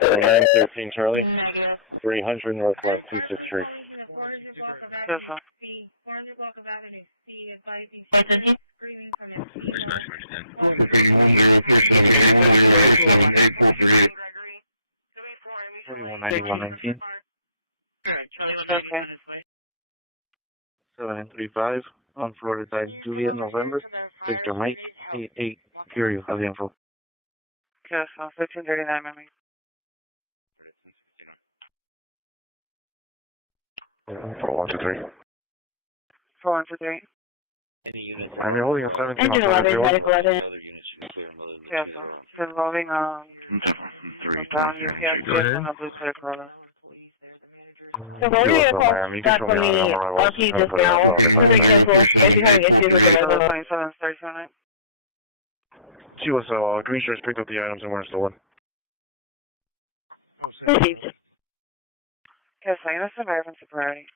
913 Charlie, 300 Northwest 263. Yes, sir. Okay. 735 on Florida side, Juliet, November, Victor Mike, 88, Fury, have the info. Yes, sir. 1539, maybe. 4123. 4123. I'm holding a 17 Engine 11, medical 11. Yes, sir. Involving, down UPS vehicle and a blue credit Corolla. So what are your calls back from the RP just now? Because they cancel if you're having issues with the medical. 2739. She was, green shirts picked up the items and weren't stolen. Received. Yes, sir. Innocent American Superiority.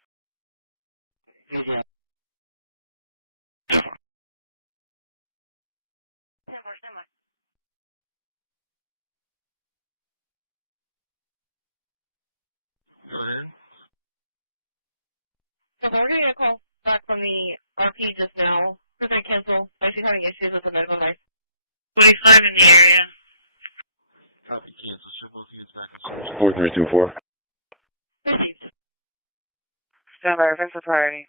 So we're getting a call back from the RP just now. Because they cancel if you're having issues with the medical device. 45 in the area. 4324. Received. Stand by, offensive priority.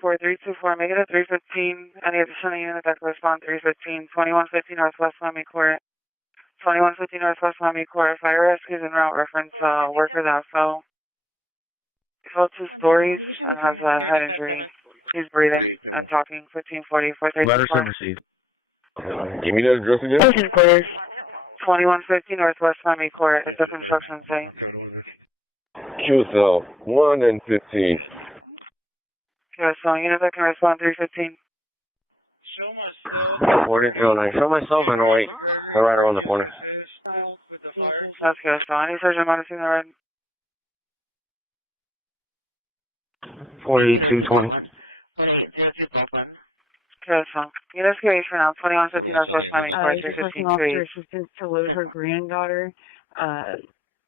4324, make it a 315. Any additional unit that correspond 315. 2150 Northwest Miami Court. 2150 Northwest Miami Court. Fire rescue is en route. Reference worker that fell. He fell 2 stories and has a head injury. He's breathing and talking. 1540, 4324. Received. Give me that address again. Ocean quarters. 2150 Northwest Miami Court. It's a construction site. QSL 1 and 15. Okay, so unit that can respond 315. 4209. Show myself and wait. They're right around the corner. That's good. So any surgeon monitoring the red? 48220. Okay, so unit escalation for now. 2150 Northwest Miami Court. Just looking officer assistance to load her granddaughter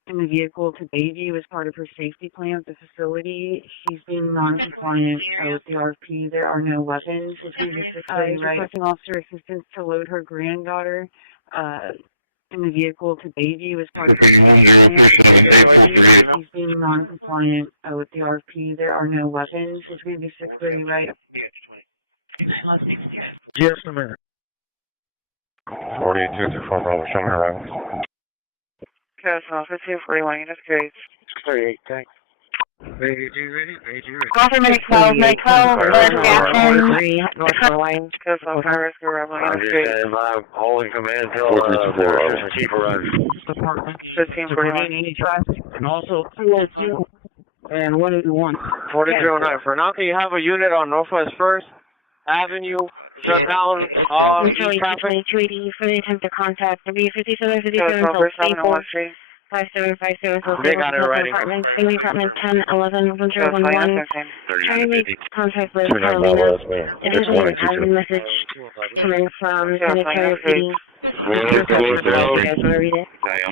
in the vehicle to Bayview as part of her safety plan at the facility. She's being non-compliant with the RFP. There are no weapons. Just looking officer assistance to load her granddaughter in the vehicle to Bayview as part of her safety plan at the facility. She's being non-compliant with the RFP. There are no weapons. It's going to be 630, right? Yes, ma'am. 48224, Bravo, show me around. Okay, so 1541, unit escalation. 38, thanks. Confirmation 12, May 12, alert action. North Carolina. Okay, so fire rescue arrival, unit escalation. I'm holding command till chief arrives. 1541. Any traffic, and also 202 and 181. 4209. For now, can you have a unit on Northwest 1st Avenue? Shut down all traffic. 280 for the attempt to contact W5757 5750 They got it already. Apartment, Family Apartment 1011 1011. Trying to make contact with Carolina. It is an admin message coming from Sanitary PD.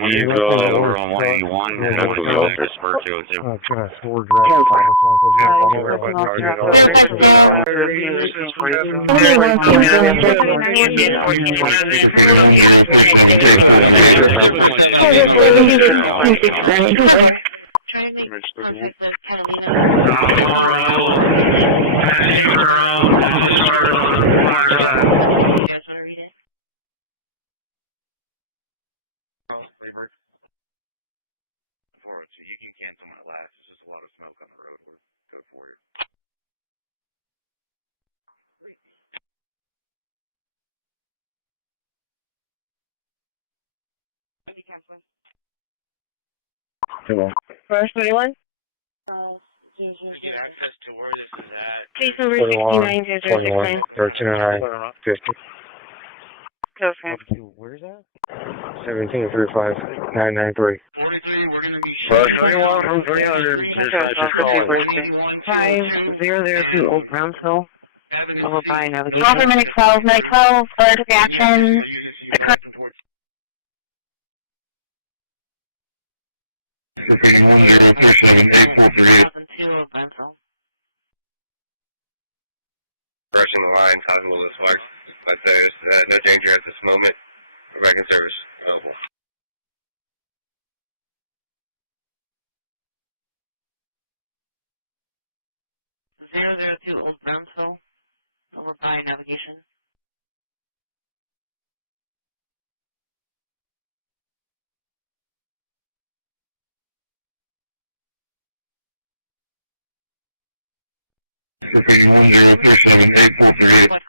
You go over on 181. That's what the officer referred to it. You can't do it last. It's just a lot of smoke on the road. We're good for you. Come on. First 21. We get access to where this is at. Case number 690069. 1309, 50. Okay. Where's that? 1735 993. 21 from 300. 5002 Old Brownsville. Over by navigation. Confirmation 12, May 12, alert action. Approaching the line, Todd Willis Mark. Like I say, there's no danger at this moment. Back in service. Available. 002 Old Brownsville. Over by navigation. What's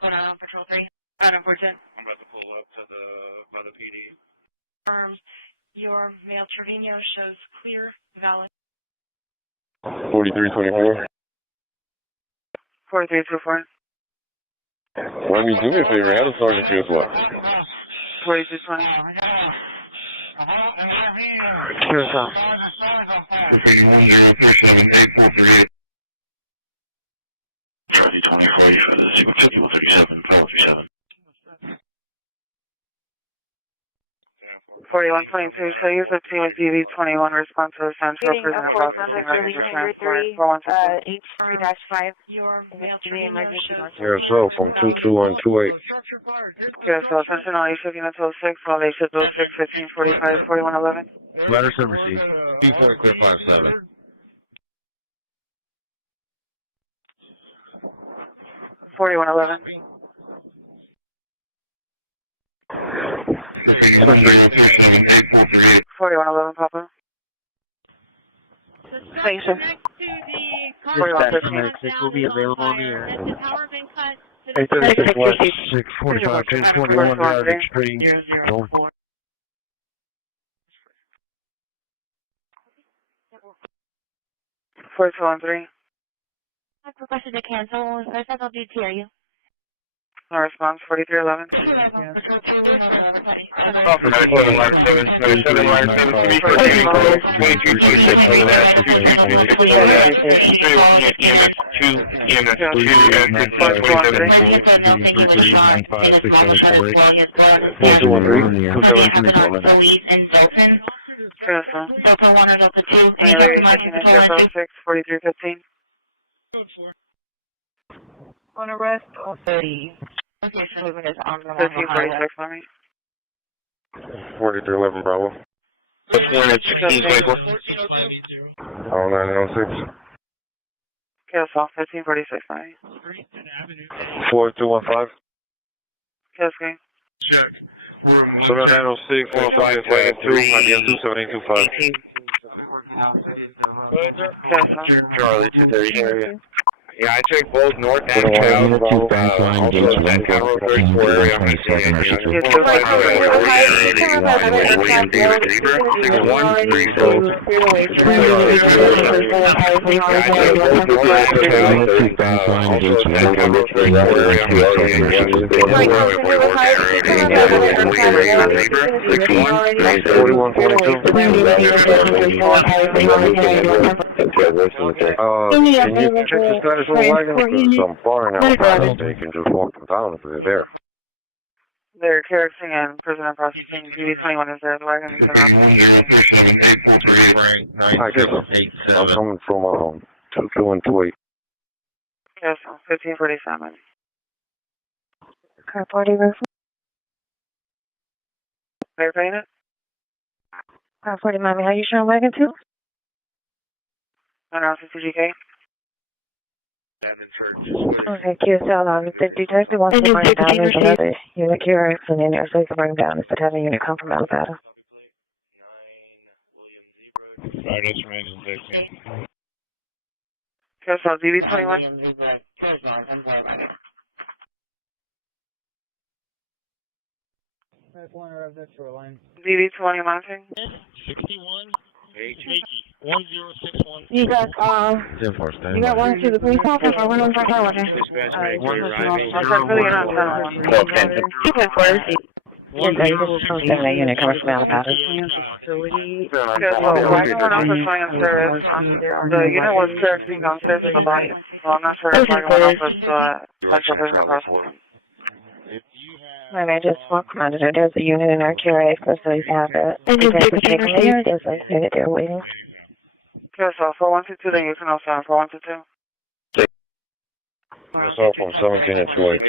going on, Patrol 3? Out of Virgin. I'm about to pull up to by the PD. Your male Trevino shows clear, valid. 4324. 4324. Let me do me a favor. How does Sergeant feel what? 4220. Here's how. 4122, so use the team with DV21 response to the central prisoner processing records for transport. 4122. 83-5. Your male Trevino shows. Here's so from 22128. Yes, so attention all E15 until 6, while they should 06, 1545, 4111. Letter sent received. P4 clear 57. 4111. 4111, Papa. Station. Dispatch from 6 will be available on the air. 836 West, 645, 1021, drive extreme. 4213. I've requested to cancel. There's no duty, are you? No response, 4311. On arrest, all 30. Okay, so moving is on the 1546, let me. 4311 Bravo. What's going at 16 Playboy? 0906. Cancel, 1546, let me. 4215. Cancel. Check. 7906, 15, wagon 2, IBM 27825. Cancel. Charlie 230 area. Yeah, I checked both north and south. Also, that Tower 34 area. I'm going to see Can you check the status of the wagon? Because I'm far out. They can just walk them down if they're there. They're carrying and prisoner processing. DV21 is there. The wagon is in I'm coming from 2228. Yes, 1547. Car party roof. They're paying it? Car party, mommy, how you showing wagon too? No, CCPD. Okay, QSL, the detective wants to bring down there's another unit QRX and in there, so he can bring down instead of having a unit come from Alabama. Alright, that's right. QSL, DV21. DV20 monitoring. 61. 1061. You got, you got one to the police office or one on the highway? Keep it for us. Yes, I just posted a unit coming from Alabama. Wagon went off the flying service. The unit was servicing downstairs in the body. Well, I'm not sure if wagon went off with central prisoner processing. I just walked monitor. There's a unit in our QRA, so you have it. And you take the unit there waiting. QSL 4122, then you can also 4122. Myself from 17 and 28.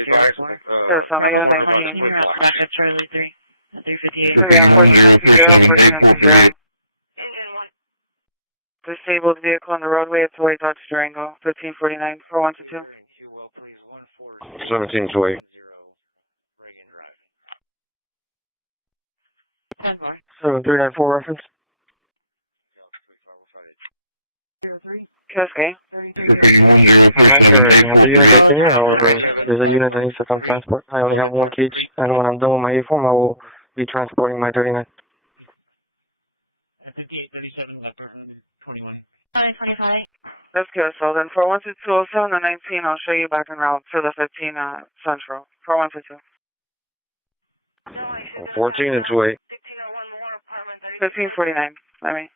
QSL, make it a 19. Charlie 358. Yeah, 14 and 0. Disabled vehicle on the roadway, it's a white Dodge Durango, 1549, 4122. 17 to 8. 7394 reference. Okay. I'm not sure if the unit is there, however, there's a unit that needs to come transport. I only have one cage, and when I'm done with my uniform, I will be transporting my 39. 5837, leopard 21. 25. That's good. So then for 12207 and 19, I'll show you back en route to the 15 Central. For 122. 14 and 28. 1549. Let me.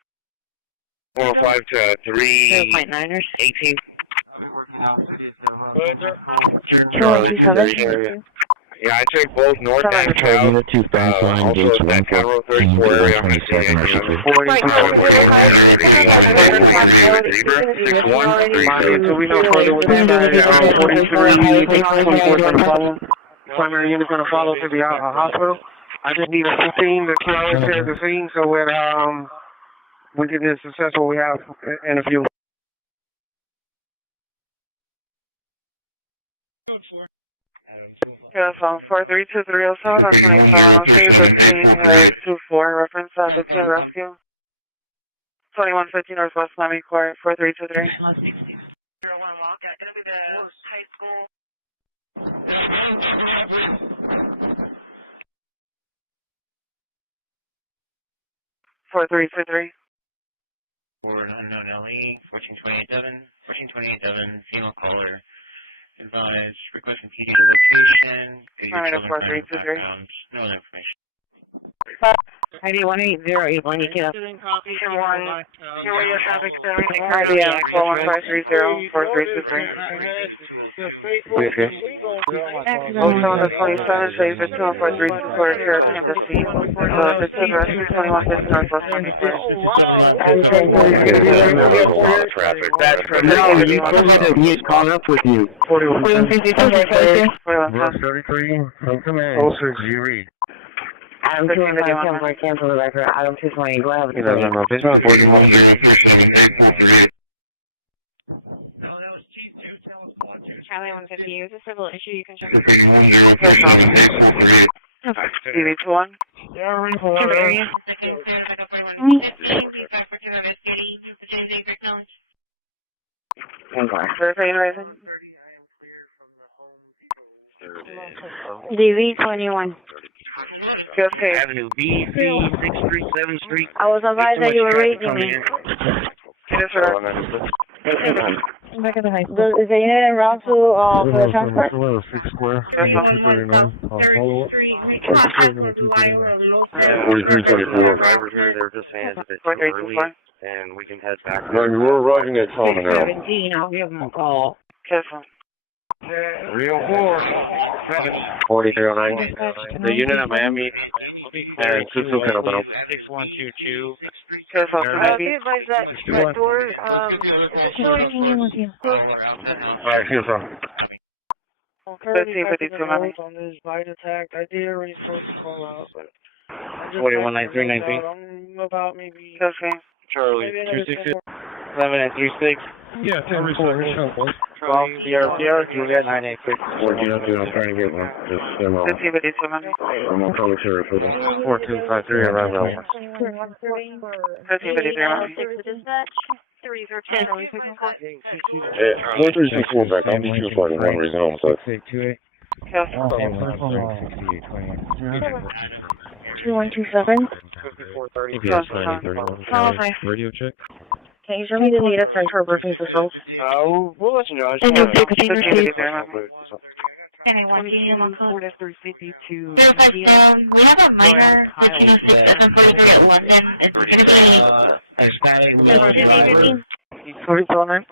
105 to 3. 2.9ers. 18. Charlie 2 Yeah, I checked both north and south. Unit 2 fast line, Also, gates that 1 Cairo 34 area. 27 or 60. 6-1. So we know further with that, 43, 24 is going to follow. Primary unit is going to follow to the hospital. I just need a 15 to clear the scene so when we get this successful, we have in a few. Yeah, so 432307 on 27. I'll show you 15 with 24. Reference to the rescue. 2115 Northwest Miami Court, 4323. 4323. Forward unknown LE, 14287, 14287, female caller. Advise, requesting PD location. Alright, 4323. No other information. ID 18081, you can. Here we have traffic service. RDM 41530 4323. Also on the 27th, say 5143 for Sheriff Kansas City. The 15 rescue 2150 Northwest Miami Court. There's a lot of traffic. No, you told me that he had caught up with you. 4133. 06, you read. Adam 215 for cancel the record. Adam 220, go ahead. No, this one's 41. Charlie 150, use a civil issue, you can check it. TV21. Area. Verifying rising. DV21. Okay. Avenue B, C, 637th Street. I was advised that you were raising me. Back at the high school. Is the unit en route to for the transport? 6 square. 239. 4324. Drivers here, they were just saying it's a bit too early, and we can head back. No, you were arriving at home now. 17, I'll give them a call. Careful. 304. 4309. The unit at Miami and Susu can open up. 6122. Careful. Be advised that door, is it checking in with you? Alright, here's some. 1552 Miami. On this bite attack, I did already supposed to call out, but 419319. about maybe Okay. Charlie 266 7836. Yeah, 10-4. 12 Sierra Juliet 986. 14 up there, I'm trying to get one. Just, 1552 Miami. I'm on public service with them. 4253 around that one. 1553 Miami. Dispatch. 313. One 364 back. I'll be too far to one reason home, so. Careful. 2127. 5430. Radio check. Can you show me the data central briefing system? We'll let you know. And your container, please. Order through CP2. We have a minor 16743 at London. It's going to be 4209.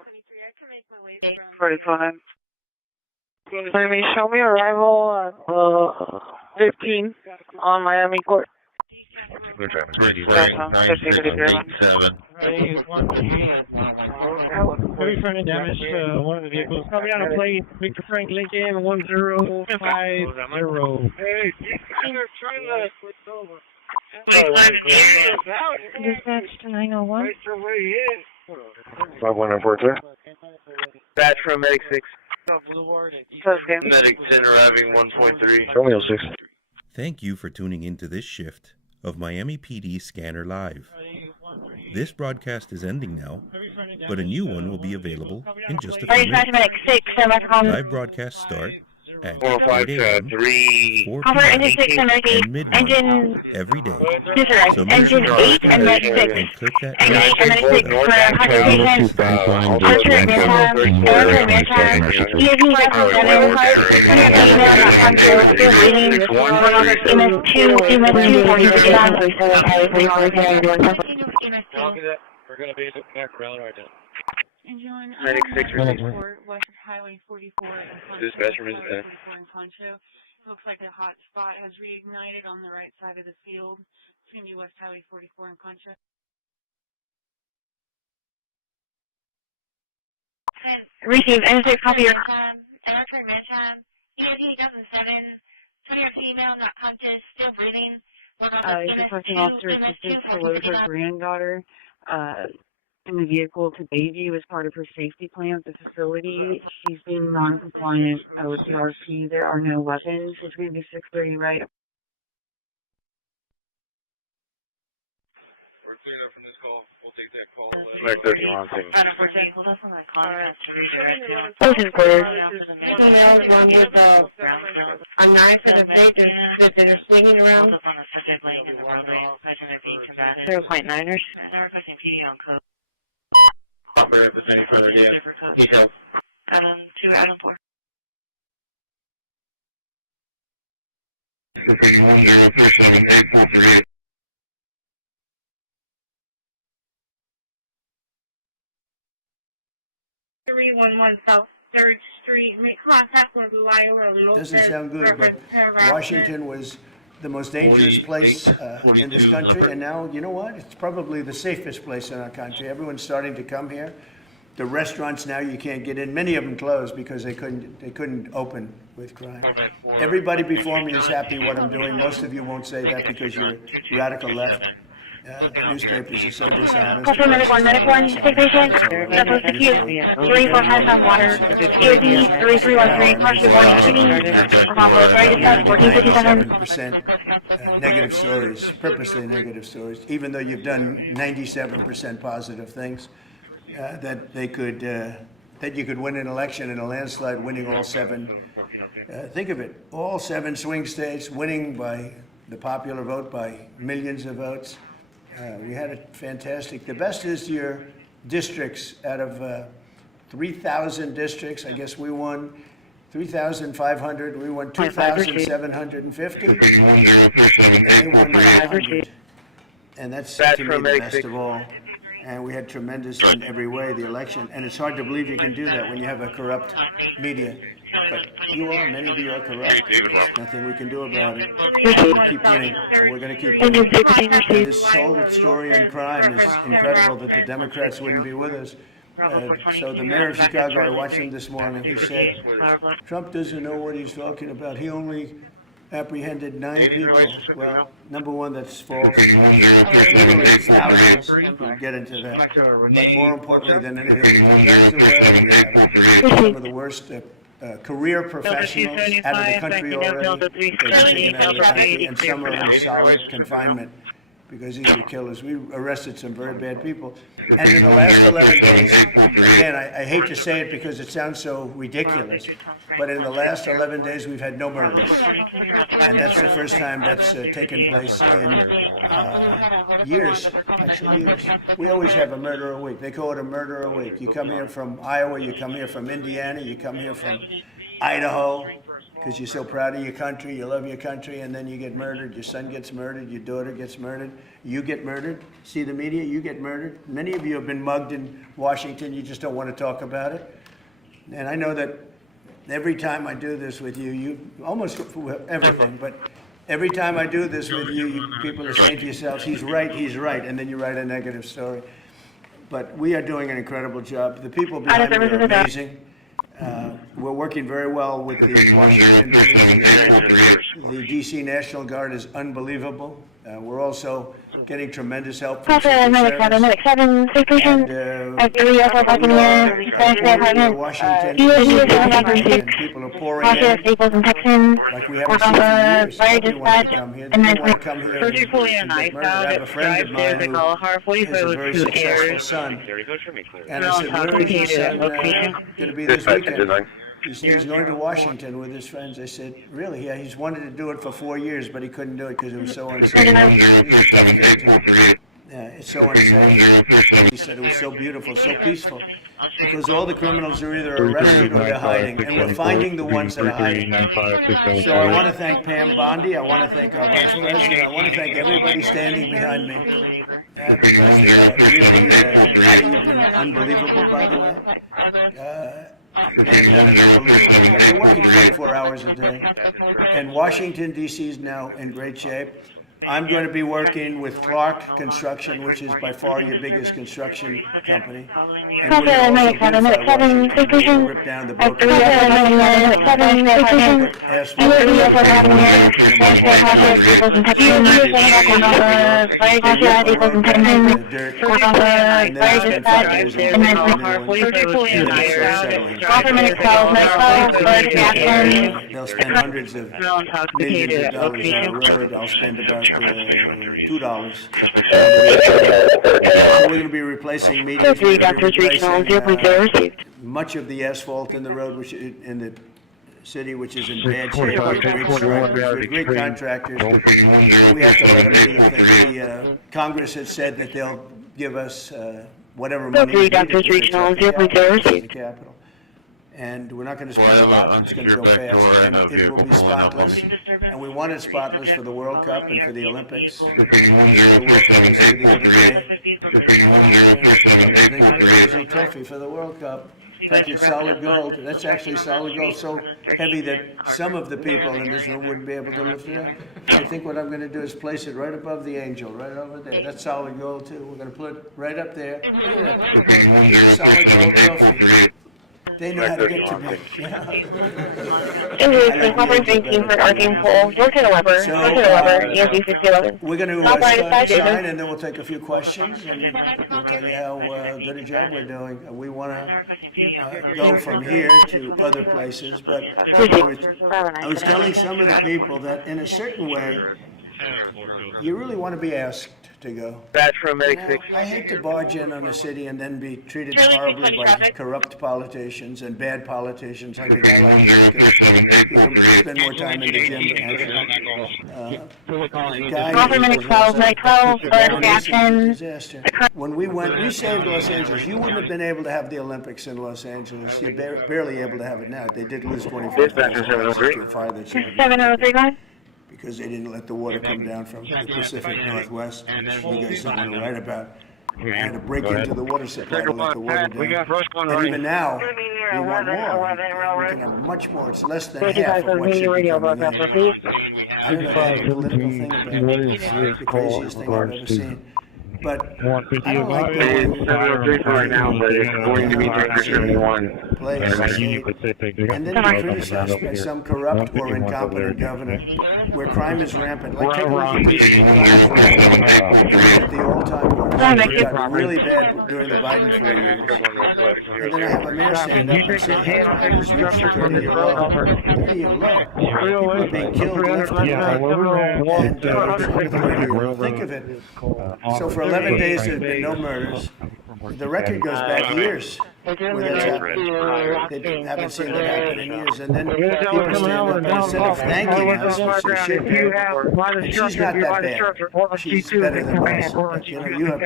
4209. Miami, show me arrival at 15 on Miami Court. Clear traffic. 9687. Heavy frontal damage to one of the vehicles. Probably on a plate. Victor Frank Lincoln 1050. Hey, you're trying to switch over. Dispatch to 901. 5142. Batch from Medic 6. Okay. Medic 10 arriving 1.3. Romeo 6. Thank you for tuning into this shift of Miami PD Scanner Live. This broadcast is ending now, but a new one will be available in just a few minutes. Live broadcasts start at 8 a.m., 4 p.m., and midnight every day. So make sure you subscribe and click that We're going to be back around right now. Enjoying Medic 6 West Highway 44 Dispatcher is there. in Concho. Looks like a hot spot has reignited on the right side of the field. It's going to be West Highway 44 in Concho. Receive and say copy your He's requesting officer assistance to load her granddaughter in the vehicle to Bayview as part of her safety plan at the facility. She's being non-compliant with the RP. There are no weapons. It's going to be 6:30 right. We're cleared up from this call. We'll take that call. Right 31 thing. Ocean clear. I'm nice for the plate that they're swinging around. 0.9ers. Operator, if there's any further details. Adam 2, Adam 4. South 3rd Street. Make contact with Lyle. Doesn't sound good, but Washington was the most dangerous place in this country, and now, you know what? It's probably the safest place in our country. Everyone's starting to come here. The restaurants now you can't get in. Many of them closed because they couldn't open with crime. Everybody before me is happy what I'm doing. Most of you won't say that because you're radical left. The newspapers are so dishonest. Medic 1, station. Persecute. 345 on water. COD 3313. Partially warning shooting. Right at 1457. Negative stories, purposely negative stories, even though you've done 97% positive things, that you could win an election in a landslide, winning all 7. Think of it, all 7 swing states, winning by the popular vote by millions of votes. We had it fantastic. The best is your districts. Out of 3,000 districts, I guess we won 3,500. We won 2,750. And they won 500. And that's, to me, the best of all. And we had tremendous in every way, the election. And it's hard to believe you can do that when you have a corrupt media. But many of you are corrupt. There's nothing we can do about it. We keep winning, and we're going to keep winning. And this whole story on crime is incredible that the Democrats wouldn't be with us. So the mayor of Chicago, I watched him this morning, he said, Trump doesn't know what he's talking about. He only apprehended 9 people. Well, number one, that's false. Literally, it's thousands. We'll get into that. But more importantly than anything, we put guns away. We have some of the worst career professionals out of the country already. And some are in solid confinement because these are killers. We arrested some very bad people. And in the last 11 days, again, I hate to say it because it sounds so ridiculous, but in the last 11 days, we've had no murders. And that's the first time that's taken place in years, actually years. We always have a murder a week. They call it a murder a week. You come here from Iowa, you come here from Indiana, you come here from Idaho, because you're so proud of your country, you love your country, and then you get murdered. Your son gets murdered, your daughter gets murdered, you get murdered. See the media, you get murdered. Many of you have been mugged in Washington, you just don't want to talk about it. And I know that every time I do this with you, you almost everything, but Every time I do this with you, people are saying to yourselves, he's right, and then you write a negative story. But we are doing an incredible job. The people behind me are amazing. We're working very well with the Washington police. The D.C. National Guard is unbelievable. We're also getting tremendous help from Secret Service. And Washington, and people are pouring in. Like we haven't seen for years. Everyone wants to come here. They want to come here and get murdered. I have a friend of mine who has a very successful son. And I said, where is your son going to be this weekend? He said he's going to Washington with his friends. I said, really? Yeah, he's wanted to do it for 4 years, but he couldn't do it because it was so unsafe. He's a tough kid, too. It's so unsafe. He said it was so beautiful, so peaceful. Because all the criminals are either arrested or they're hiding, and we're finding the ones that are hiding. So I want to thank Pam Bondi. I want to thank our Vice President. I want to thank everybody standing behind me. Because they are really not even unbelievable, by the way. They've done an unbelievable job. They're working 24 hours a day. And Washington, D.C. is now in great shape. I'm going to be working with Clark Construction, which is by far your biggest construction company. And we're going to also beautify Washington. We're going to rip down the broken They'll spend hundreds of millions of dollars on the road. I'll spend about $2. We're going to be replacing medians. Much of the asphalt in the road, which in the city, which is in bad shape. We're great contractors. We have to let them do the thing. The Congress has said that they'll give us whatever money we need to the Capitol. And we're not going to spend a lot, it's going to go fast, and it will be spotless. And we want it spotless for the World Cup and for the Olympics. The World Cup was here the other day. There's a trophy for the World Cup. In fact, it's solid gold. That's actually solid gold, so heavy that some of the people in this room wouldn't be able to lift it up. I think what I'm going to do is place it right above the angel, right over there. That's solid gold, too. We're going to put it right up there. Look at that. It's a solid gold trophy. They know how to get to me. Thank you for arguing poll. Look at a lever. Look at a lever. ESB 6011. We're going to sign and then we'll take a few questions and we'll tell you how good a job we're doing. We want to go from here to other places, but I was telling some of the people that in a certain way, you really want to be asked to go. That's from Medic 6. I hate to barge in on a city and then be treated horribly by corrupt politicians and bad politicians like a guy like this. He'll spend more time in the gym than When we went, we saved Los Angeles. You wouldn't have been able to have the Olympics in Los Angeles. You're barely able to have it now. They did lose 24,000 because they didn't let the water come down from the Pacific Northwest. You guys don't want to write about. I had to break into the water supply to let the water down. And even now, we want more. We can have much more. It's less than half of what should be coming in. I don't know about the political thing about it. It's the craziest thing I've ever seen. But I don't like going right now, but it's going to be District 71. And then be criticized by some corrupt or incompetent governor where crime is rampant. Like take a look at DC. At the all-time it got really bad during the Biden 4 years. And then I have a mayor stand up and say crime is reached a 30-year low. 30-year low. People are being killed left and right. And think of it. So for 11 days there have been no murders. The record goes back years where that's happened. They haven't seen that happen in years. And then people stand up and instead of thanking us, which they should do, and she's not that bad. She's better than us. But, you know, you have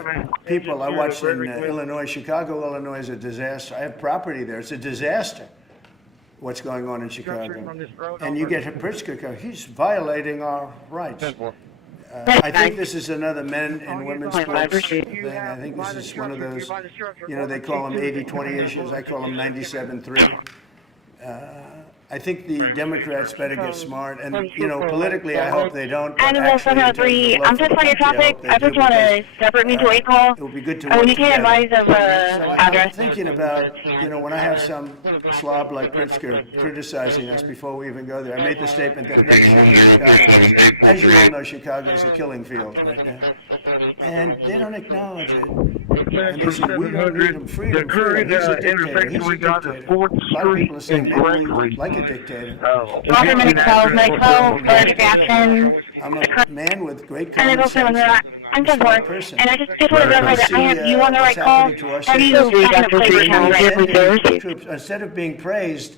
people, I watched in Illinois, Chicago, Illinois is a disaster. I have property there. It's a disaster what's going on in Chicago. And you get Pritzker, he's violating our rights. I think this is another men and women's sports thing. I think this is one of those, you know, they call them 80-20 issues. I call them 97-3. I think the Democrats better get smart, and politically, I hope they don't. But Animal actually, in terms of 703, love I'm for just the on your country, I traffic. hope they I just do, want because, to separate me to a call. it would be good to When work you can together. advise of I'm address. thinking about, when I have some slob like Pritzker criticizing us before we even go there. I made the statement that next year in Chicago, as you all know, Chicago is a killing field right now. And they don't acknowledge it. And they say, we don't need him, freedom, freedom. He's a dictator. He's a dictator. A lot of people are saying, maybe we like a dictator. Offerman 12, night 12, alert action. I'm a man with great common sense. I'm just one, and I just want to verify that I have you on the right call. Have you gotten a play troops, instead of being praised,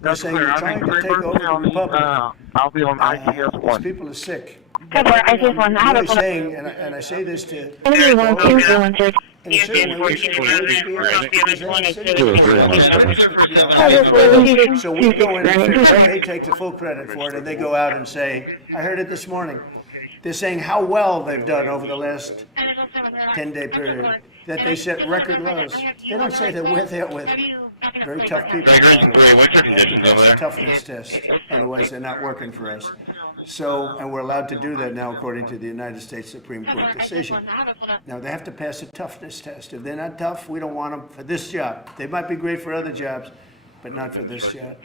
they're saying you're trying to take over the republic. I'll be on ICS 1. These people are sick. Good work, ICS 1. I have a saying, and I say this to enemy 1, 2, 4, 1, 6. So we go in and fix it, they take the full credit for it, and they go out and say, I heard it this morning, they're saying how well they've done over the last 10-day period, that they set record lows. They don't say that we're there with very tough people. They have to pass a toughness test, otherwise they're not working for us. So, and we're allowed to do that now according to the United States Supreme Court decision. Now, they have to pass a toughness test. If they're not tough, we don't want them for this job. They might be great for other jobs, but not for this job,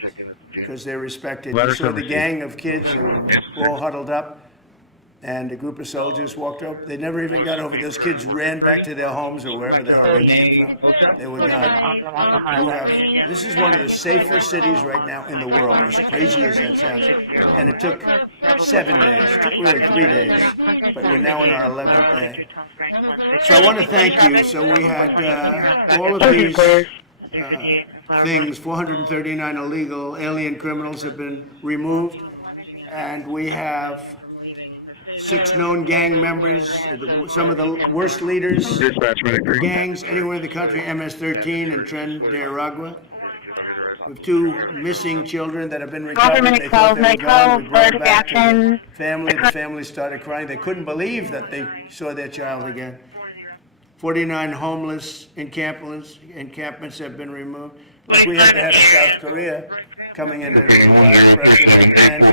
because they're respected. You saw the gang of kids, they were all huddled up, and a group of soldiers walked up. They never even got over. Those kids ran back to their homes or wherever the hell they came from. They were gone. This is one of the safest cities right now in the world, as crazy as that sounds. And it took 7 days. It took really 3 days. But we're now in our 11th day. So I want to thank you. So we had all of these things, 439 illegal alien criminals have been removed. And we have 6 known gang members, some of the worst leaders, gangs anywhere in the country, MS-13 and Tren de Aragua. We have 2 missing children that have been recovered. They thought they were gone. We brought them back to the family. The family started crying. They couldn't believe that they saw their child again. 49 homeless encampments have been removed. Like we had the head of South Korea coming into the White President, and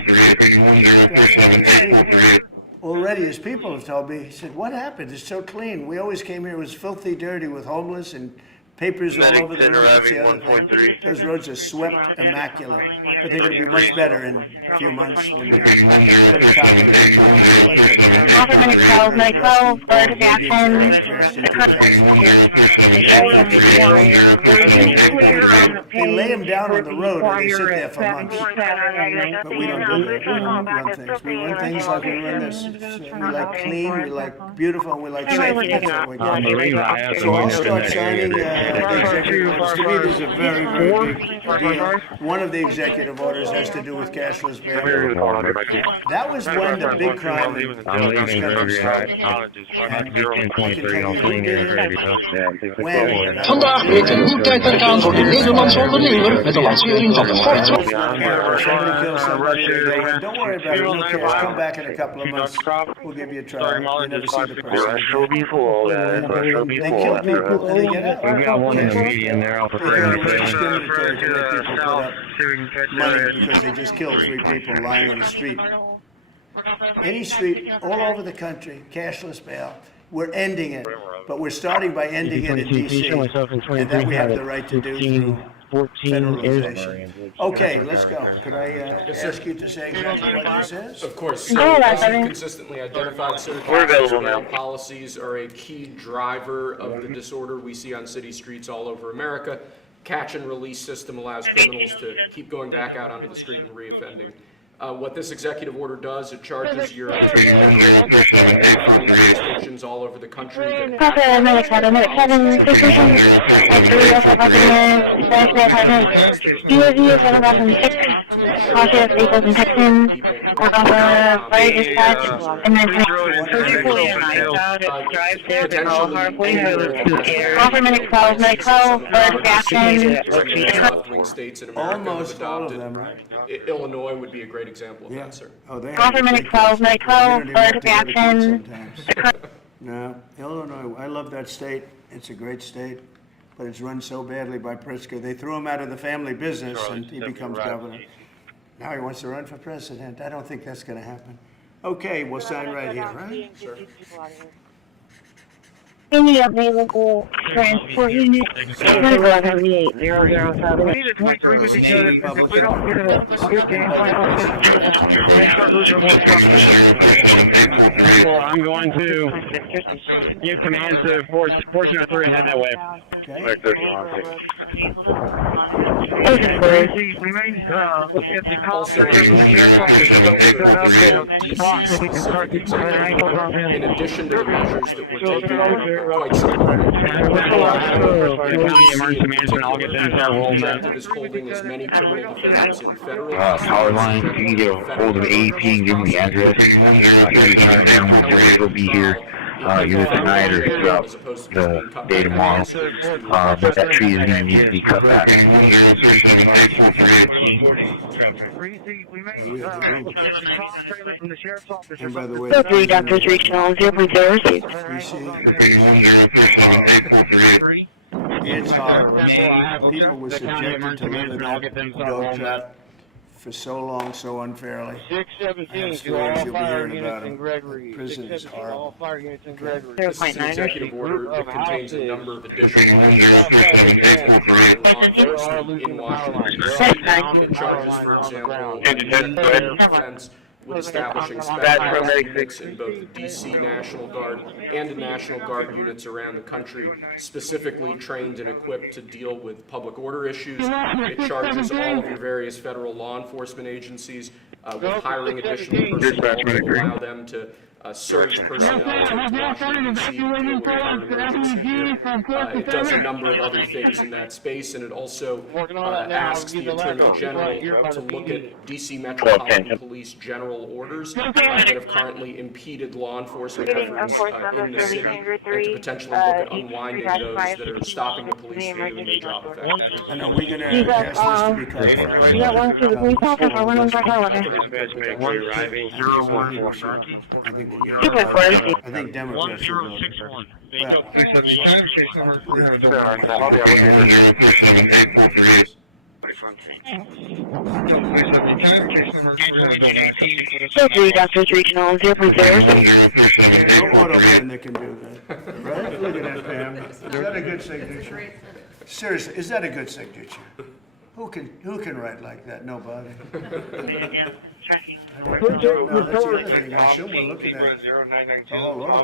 already, as people have told me, he said, what happened? It's so clean. We always came here, it was filthy dirty with homeless and papers all over the road. That's the other thing. Those roads are swept immaculate. But they're going to be much better in a few months when we put a top in it. Offerman 12, night 12, alert action. They lay them down on the road and they sit there for months. But we don't do that. We don't run things. We run things like we run this. We like clean, we like beautiful, and we like safe. That's what we do. So I'll start signing the executive orders. To me, this is a very, very big deal. One of the executive orders has to do with cashless bail. That was when the big crime in this country started. Vandaag breekt een nieuw tijdperk aan voor de Nederlandse ondernemer met de lancering van de Ford. Don't worry about it. No cash. Come back in a couple of months. We'll give you a try. You never see the person. They kill people and they get out. We got one in the median there off of Money because they just killed 3 people lying on the street. Any street all over the country, cashless bail. We're ending it, but we're starting by ending it in D.C. And that we have the right to do through federalization. Okay, let's go. Could I ask you to say exactly what this is? Of course. So, as you consistently identified, certified policies are a key driver of the disorder we see on city streets all over America. Catch and release system allows criminals to keep going back out onto the street and reoffending. What this executive order does, it charges your jurisdictions all over the country. Almost all of them, right? Illinois would be a great example of that, sir. Oh, they Offerman 12, night 12, alert action. No, Illinois, I love that state. It's a great state, but it's run so badly by Pritzker. They threw him out of the family business and he becomes governor. Now he wants to run for president. I don't think that's going to happen. Okay, we'll sign right here, right? Sure. Any available transport units? 1178-007. We need to 23 with each other. If we don't get a good game plan, they start losing more trucks. Well, I'm going to give command to portion of 3 and head that way. Okay. We may look at the concentration of the sheriff's office to set up the spot so we can start getting some angles on him. In addition to the measures that we're taking, quite County emergency management, I'll get them to start rolling that. is holding as many criminal defendants in federal power line, you can get a hold of AEP and give them the address. He'll be here either tonight or throughout the day tomorrow. But that tree is going to need to be cut back. And by the way, 3 doctors reaching all 0.0. it's hard. People were subjected to live in that dog trap for so long, so unfairly. 617 to all fire units in Gregory. Prison is horrible. All fire units in Gregory. This is an executive order that contains a number of additional measures in Washington. It charges, for example, offense with establishing special units in both the D.C. National Guard and the National Guard units around the country, specifically trained and equipped to deal with public order issues. It charges all of your various federal law enforcement agencies with hiring additional personnel to allow them to surge personnel to Washington, D.C. to deal with an emergency here. It does a number of other things in that space, and it also asks the Attorney General to look at D.C. Metropolitan Police general orders that have currently impeded law enforcement efforts in the city, and to potentially look at unwinding those that are stopping the police from doing their job effectively. And are we going to ask this to be clarified? You got one to the police office or one on the highway? I think we'll get it. 2.4. I think Democrats will go. 1061. So 3 doctors reaching all 0.0. No auto pen that can do that. Right? Look at that, Pam. Is that a good signature? Seriously, is that a good signature? Who can write like that? Nobody. No, that's the other thing. I assume we're looking at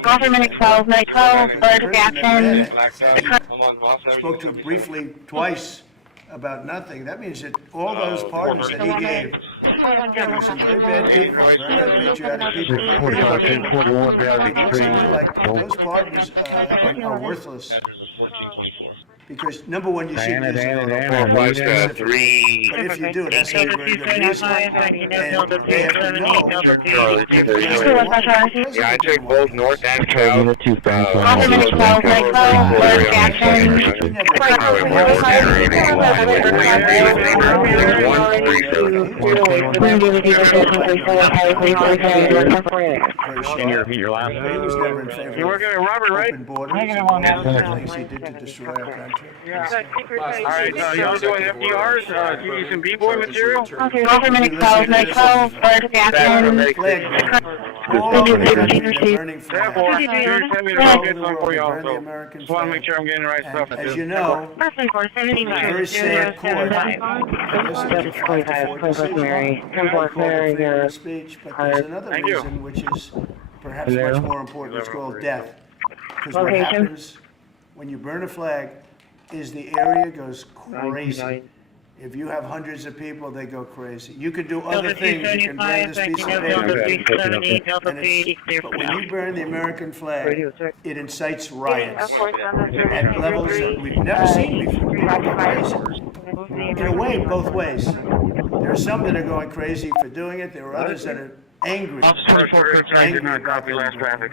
Government 12, night 12, alert of action. Spoke to it briefly twice about nothing. That means that all those pardons that he gave, there were some very bad people, very patriotic people. Like those pardons are worthless. Because number one, you shouldn't use it. But if you do, that's a very good reason. And they have to know. Yeah, I took both north and south. Government 12, night 12, alert of action. Can you repeat your last name? He was never in favor. You're working with Robert, right? Open borders and one of the things he did to destroy our country. Alright, y'all doing FDRs? Give you some B-boy material? Government 12, night 12, alert of action. Burning flag. Send me the wrong good one for you also. Just want to make sure I'm getting the right stuff. As you know, Person 479. very sad court. Speech, but there's another reason which is perhaps much more important. It's called death. Because what happens when you burn a flag is the area goes crazy. If you have hundreds of people, they go crazy. You can do other things. You can burn this piece of paper. But when you burn the American flag, it incites riots at levels that we've never seen before. People go crazy. In a way, both ways. There are some that are going crazy for doing it. There are others that are angry. I did not copy last traffic.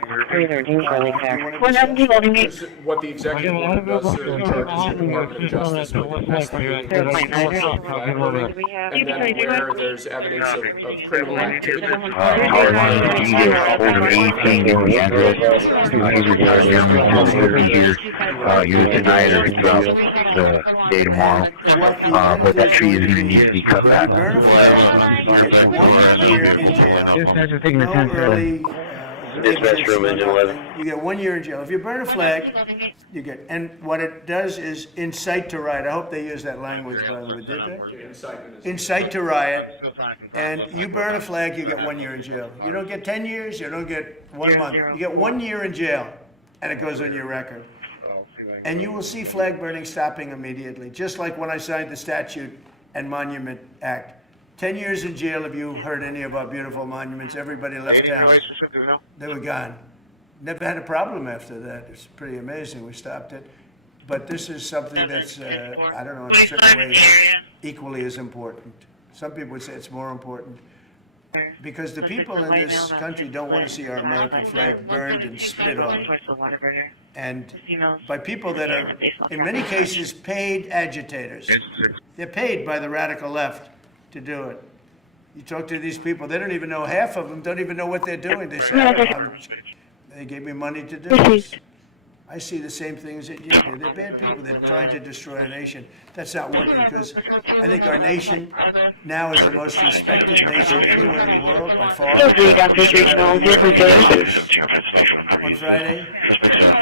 What the executive order does, sir, charges the Department of Justice with investigating and then where there's evidence of criminal activity. Over 18 in the address. You're denied or throughout the day tomorrow. But that tree is going to need to be cut back. Burn a flag, you get 1 year in jail. Dispatch room, engine 11. You get 1 year in jail. If you burn a flag, you get, and what it does is incite to riot. I hope they use that language, by the way, did they? Incite to riot, and you burn a flag, you get 1 year in jail. You don't get 10 years, you don't get 1 month. You get 1 year in jail, and it goes on your record. And you will see flag burning stopping immediately, just like when I signed the Statute and Monument Act. 10 years in jail if you hurt any of our beautiful monuments. Everybody left town. They were gone. Never had a problem after that. It's pretty amazing. We stopped it. But this is something that's, I don't know, in a certain way, equally as important. Some people would say it's more important. Because the people in this country don't want to see our American flag burned and spit on. And by people that are, in many cases, paid agitators. They're paid by the radical left to do it. You talk to these people, they don't even know, half of them don't even know what they're doing. They say, they gave me money to do this. I see the same things that you do. They're bad people. They're trying to destroy our nation. That's not working because I think our nation now is the most respected nation anywhere in the world by far. On Friday,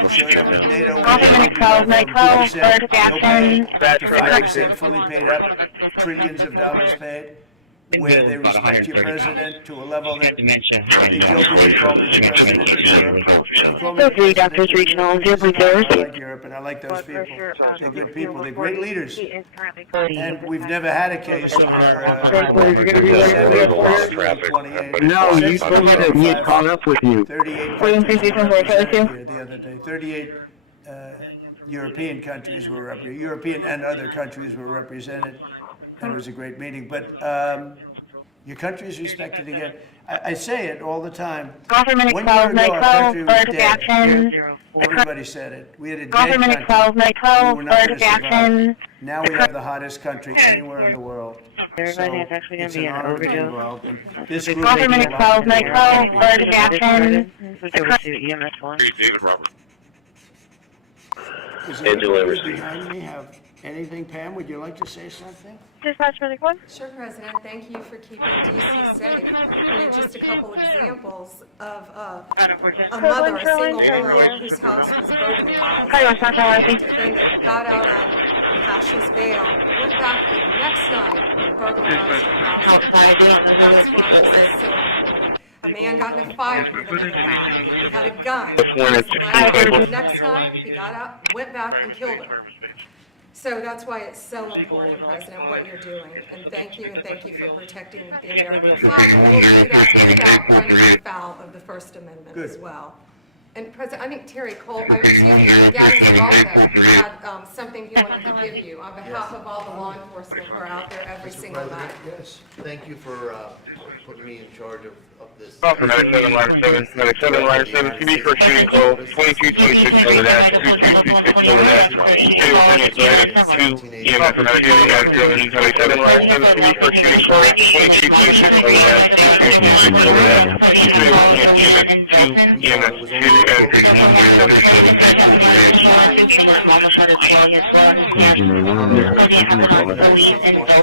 we showed up with NATO. 5% fully paid up, trillions of dollars paid. Where they respect your president to a level that they jokingly call me the president of Europe. 3 Doctors Regional, 0.0. I like Europe and I like those people. They're good people. They're great leaders. And we've never had a case where No, you told me that he had caught up with you. 38 European countries were represented. European and other countries were represented. And it was a great meeting, but your country is respected again. I say it all the time. 1 year ago, our country was dead. Everybody said it. We had a dead country. We were not going to survive. Now we have the hottest country anywhere in the world. Everybody is actually going to be an overdose. This group behind me have anything? Pam, would you like to say something? Dispatch medic 1. Sure, President. Thank you for keeping DC safe. Just a couple examples of a mother, a single woman whose house was burglarized. Defendant got out on Cash's bail, went back the next night and burglarized her house. That's why this is so important. A man got in a fight with another guy. He had a gun. The next night, he got out, went back and killed her. So that's why it's so important, President, what you're doing. And thank you for protecting the American flag. And we'll do that without running afoul of the First Amendment as well. And President, I think Terry Cole, Gary Peralta had something he wanted to give you on behalf of all the law enforcement who are out there every single night. Yes, thank you for putting me in charge of this. Call for 97, line 7, 97, line 7, TV for shooting call, 2226 over that, 2226 over that, 2 EMS for 97, line 7, TV for shooting call, 2226 over that, 2226 over that, 2 EMS, 2 EMS,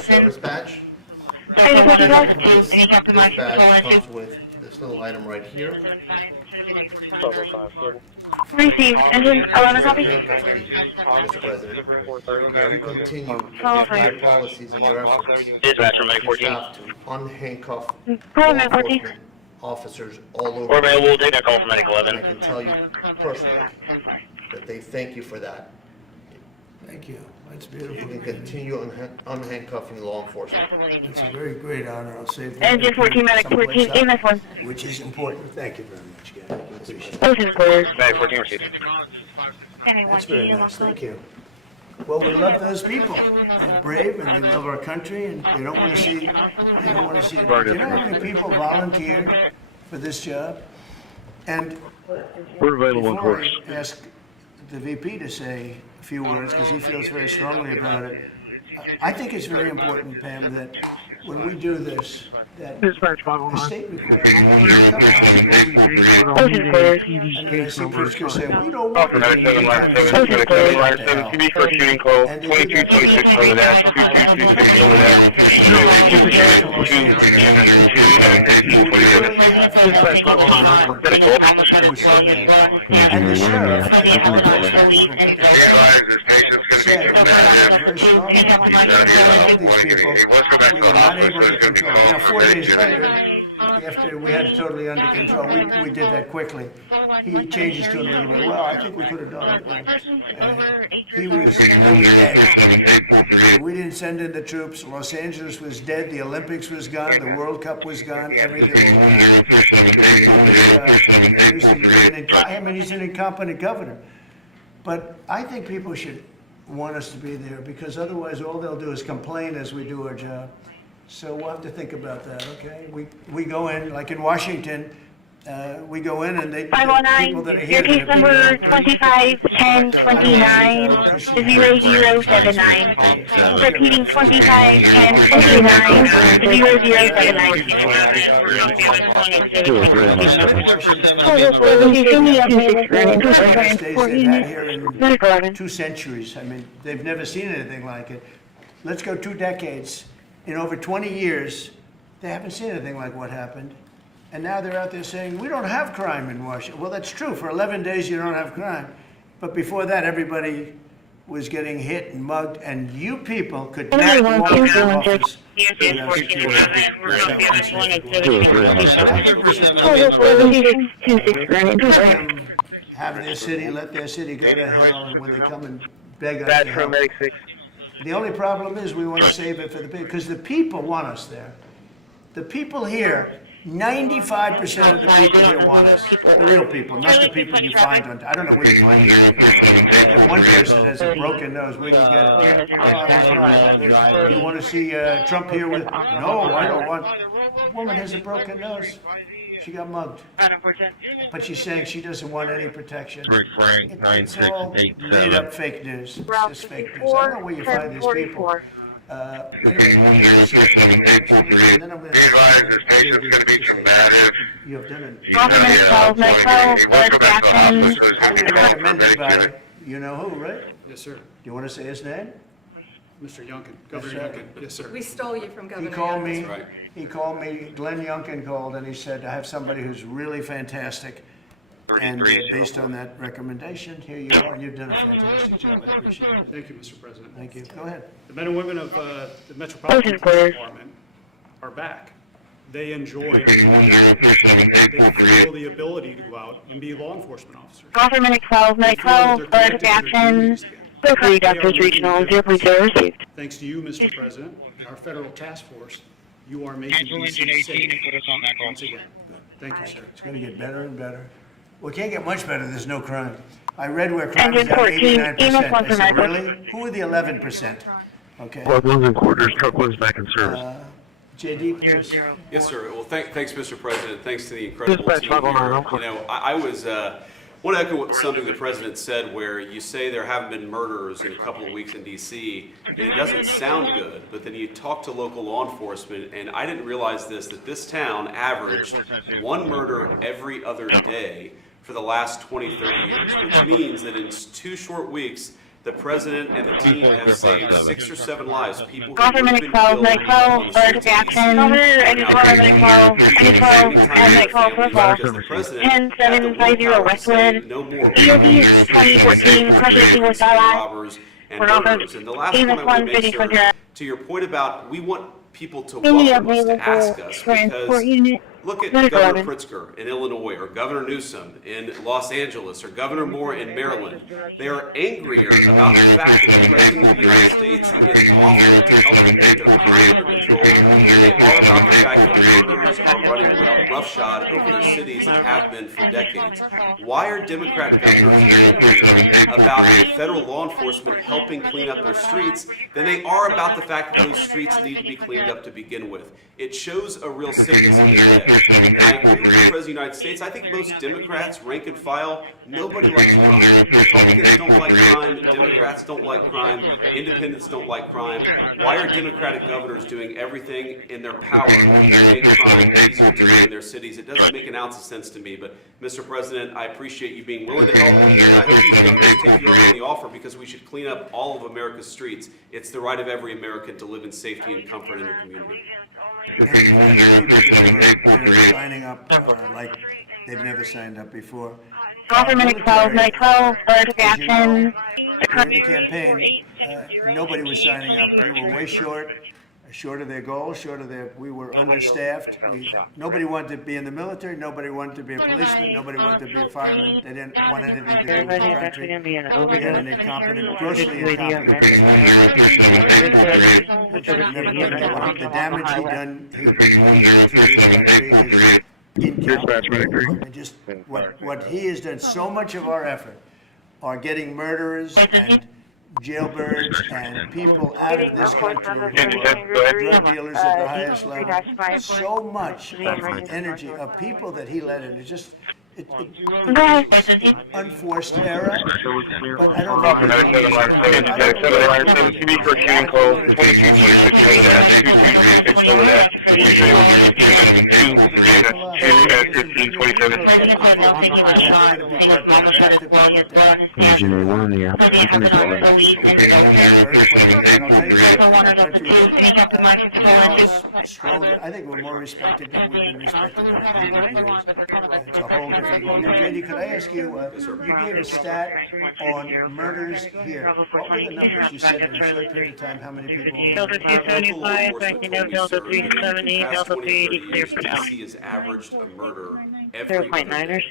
Service badge. This badge comes with this little item right here. Received. Engine 11 copy. Mr. President, as you continue your policies and your efforts, you have to unhandcuff law enforcement officers all over. We're available. Take that call from Medic 11. I can tell you personally that they thank you for that. Thank you. That's beautiful. You can continue unhandcuffing law enforcement. It's a very great honor. I'll save that. Engine 14, Medic 14, EMS 1. Which is important. Thank you very much, Gary. I appreciate it. Ocean clear. Medic 14 received. That's very nice. Thank you. Well, we love those people. They're brave and they love our country and they don't want to see, you know how many people volunteered for this job. And we're available in before course. I ask the VP to say a few words, because he feels very strongly about it, I think it's very important, Pam, that when we do this, that the state requires and I see Pritzker say, we don't want to CCPD for shooting call 2226 over that, 2226 over that. And the sheriff said very strongly, we had these people, we were not able to control. Now, 4 days later, after we had it totally under control, we did that quickly. He changed his tune a little bit. Well, I think we could have done it. He was dead. We didn't send in the troops. Los Angeles was dead. The Olympics was gone. The World Cup was gone. Everything was gone. He's an incompetent governor. But I think people should want us to be there, because otherwise all they'll do is complain as we do our job. So we'll have to think about that, okay? We go in, like in Washington, we go in and they, the people that are here. Your case number 251029-0079. Repeating 251029-0079. 2 centuries. I mean, they've never seen anything like it. Let's go 2 decades. In over 20 years, they haven't seen anything like what happened. And now they're out there saying, we don't have crime in Washington. Well, that's true. For 11 days, you don't have crime. But before that, everybody was getting hit and mugged, and you people could not walk in the office. Have their city, let their city go to hell, and when they come and beg us to help. The only problem is we want to save it for the people, because the people want us there. The people here, 95% of the people here want us. The real people, not the people you find on, I don't know where you find these people. If one person has a broken nose, where do you get it? Oh, you want to see Trump here with, no, I don't want. A woman has a broken nose. She got mugged. But she's saying she doesn't want any protection. It's all made up fake news. It's just fake news. I don't know where you find these people. And then I'm going to you have done it. I would recommend anybody. You know who, right? Yes, sir. Do you want to say his name? Mr. Youngkin, Governor Youngkin. Yes, sir. We stole you from Governor He called me. Youngkin. Right. He called me. Glenn Youngkin called, and he said, "I have somebody who's really fantastic." And based on that recommendation, here you are, and you've done a fantastic job. I appreciate it. Thank you, Mr. President. Thank you. Go ahead. The men and women of the Metropolitan Police Department are back. They enjoy being out. They feel the ability to go out and be law enforcement officers. Officer Minute 12, alert to action. Go for you, Doctors Regional, 0.0 received. Thanks to you, Mr. President, and our federal task force, you are making DC safe once again. Thank you, sir. It's going to get better and better. Well, it can't get much better. There's no crime. I read where crime is down 89%. I said, really? Who are the 11%? Okay. Well, those in quarters, truck was back in service. JD, please. Yes, sir. Well, thanks, Mr. President. Thanks to the incredible team here. You know, I want to echo something the President said, where you say there haven't been murders in a couple of weeks in D.C., and it doesn't sound good, but then you talk to local law enforcement, and I didn't realize that this town averaged 1 murder every other day for the last 20, 30 years, which means that in 2 short weeks, the President and the team have saved 6 or 7 lives. People who have been killed on the streets of D.C. And 10-750 Westwood. EOD is 2014, questioning with robbers and murderers. And the last one I want to make sure, to your point about we want people to welcome us, to ask us, because look at Governor Pritzker in Illinois, or Governor Newsom in Los Angeles, or Governor Moore in Maryland. They are angrier about the fact that the President of the United States is offering to help them get their crime under control than they are about the fact that murderers are running roughshod over their cities and have been for decades. Why are Democrat governors angrier about federal law enforcement helping clean up their streets than they are about the fact that those streets need to be cleaned up to begin with? It shows a real sickness in the head. And I agree with the President of the United States. I think most Democrats, rank and file, nobody likes crime. Republicans don't like crime. Democrats don't like crime. Independents don't like crime. Why are Democratic governors doing everything in their power to make crime easier to live in their cities? It doesn't make an ounce of sense to me. But, Mr. President, I appreciate you being willing to help. And I hope these governors take you up on the offer, because we should clean up all of America's streets. It's the right of every American to live in safety and comfort in their community. They're signing up like they've never signed up before. Government 12, Night 12, alert of action. During the campaign, nobody was signing up. We were way short of their goals, we were understaffed. Nobody wanted to be in the military, nobody wanted to be a policeman, nobody wanted to be a fireman. They didn't want anything to do with the country. We had an incompetent, grossly incompetent president. The damage he done to this country is incalculable. And just what he has done, so much of our effort are getting murderers and jailbirds and people out of this country who are drug dealers at the highest level. So much of the energy of people that he let in is just it's an unforced error, but I don't I think we're more respected than we've been respected in 100 years. It's a whole different world. JD, could I ask you, you gave a stat on murders here. What were the numbers you said in a short period of time? How many people? Delta 275, Delta 370, Delta 380, clear for now. DC has averaged a murder every 0.9ers.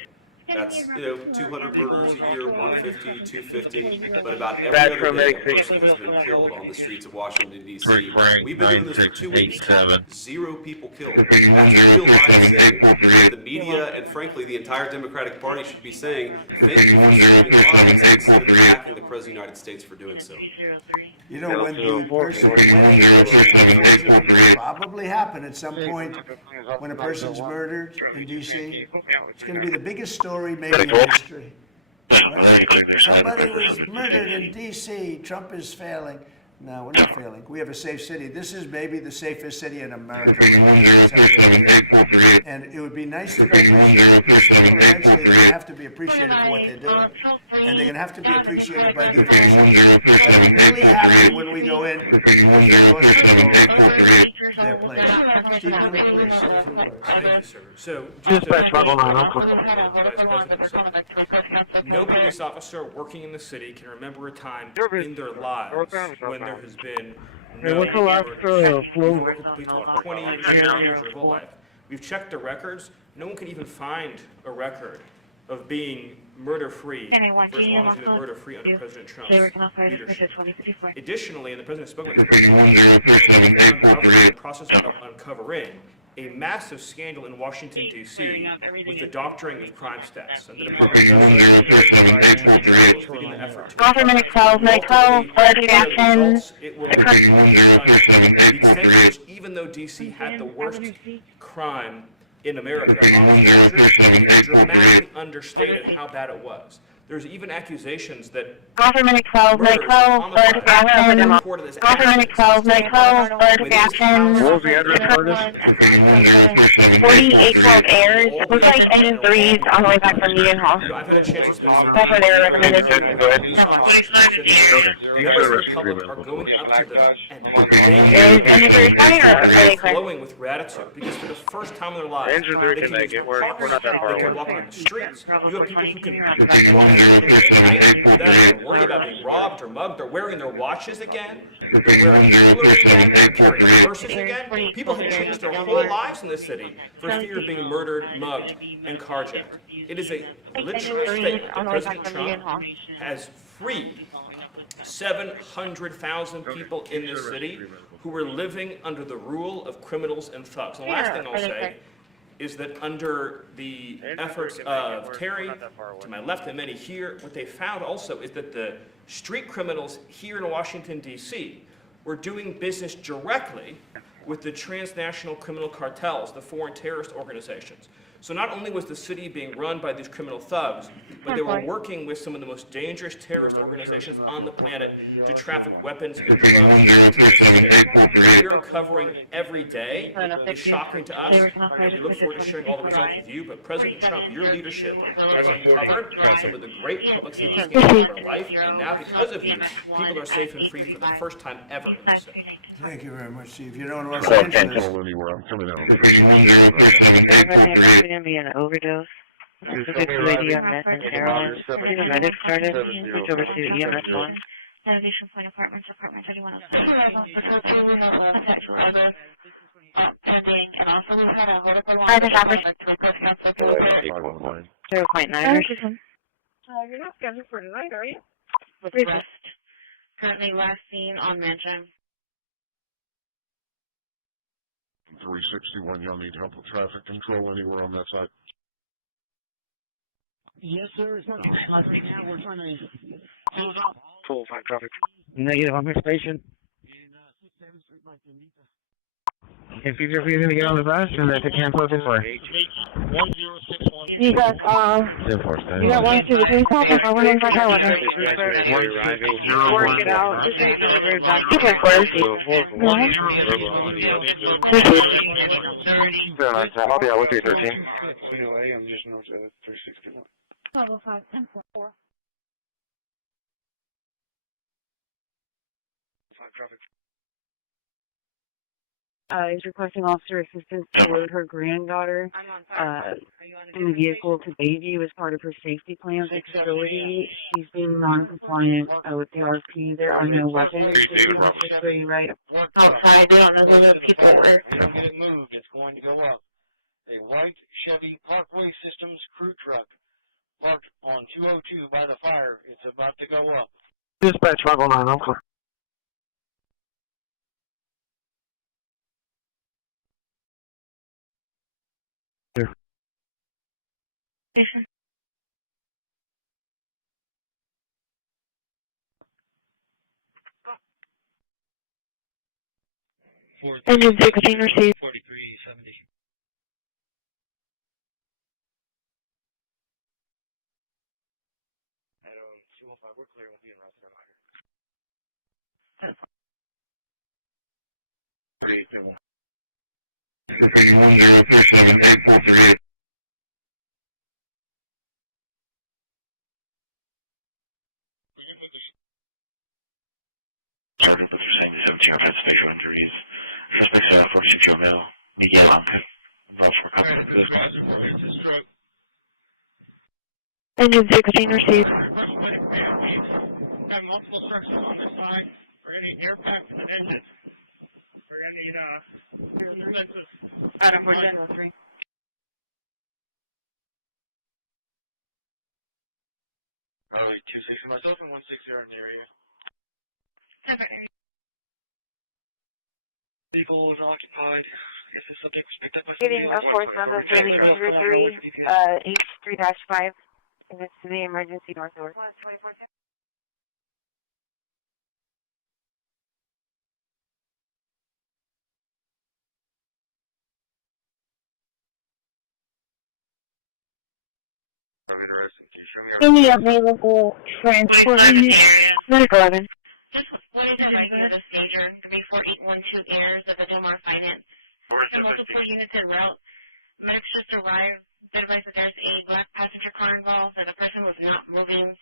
That's, 200 murders a year, 150, 250, but about every other day a person has been killed on the streets of Washington, D.C. We've been doing this for 2 weeks. 0 people killed. That's real life saving. The media and, frankly, the entire Democratic Party should be saying, thank you for saving lives, instead of attacking the President of the United States for doing so. When the person, unfortunately, will probably happen at some point when a person's murdered in D.C., it's going to be the biggest story maybe in history. Right? Somebody was murdered in D.C., Trump is failing. No, we're not failing. We have a safe city. This is maybe the safest city in America. And it would be nice to be appreciated. These people eventually they're going to have to be appreciated for what they're doing. And they're going to have to be appreciated by the officials. But I'm really happy when we go in and they lost control of their place. Steve, please, say a few words. Thank you, sir. So, no police officer working in the city can remember a time in their lives when there has been no what's the last 20 years, 30 years, their whole life. We've checked the records. No one can even find a record of being murder-free for as long as we've been murder-free under President Trump's leadership. Additionally, and the President spoke about this, in the process of uncovering a massive scandal in Washington, D.C. with the doctoring of crime stats. And the Department of Justice is leading the effort. Government 12, Night 12, alert of action. It will the extent to which, even though D.C. had the worst crime in America, it dramatically understated how bad it was. There's even accusations that Government 12, Night 12, alert of action. Government 12, Night 12, alert of action. What was the address for this? 4812 Airs. It looks like engine 3's on the way back from Union Hall. I've had a chance to spend some That's where they were recommended. Members of the public are going up to them and Is engine 3 responding or are they clear? glowing with gratitude because for the first time in their lives, Engine 3 can make it. We're not that far they can away. walk on the streets. You have people who can walk at night without worrying about being robbed or mugged. They're wearing their watches again. They're wearing jewelry again. They're carrying purses again. People have changed their whole lives in this city for fear of being murdered, mugged, and carjacked. It is a literal statement that President Trump has freed 700,000 people in this city who were living under the rule of criminals and thugs. And the last thing I'll say is that under the efforts of Terry, to my left and many here, what they found also is that the street criminals here in Washington, D.C. were doing business directly with the transnational criminal cartels, the foreign terrorist organizations. So not only was the city being run by these criminal thugs, but they were working with some of the most dangerous terrorist organizations on the planet to traffic weapons and drugs into the city. What we are covering every day is shocking to us, and we look forward to sharing all the results with you. But President Trump, your leadership has uncovered some of the great public safety scandals of our life, and now because of you, people are safe and free for the first time ever in the city. Thank you very much, Steve. You know, in Los Angeles, anywhere. I'm coming out. Going to be an overdose. This lady on meth and heroin. The medic started. Switch over to EMS 1. Navigation point apartments, apartment 3107. Pending, and also we had a hold 0.9. You're not scheduled for tonight, are you? With rest. Currently last seen on Mansion. 361, y'all need help with traffic control anywhere on that side? Yes, sir. It's not right now. We're trying to hold up. Full 5 traffic. Negative on this station. If you're going to get on the bus, then they can't close this way. 1061. You got 1 2 3 call for 115 Work it out. Just going to give you back. I'll be out with you, 13. I'm just north of 361. 505 1044. 5 traffic. Is requesting officer assistance to load her granddaughter in the vehicle to Bayview as part of her safety plan at the facility. She's being non-compliant with the RFP. There are no weapons. This is officially right outside. They don't know who the people were. Get it moved. It's going to go up. A white Chevy Parkway Systems crew truck parked on 202 by the fire. It's about to go up. Dispatch 509, I'm clear. Engine 16 received. 4370. At 205, we're clear. We'll be in route to Sergeant Booster 77 Pet Station injuries. Suspects out for secure mail. Miguel Anca. Engine 16 received. Got multiple structures on this side. We're going to need air pack for the engine. We're going to need nueces. Adam 410. Alright, 260 myself and 160 are in the area. Vehicle is occupied. If the subject was picked up by Getting a force number 3303, H3-5, and it's to the emergency northward. Any available transport units? Medical 11. Just wanted to remind you of the stager, 34812 Airs of the Delmar Finance. Multiple units en route. Medics just arrived. They advised that there's a black passenger car involved and the person was not moving.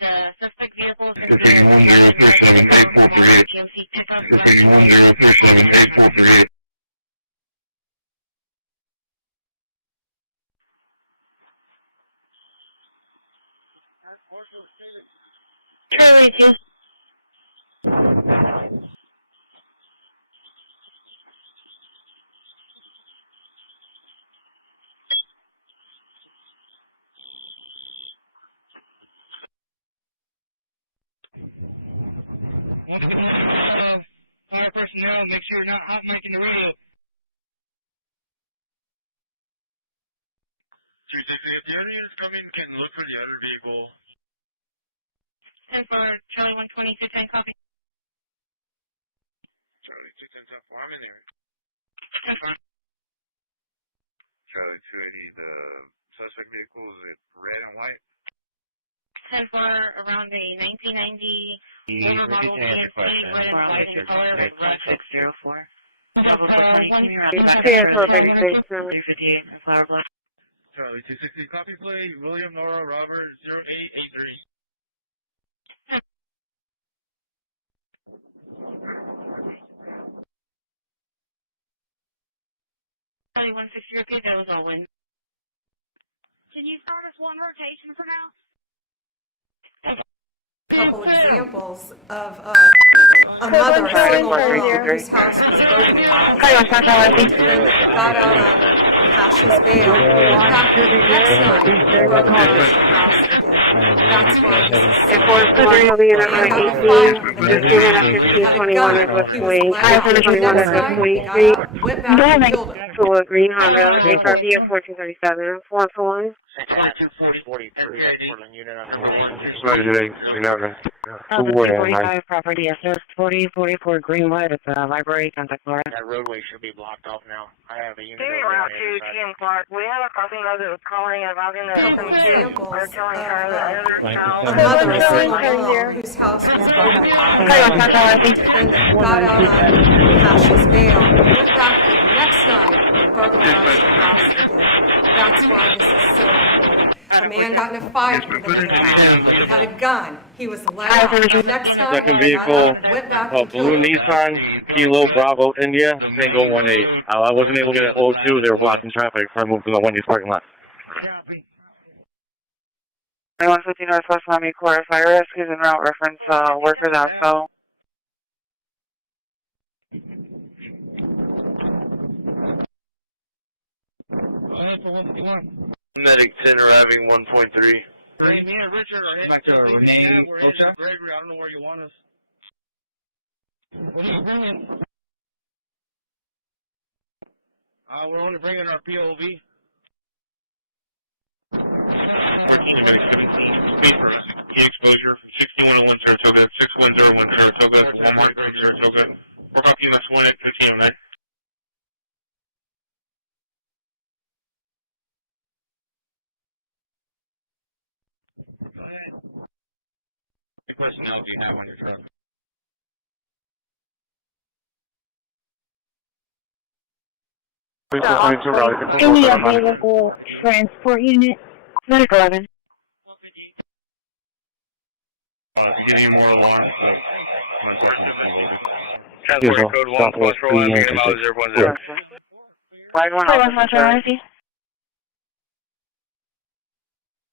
The suspect vehicle is going to be a GMC pickup. Charlie 2. Once again, fire personnel, make sure you're not hot micing the radio. 260, if the other units come in, can look for the other vehicle. 10 for Charlie 122, 10 copy. Charlie 610, I'm in there. Charlie 280, the suspect vehicle, is it red and white? 10 far around a 1990 older model GMC, red and white in color, red 604. Charlie 260, copy plate, William Nora Robert 0883. Charlie 160, repeat, that was Owen. Can you start us one rotation for now? A couple examples of a mother, a single mom, whose house was burglarized. The defendant got out on Cash's bail, walked back the next night, and burglarized the house again. That's why this is so important. He got a fire from the defendant, had a gun, he was loud, the next night, he got out, went back and killed him. To Green Honda, HRV of 1437, 441. 45 property SS 4044 Greenwood. It's a library, contact Laura. That roadway should be blocked off now. I have a unit Give me over route there. 2, TM Clark. We have a couple of that was calling about in the Couple examples or telling her that other child. a mother, a single mom, whose house was burglarized. The defendant got out on Cash's bail, went back the next night, and burglarized the house again. That's why this is so important. A man got in a fight with another man. He had a gun. He was loud. The next night, Second he got vehicle, out, went back and Blue killed him. Nissan, Kilo Bravo India, Tango 18. I wasn't able to get at 02. They were blocking traffic, so I moved to the Wendy's parking lot. 150 Northwest Miami Quarter, fire rescues en route, reference workers also. Medic 10 arriving 1.3. Hey, me and Richard are back to Renee. We're in Gregory. I don't know where you want us. What are you bringing? We're only bringing our POV. 14 Medic 17. Speed for us. Key exposure. 6101 Saratoga. 6101 Saratoga. 113 Saratoga. We're talking about 1 at 15, right? The personnel do you have on your truck? Any available transport unit? 11. Any more alarms? Transport code 1, Control Line, beginning miles 010. Flag 1, officer.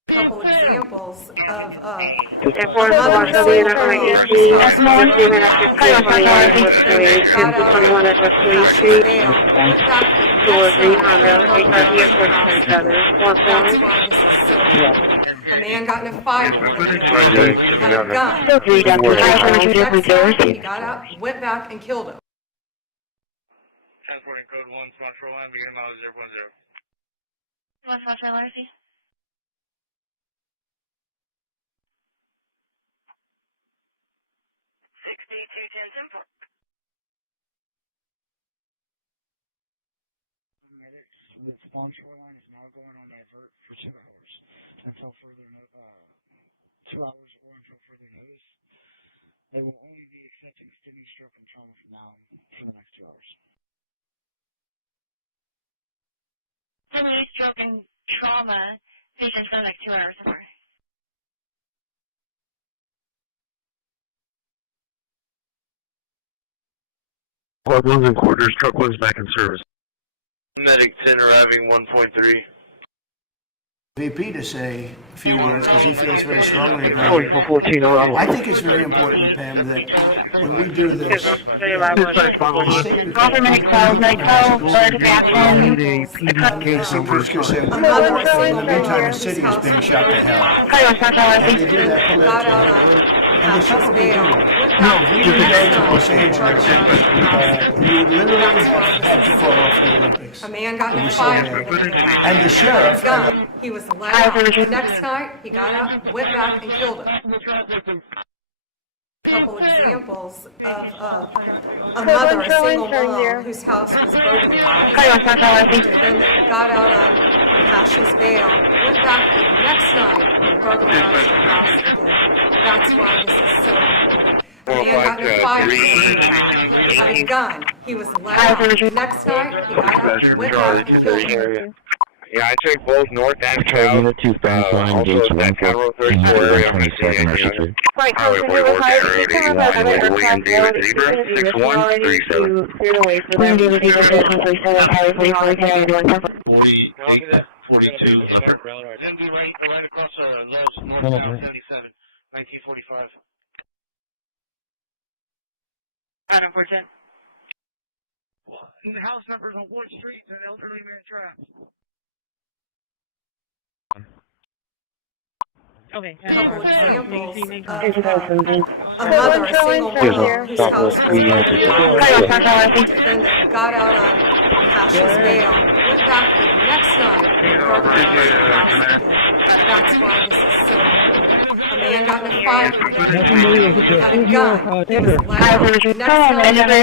A couple examples of a Enforce mother, a the single unit on mom, EC, whose house was 15 minutes, burglarized. 1521 West Wade, 1521 at West Wade Street. Bail, went back the To next Green night, Honda, and HRV of burglarized the house 1437, again. 441. That's why this is so important. A man got in a fight with another man. He had a gun. Three, Dr. He got out, went back and killed him. Transporting code 1, Control Line, beginning miles 010. What's Metro Larcy? 6210 The sponsor line is now going on divert for 2 hours until further 2 hours or until further notice. They will only be accepting stimmy, stroke, and trauma from now for the next 2 hours. Stimmy, stroke, and trauma patients go like 2 hours more. Plug 1 and quarters, truck 1's back in service. Medic 10 arriving 1.3. VP to say a few words because he feels very strongly about it. I think it's very important, Pam, that when we do this, Government calls, bird action. Mr. Pritzker said, in the meantime, the city is being shot to hell. And they do that politically. And the trouble they do, if you go to Los Angeles, you would literally have had to call off the Olympics. A man got in It a was so fight bad. with another man. And the sheriff, Gun. He was loud. The next night, he got out, went back, and killed him. couple examples of a mother, a single mom, whose house was burglarized. The defendant got out on Cash's bail, went back the next night and burglarized her house again. That's why this is so important. A man got in a fight with him. He had a gun. He was loud. Next night, he got out, went back and killed him. Yeah, I checked both north and south. Also, that Cairo 34 area, I'm seeing it. Highway 44 Road 81, William David Zebra, 6137. 42. Right across Lowe's, north 77, 1945. Adam 410. The house numbers on Wood Street, an elderly man trapped. Okay. A couple examples of a mother, a single mom, whose house was burglarized. The defendant got out on Cash's bail, went back the next night and burglarized her house again. That's why this is so important. A man got in a fight with him. He had a gun. He was loud. Next night, he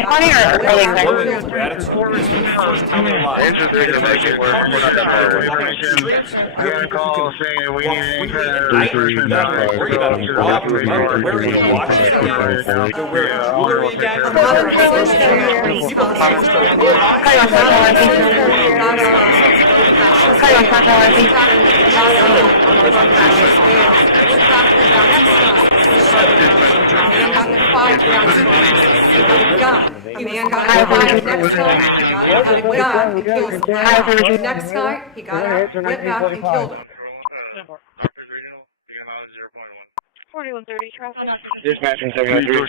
I got a call saying we need Next night, he got out, went back and killed him. 4130 traffic. Dispatching 703.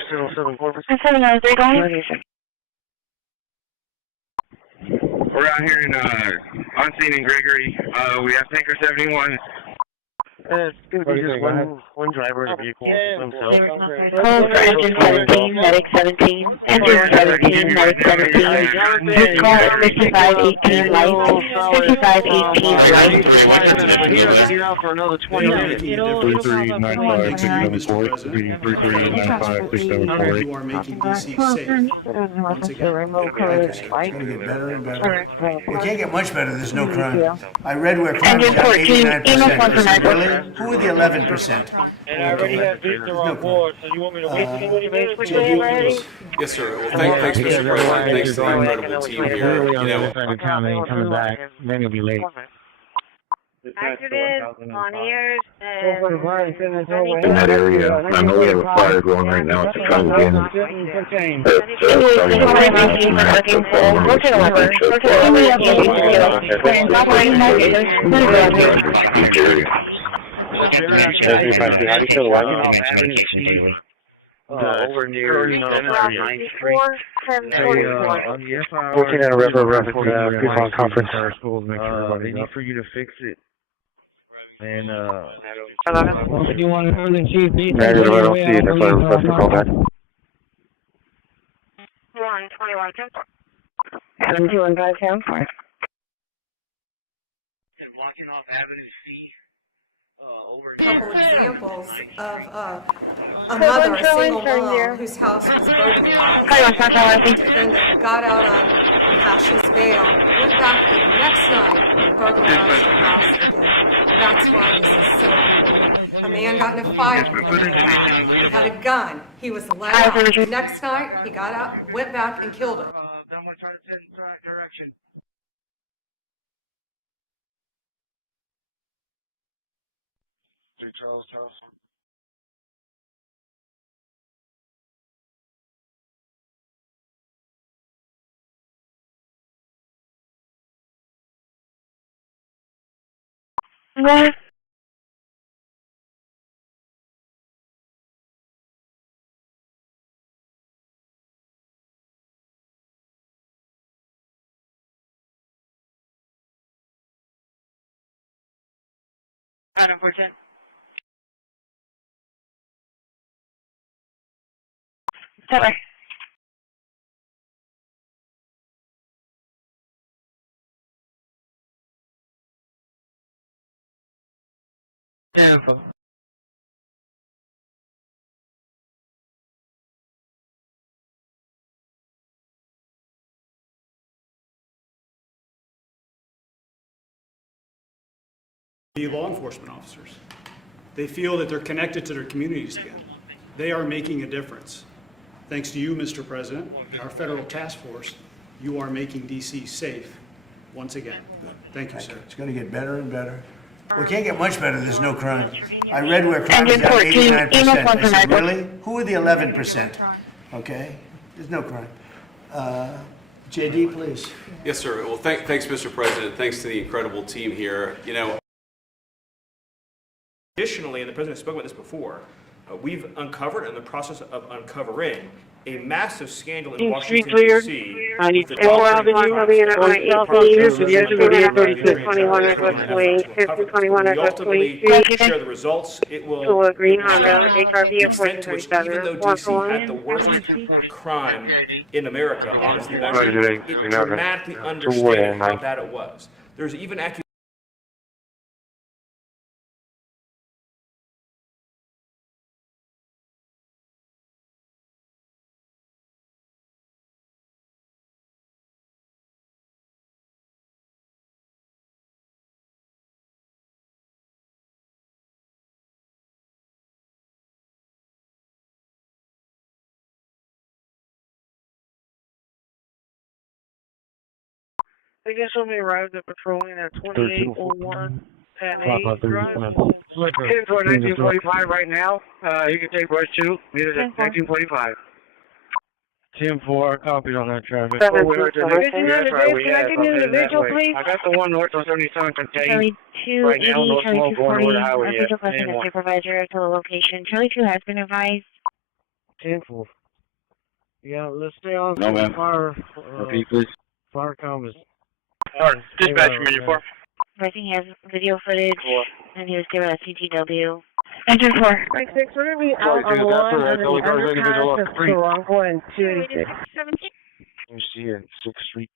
703 going. We're out here in, on scene in Gregory. We have tanker 71. It's going to be just one driver of the vehicle himself. Call for engine 17, medic 17, engine 17, medic 17, this call 5518 light, 5518 light. For another 20 minutes. 3395 674. You are making DC safe. Once again, It's going to get better and better. It can't get much better. There's no crime. I read where crime is down 89%. Really? Who are the 11%? And I already have Victor on board, so you want me to wait till 20 minutes? Yes, sir. Well, thanks, Mr. President. Thanks to the incredible team here. You know, coming back, then you'll be late. Accident, on ears, In that area, I know we have a fire going right now. It's a trouble again. Over near 9th Street. 14 at a reference on conference. They need for you to fix it. And, if you want to further chief, I don't see it. That's why I requested a call back. 21 721 Blocking off Avenue C. A couple examples of a mother, a single mom, whose house was burglarized. The defendant got out on Cash's bail, went back the next night and burglarized her house again. That's why this is so important. A man got in a fight with him. He had a gun. He was loud. Next night, he got out, went back and killed him. I'm going to try to send in the right direction. Charles. What? Adam 410. Sorry. Yeah. be law enforcement officers. They feel that they're connected to their communities again. They are making a difference. Thanks to you, Mr. President, and our federal task force, you are making DC safe once again. Thank you, sir. It's going to get better and better. We can't get much better. There's no crime. I read where crime is down 89%. I said, really? Who are the 11%? Okay? There's no crime. JD, please. Yes, sir. Well, thanks, Mr. President. Thanks to the incredible team here. You know, additionally, and the President spoke about this before, we've uncovered, in the process of uncovering, a massive scandal in Washington, D.C. I need to call out the unit on 18, to the edge of the 3221 Northwest Wing, 1521 Northwest Wing, share the results. It will to a green Honda, HRV of extent to which, even though D.C. had the worst crime in America, honestly, it dramatically understated how bad it was. There's even accusations. They just only arrived at patrolling at 2801 Pan A Drive. 10 for 1945 right now. You can take brush 2. Meet us at 1945. 10-4, copied on that traffic. That's right, we have. I got the one north on 77 contained. Right now, no smoke going over the highway yet. The supervisor to the location. Charlie 2 has been advised. 10-4. Yeah, let's stay on fire. Repeat, please. Fire comms. Dispatch from Union 4. I think he has video footage, and he was given a CTW. Engine 4. 6, we're going to be out on 1 under the underpass of Toronto and 286. Let me see here, 6th Street.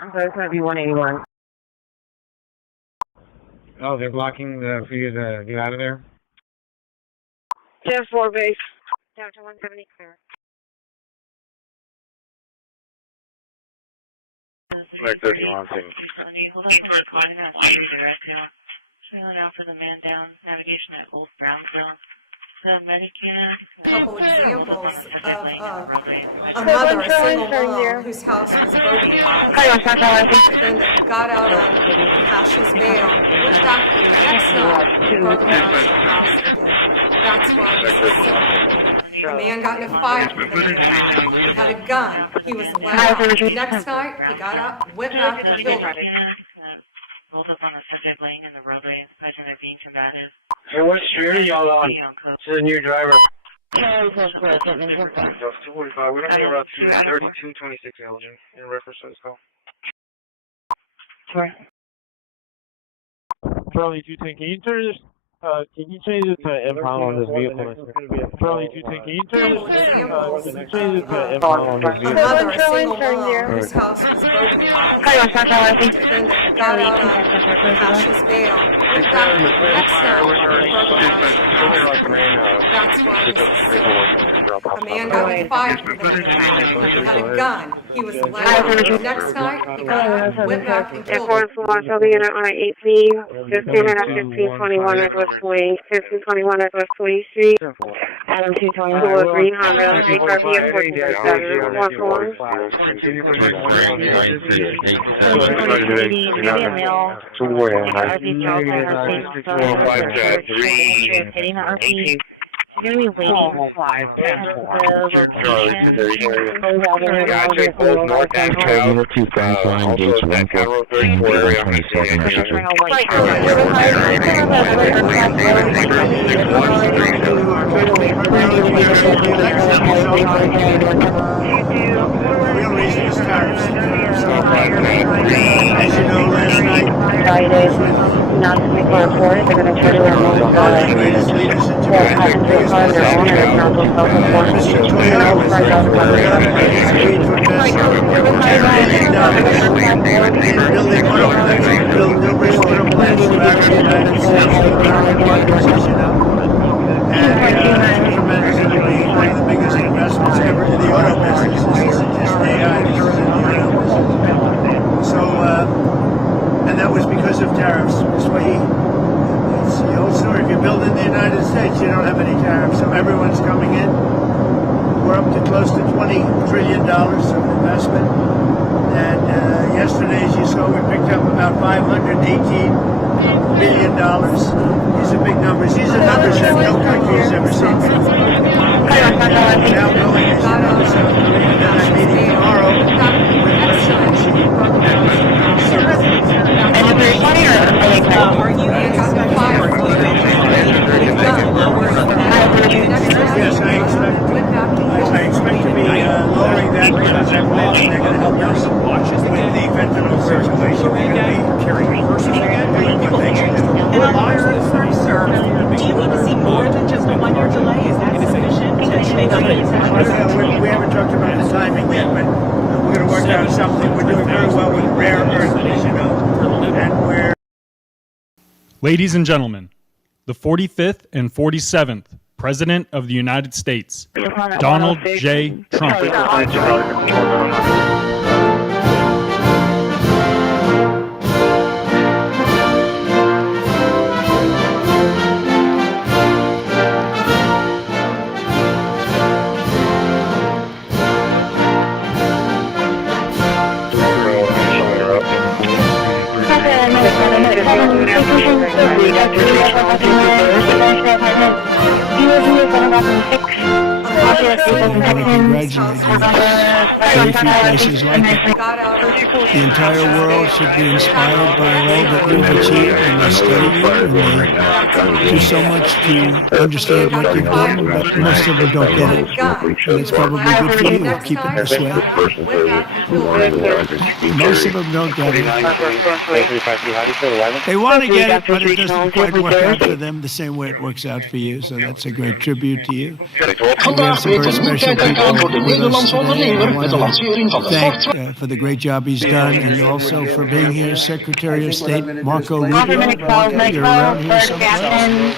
I'm sorry, it's going to be 181. Oh, they're blocking for you to get out of there? 10-4 base. Down to 170 clear. Like 31 thing. Out for the man down navigation at Old Brownsville. A couple examples of a mother, a single mom, whose house was burglarized. Defendant got out on Cash's bail, went back for the next night, burglarized the house again. That's why this is so important. A man got in a fight with another guy. He had a gun. He was loud. The next night, he got up, went back, and killed him. Both up on the subject laying in the roadway, imagine they're being combative. Hey, what street are y'all on? This is a new driver. 245, we're going to be around 3226 Elgin in reference to this call. Sorry. Charlie 210, can you turn this? Can you change it to impound on this vehicle? Charlie 210, can you turn this? Can you change it to impound on this vehicle? Mother, a single mom, whose house was burglarized. Defendant got out on Cash's bail, went back for the next night, burglarized the house. That's why this is so important. A man got in a fight with another guy. He had a gun. He was loud. The next night, he got up, went back, and killed him. Unit on 18, just came in at 1521 Northwest Wing, 1521 Northwest 20th Street. Adam 221. To a green Honda, HRV of 1437, 141. You're going to be waiting Charlie to both north and south. Unit 2, Franklin, engage 144 area 27. Real reason is tariffs. As you know, last night, not to make a report. They're going to try to remove their passenger car, their owner is not to one of the biggest investments ever in the auto business is AI. So, and that was because because of tariffs. It's the old story. If you build in the United States, you don't have any tariffs. So everyone's coming in. We're up to close to $20 trillion of investment. And yesterday, as you saw, we picked up about $518 billion. These are big numbers. These are numbers that no country has ever seen before. And now going to South Korea, and I'm meeting tomorrow with President Xi. Yes, I expect to be lowering that because I believe they're going to help us with the fentanyl situation. We're going to be carrying persons again, doing what they can do. And on your first serve, do you need to see more than just a 1 year delay? Is that sufficient to make sure we haven't talked about the timing yet, but we're going to work out something. We're doing very well with rare earth, as you know, and we're... Ladies and gentlemen, the 45th and 47th President of the United States, Donald J. Trump. Very few places like it. The entire world should be inspired by all that you've achieved, and they study you, and they do so much to understand what you've done, but most of them don't get it. And it's probably good for you to keep it this way. Most of them don't get it. They want to get it, but it doesn't quite work out for them the same way it works out for you, so that's a great tribute to you. We have some very special people with us today. I want to thank for the great job he's done, and also for being here, Secretary of State Marco Rubio. You're around here someplace.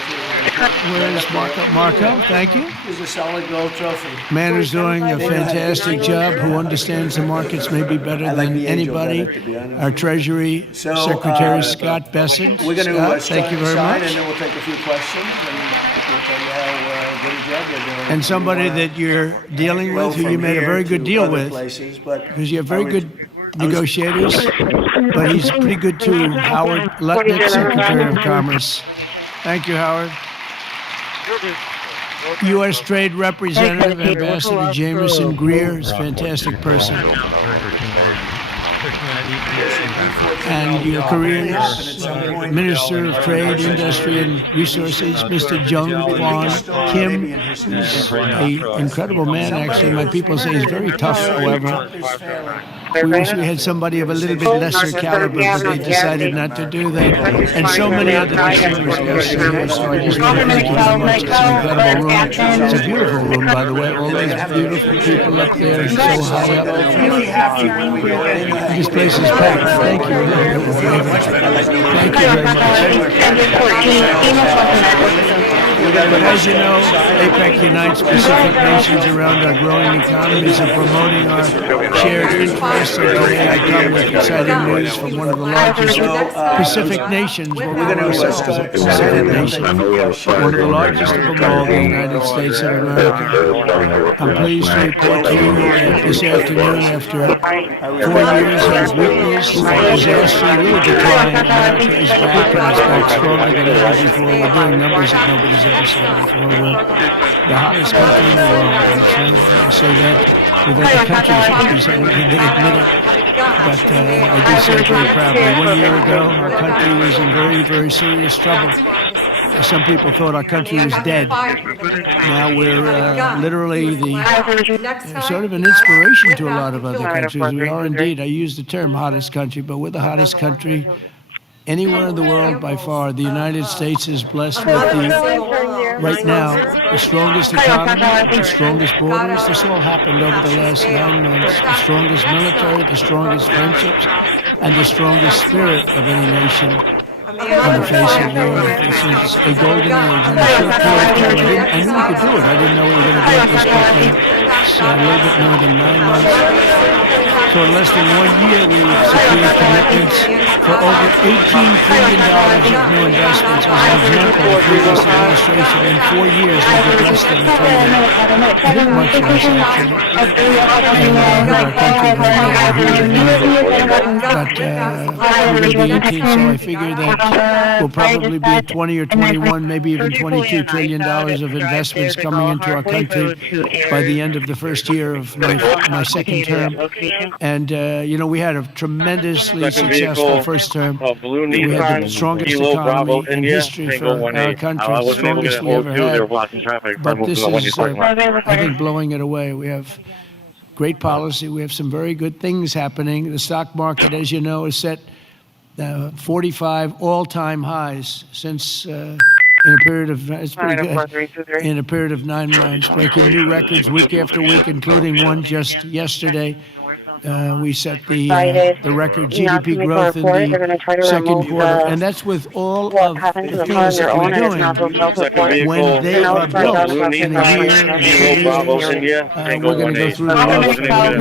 Where's Marco? Marco, thank you. He's a solid gold trophy. Man is doing a fantastic job, who understands the markets maybe better than anybody. Our Treasury Secretary, Scott Bessent. We're going to thank you very much. And then we'll take a few questions, and we'll tell you how good a job you're doing. And somebody that you're dealing with, who you made a very good deal with, because you have very good negotiators, but he's pretty good too. Howard Lutnick, Secretary of Commerce. Thank you, Howard. U.S. Trade Representative, Ambassador Jameson Greer is a fantastic person. And your careers, Minister of Trade, Industry and Resources, Mr. Jung Kwan Kim, who's an incredible man, actually. My people say he's very tough, however. We wish we had somebody of a little bit lesser caliber, but they decided not to do that. And so many other distinguished guests are here, so I just want to thank you very much. It's an incredible room. It's a beautiful room, by the way. All those beautiful people up there, so high up. This place is packed. Thank you. Thank you very much. But as you know, APEC unites Pacific nations around our growing economies and promoting our shared interests. So today I come with exciting news from one of the largest Pacific nations. We're going to ourselves as a Pacific nation. One of the largest of them all, the United States of America. I'm pleased to report to you this afternoon, after 4 years of weakness, disaster, really decline, America is back, and it's back stronger than ever before. We're doing numbers that nobody's ever seen before. We're the hottest country in the world. I say that with other countries because they admit it. But I do say it very proudly. 1 year ago, our country was in very, very serious trouble. Some people thought our country was dead. Now we're literally sort of an inspiration to a lot of other countries. We are indeed, I use the term hottest country, but we're the hottest country anywhere in the world by far. The United States is blessed with right now, the strongest economy, the strongest borders. This all happened over the last 9 months. The strongest military, the strongest friendships, and the strongest spirit of any nation on the face of the earth. This is a golden age, and a short period of time. I knew we could do it. I didn't know we were going to do it this quickly. So a little bit more than 9 months. So in less than 1 year, we've secured commitments for over $18 trillion of new investments. As an example, through this administration, in 4 years, they did less than $1 trillion. I think much less, actually. And hurt our country but we're going to be 18, so I figure that we'll probably be at 20 or 21, maybe even $22 trillion of investments coming into our country by the end of the first year of my second term. And, we had a tremendously successful first term. We had the strongest economy in history for our country, the strongest we ever had. But this is, I think, blowing it away. We have great policy. We have some very good things happening. The stock market, as you know, is set 45 all-time highs since in a period of, it's pretty good, in a period of 9 months, breaking new records week after week, including one just yesterday. We set the record GDP growth in the second quarter, and that's with all of the things that we're doing. When they are built in a year, we're going to go through the I don't think I've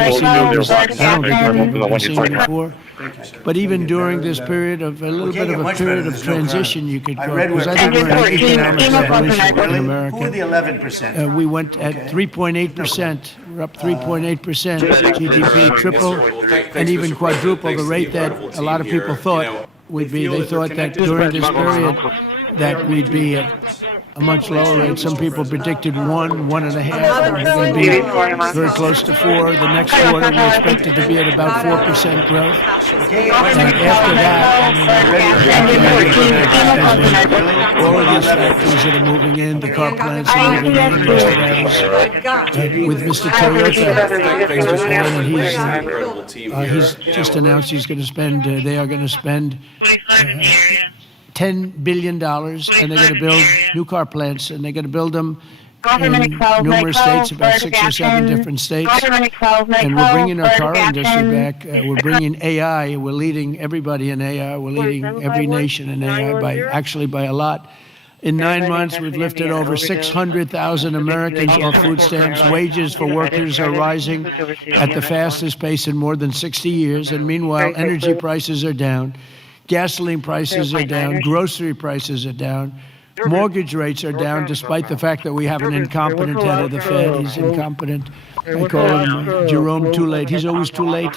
ever seen it before. But even during this period of a little bit of a period of transition, you could call it, because I think we're in an economic revolution in America. Who are the 11%? We went at 3.8%. We're up 3.8%. GDP triple and even quadruple the rate that a lot of people thought we'd be. They thought that during this period that we'd be at a much lower rate. Some people predicted 1, 1.5. We're going to be very close to 4. The next quarter we expected to be at about 4% growth. And after that, all of these factories that are moving in, the car plants are moving in, most of that is with Mr. Toyota, and he's just announced he's going to spend, they are going to spend $10 billion, and they're going to build new car plants, and they're going to build them in numerous states, about 6 or 7 different states. And we're bringing our car industry back. We're bringing AI. We're leading everybody in AI. We're leading every nation in AI by a lot. In 9 months, we've lifted over 600,000 Americans off food stamps. Wages for workers are rising at the fastest pace in more than 60 years. And meanwhile, energy prices are down. Gasoline prices are down. Grocery prices are down. Mortgage rates are down, despite the fact that we have an incompetent head of the Fed. He's incompetent. I call him Jerome Too Late. He's always too late.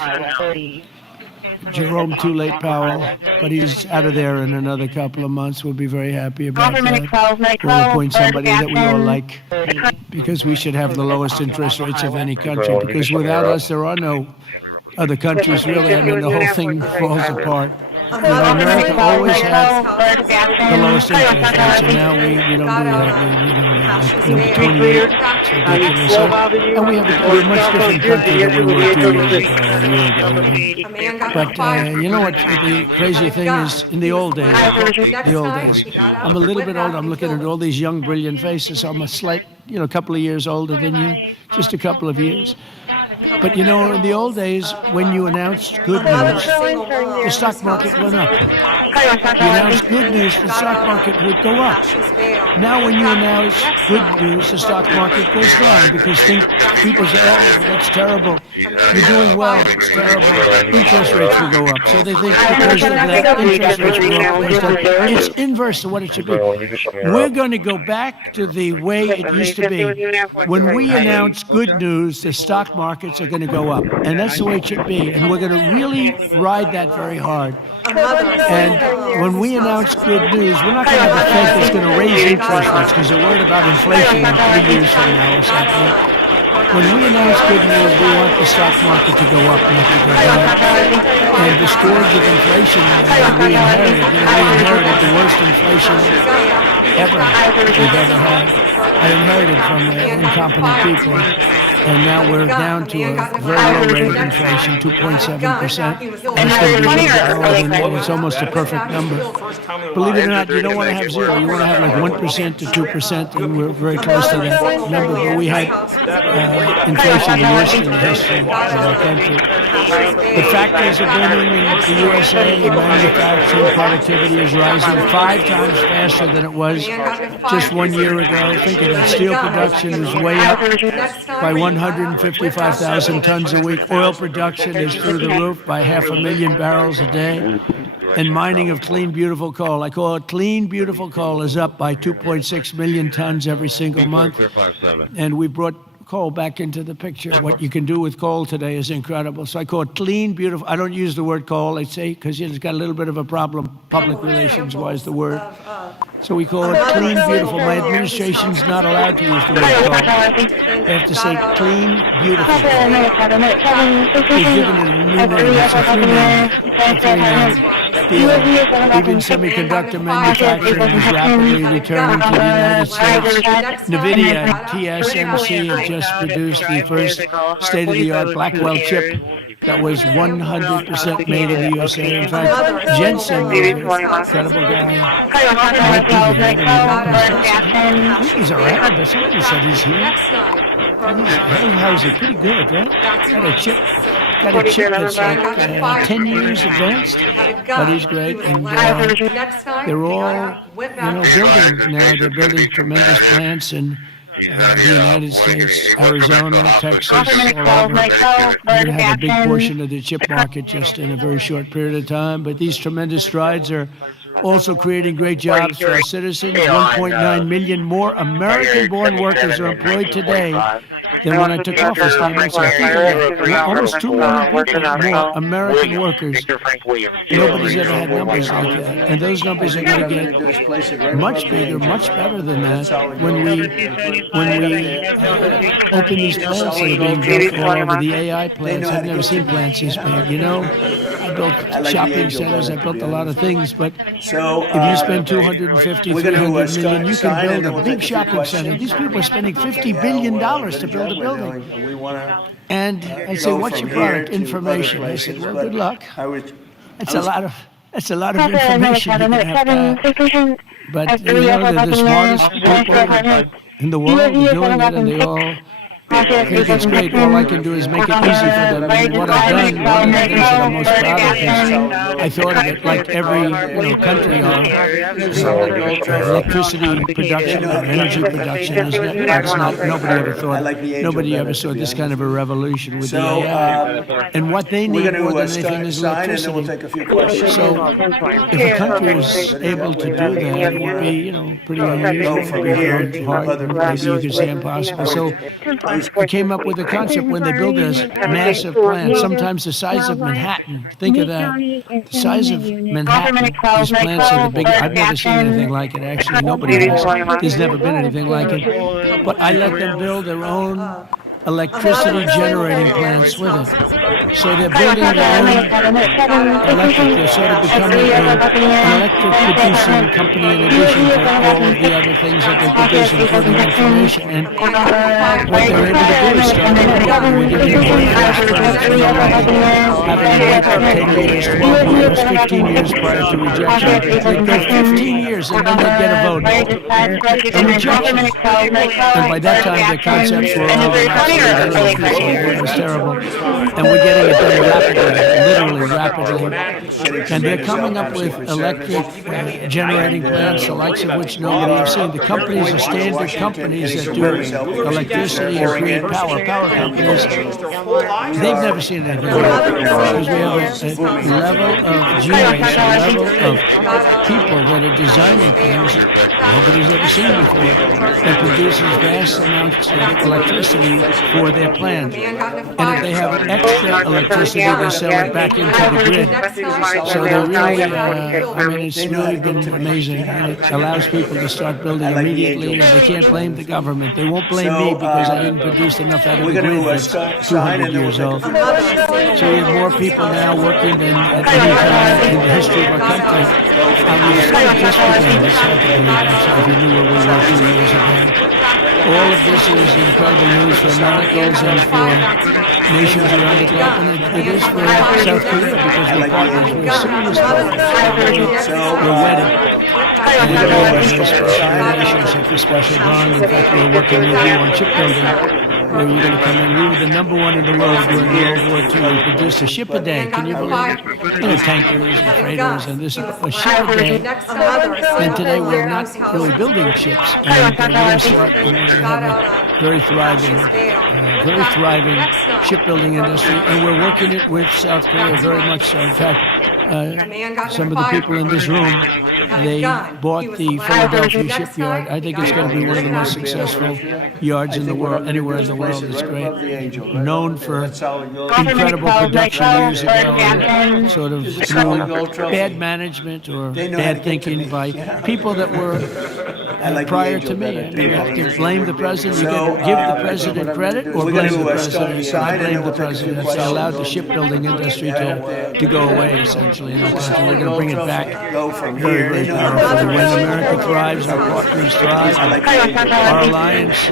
Jerome Too Late Powell. But he's out of there in another couple of months. We'll be very happy about that. We'll appoint somebody that we all like, because we should have the lowest interest rates of any country. Because without us, there are no other countries, really. I mean, the whole thing falls apart. America always had the lowest interest rates, and now we don't do that. We like 28. It's ridiculous. And we have a much different country than we were 2 years ago, a year ago. But you know what the crazy thing is? In the old days, I'm a little bit older. I'm looking at all these young, brilliant faces. I'm a slight, a couple of years older than you, just a couple of years. But in the old days, when you announced good news, the stock market went up. You announced good news, the stock market would go up. Now when you announce good news, the stock market goes down, because people say, oh, that's terrible. You're doing well, that's terrible. Interest rates will go up. So they think because of that, interest rates will go up. It's inverse to what it should be. We're going to go back to the way it used to be. When we announce good news, the stock markets are going to go up. And that's the way it should be. And we're going to really ride that very hard. And when we announce good news, we're not going to have a Fed that's going to raise interest rates because they're worried about inflation in 3 years from now or something. When we announce good news, we want the stock market to go up, not to go down. And the scourge of inflation we inherited the worst inflation ever we've ever had. I inherited from incompetent people. And now we're down to a very low rate of inflation, 2.7%. And it's going to be a little bit lower than that. It's almost a perfect number. Believe it or not, you don't want to have 0. You want to have like 1% to 2%, and we're very close to that number. But we had inflation the worst in the history of our country. The factories are booming in the USA. Manufacturing productivity is rising 5 times faster than it was just 1 year ago. Think of that. Steel production is way up by 155,000 tons a week. Oil production is through the roof by 500,000 barrels a day. and mining of clean, beautiful coal. I call it clean, beautiful coal is up by 2.6 million tons every single month. And we brought coal back into the picture. What you can do with coal today is incredible. So I call it clean, beautiful. I don't use the word coal, I say, because it's got a little bit of a problem, public relations-wise, the word. So we call it clean, beautiful. My administration's not allowed to use the word coal. They have to say clean, beautiful. We've given it a new name. It's a free name. Even semiconductor manufacturing is rapidly returning to the United States. NVIDIA, TSMC, have just produced the first state-of-the-art Blackwell chip that was 100% made in the USA. In fact, Jensen, incredible guy, might be here. He's around. That's what he said. He's here. How's it? Pretty good, right? Got a chip that's like 10 years advanced, but he's great. And they're all, building now. They're building tremendous plants in the United States, Arizona, Texas, all over. We're going to have a big portion of the chip market just in a very short period of time. But these tremendous strides are also creating great jobs for our citizens. 1.9 million more American-born workers are employed today than when I took office. Almost 2 million people more American workers. Nobody's ever had numbers like that. And those numbers are going to get much bigger, much better than that when we open these plants that are being built all over, the AI plants. I've never seen plants this big, I built shopping centers, I built a lot of things, but if you spend 250, 300 million, you can build a big shopping center. These people are spending $50 billion to build a building. And I say, what's your product? Information. I said, well, good luck. That's a lot of information you can have. But they're the smartest people in the world doing it, and they all think it's great. All I can do is make it easy for them. And what I've done, one of the things that I'm most proud of is I thought of it like every country on electricity production or energy production. That's not, nobody ever saw this kind of a revolution with the AI. And what they need more than anything is electricity. So if a country was able to do that, it would be, pretty unusual. It would be very hard, maybe you could say impossible. So we came up with a concept when they build this massive plant, sometimes the size of Manhattan. Think of that. The size of Manhattan. These plants are the big. I've never seen anything like it, actually. Nobody has. There's never been anything like it. But I let them build their own electricity generating plants with it. So they're building their own electric. They're sort of becoming an electric producing company in addition to all of the other things that they produce, including information. And what they're able to do is start we're giving very fast permits. Having to wait for 10 years, 12 years, 15 years prior to rejection. They go 15 years and then they get a vote. A rejection. And by that time the concepts were all it was terrible. And we're getting it done rapidly, literally rapidly. And they're coming up with electric generating plants, the likes of which nobody has seen. The companies are standard companies that do electricity and create power companies. They've never seen anything like it because we have a level of genius, a level of people that are designing things that nobody's ever seen before that produces vast amounts of electricity for their plant. And if they have extra electricity, they sell it back into the grid. So they're really, it's really been amazing. And it allows people to start building immediately, and they can't blame the government. They won't blame me because I didn't produce enough out of the grid that's 200 years old. So we have more people now working than at any time in the history of our country. Just began. It's hard to believe, actually, if you knew where we were a few years ago. All of this is incredible news for Americans and for nations around the globe, and it is for South Korea because we're partners. We're serious partners. We're wedded. And we have a very special relationship, a special bond. In fact, we're working with you on shipbuilding. where you're going to come in. We were the number one in the world during World War II. We produced a ship a day. Can you believe it? Tankers and freighters and this, a ship a day. And today we're not really building ships. And we're going to start, and we're going to have a very thriving shipbuilding industry. And we're working it with South Korea very much so. In fact, some of the people in this room, they bought the Philadelphia shipyard. I think it's going to be one of the most successful yards in the world, anywhere in the world. It's great. Known for incredible production years ago, and sort of through bad management or bad thinking by people that were prior to me. You have to blame the president. You can give the president credit or blame the president. So I blame the president. They allowed the shipbuilding industry to go away, essentially, in our country. We're going to bring it back very, very powerfully. When America thrives, our partners thrive, our alliance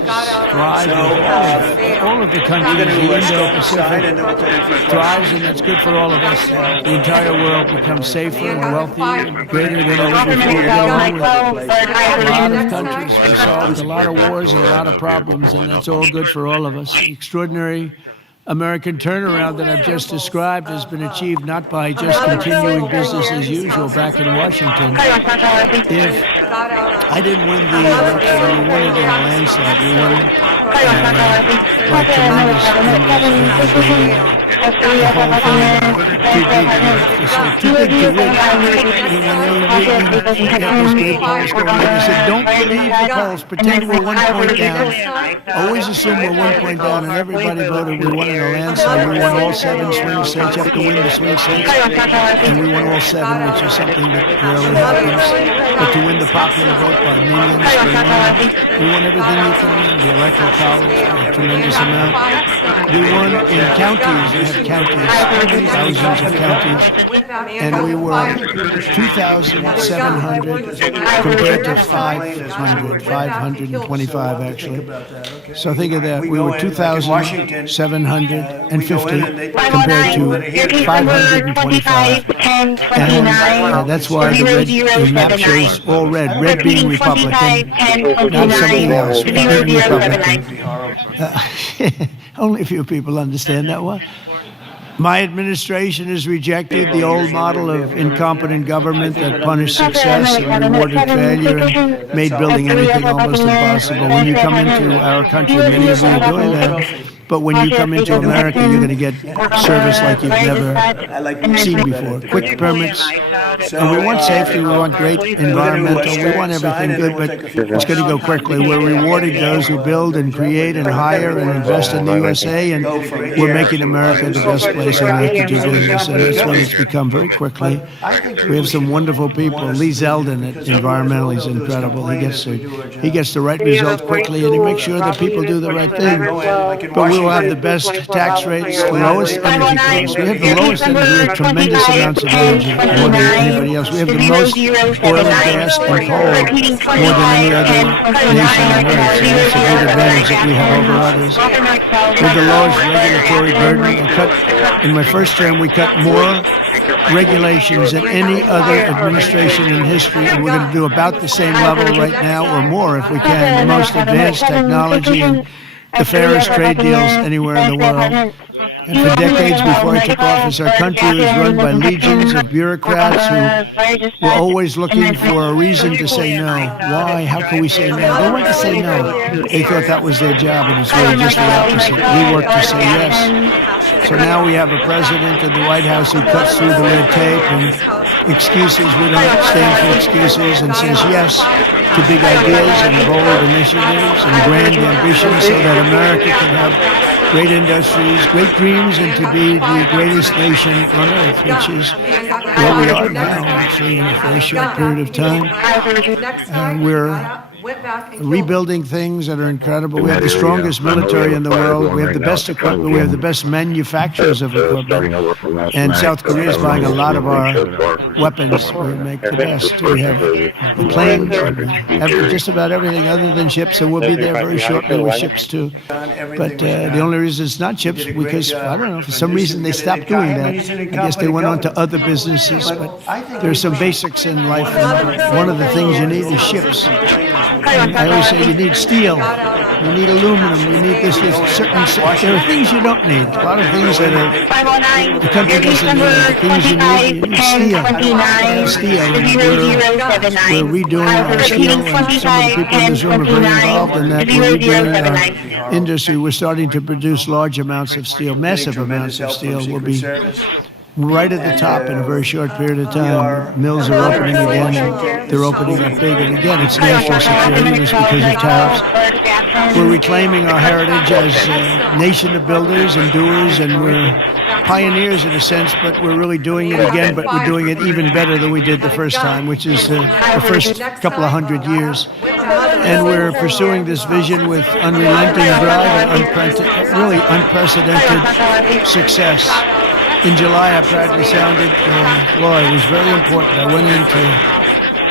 thrives, all of the countries, the Indo-Pacific thrives, and that's good for all of us. The entire world becomes safer and wealthy and greater than ever before. We get along with a lot of countries. We solved a lot of wars and a lot of problems, and that's all good for all of us. The extraordinary American turnaround that I've just described has been achieved not by just continuing business as usual back in Washington. If I didn't win the election, we won it in a landslide. We won by tremendous numbers. The whole thing, too big to win. He said, don't believe the polls. Pretend we're 1 point down. Always assume we're 1 point down, and everybody voted. We won in a landslide. We won all 7 swing states. You have to win the swing states. And we won all 7, which is something that rarely happens. But to win the popular vote by millions, we won everything you can win. The electoral college, a tremendous amount. We won in counties. We had counties, thousands of counties, and we were 2,700 compared to 525 actually. So think of that. We were 2,750 compared to 525, and that's why the map shows all red. Red being Republican, not something else. Red being Republican. Only a few people understand that one. My administration has rejected the old model of incompetent government that punished success and rewarded failure and made building anything almost impossible. When you come into our country, many of you are doing that. But when you come into America, you're going to get service like you've never seen before. Quick permits. And we want safety. We want great environmental. We want everything good, but it's going to go quickly. We're rewarding those who build and create and hire and invest in the USA, and we're making America the best place on earth to do business. And that's what it's become very quickly. We have some wonderful people. Lee Zeldin at Environmental is incredible. He gets the right result quickly, and he makes sure that people do the right thing. But we will have the best tax rates, the lowest energy costs. We have the lowest energy. We have tremendous amounts of energy, more than anybody else. We have the most oil and gas and coal, more than any other nation on earth. So that's a great advantage that we have over others. We have the lowest regulatory burden. In my first term, we cut more regulations than any other administration in history, and we're going to do about the same level right now or more if we can. The most advanced technology and the fairest trade deals anywhere in the world. And for decades before I took office, our country was run by legions of bureaucrats who were always looking for a reason to say no. Why? How can we say no? They wanted to say no. They thought that was their job, and it's really just the opposite. We work to say yes. So now we have a president in the White House who cuts through the red tape and excuses. We don't stand for excuses, and says yes to big ideas and bold initiatives and grand ambitions so that America can have great industries, great dreams, and to be the greatest nation on earth, which is where we are now, actually, in a very short period of time. We're rebuilding things that are incredible. We have the strongest military in the world. We have the best equipment. We have the best manufacturers of equipment. And South Korea is buying a lot of our weapons. We make the best. We have the planes. We have just about everything other than ships, and we'll be there very shortly with ships too. But the only reason it's not ships because, I don't know, for some reason they stopped doing that. I guess they went on to other businesses, but there are some basics in life, and one of the things you need is ships. And I always say you need steel, you need aluminum, you need this. There are things you don't need. A lot of things that the country doesn't need. The things you need steel. We're redoing our steel, and some of the people in this room are very involved in that. We're redoing our industry. We're starting to produce large amounts of steel, massive amounts of steel. We'll be right at the top in a very short period of time. Mills are opening again, and they're opening up big. And again, it's national security. It's because of tariffs. We're reclaiming our heritage as a nation of builders and doers, and we're pioneers in a sense, but we're really doing it again, but we're doing it even better than we did the first time, which is the first couple of 100 years. And we're pursuing this vision with unrelenting drive and really unprecedented success. In July, I proudly sounded law. It was very important. I went into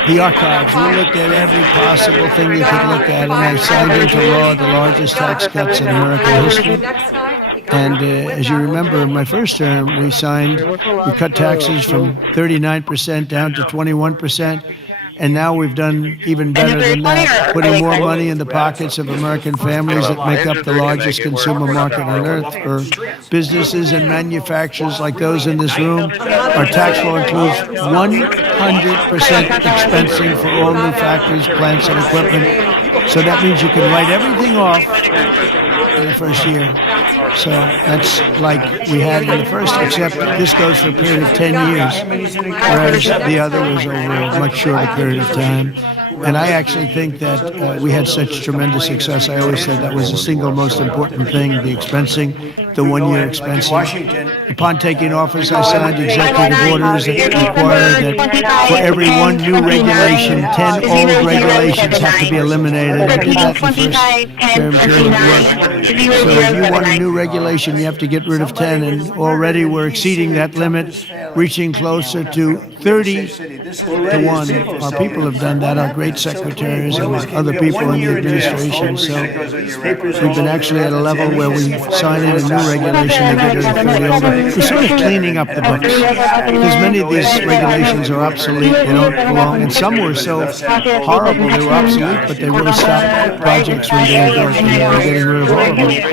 the archives. We looked at every possible thing you could look at, and I signed into law the largest tax cuts in American history. And as you remember, in my first term, we cut taxes from 39% down to 21%. And now we've done even better than that, putting more money in the pockets of American families that make up the largest consumer market on earth. For businesses and manufacturers like those in this room, our tax law includes 100% expensing for all new factories, plants, and equipment. So that means you can write everything off in the first year. So that's like we had in the first, except this goes for a period of 10 years, whereas the other was over a much shorter period of time. And I actually think that we had such tremendous success. I always said that was the single most important thing, the expensing, the one-year expensing. Upon taking office, I signed executive orders that require that for every one new regulation, 10 old regulations have to be eliminated. I did that in the first term period of work. So if you want a new regulation, you have to get rid of 10, and already we're exceeding that limit, reaching closer to 30 to 1. Our people have done that, our great secretaries and other people in the administration. So we've been actually at a level where we sign in a new regulation to get rid of 30 older. We're sort of cleaning up the books, because many of these regulations are obsolete, they don't belong, and some were so horrible they were obsolete, but they would have stopped projects from being built, and we're getting rid of all of them. We've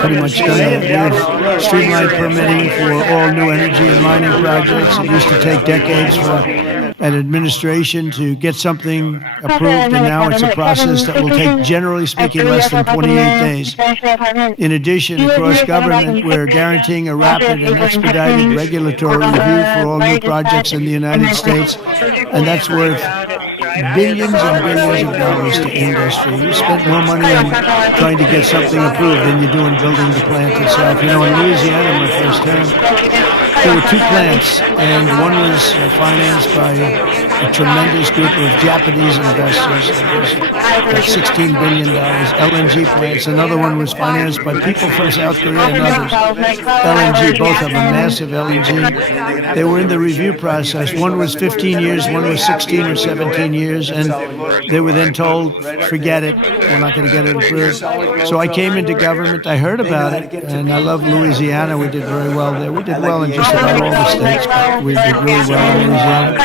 pretty much done that. We've streamlined permitting for all new energy and mining projects. It used to take decades for an administration to get something approved, and now it's a process that will take, generally speaking, less than 28 days. In addition, across government, we're guaranteeing a rapid and expedited regulatory review for all new projects in the United States, and that's worth billions and billions of dollars to industry. You spent more money on trying to get something approved than you do in building the plant itself. You know, in Louisiana, my first term, there were 2 plants, and one was financed by a tremendous group of Japanese investors. It was like $16 billion, LNG plants. Another one was financed by people from South Korea and others. LNG, both of them, massive LNG. They were in the review process. One was 15 years, one was 16 or 17 years, and they were then told, forget it, we're not going to get it approved. So I came into government, I heard about it, and I love Louisiana. We did very well there. We did well in just about all the states, but we did really well in Louisiana.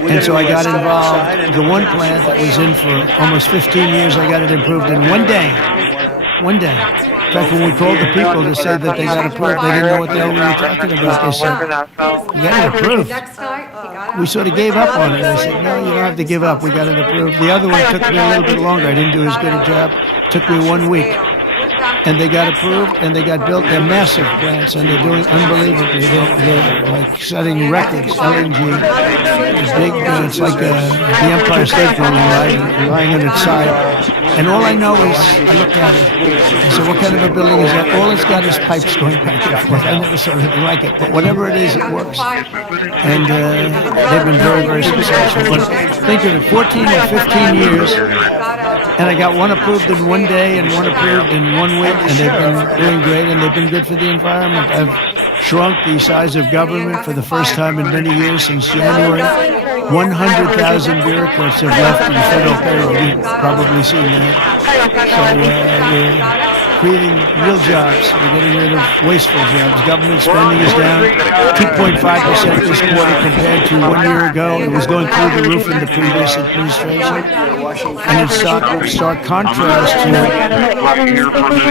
And so I got involved. The one plant that was in for almost 15 years, I got it improved in one day. One day. In fact, when we called the people to say that they got approved, they didn't know what the hell we were talking about. They said, we got it approved. We sort of gave up on it. I said, no, you don't have to give up. We got it approved. The other one took me a little bit longer. I didn't do as good a job. It took me 1 week. And they got approved, and they got built. They're massive plants, and they're doing unbelievably. They're like setting records. LNG is big. It's like the Empire State Building lying on its side. And all I know is, I looked at it. I said, what kind of a building is that? All it's got is pipes going back and forth. I never saw anything like it. But whatever it is, it works. And they've been very, very successful. But think of it, 14 or 15 years, and I got one approved in one day and one approved in 1 week, and they've been doing great, and they've been good for the environment. I've shrunk the size of government for the first time in many years since January. 100,000 bureaucrats have left the federal payroll. You've probably seen that. So we're creating real jobs. We're getting rid of wasteful jobs. Government spending is down 2.5% this quarter compared to 1 year ago. It was going through the roof in the previous administration. And in stark contrast to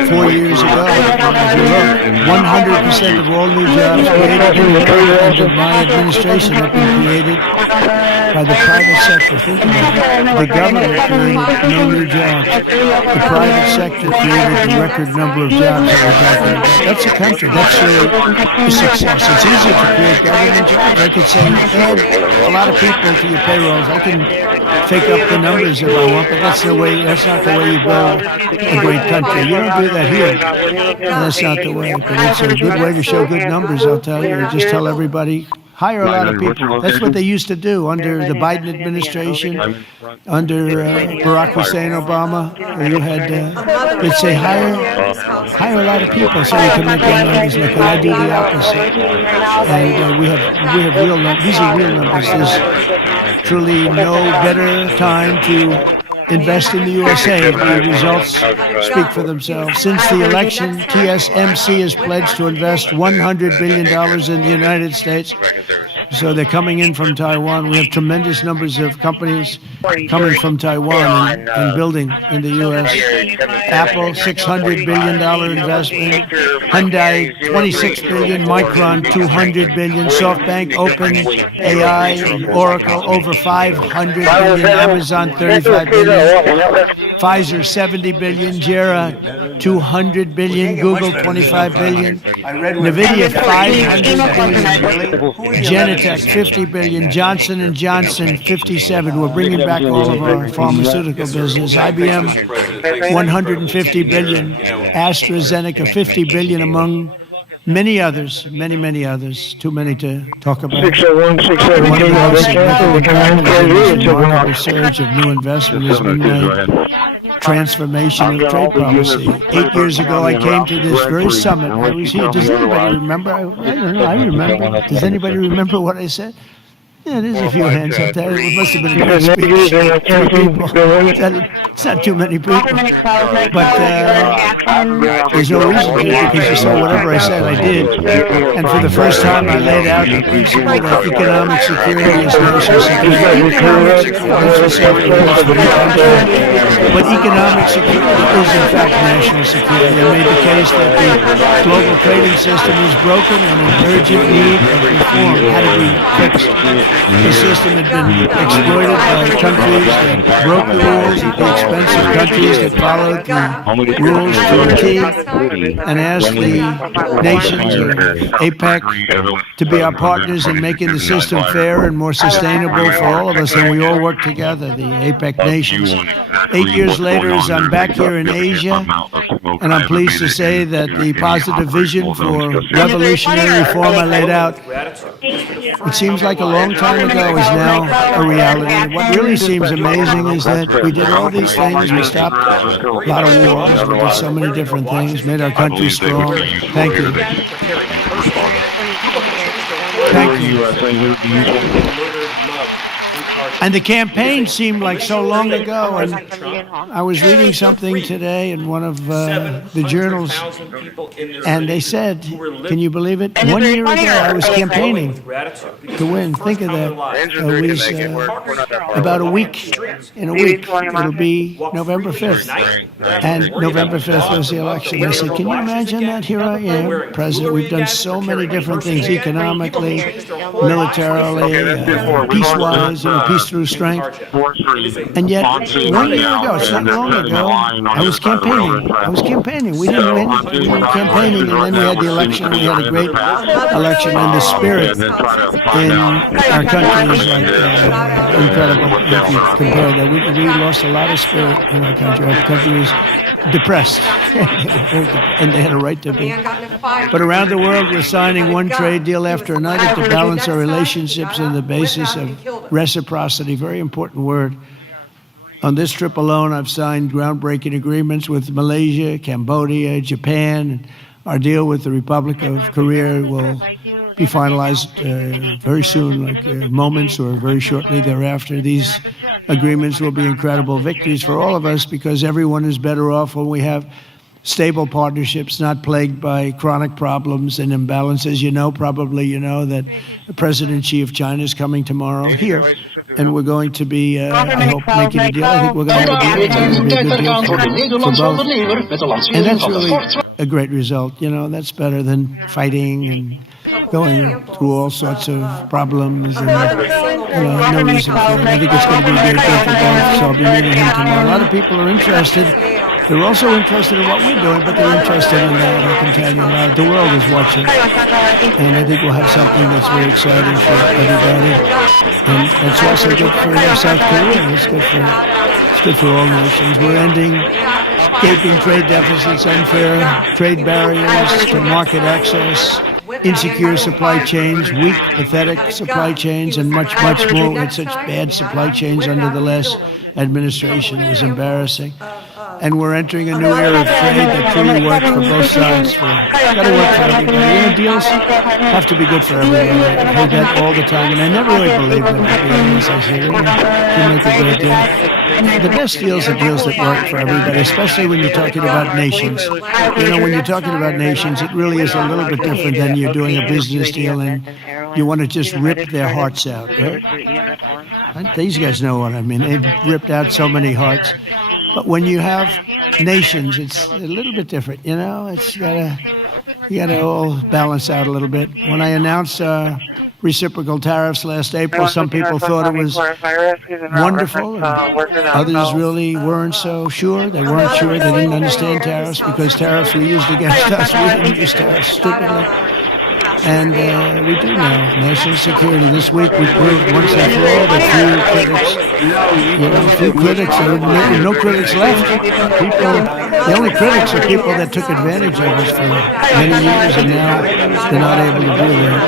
4 years ago, if you look, 100% of all new jobs created in America under my administration have been created by the private sector. Think about it. The government created no new jobs. The private sector created the record number of jobs that we're talking about. That's a country. That's really a success. It's easy to create government jobs. I could say, add a lot of people to your payrolls. I can fake up the numbers if I want, but that's not the way you build a great country. You don't do that here. That's not the way. But it's a good way to show good numbers, I'll tell you. Just tell everybody, hire a lot of people. That's what they used to do under the Biden administration, under Barack Hussein Obama. You had, they'd say, hire a lot of people so we can make our numbers look good. I do the opposite. And we have real numbers. These are real numbers. There's truly no better time to invest in the USA. The results speak for themselves. Since the election, TSMC has pledged to invest $100 billion in the United States. So they're coming in from Taiwan. We have tremendous numbers of companies coming from Taiwan and building in the U.S. Apple, $600 billion investment. Hyundai, $26 billion. Micron, $200 billion. SoftBank, OpenAI, and Oracle, over $500 billion. Amazon, $35 billion. Pfizer, $70 billion. JERA, $200 billion. Google, $25 billion. NVIDIA, $500 billion. Genentech, $50 billion. Johnson & Johnson, $57. We're bringing back all of our pharmaceutical business. IBM, $150 billion. AstraZeneca, $50 billion, among many others, many others. Too many to talk about. 601, 601, One of the most significant remarkable surge of new investment has been the transformation of trade policy. 8 years ago, I came to this very summit. I was here. Does anybody remember? I don't know. I remember. Does anybody remember what I said? Yeah, there's a few hands up there. It must have been a good speech. It's not too many people. But there's no reason to, because you saw whatever I said, I did. And for the first time, I laid out the principle that economic security is national security. But economic security is, in fact, national security. I made the case that the global trading system is broken and in urgent need of reform. How do we fix it? The system had been exploited by countries that broke the rules at the expense of countries that followed the rules to a T, and asked the nations of APEC to be our partners in making the system fair and more sustainable for all of us, and we all work together, the APEC nations. 8 years later, as I'm back here in Asia, and I'm pleased to say that the positive vision for revolutionary reform I laid out, it seems like a long time ago, is now a reality. What really seems amazing is that we did all these things. We stopped a lot of wars. We did so many different things, made our country strong. Thank you. Thank you. And the campaign seemed like so long ago, and I was reading something today in one of the journals, and they said, can you believe it? 1 year ago, I was campaigning to win. Think of that. It was about a week. In a week, it'll be November 5th. And November 5th was the election. I said, can you imagine that? Here I am, President. We've done so many different things economically, militarily, peace-wise, peace through strength. And yet, 1 year ago, it's not long ago, I was campaigning. We didn't win. We were campaigning, and then we had the election. We had a great election, and the spirit in our country is like incredible. If you compare that, we lost a lot of spirit in our country. Our country was depressed, and they had a right to be. But around the world, we're signing one trade deal after another to balance our relationships on the basis of reciprocity. Very important word. On this trip alone, I've signed groundbreaking agreements with Malaysia, Cambodia, Japan. And our deal with the Republic of Korea will be finalized very soon, like moments or very shortly thereafter. These agreements will be incredible victories for all of us, because everyone is better off when we have stable partnerships, not plagued by chronic problems and imbalances. You know, probably you know that President Xi of China is coming tomorrow here and we're going to be, I hope, making a deal. I think we're going to have a deal. It's going to be a good deal for both. And that's really a great result. You know, that's better than fighting and going through all sorts of problems and, no reason for it. I think it's going to be a great deal for both, so I'll be meeting him tomorrow. A lot of people are interested. They're also interested in what we're doing, but they're interested in that. I can tell you, the world is watching. And I think we'll have something that's very exciting for everybody. And it's also good for South Korea. It's good for all nations. We're ending gaping trade deficits, unfair trade barriers to market access, insecure supply chains, weak, pathetic supply chains, and much, much more. We had such bad supply chains under the last administration. It was embarrassing. And we're entering a new era of trade that truly works for both sides. It's got to work for everybody. Deals have to be good for everybody. I've heard that all the time, and I never really believed them, to be honest. I said, you make a great deal. The best deals are deals that work for everybody, especially when you're talking about nations. When you're talking about nations, it really is a little bit different than you're doing a business deal and you want to just rip their hearts out, right? These guys know what I mean. They've ripped out so many hearts. But when you have nations, it's a little bit different, It's you gotta all balance out a little bit. When I announced reciprocal tariffs last April, some people thought it was wonderful. And others really weren't so sure. They weren't sure. They didn't understand tariffs because tariffs were used against us. We didn't use tariffs stupidly. And we do now. National security. This week we proved once and for all that few critics, no critics left. The only critics are people that took advantage of us for many years and now they're not able to do that.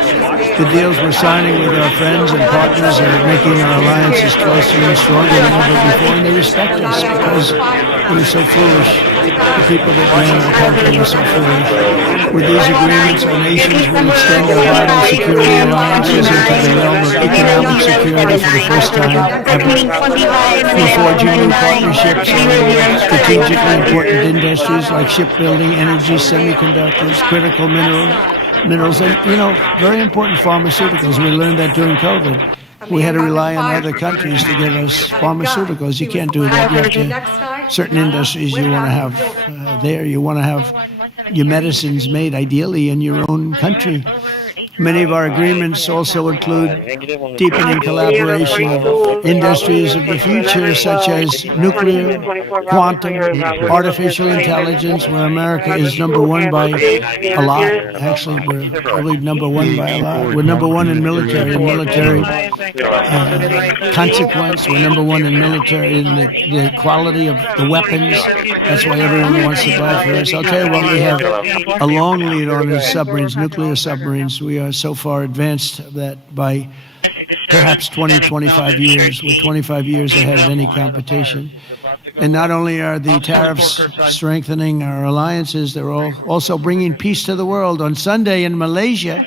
The deals we're signing with our friends and partners are making our alliances closer and stronger than ever before, and they respect us because we're so foolish. The people that ran the country are so foolish. With these agreements, our nations will extend our vital security alliances into the realm of economic security for the first time ever. We're forging new partnerships in strategically important industries like shipbuilding, energy, semiconductors, critical minerals, and, very important pharmaceuticals. We learned that during COVID. We had to rely on other countries to give us pharmaceuticals. You can't do that. You have to, certain industries you want to have there. You want to have your medicines made ideally in your own country. Many of our agreements also include deepening collaboration of industries of the future, such as nuclear, quantum, artificial intelligence, where America is number one by a lot. Actually, we're probably number one by a lot. We're number one in military consequence. We're number one in military, in the quality of the weapons. That's why everyone wants to buy for us. I'll tell you what, we have a long lead on is submarines, nuclear submarines. We are so far advanced that by perhaps 20, 25 years, we're 25 years ahead of any competition. And not only are the tariffs strengthening our alliances, they're also bringing peace to the world. On Sunday in Malaysia,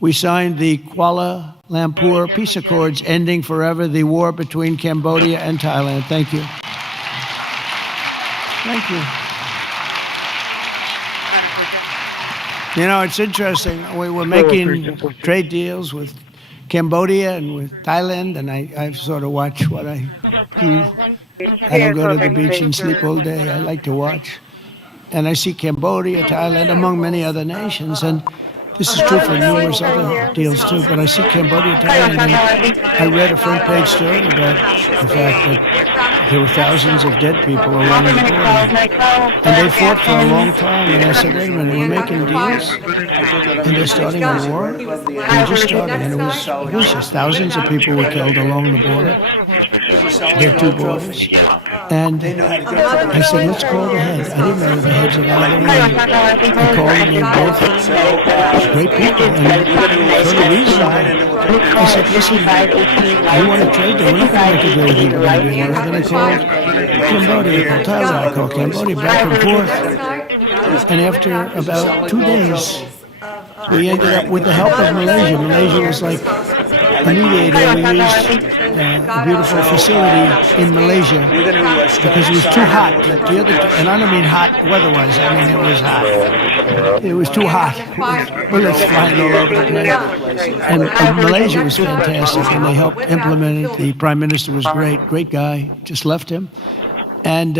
we signed the Kuala Lumpur Peace Accords, ending forever the war between Cambodia and Thailand. Thank you. Thank you. It's interesting. We were making trade deals with Cambodia and with Thailand, and I sort of watch what I do. I don't go to the beach and sleep all day. I like to watch. And I see Cambodia, Thailand, among many other nations, and this is true for numerous other deals too, but I see Cambodia, Thailand, and I read a front page story about the fact that there were thousands of dead people along the border. And they fought for a long time, and I said, wait a minute, we're making deals? And they're starting a war? They're just starting, and it was vicious. Thousands of people were killed along the border. There are two borders. And I said, let's call the heads. I didn't know the heads of either one. I called them, they both great people, and for the reason I said, listen, we want to trade there. We're not going to make a deal with you. Then I called Cambodia, I called Thailand, I called Cambodia, back and forth. And after about 2 days, we ended up with the help of Malaysia. Malaysia was like a mediator. We used a beautiful facility in Malaysia because it was too hot. And I don't mean hot weather-wise. I mean it was hot. It was too hot. Bullets flying all over the place. And Malaysia was fantastic, and they helped implement it. The Prime Minister was great guy. Just left him. And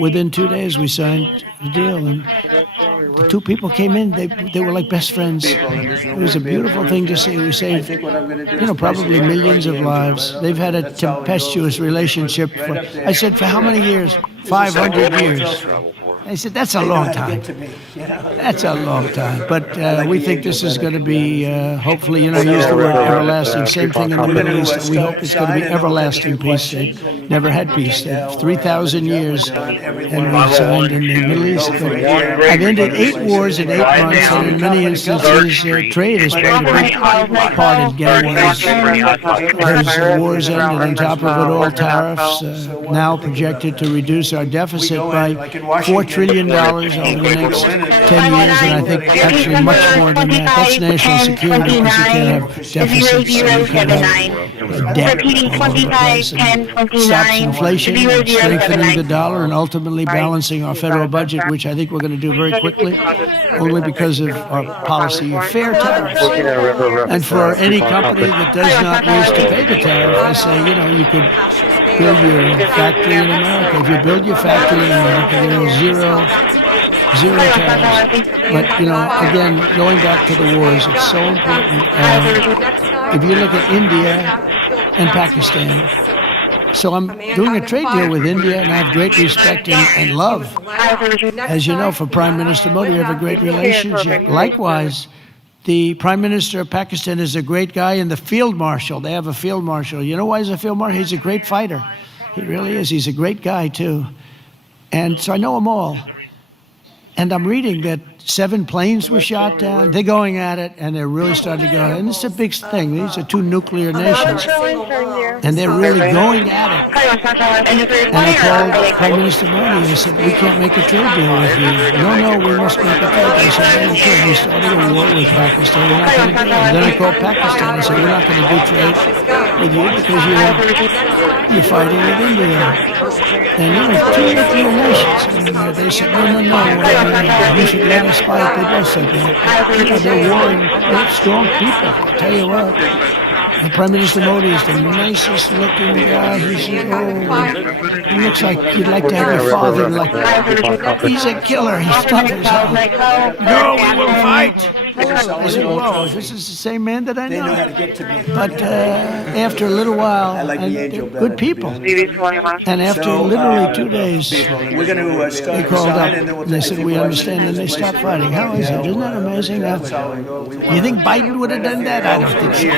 within 2 days, we signed the deal. And the two people came in. They were like best friends. It was a beautiful thing to see. We saved, probably millions of lives. They've had a tempestuous relationship. I said, for how many years? 500 years. I said, that's a long time. That's a long time. But we think this is going to be, hopefully, use the word everlasting. Same thing in the Middle East. We hope it's going to be everlasting peace. They never had peace. 3,000 years, and we signed in the Middle East. But I've ended 8 wars in 8 months, and in many instances, trade has played a big part in getting those wars ended. On top of it all, tariffs now projected to reduce our deficit by $4 trillion over the next 10 years, and I think actually much more than that. That's national security, because you can't have deficits, so you can't have debt all over the place. And stops inflation, strengthening the dollar, and ultimately balancing our federal budget, which I think we're going to do very quickly, only because of our policy of fair tariffs. And for any company that does not wish to pay the tariff, I say, you could build your factory in America. If you build your factory in America, there are zero tariffs. But, again, going back to the wars, it's so important. If you look at India and Pakistan, so I'm doing a trade deal with India, and I have great respect and love. As you know, for Prime Minister Modi, we have a great relationship. Likewise, the Prime Minister of Pakistan is a great guy, and the Field Marshal, they have a Field Marshal. You know why he's a Field Marshal? He's a great fighter. He really is. He's a great guy, too. And so I know them all. And I'm reading that 7 planes were shot down. They're going at it, and they're really starting to go. And it's a big thing. These are 2 nuclear nations. And they're really going at it. And I called Prime Minister Modi. I said, we can't make a trade deal with you. No, we must make a trade deal. I said, no, we can't. We started a war with Pakistan. We're not going to do it. And then I called Pakistan. I said, we're not going to do trade with you because you're fighting with India. And 2 nuclear nations. And they said, no, you should let us fight. They both said that. They're warring. They're strong people. I'll tell you what. The Prime Minister Modi is the nicest looking guy. He looks like you'd like to have your father. He's a killer. He's tough as hell. No, we will fight. I said, whoa, this is the same man that I know. They know how to get to me. But after a little while, good people. And after literally 2 days, they called up and they said, we understand, and they stopped fighting. How is it? Isn't that amazing? You think Biden would have done that? I don't think so.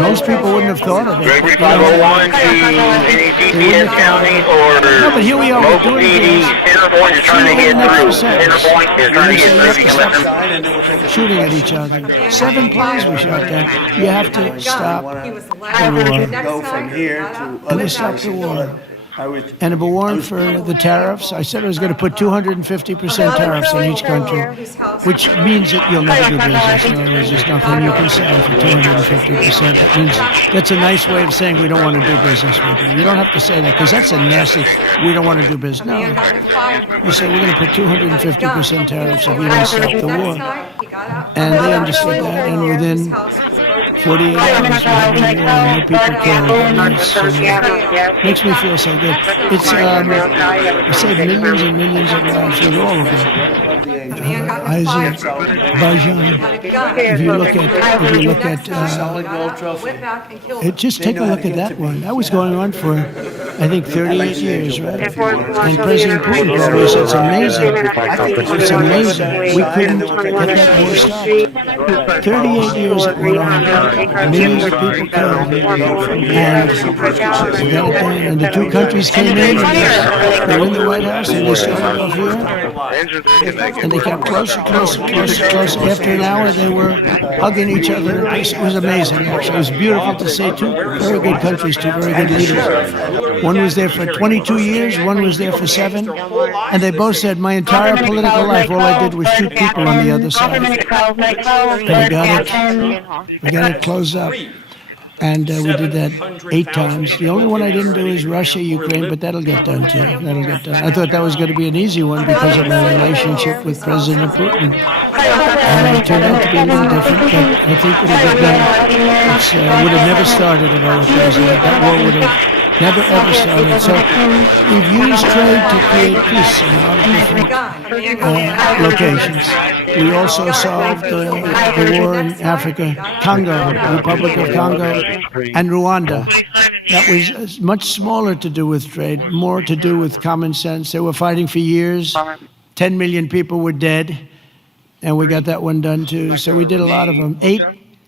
Most people wouldn't have thought of it. Gregory 501 to any GPS county or no, but here we are. We're doing things. Center point is trying to get through. Center point is trying to get through. Shooting at each other. 7 planes were shot down. You have to stop the war. Go from here to And they stopped the war. And if it weren't for the tariffs, I said I was going to put 250% tariffs on each country, which means that you'll never do business. In other words, there's nothing you can sell for 250%. That means that's a nice way of saying we don't want to do business with you. You don't have to say that, because that's a nasty, we don't want to do business. No. You say we're going to put 250% tariffs if you don't stop the war. And they understood that, and within 48 hours, we had the war, and the people killed. It makes me feel so good. It's we saved millions and millions of lives with all of them. Azerbaijan. If you look at just take a look at that one. That was going on for, I think, 38 years, right? And President Putin always said, it's amazing. It's amazing. We couldn't get that war stopped. 38 years it went on. Millions of people killed. And we got it done. And the 2 countries came in, and they were in the White House, and they started off here. And they got closer. After an hour, they were hugging each other. It was amazing, actually. It was beautiful to see 2 very good countries, 2 very good leaders. One was there for 22 years, one was there for 7. And they both said, my entire political life, all I did was shoot people on the other side. And we got it closed up. And we did that 8 times. The only one I didn't do is Russia, Ukraine, but that'll get done too. That'll get done. I thought that was going to be an easy one because of my relationship with President Putin. And it turned out to be a little different, but I think it'll get done. It would have never started if I were president. That war would have never ever started. So we've used trade to create peace in a lot of different locations. We also solved the war in Africa, Congo, Republic of Congo, and Rwanda. That was much smaller to do with trade, more to do with common sense. They were fighting for years. 10 million people were dead, and we got that one done too. So we did a lot of them.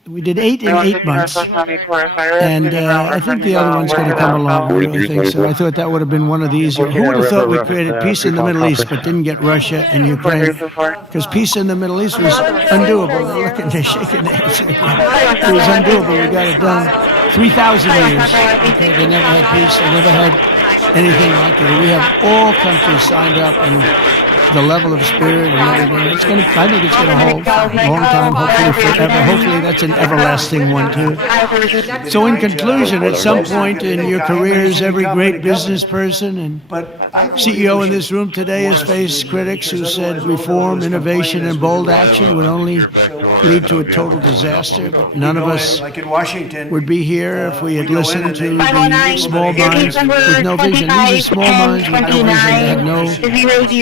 We did 8 in 8 months, and I think the other one's going to come along. I really think so. I thought that would have been one of the easier. Who would have thought we created peace in the Middle East, but didn't get Russia and Ukraine? Because peace in the Middle East was undoable. They're looking, they're shaking their heads. It was undoable. We got it done. 3,000 years. Okay, they never had peace. They never had anything like it. We have all countries signed up, and the level of spirit and everything. I think it's going to hold for a long time, hopefully forever. Hopefully that's an everlasting one too. So in conclusion, at some point in your careers, every great business person and CEO in this room today has faced critics who said reform, innovation, and bold action would only lead to a total disaster. But none of us would be here if we had listened to the small minds with no vision. These are small minds with no vision. They had no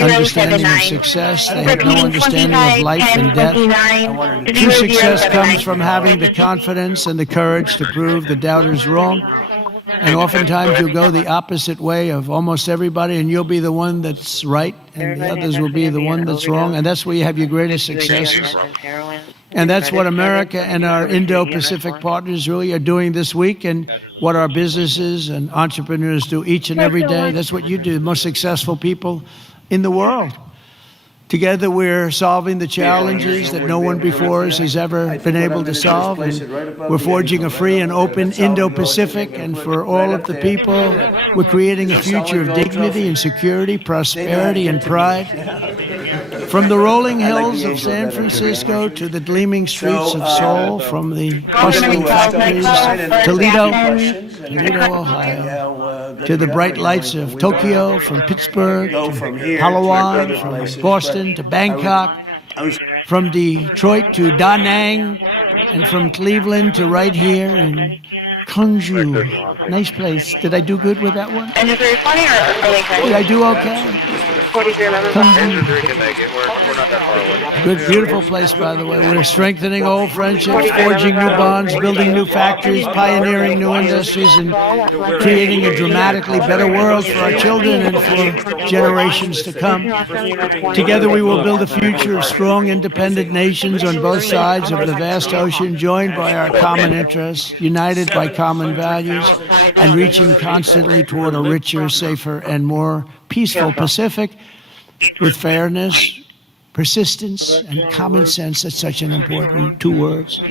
understanding of success. They had no understanding of life and death. True success comes from having the confidence and the courage to prove the doubters wrong. And oftentimes you'll go the opposite way of almost everybody, and you'll be the one that's right, and the others will be the one that's wrong. And that's where you have your greatest successes. And that's what America and our Indo-Pacific partners really are doing this week, and what our businesses and entrepreneurs do each and every day. That's what you do, the most successful people in the world. Together we're solving the challenges that no one before us has ever been able to solve. And we're forging a free and open Indo-Pacific, and for all of the people, we're creating a future of dignity and security, prosperity and pride. From the rolling hills of San Francisco to the gleaming streets of Seoul, from the bustling factories of Toledo, Ohio, to the bright lights of Tokyo, from Pittsburgh to Palawan, from Boston to Bangkok, from Detroit to Da Nang, and from Cleveland to right here in Gwangju. Nice place. Did I do good with that one? And is it funny or really good? Did I do okay? 4311. Good, beautiful place, by the way. We're strengthening old friendships, forging new bonds, building new factories, pioneering new industries, and creating a dramatically better world for our children and for generations to come. Together we will build a future of strong, independent nations on both sides of the vast ocean, joined by our common interests, united by common values, and reaching constantly toward a richer, safer, and more peaceful Pacific with fairness, persistence, and common sense. That's such an important 2 words.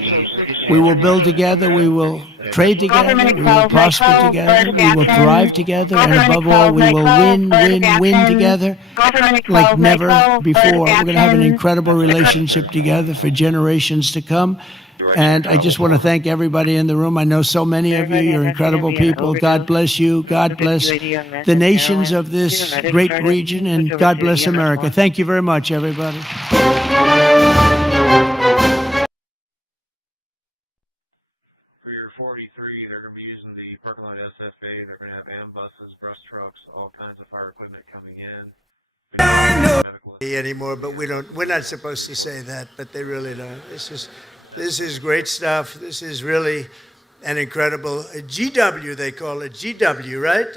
We will build together, we will trade together, we will prosper together, we will thrive together, and above all, we will win together like never before. We're going to have an incredible relationship together for generations to come. And I just want to thank everybody in the room. I know so many of you. You're incredible people. God bless you. God bless the nations of this great region. And God bless America. Thank you very much, everybody. For your 43, they're going to be using the parking lot SFA. They're going to have ambuses, brush trucks, all kinds of fire equipment coming in. Anymore, but we're not supposed to say that, but they really don't. This is great stuff. This is really an incredible GW, they call it GW, right?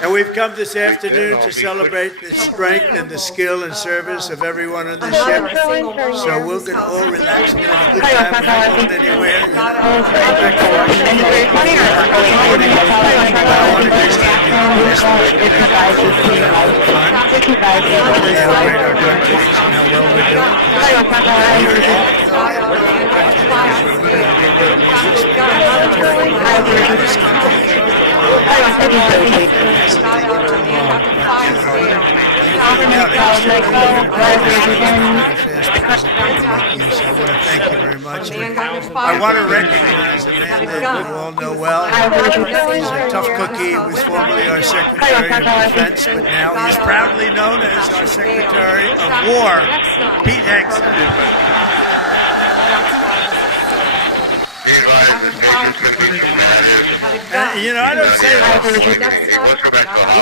And we've come this afternoon to celebrate the strength and the skill and service of everyone on the ship. So we're going to all relax. We're going to have a good time. We're not going anywhere. as a people like you, so I want to thank you very much. I want to recognize a man that you all know well. He's a tough cookie. He was formerly our Secretary of Defense, but now he's proudly known as our Secretary of War, Pete Hexon. I don't say that.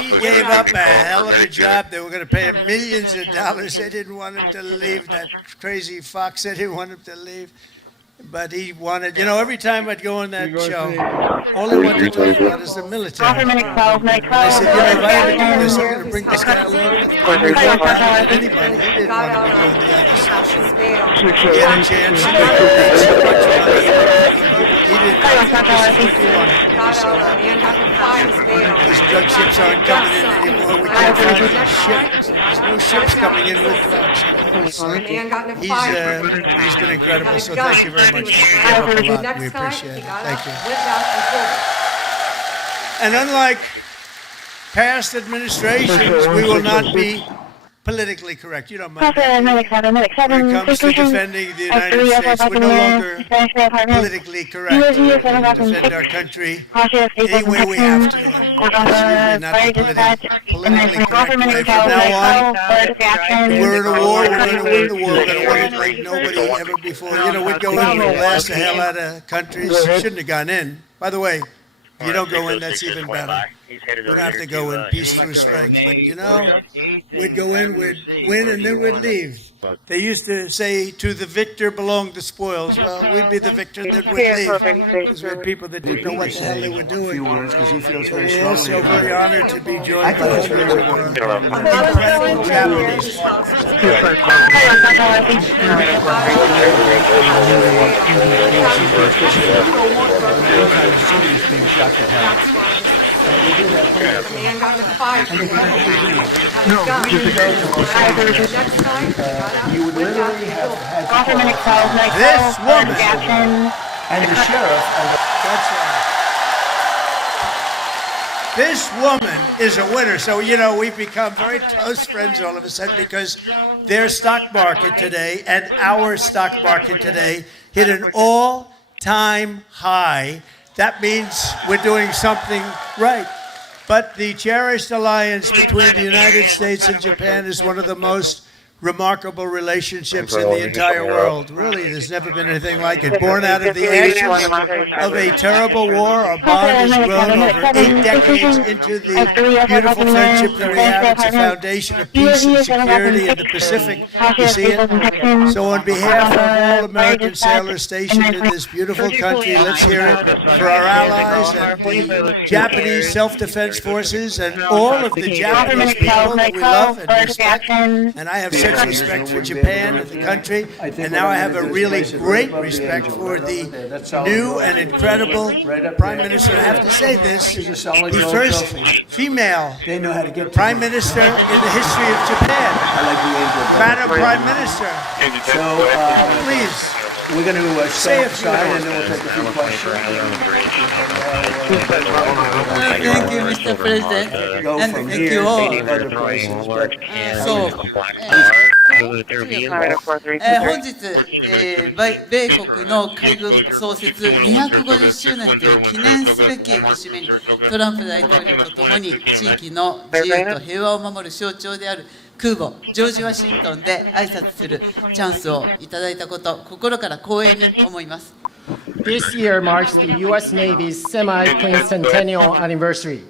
He gave up a hell of a job. They were going to pay him millions of dollars. They didn't want him to leave. That crazy fox said he didn't want him to leave. But he wanted, every time I'd go on that show, all he wanted to talk about is the military. I said, if I ever do this, I'm going to bring this guy along. Anybody. He didn't want to be doing the other stuff. He had a chance. He didn't These drug ships aren't coming in anymore. We can't find a ship. There's no ships coming in with drugs. He's been incredible. So thank you very much. We appreciate it. Thank you. And unlike past administrations, we will not be politically correct. You don't mind. When it comes to defending the United States, we're no longer politically correct. Defend our country any way we have to. And not the politically correct way. From now on, we're in a war. We're going to win the war. We're going to win it like nobody ever before. We'd go in and blast the hell out of countries. Shouldn't have gone in. By the way, if you don't go in, that's even better. We don't have to go in peace through strength. But, we'd go in, we'd win, and then we'd leave. They used to say, to the victor belong the spoils. Well, we'd be the victor, then we'd leave. Because we had people that didn't know what the hell they were doing. He feels also very honored to be joined by this incredible Japanese. Man got in a fight. You would literally have had this woman and the sheriff. That's right. This woman is a winner. So, we've become very close friends all of a sudden because their stock market today and our stock market today hit an all-time high. That means we're doing something right. But the cherished alliance between the United States and Japan is one of the most remarkable relationships in the entire world. Really, there's never been anything like it. Born out of the ashes of a terrible war, our bond has grown over 8 decades into the beautiful friendship that we have. It's a foundation of peace and security in the Pacific. You see it? So on behalf of all American sailors stationed in this beautiful country, let's hear it for our allies and the Japanese self-defense forces and all of the Japanese people that we love and respect. And I have such respect for Japan and the country, and now I have a really great respect for the new and incredible Prime Minister. I have to say this, the first female Prime Minister in the history of Japan. Madam Prime Minister. So, please. We're going to step aside and then we'll take a few questions. Thank you, Mr. President, and thank you all. So, 本日、米国の海軍創設250周年という記念すべき節目に、トランプ大統領とともに地域の自由と平和を守る象徴である空母ジョージ・ワシントンで挨拶するチャンスをいただいたこと、心から光栄に思います。This year marks the U.S. Navy's semi-quincentennial anniversary.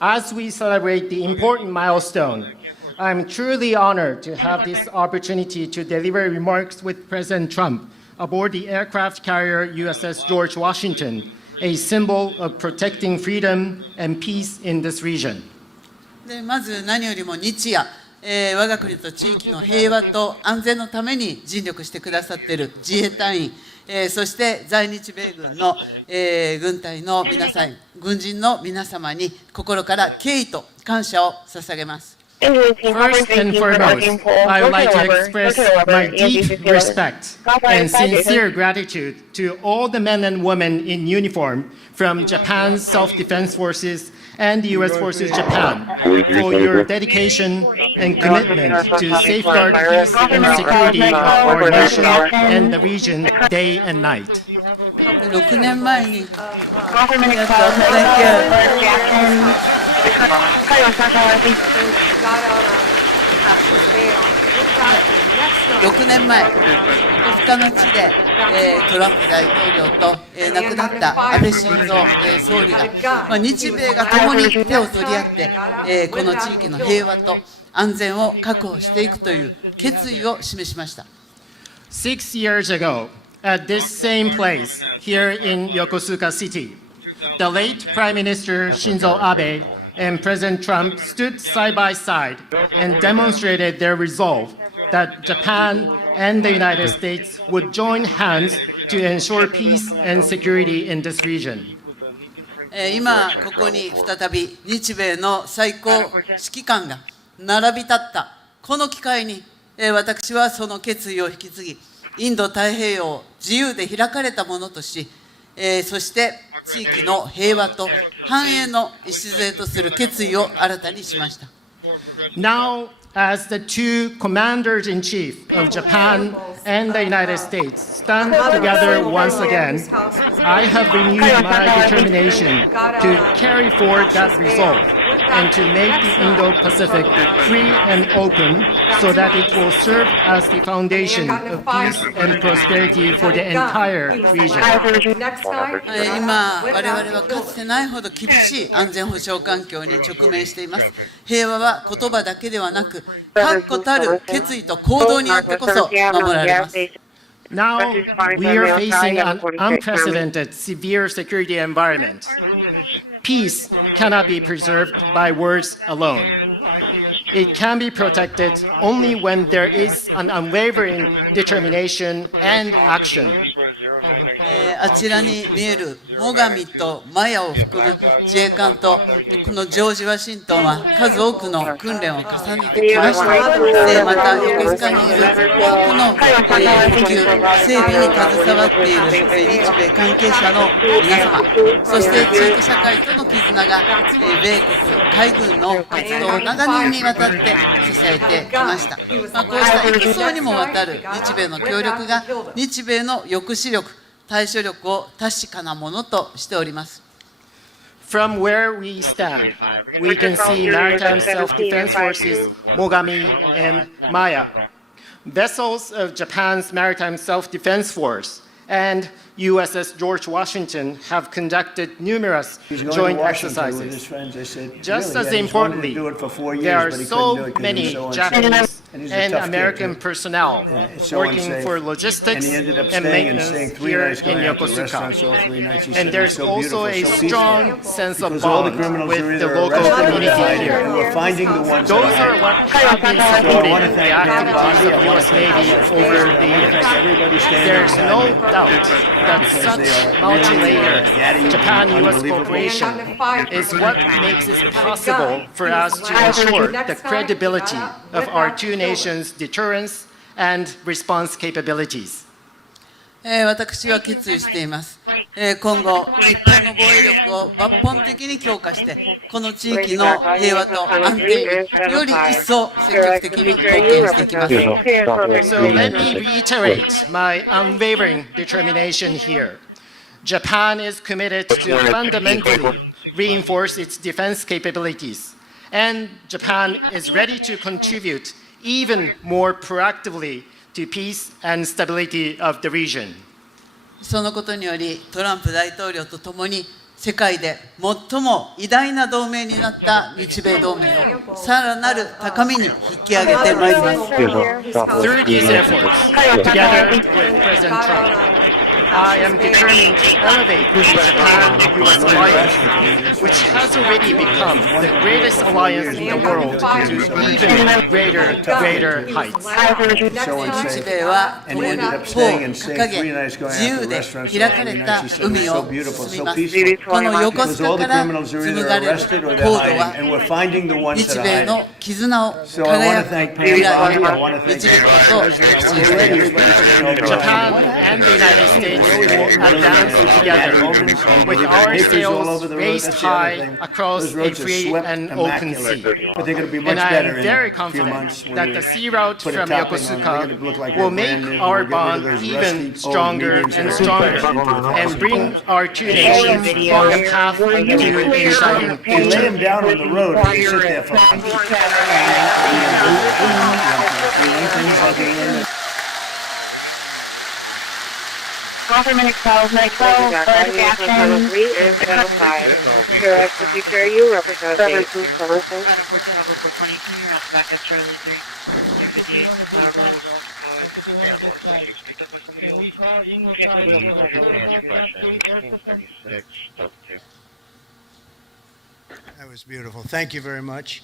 As we celebrate the important milestone, I'm truly honored to have this opportunity to deliver remarks with President Trump aboard the aircraft carrier USS George Washington, a symbol of protecting freedom and peace in this region. でまず何よりも日夜、我が国と地域の平和と安全のために尽力してくださっている自衛隊員、そして在日米軍の、軍隊の皆さん、軍人の皆様に心から敬意と感謝を捧げます。First and foremost, I would like to express my deep respect and sincere gratitude to all the men and women in uniform from Japan's self-defense forces and the U.S. Forces Japan for your dedication, and commitment to safeguard peace and security of our nation and the region day and night. 6年前に6年前、コスカの地で、トランプ大統領と、亡くなった安倍晋三、総理が、日米が共に手を取り合って、この地域の平和と安全を確保していくという決意を示しました。6 years ago, at this same place here in Yokosuka City, the late Prime Minister Shinzo Abe and President Trump stood side by side and demonstrated their resolve that Japan and the United States would join hands to ensure peace and security in this region. 今ここに再び日米の最高指揮官が並び立ったこの機会に、私はその決意を引き継ぎ、インド太平洋を自由で開かれたものとし、そして地域の平和と繁栄の礎とする決意を新たにしました。Now, as the two commanders-in-chief of Japan and the United States stand together once again, I have renewed my determination to carry forward that resolve and to make the Indo-Pacific free and open so that it will serve as the foundation of peace and prosperity for the entire region. 今、我々はかつてないほど厳しい安全保障環境に直面しています。平和は言葉だけではなく、確固たる決意と行動によってこそ守られます。Now, we are facing an unprecedented severe security environment. Peace cannot be preserved by words alone. It can be protected only when there is an unwavering determination and action. あちらに見える最上とマヤを含む自衛官とこのジョージ・ワシントンは数多くの訓練を重ねてきました。また横須賀にいる多くの補給、整備に携わっている日米関係者の皆様、そして地域社会との絆が米国海軍の活動を長年にわたって支えてきました。こうした幾層にもわたる日米の協力が日米の抑止力、対処力を確かなものとしております。From where we stand, we can see maritime self-defense forces Mogami and Maya, vessels of Japan's maritime self-defense force, and USS George Washington have conducted numerous joint exercises. Just as importantly, there are so many Japanese and American personnel working for logistics and maintenance here in Yokosuka. And there's also a strong sense of bond with the local community here. Those are what have been supporting the activities of the U.S. Navy over the years. There's no doubt that such multi-layered Japan-U.S. cooperation is what makes it possible for us to ensure the credibility of our two nations' deterrence and response capabilities. 私は決意しています。今後、日本の防衛力を抜本的に強化して、この地域の平和と安定により一層積極的に貢献していきます。So let me reiterate my unwavering determination here. Japan is committed to fundamentally reinforce its defense capabilities, and Japan is ready to contribute even more proactively to peace and stability of the region. そのことにより、トランプ大統領とともに世界で最も偉大な同盟になった日米同盟をさらなる高みに引き上げてまいります。Through these efforts, together with President Trump, I am determined to elevate the Japan-U.S. alliance, which has already become the greatest alliance in the world, to even greater heights. 日米は共に党を掲げ、自由で開かれた海を進みます。この横須賀から紡がれるコードは、日米の絆を輝く未来へ導くことを信じています。Japan and the United States advance together with our sails raised high across a free and open sea. But they're going to be much And I better am very in a few months confident when that you the sea route put a from topping on it. They're Yokosuka gonna look like will they're make brand new. our We'll get rid of bond those even rusty old stronger mediums and that are stronger into and bring our two nations on the path to a shining You lay future. them down on the road and they sit there for months. Minute 12, further captain. Your executor, you represent That was beautiful. Thank you very much.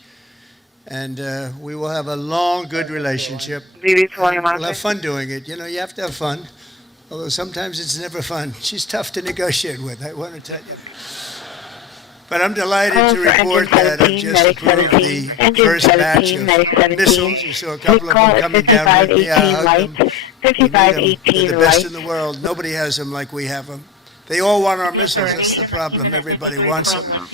And we will have a long, good relationship. We'll have fun doing it. You know, you have to have fun. Although sometimes it's never fun. She's tough to negotiate with, I want to tell you. But I'm delighted to report that I've just approved the first batch of missiles. You saw a couple of them coming down with me. I hugged them. They're the best in the world. Nobody has them like we have them. They all want our missiles. That's the problem. Everybody wants them.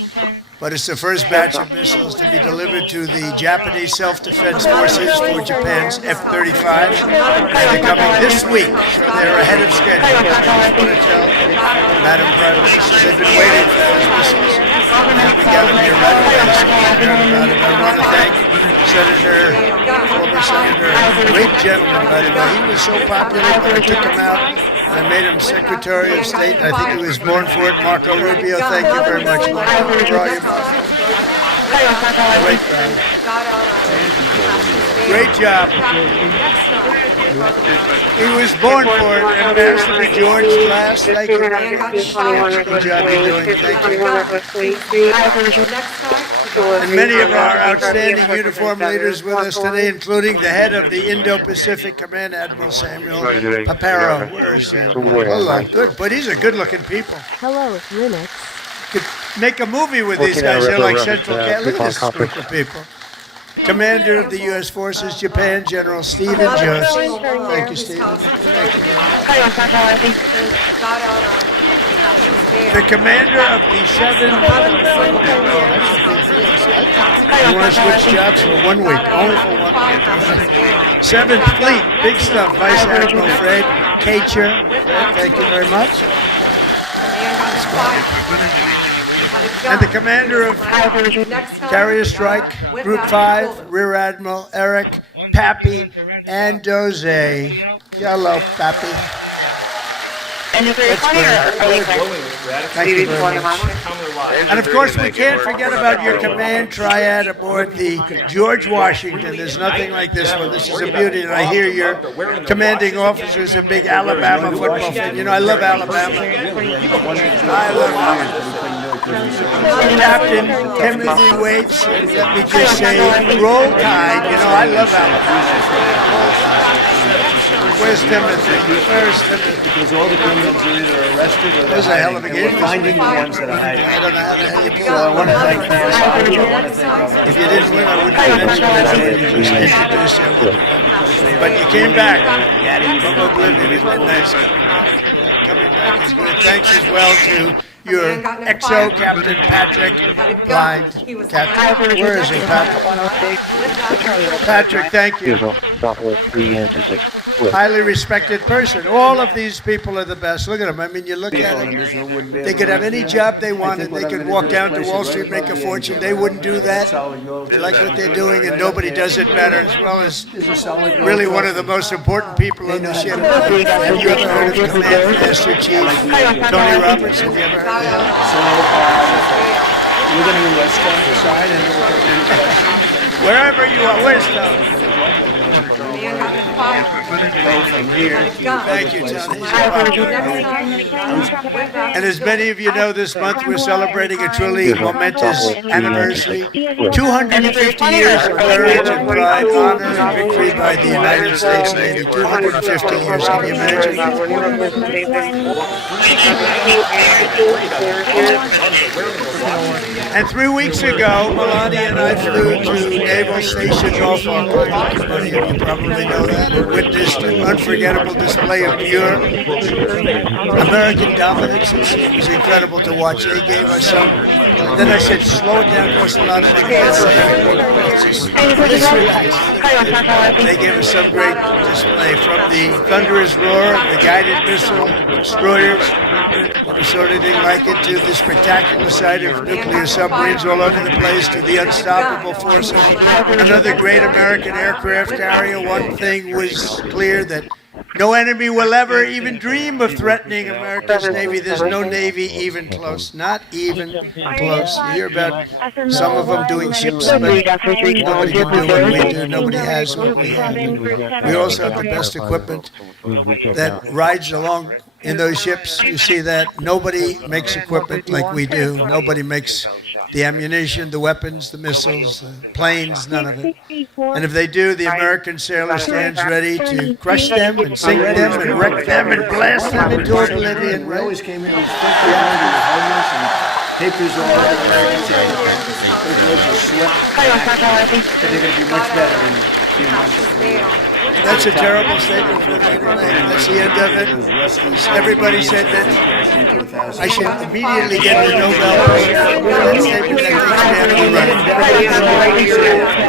But it's the first batch of missiles to be delivered to the Japanese self-defense forces for Japan's F-35. And they're coming this week, so they're ahead of schedule. I just want to tell Madam Prime Minister, they've been waiting for those missiles. And we got them here right away, so we're hearing about it. I want to thank former Senator, great gentleman, by the way. He was so popular, but I took him out. I made him Secretary of State. I think he was born for it. Marco Rubio, thank you very much, Marco. Great guy. Great job. He was born for it. Ambassador George Glass, thank you very much. Good job you're doing. Thank you. And many of our outstanding uniform leaders with us today, including the head of the Indo-Pacific Command, Admiral Samuel Paparo. Where is Samuel? Hello. Good, but these are good-looking people. Hello, it's Linux. Could make a movie with these guys. They're like Central Cat. Look at this group of people. Commander of the U.S. Forces, Japan, General Stephen Jones. Thank you, Stephen. Thank you. The commander of the 7th... You want to switch jobs for 1 week, only for 1 week. 7th Fleet, big stuff. Vice Admiral Fred Kacher. Thank you very much. And the commander of Carrier Strike, Group 5, Rear Admiral Eric Pappy Andoze. Hello, Pappy. And if That's great. Thank you very much. And of course, we can't forget about your command triad aboard the George Washington. There's nothing like this one. This is a beauty. And I hear your commanding officer is a big Alabama football fan. You know, I love Alabama. I love Alabama. Captain Timothy Waits, let me just say, roll tide. You know, I love Alabama. Where's Timothy? Where's Timothy? Because all the criminals are either arrested or they're a hell of a game. finding the ones that are hiding. I don't know how the hell you pull So I want to thank you. If you didn't win, I wouldn't have mentioned that. You just introduced you. But you came back from oblivion. Isn't that nice? Coming back is good. Thanks as well to your XO Captain Patrick Blind. Where is he, Patrick? Patrick, thank you. Highly respected person. All of these people are the best. Look at them. I mean, you look at them. They could have any job they wanted. They could walk down to Wall Street, make a fortune. They wouldn't do that. They like what they're doing, and nobody does it better, as well as really one of the most important people on the ship. Have you ever heard of the Command Master Chief, Tony Roberts? Have you ever heard of him? We're going to West side and we'll take any questions. Wherever you are, where's Tom? From here. Thank you, Tony. And as many of you know, this month we're celebrating a truly momentous anniversary. 250 years of courage and pride, honor, and victory by the United States Navy. 250 years, can you imagine? And 3 weeks ago, Melania and I flew to Naval Station Norfolk. Many of you probably know that. And witnessed an unforgettable display of pure American dominance. It was incredible to watch. They gave us some. Then I said, slow it down, because a lot of let's relax. They gave us some great display from the thunderous roar of the guided missile destroyers. Never saw anything like it, to the spectacular sight of nuclear submarines all over the place, to the unstoppable force of another great American aircraft carrier. One thing was clear, that no enemy will ever even dream of threatening America's Navy. There's no Navy even close, not even close. You hear about some of them doing ships, but nobody can do what we do. Nobody has what we have. We also have the best equipment that rides along in those ships. You see that nobody makes equipment like we do. Nobody makes the ammunition, the weapons, the missiles, the planes, none of it. And if they do, the American sailor stands ready to crush them and sink them and wreck them and blast them into oblivion. We always came in with homeless and papers all over the American sailor. Those roads are swept. But they're going to be much better in a few months. That's a terrible statement for me to make. That's the end of it. Everybody said that I should immediately get the Nobel. That statement that takes me out of the running.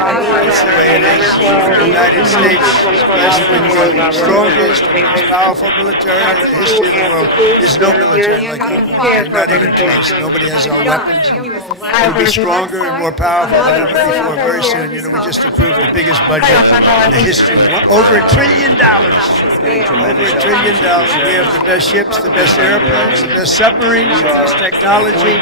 That's the way it is. The United States is blessed with the strongest, most powerful military in the history of the world. There's no military like that. Not even close. Nobody has our weapons. It'll be stronger and more powerful than ever before very soon. You know, we just approved the biggest budget in the history. Over $1 trillion. Over $1 trillion. We have the best ships, the best airplanes, the best submarines, the best technology.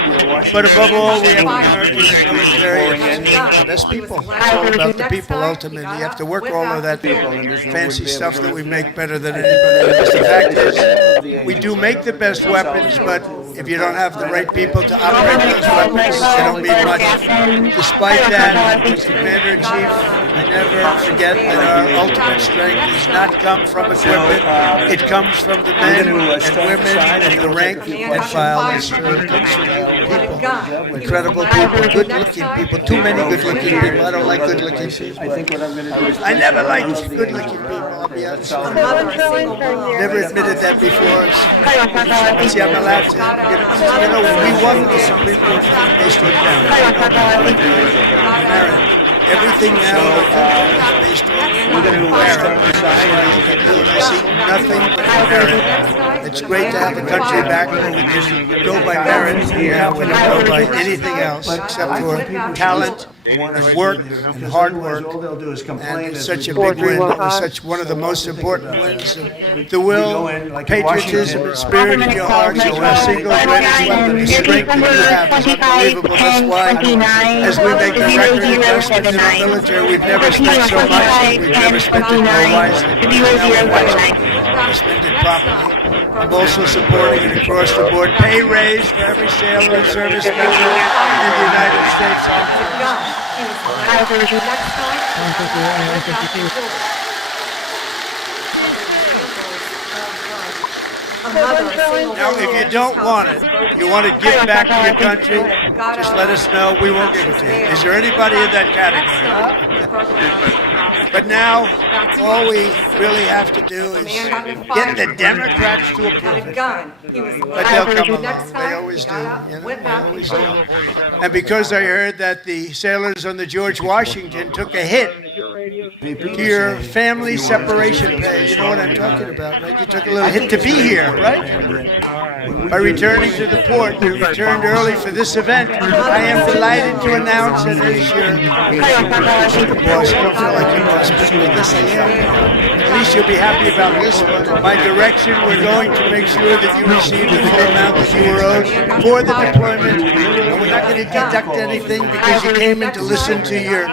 But above all, we have the American military and the best people. It's all about the people ultimately. You have to work all of that fancy stuff that we make better than anybody else. The fact is, we do make the best weapons, but if you don't have the right people to operate those weapons, they don't mean much. Despite that, as Commander-in-Chief, I never forget that our ultimate strength does not come from equipment. It comes from the men and women and the rank and file. It comes from people, incredible people, good-looking people. Too many good-looking people. I don't like good-looking people. I never liked good-looking people. I'll be honest with you. Never admitted that before. See, I'm allowed to. You know, we won the Supreme Court based on merit. Everything now is based on merit. I see nothing but merit. It's great to have a country back where we can go by merit. Now we don't go by anything else except for talent and work and hard work. And it's such a big win. It was such one of the most important wins. The will, patriotism, and spirit in your hearts is our single greatest weapon. The strength that you have is unbelievable. That's why, as we make the record investment in our military, we've never spent so much. We've never spent it more wisely. We spend it properly. I'm also supporting an across-the-board pay raise for every sailor and service member in the United States Armed Forces. Now, if you don't want it, you want to give back to your country, just let us know. We won't give it to you. Is there anybody in that category? But now, all we really have to do is get the Democrats to approve it. But they'll come along. They always do. You know, they always do. And because I heard that the sailors on the George Washington took a hit to your family separation pay, you know what I'm talking about, right? You took a little hit to be here, right? By returning to the port, you returned early for this event. I am delighted to announce that as your boss, I don't feel like your boss, but I guess I am. At least you'll be happy about this one. My direction, we're going to make sure that you receive the full amount that you were owed for the deployment. And we're not going to deduct anything because you came in to listen to your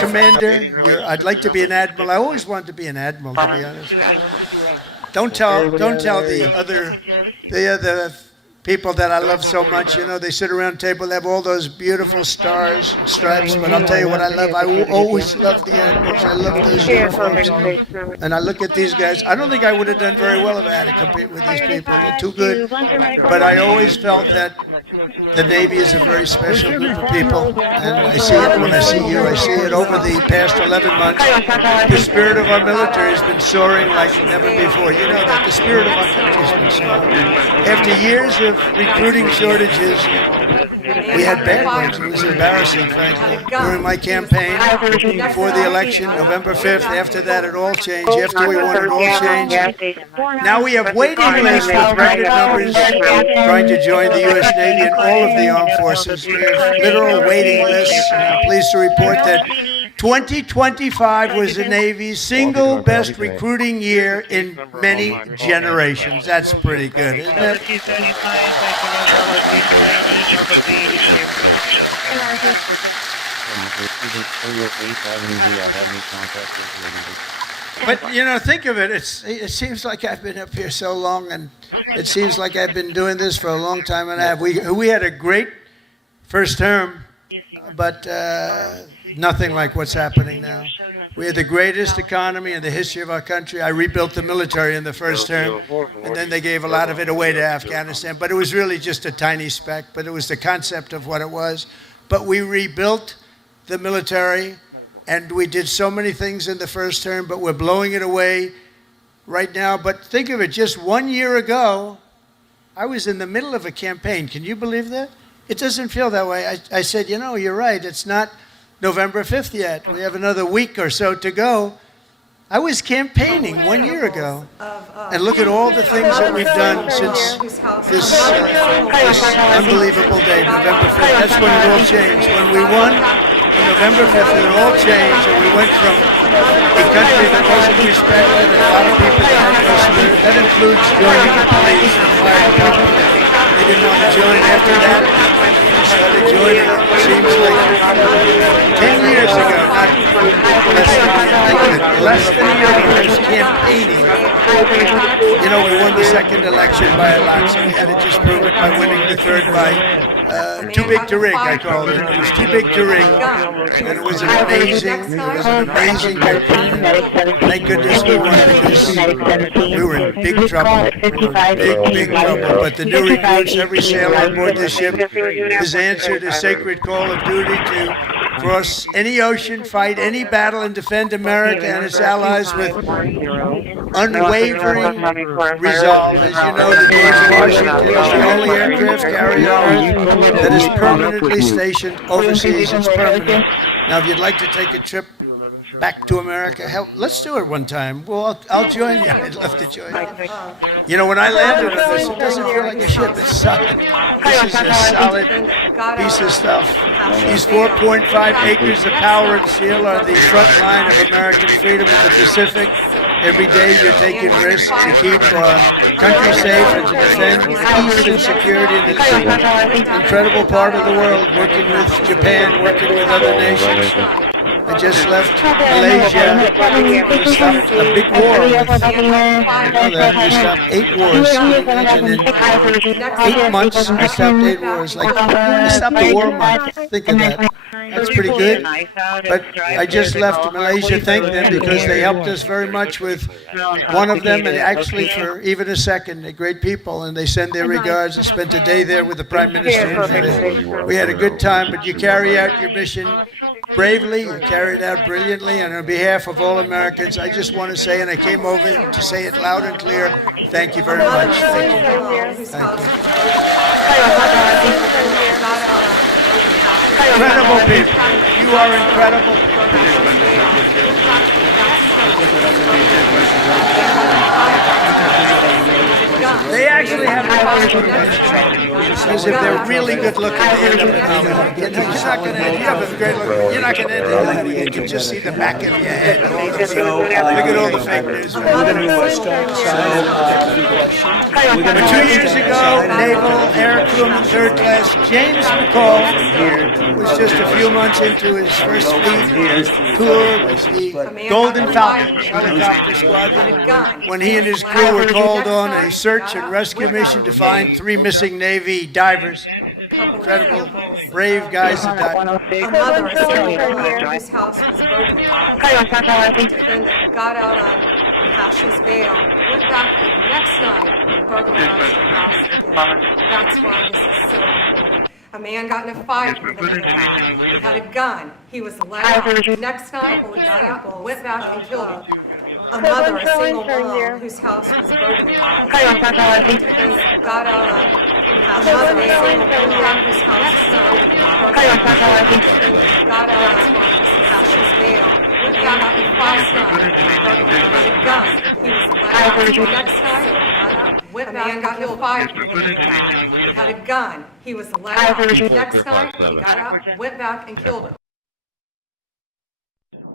commander. I'd like to be an admiral. I always wanted to be an admiral, to be honest. Don't tell the other people that I love so much. You know, they sit around the table, they have all those beautiful stars and stripes. But I'll tell you what I love. I always love the admirals. I love those uniforms. And I look at these guys. I don't think I would have done very well if I had to compete with these people. They're too good. But I always felt that the Navy is a very special group of people, and I see it when I see you. I see it over the past 11 months. The spirit of our military has been soaring like never before. You know that the spirit of our country has been soaring. After years of recruiting shortages, we had bad ones. It was embarrassing, frankly. During my campaign, before the election, November 5th, after that it all changed. After we won, it all changed. Now we have waiting lists with record numbers trying to join the U.S. Navy and all of the armed forces. We have literal waiting lists. I'm pleased to report that 2025 was the Navy's single best recruiting year in many generations. That's pretty good, isn't it? But, you know, think of it. It seems like I've been up here so long, and it seems like I've been doing this for a long time and a half. We had a great first term, but nothing like what's happening now. We had the greatest economy in the history of our country. I rebuilt the military in the first term, and then they gave a lot of it away to Afghanistan. But it was really just a tiny speck, but it was the concept of what it was. But we rebuilt the military, and we did so many things in the first term, but we're blowing it away right now. But think of it, just 1 year ago, I was in the middle of a campaign. Can you believe that? It doesn't feel that way. I said, you know, you're right. It's not November 5th yet. We have another week or so to go. I was campaigning 1 year ago. And look at all the things that we've done since this unbelievable day, November 5th. That's when it all changed. When we won on November 5th, it all changed. And we went from a country that wasn't respected and a lot of people that had no spirit. That includes joining the police and fire department. They didn't want to join after that. They started joining. It seems like 10 years ago, not less than a year. Less than a year ago, I was campaigning. You know, we won the second election by a lot, so we had to just prove it by winning the third by too big to rig, I called it. It was too big to rig. And it was an amazing campaign. Thank goodness we won because we were in big trouble. Big trouble. But the new recruits, every sailor on board this ship has answered a sacred call of duty to cross any ocean, fight any battle, and defend America and its allies with unwavering resolve. As you know, the George Washington is the only aircraft carrier that is permanently stationed overseas. It's permanent. Now, if you'd like to take a trip back to America, let's do it one time. Well, I'll join you. I'd love to join you. You know, when I landed on this, it doesn't feel like a ship. It's solid. This is a solid piece of stuff. These 4.5 acres of power and steel are the front line of American freedom in the Pacific. Every day you're taking risks to keep our country safe and to defend peace and security in this incredible part of the world, working with Japan, working with other nations. I just left Malaysia to stop a big war. We stopped 8 wars. And in 8 months, I stopped 8 wars. Like, I stopped a war month. Think of that. That's pretty good. But I just left Malaysia. Thank them because they helped us very much with one of them, and actually for even a second, they're great people, and they send their regards. I spent a day there with the Prime Minister. We had a good time, but you carry out your mission bravely, you carried out brilliantly, and on behalf of all Americans, I just want to say, and I came over to say it loud and clear, thank you very much. Thank you. Thank you. Incredible people. You are incredible They actually have a because if they're really good looking, they end up in you're not going to you have a great look. You're not going to end up. You can just see the back of your head. Look at all the fake news. But 2 years ago, Naval Air Crewman Third Class James McCall was just a few months into his first fleet tour with the Golden Falcons helicopter squadron when he and his crew were called on a search and rescue mission to find 3 missing Navy divers. Incredible, brave guys that died. A mother, a single woman whose house was burglarized. The defendant got out on Pasha's bail, went back the next night and burglarized her house again. That's why this is so important. A man got in a fight with another guy. He had a gun. He was let out. Next night, he got out, went back and killed him. A mother, a single mom, whose house was burglarized, got out. A mother, a single mom, whose house was burglarized, got out cashes bail. Went back out and last night, had a gun. He was let out. Next night, he got out, went back and got in a fight with another guy. He had a gun. He was let out. Next night, he got out, went back and killed him.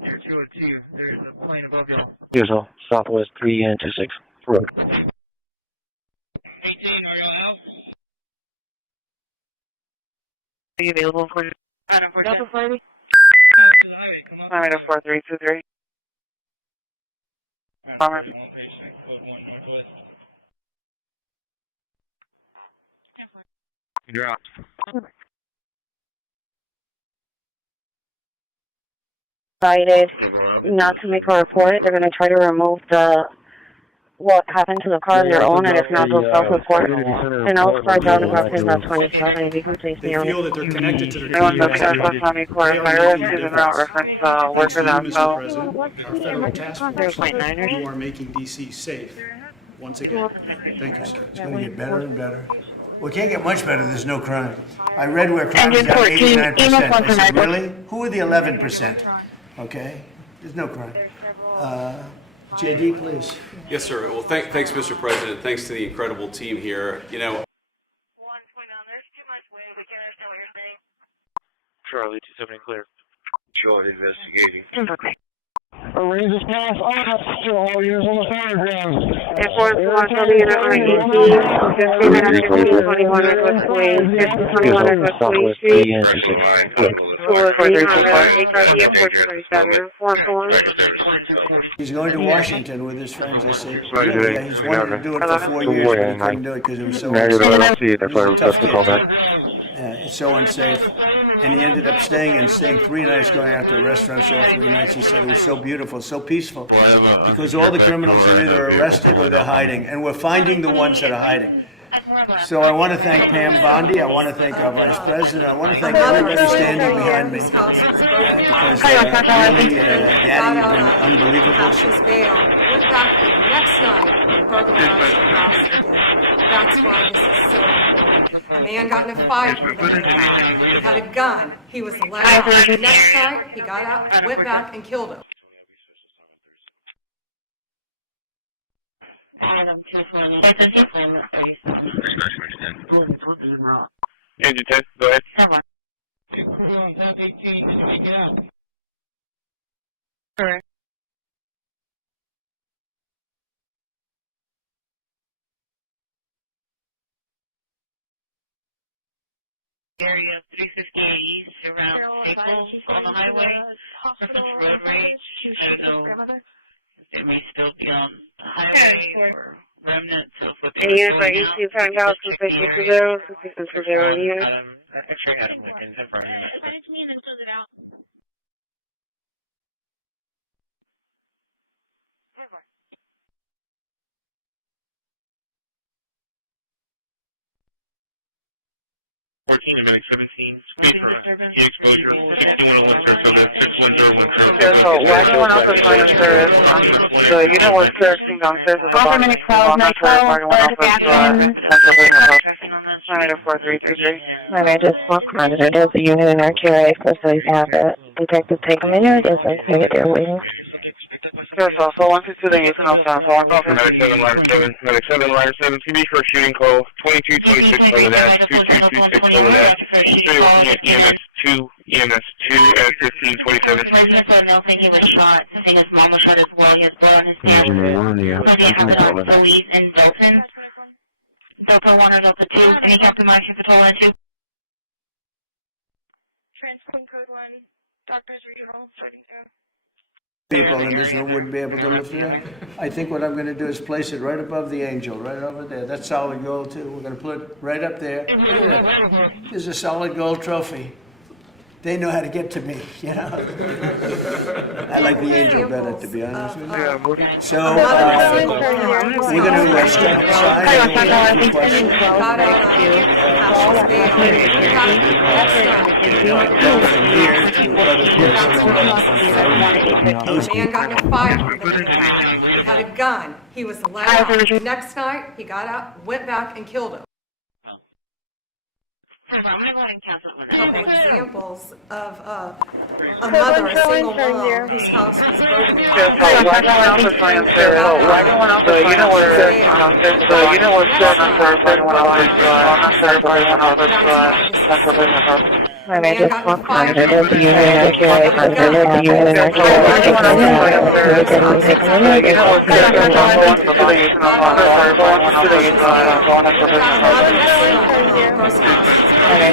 There's a plane above you. Here's a Southwest 326 road. 18, are y'all out? Are you available for Delta Friday? I'm at 4323. Bomber. You're out. Decided not to make a report. They're going to try to remove what happened to the car on their own, and if not, they'll self-report. And I'll start down about 10.27. If you can place me on. They feel that they're connected to their communities. You are making DC safe. Once again, thank you, sir. It's going to get better and better. Well, it can't get much better. There's no crime. I read where crime is down 89%. I said, really? Who are the 11%? Okay? There's no crime. JD, please. Yes, sir. Well, thanks, Mr. President. Thanks to the incredible team here. You know, Charlie, 270 clear. Charlie investigating. Arrange this pass all units on the fire ground. Airport, Marshall, unit 21 Northwest Way, 21 Northwest Way Street, 437, He's going to Washington with his friends. I said, yeah, he's wanted to do it for 4 years, but he couldn't do it because it was so unsafe. It's so unsafe. And he ended up staying 3 nights, going out to restaurants all 3 nights. He said it was so beautiful, so peaceful, because all the criminals are either arrested or they're hiding, and we're finding the ones that are hiding. So I want to thank Pam Bondi. I want to thank our Vice President. I want to thank everybody standing behind me, because really, Daddy, you've been unbelievable. Next night, burglarized the house again. That's why this is so important. A man got in a fight with another guy. He had a gun. He was let out. Next night, he got out, went back, and killed him. Engine 10, go ahead. Alright. Area 358 East around Staples on the highway. Purpose road rage. I don't know if they may still be on the highway or remnants of what they were going out. I'm Actually, I had him in front of me. Fourteen, medic 17, speed for heat exposure, 6101 service, 61010. So why do you want to find a service? The unit was servicing downstairs at the bottom. I'm at 4323. I just walked around it. There's a unit in our QA. Of course, they have it. Detective take them in here. Yes, I think they're waiting. There's also 122 the use and also 1 call for Medic 7, ladder 7, Medic 7, ladder 7, TV for a shooting call, 2226 over that, 2226 over that, still looking at EMS 2 at 1527. Nelson, he was shot. I think his mom was shot as well. He has blood on his hands. Police in Belton. Delta 1 or Delta 2, any Captain Martian Patrol in 2. Transport code 1, doctor's regional, starting soon. People in this room wouldn't be able to lift it up. I think what I'm going to do is place it right above the angel, right over there. That's solid gold, too. We're going to put it right up there. Look at that. There's a solid gold trophy. they know how to get to me, you know. I like the angel better, to be honest with you. So, we're going to step aside and we'll take your questions. Go from here to other places. The man got in a fight with the man. He had a gun. He was let out. Next night, he got out, went back, and killed him. A couple examples of a mother, a single mom, whose house was burglarized. So you know what's going on for I may just want to it is you and accurate, it is you and accurate, and I just want to it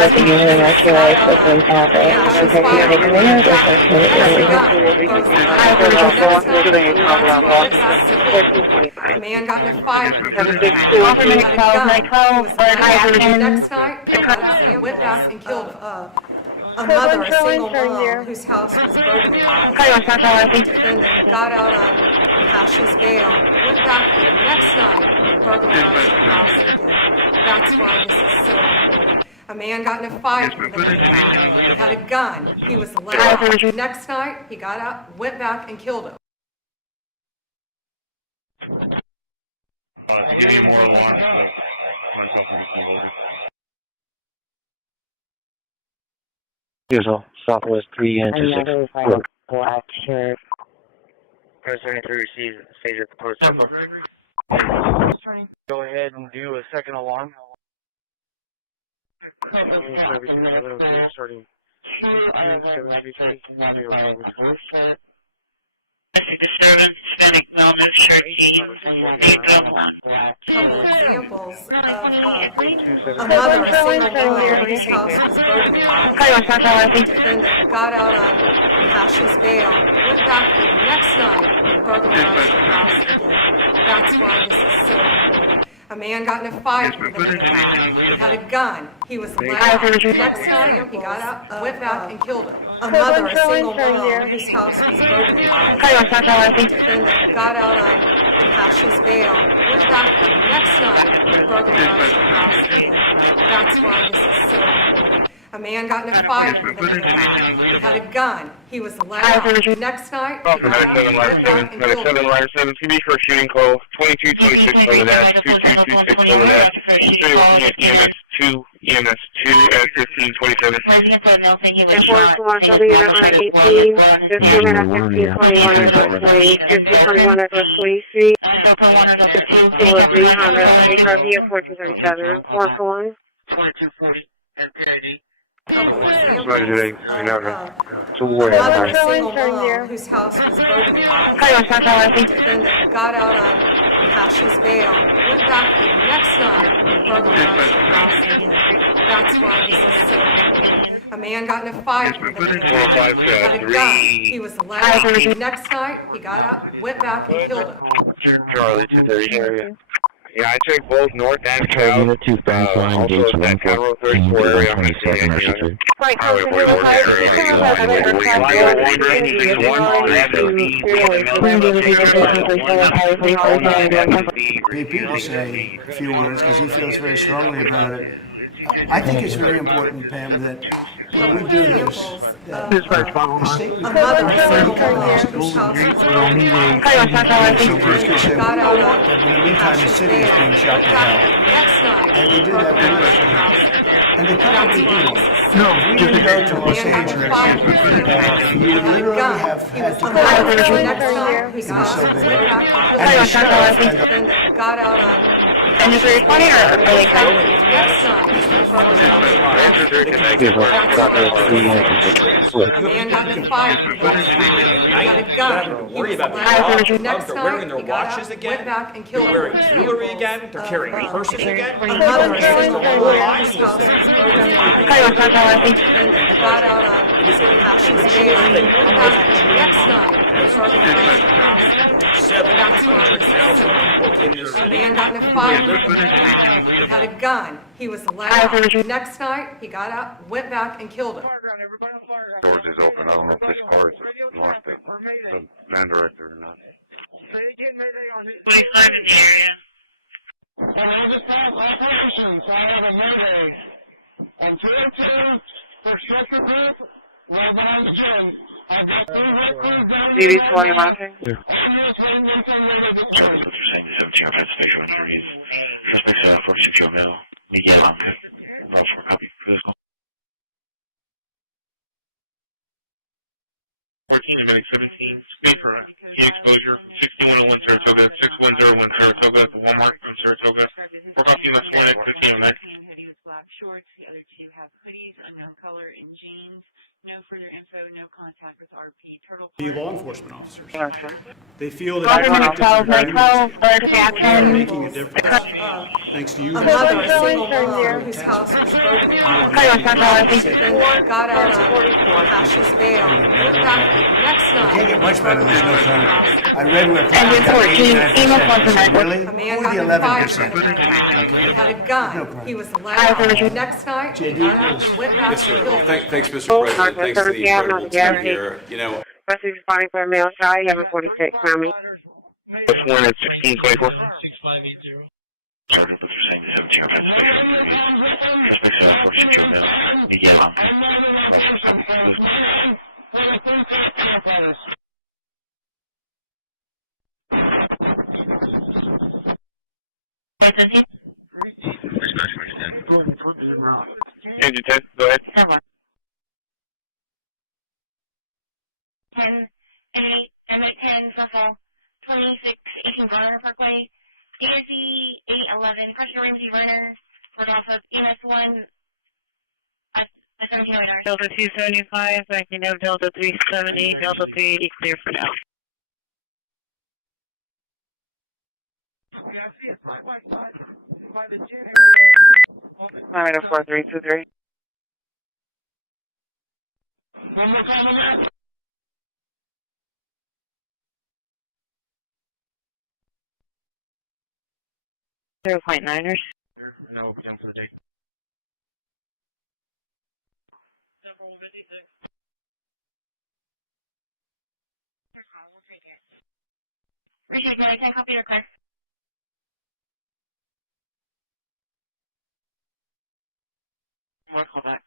is you and accurate, please have it, and take your engineers, The man got in a fight. He had a gun. Next night, he got out and went back and killed a mother, a single mom, whose house was burglarized. The defendant got out on Cash's bail, went back the next night and burglarized the house again. That's why this is so important. A man got in a fight with a man. He had a gun. He was let out. Next night, he got out, went back and killed him. Give me more alarm. Here's all Southwest 3 inches. Black shirt. President 3 receives stage at the post office. Go ahead and do a second alarm. Servicing 1102, starting 733. Disturbance, Hispanic Melvin, shirt couple examples of a mother, a single mom, whose house was burglarized. The defendant got out on Cash's bail, went back the next night and burglarized the house again. That's why this is so important. A man got in a fight with a man. He had a gun. He was let out. Next night, he got out, went back and killed him. A mother, a single mom, whose house was burglarized. The defendant got out on Cash's bail, went back the next night and burglarized the house again. That's why this is so important. A man got in a fight with a man. He had a gun. He was let out. Next night, he got out, went back and killed him. 7 TV for shooting call, 2226 over that, 2226 over that, still looking at EMS 2 at 1527. Airport Commercial Unit 118, 15 at 1521 at West 1521 at West 20th Street, 203 Honda, HRV of 4237, 441. 2240 and PID. Mother, single mom, whose house was burglarized. The defendant got out on Cash's bail, went back the next night and burglarized the house again. That's why this is so important. A man got in a fight with a man. He had a gun. He was let out. Next night, he got out, went back and killed him. Charlie 230 area. Yeah, I checked both north and south. Unit 2 fast line, gates 1 Cairo 34 area. Highway 41 Repeat to say a few words because he feels very strongly about it. I think it's very important, Pam, that when we do this, the statement whose house in the meantime, the city is being shot to hell. And they do that beautifully. And they probably do. No, if we didn't go to Los Angeles, you would literally have had to go it was so big. And the sheriff got out on and is it funny or really next night. Man got in a fight. He got a gun. He was let out. Next night, he got out, went back and killed him. They're wearing jewelry again. They're carrying purses again. A mother, a single mom, whose house was burglarized. Got out on Cash's bail, went back the next night and burglarized the house again. 700,000 people in this A city. man got in a fight. He had a gun. He was loud. Next night, he got out, went back, and killed him. Doors is open. I don't know if this car is lost it. The man director or not. 25 in the area. DB20 monitoring. Emitting 17, speed for heat exposure, 6101 Saratoga, 6101 Saratoga, Walmart from Saratoga. We're talking about 1 at 15, right? Black shorts. The other two have hoodies, unknown color, and jeans. No further info, no contact with RP. The law enforcement officers. They feel that they're making a difference. Thanks to you. A mother, a single mom, whose house was broken into, got out on Cassius bail, went back the next night. Can't get much better, there's no time. I read where Engine 14, Really? A man Or the got in a fight. 11%. He had a gun. He was loud. Next night, he got out, went back, Yes, and sir. killed him. Thanks, Mr. President. Thanks to the incredible team here. You know, Rescue responding for a male child, 1146, Miami. What's 1 at 1624? Sergeant, what you're saying is 17 Pennsylvania. Suspect 460 male. Miguel. Engine 10, go ahead. 10, 8, 10, Buffalo, 26, 18 Garner Parkway, ESC 811, Pressure Ramsey Runner, run off of ES 1 at 1709. Delta 275, backing up Delta 370, Delta 380, clear for now. I'm at 4323. .9ers. No, cancel the date. Appreciate it, I can't copy your request. More call back.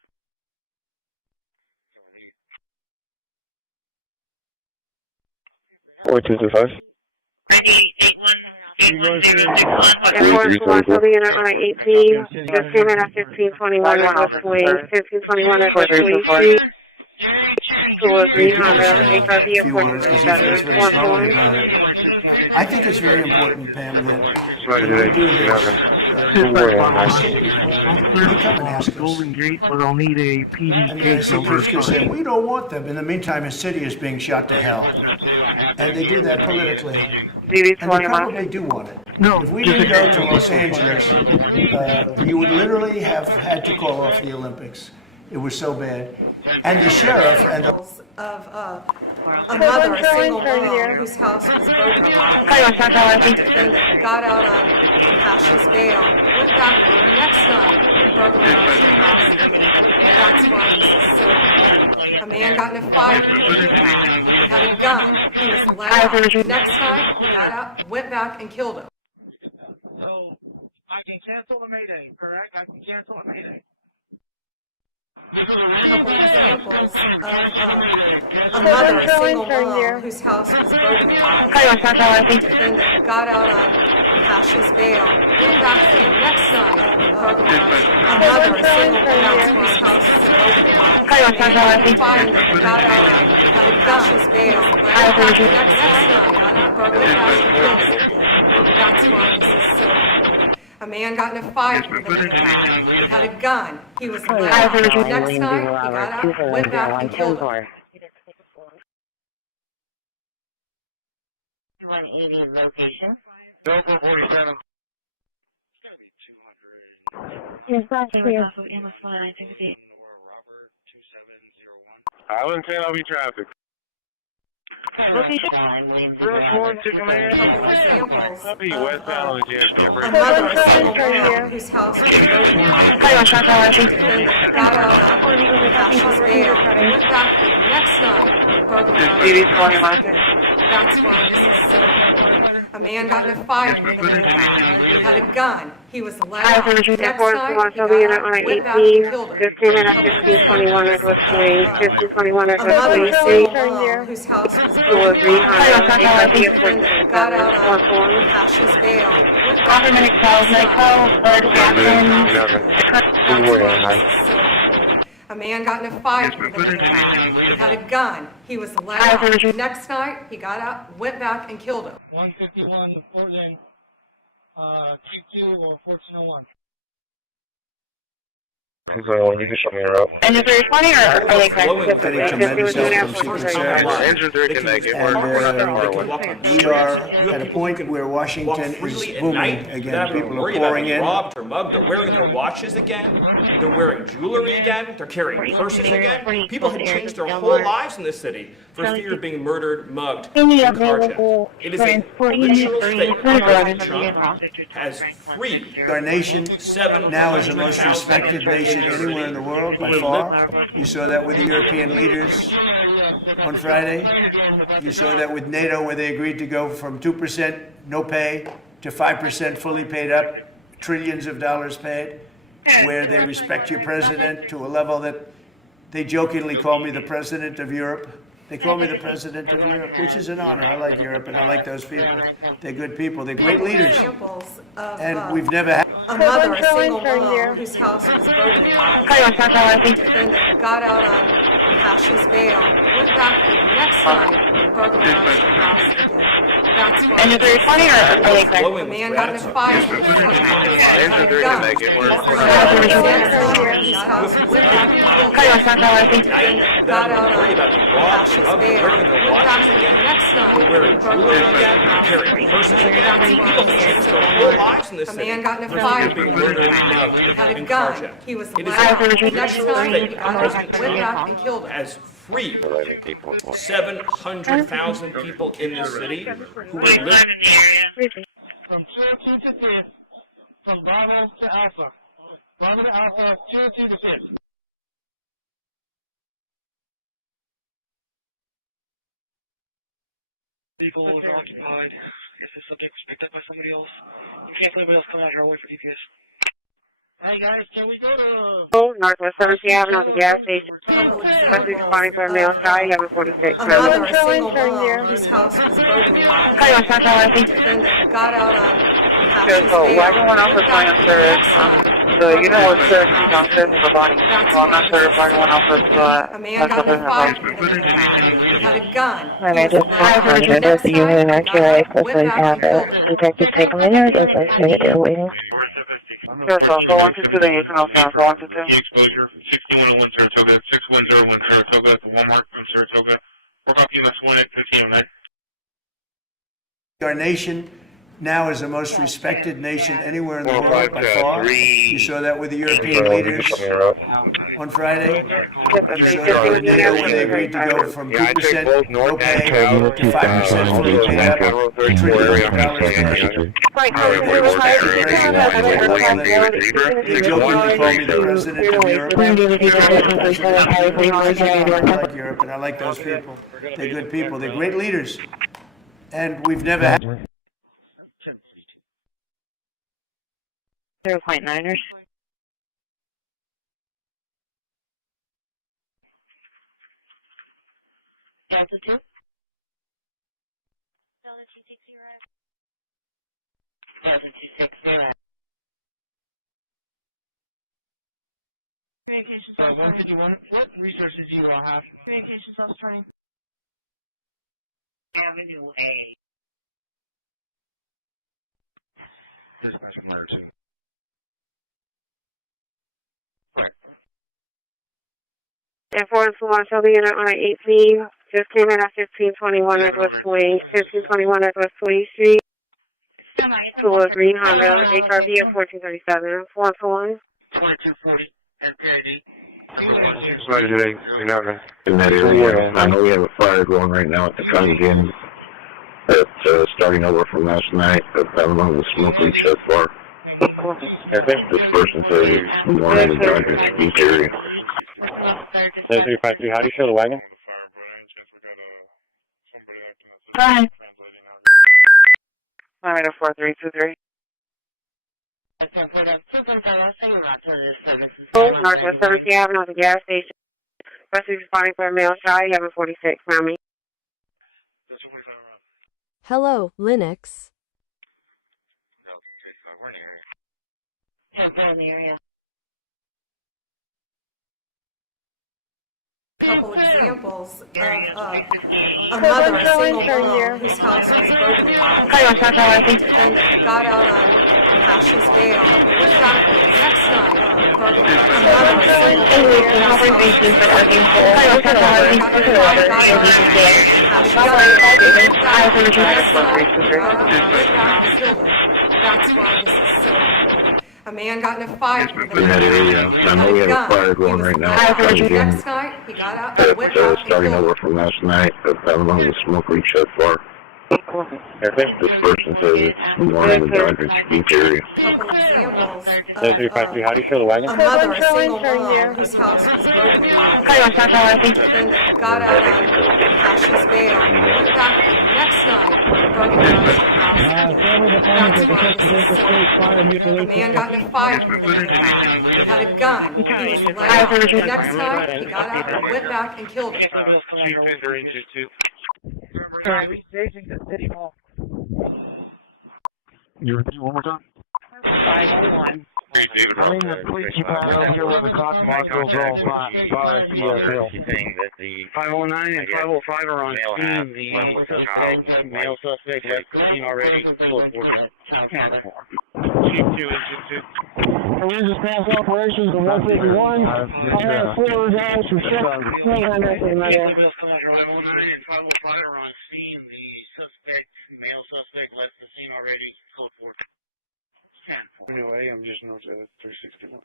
Four two two five. Airport Toronto, the unit on 18, just came in at 1521 at Westway, 1521 at Westway Street. Tour Green Honda, HRV Few words, 'cause he feels very strongly about it. I think it's very important, Pam, that we do this. Come and ask us. Golden Gate, but I'll need a PD And the case number. CPD said, we don't want them. In the meantime, his city is being shot to hell. And they do that politically. And they probably do want it. No, if we didn't go to Los Angeles, you would literally have had to call off the Olympics. It was so bad. And the sheriff and the... Of a mother, a single mom, whose house was broken into, defendant got out on Cassius bail, went back the next night and burglarized the house again. That's why this is so important. A man got in a fight. He had a gun. He was loud. Next night, he got out, went back, and killed him. So, I can cancel a Mayday, correct? I can cancel a Mayday. A couple examples of a mother, a single mom, whose house was burglarized. Defendant got out on Cassius bail, went back the next night and burglarized. A mother, a single mom, whose house was burglarized. Defendant got out on Cassius bail, went back the next night, got out, burglarized, and killed him. That's why this is so important. A man got in a fight with a man. He had a gun. He was loud. Next night, he got out, went back, and killed him. 180 location. Delta 47. Yes, that's clear. Island 10, I'll be traffic. whose house was burglarized, got out on Cash's bail, went back the next night and burglarized. That's why this is so important. A man got in a fight with another guy. He had a gun. He was let out. Next night, he got out, went back and killed him. 1521 Northwest 20, 1521 A Northwest mother 23. whose house was burglarized, got out on Cash's bail, went back the next night. A man got in a fight with another guy. He had a gun. He was let out. Next night, he got out, went back and killed him. 151 Portland, Q2 or 1401. You can show me a route. And is there 20 or are they Getting tremendous help from Secret Service. Engines are connected. And we are at a point where Washington is booming again. People are pouring in. Robbed or mugged. They're wearing their watches again. They're wearing jewelry again. They're carrying purses again. People have changed their whole lives in this city for fear of being murdered, mugged, and carjacked. It is a literal statement. President Trump has freed Our nation now is the most respected nation anywhere in the world by far. You saw that with the European leaders on Friday. You saw that with NATO, where they agreed to go from 2% no pay to 5% fully paid up, trillions of dollars paid, where they respect your president to a level that they jokingly call me the president of Europe. They call me the president of Europe, which is an honor. I like Europe, and I like those people. They're good people. They're great leaders. And we've never had... A mother, a single mom, whose house was burglarized. Defendant got out on Cash's bail, went back the next night and burglarized the house again. That's why. And is there 20 or are they a man got in a fight with another guy. Had a gun. Whose house was burglarized. Got out on Cash's bail, went back the next night and burglarized the house again. A man got in a fight. Had a gun. He was let out. Next night, he got out, went back and killed him. Has freed 700,000 people in this city who were living From 2 to 5, from Bravo to Alpha. Bravo to Alpha, 2 to 5. Vehicle was occupied. Is the subject was picked up by somebody else? You can't let anybody else come out here. I'll wait for DPS. Hey guys, can we go to... Northwest 17th Avenue at the gas station. Especially responding for a male child, 1146. A mother, a single mom, whose house was burglarized. Defendant got out on Cash's bail. Why everyone else is going upstairs? So you know what's there? She's downstairs in the body. Well, I'm not sure if everyone else is a man got in a fight with another guy. He had a gun. And I just contacted the unit accurate, especially after Detective Takeover, as I said, they're waiting. Sure, so 122 to you can also 412. Exposure 6101 Saratoga, 6101 Saratoga, one mark from Saratoga. We're copying last one at 1509. Our nation now is the most respected nation anywhere in the world by far. You saw that with the European leaders on Friday. You saw that with NATO, where they agreed to go from 2% no pay to 5% fully paid up, $1 trillion. They jokingly call me the president of Europe. I like Europe, and I like those people. They're good people. They're great leaders. And we've never had... 0.9ers. Delta 2? Delta 260. Delta 260. Communications officer. 151. What resources do you have? Communications officer. Avenue A. Dispatch emergency. Informants will watch the unit on 8B. Just came in at 1521 Northwest 20, 1521 Northwest 20th Street. To a green Honda, HRV of 1437. 441. 2240 and PID. In that area, I know we have a fire going right now at the county again. That's starting over from last night, but I don't know if the smoke reached that far. This person says it's more in the Dodger Speech area. 7353, how do you show the wagon? Hi. 4323. Northwest 17th Avenue at the gas station. Rescue responding for a male child, 1146, found me. Hello, Linux. Couple examples of a mother, a single mom, whose house was burglarized. The defendant got out on Cash's bail. Exactly. Next night, burglarized. A mother, a single mom, whose house was burglarized. That's why this is so important. A man got in a fight with a In that area, I know we have a fire going right now at the county again. Next night, he got out and went That's starting over from last night, but I don't know if the smoke reached that far. This person says it's more in the Dodger Speech area. Couple examples of 7353, how do you show the wagon? a mother, a single mom, whose house was burglarized. The defendant got out on Cash's bail. Went back next night, burglarized the house. That's why this is so important. A man got in a fight with a guy. He had a gun. He was let out. The next night, he got out and went back and killed him. You repeat one more time? 501. I'm in the police department over here where the clock marshals all fire at Hill. 509 and 505 are on scene. The suspect, male suspect, left the scene already. Chief 2, Engine 2. Forensic past operations of 151. I have 4 results for 800 for the mother. 509 and 505 are on scene. The suspect, male suspect, left the scene already. Code 4. Anyway, I'm just north of 361.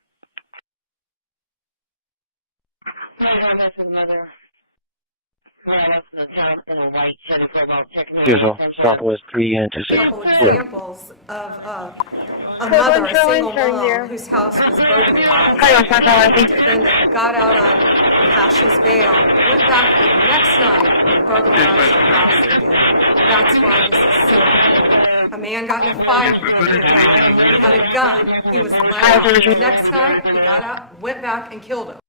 Here's all Southwest 3 and 26. Couple examples of a mother, a single mom, whose house was burglarized. The defendant got out on Cash's bail. Went back the next night and burglarized the house again. That's why this is so important. A man got in a fight with a guy. He had a gun. He was let out. The next night, he got out, went back and killed him.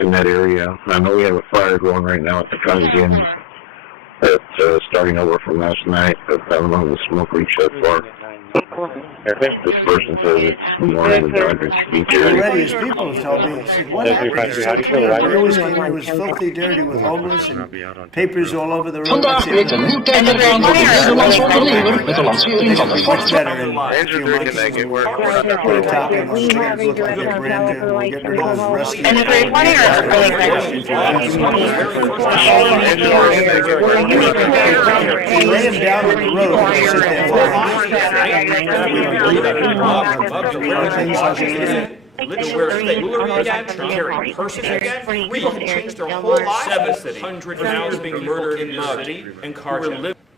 In that area, I know we have a fire going right now at the county again. That's starting over from last night, but I don't know if the smoke reached that far. This person says it's more in the Dodger Speech area. Already his people have told me, he said, what happened? He said, we always came here, it was filthy dirty with homeless and papers all over the road. Vandaag weet een nieuw tijdperk aan voor de Nederlandse ondernemer met de lancering van de Much better in a few months. Put a topping on it, it look like they're brand new, we'll get rid of those rusty. Lay him down on the road and sit there for hours. Carrying purses again, people can change their whole lives. 700,000 being murdered in the city and cars.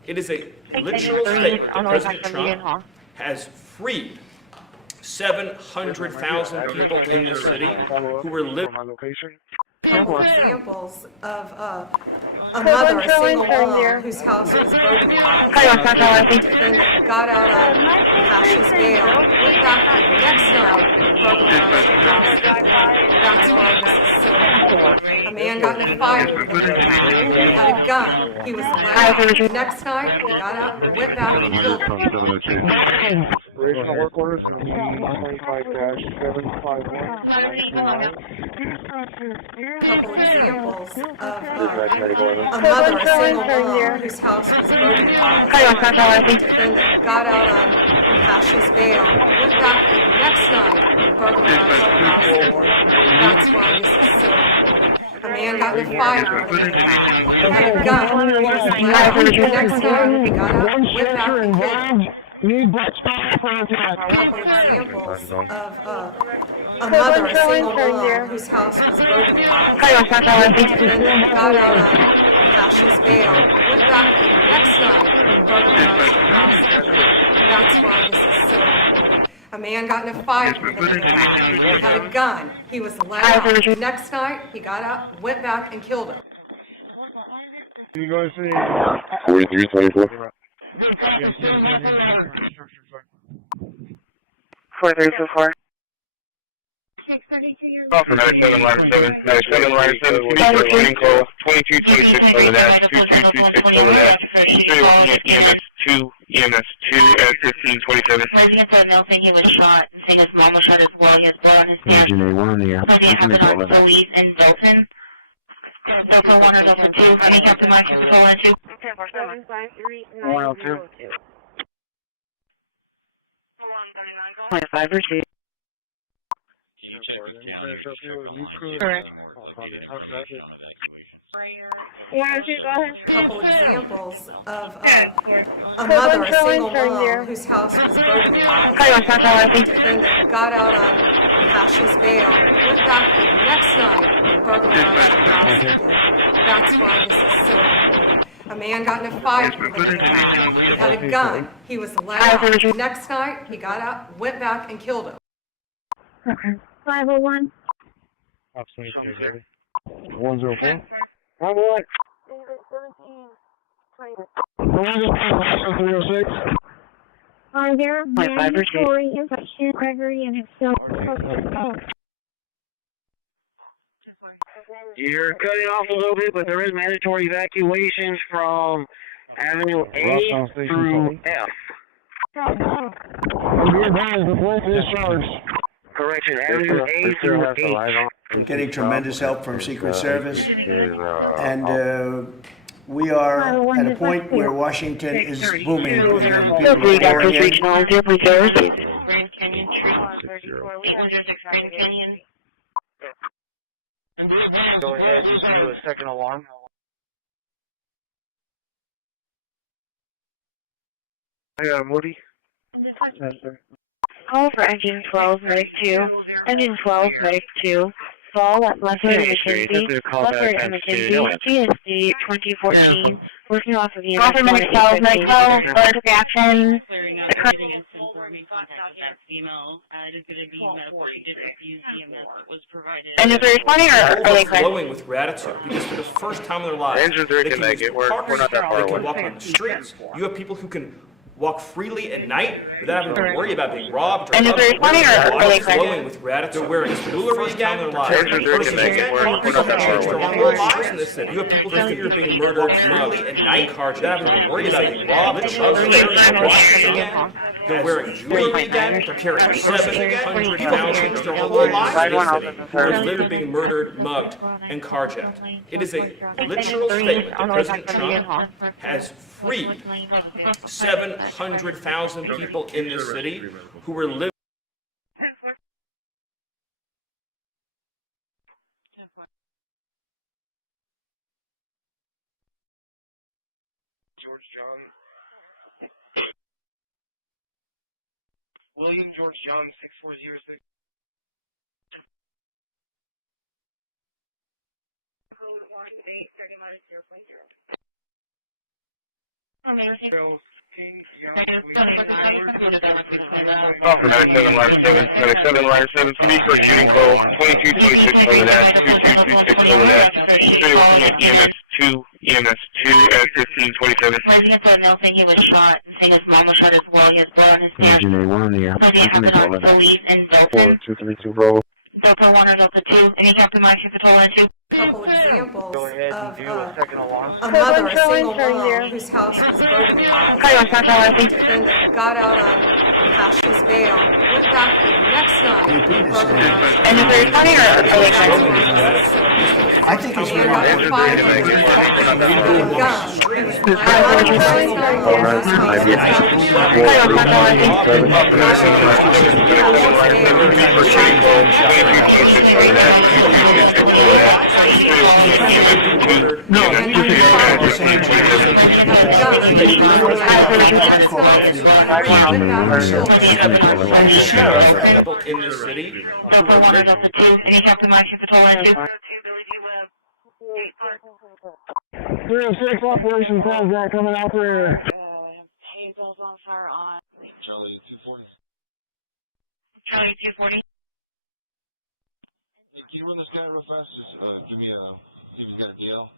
It is a literal statement that President Trump has freed 700,000 people in the city who were living. Couple examples of a mother, a single mom, whose house was burglarized. The defendant got out on Cash's bail. Went back the next night and burglarized the house. That's why this is so important. A man got in a fight with a guy. He had a gun. He was let out. The next night, he got out and went back and killed him. Operational work orders from Couple examples of a mother, a single mom, whose house was burglarized. The defendant got out on Cash's bail. Went back the next night and burglarized the house again. That's why this is so important. A man got in a fight with another guy. Had a gun. He was allowed. The next time he got up, went back and killed him. A couple examples of a mother, a single mom, whose house was burglarized. The defendant got out on cash bail, went back the next night and burglarized her house again. That's why this is so important. A man got in a fight with another guy. He had a gun. He was allowed. The next night, he got up, went back, and killed him. You guys see 4324? 4324. Offer 97, line 7, 97, line 7, communication call 2226 over that, 2226 over that, stay working at EMS 2 at 1527. President said no, saying he was shot, saying his mom was shot as well. He has blood on his hands. Engineer 1, yeah. So they have an police in Belton. Delta 1 or Delta 2, running up to my control and 2. 102. 25 or 2. Correct. A couple examples of a mother, a single mom, whose house was burglarized. The defendant got out on cash bail, went back the next night and burglarized her house again. That's why this is so important. A man got in a fight with another guy. He had a gun. He was allowed. The next night, he got up, went back, and killed him. Okay. 501. 104? 501. 306? There, mandatory infection, Gregory, and himself. You're cutting off a little bit, but there is mandatory evacuations from Avenue A through F. Correction, Avenue A through H. I'm getting tremendous help from Secret Service, and we are at a point where Washington is booming. And people are pouring in. Grand Canyon Tree, 806 Grand Canyon. Go ahead and do a second alarm. I got Moody. Call for engine 12, medic 2. Engine 12, medic 2. Fall at Leopard and McKenzie. Leopard and McKenzie. GSD 2014. Working off of the Offer medic 12, medic 12. Alert action. Clearing up everything and informing contact with that female. It is going to be medical. She did refuse EMS that was provided. And if they're responding or overflowing with gratitude because for the first time in their lives, Engine 3 can make it. We're not that far they away. can walk on the streets. You have people who can walk freely at night without having to worry about being robbed. And if they're responding or overflowing with gratitude. They're wearing jewelry again. Their lives. Engine 3 can make it. We're not that far away. In this city. You have people who think you're being murdered freely at night, without having to worry about being robbed. They're wearing jewelry again. They're carrying 700,000 their whole lives in this city. They're literally being murdered, mugged, and carjacked. It is a literal statement that President Trump has freed 700,000 people in this city who were living. William George Young, 6406. Offer 97, line 7, 97, line 7, police are shooting call 2226 over that, 2226 over that, stay working at EMS 2 at 1527. President said no, saying he was shot, saying his mom was shot as well. He has blood on his hands. Engineer 1, yeah. So they have an police in Belton. 4320, Bravo. Delta 1 or Delta 2, any Captain Mike Patrol and 2. A couple examples Go ahead and do a second alarm. a mother, a single mom, whose house was burglarized. The defendant got out on cash bail, went back the next night and burglarized. And if they're responding or I think it's really Engine in this city. Real 6 Operation Close that coming out there. Hazel's on fire on Charlie 240. Charlie 240. Hey, can you run this guy real fast? Just give me a, see if he's got a deal.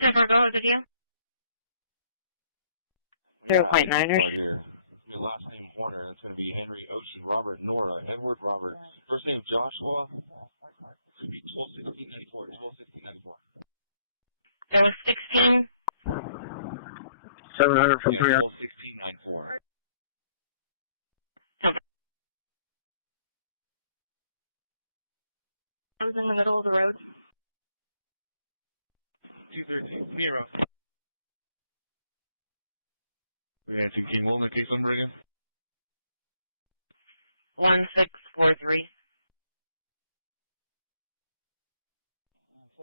Go with the deal. 0.9ers. Your last name Horner, that's going to be Henry, Ocean, Robert, Nora, Edward, Robert. First name Joshua. It's going to be 121694, 121694. There was 16. 700 from 300. 1694. I was in the middle of the road. 213, Nero. We had 2 King 1, the case number again? 1643.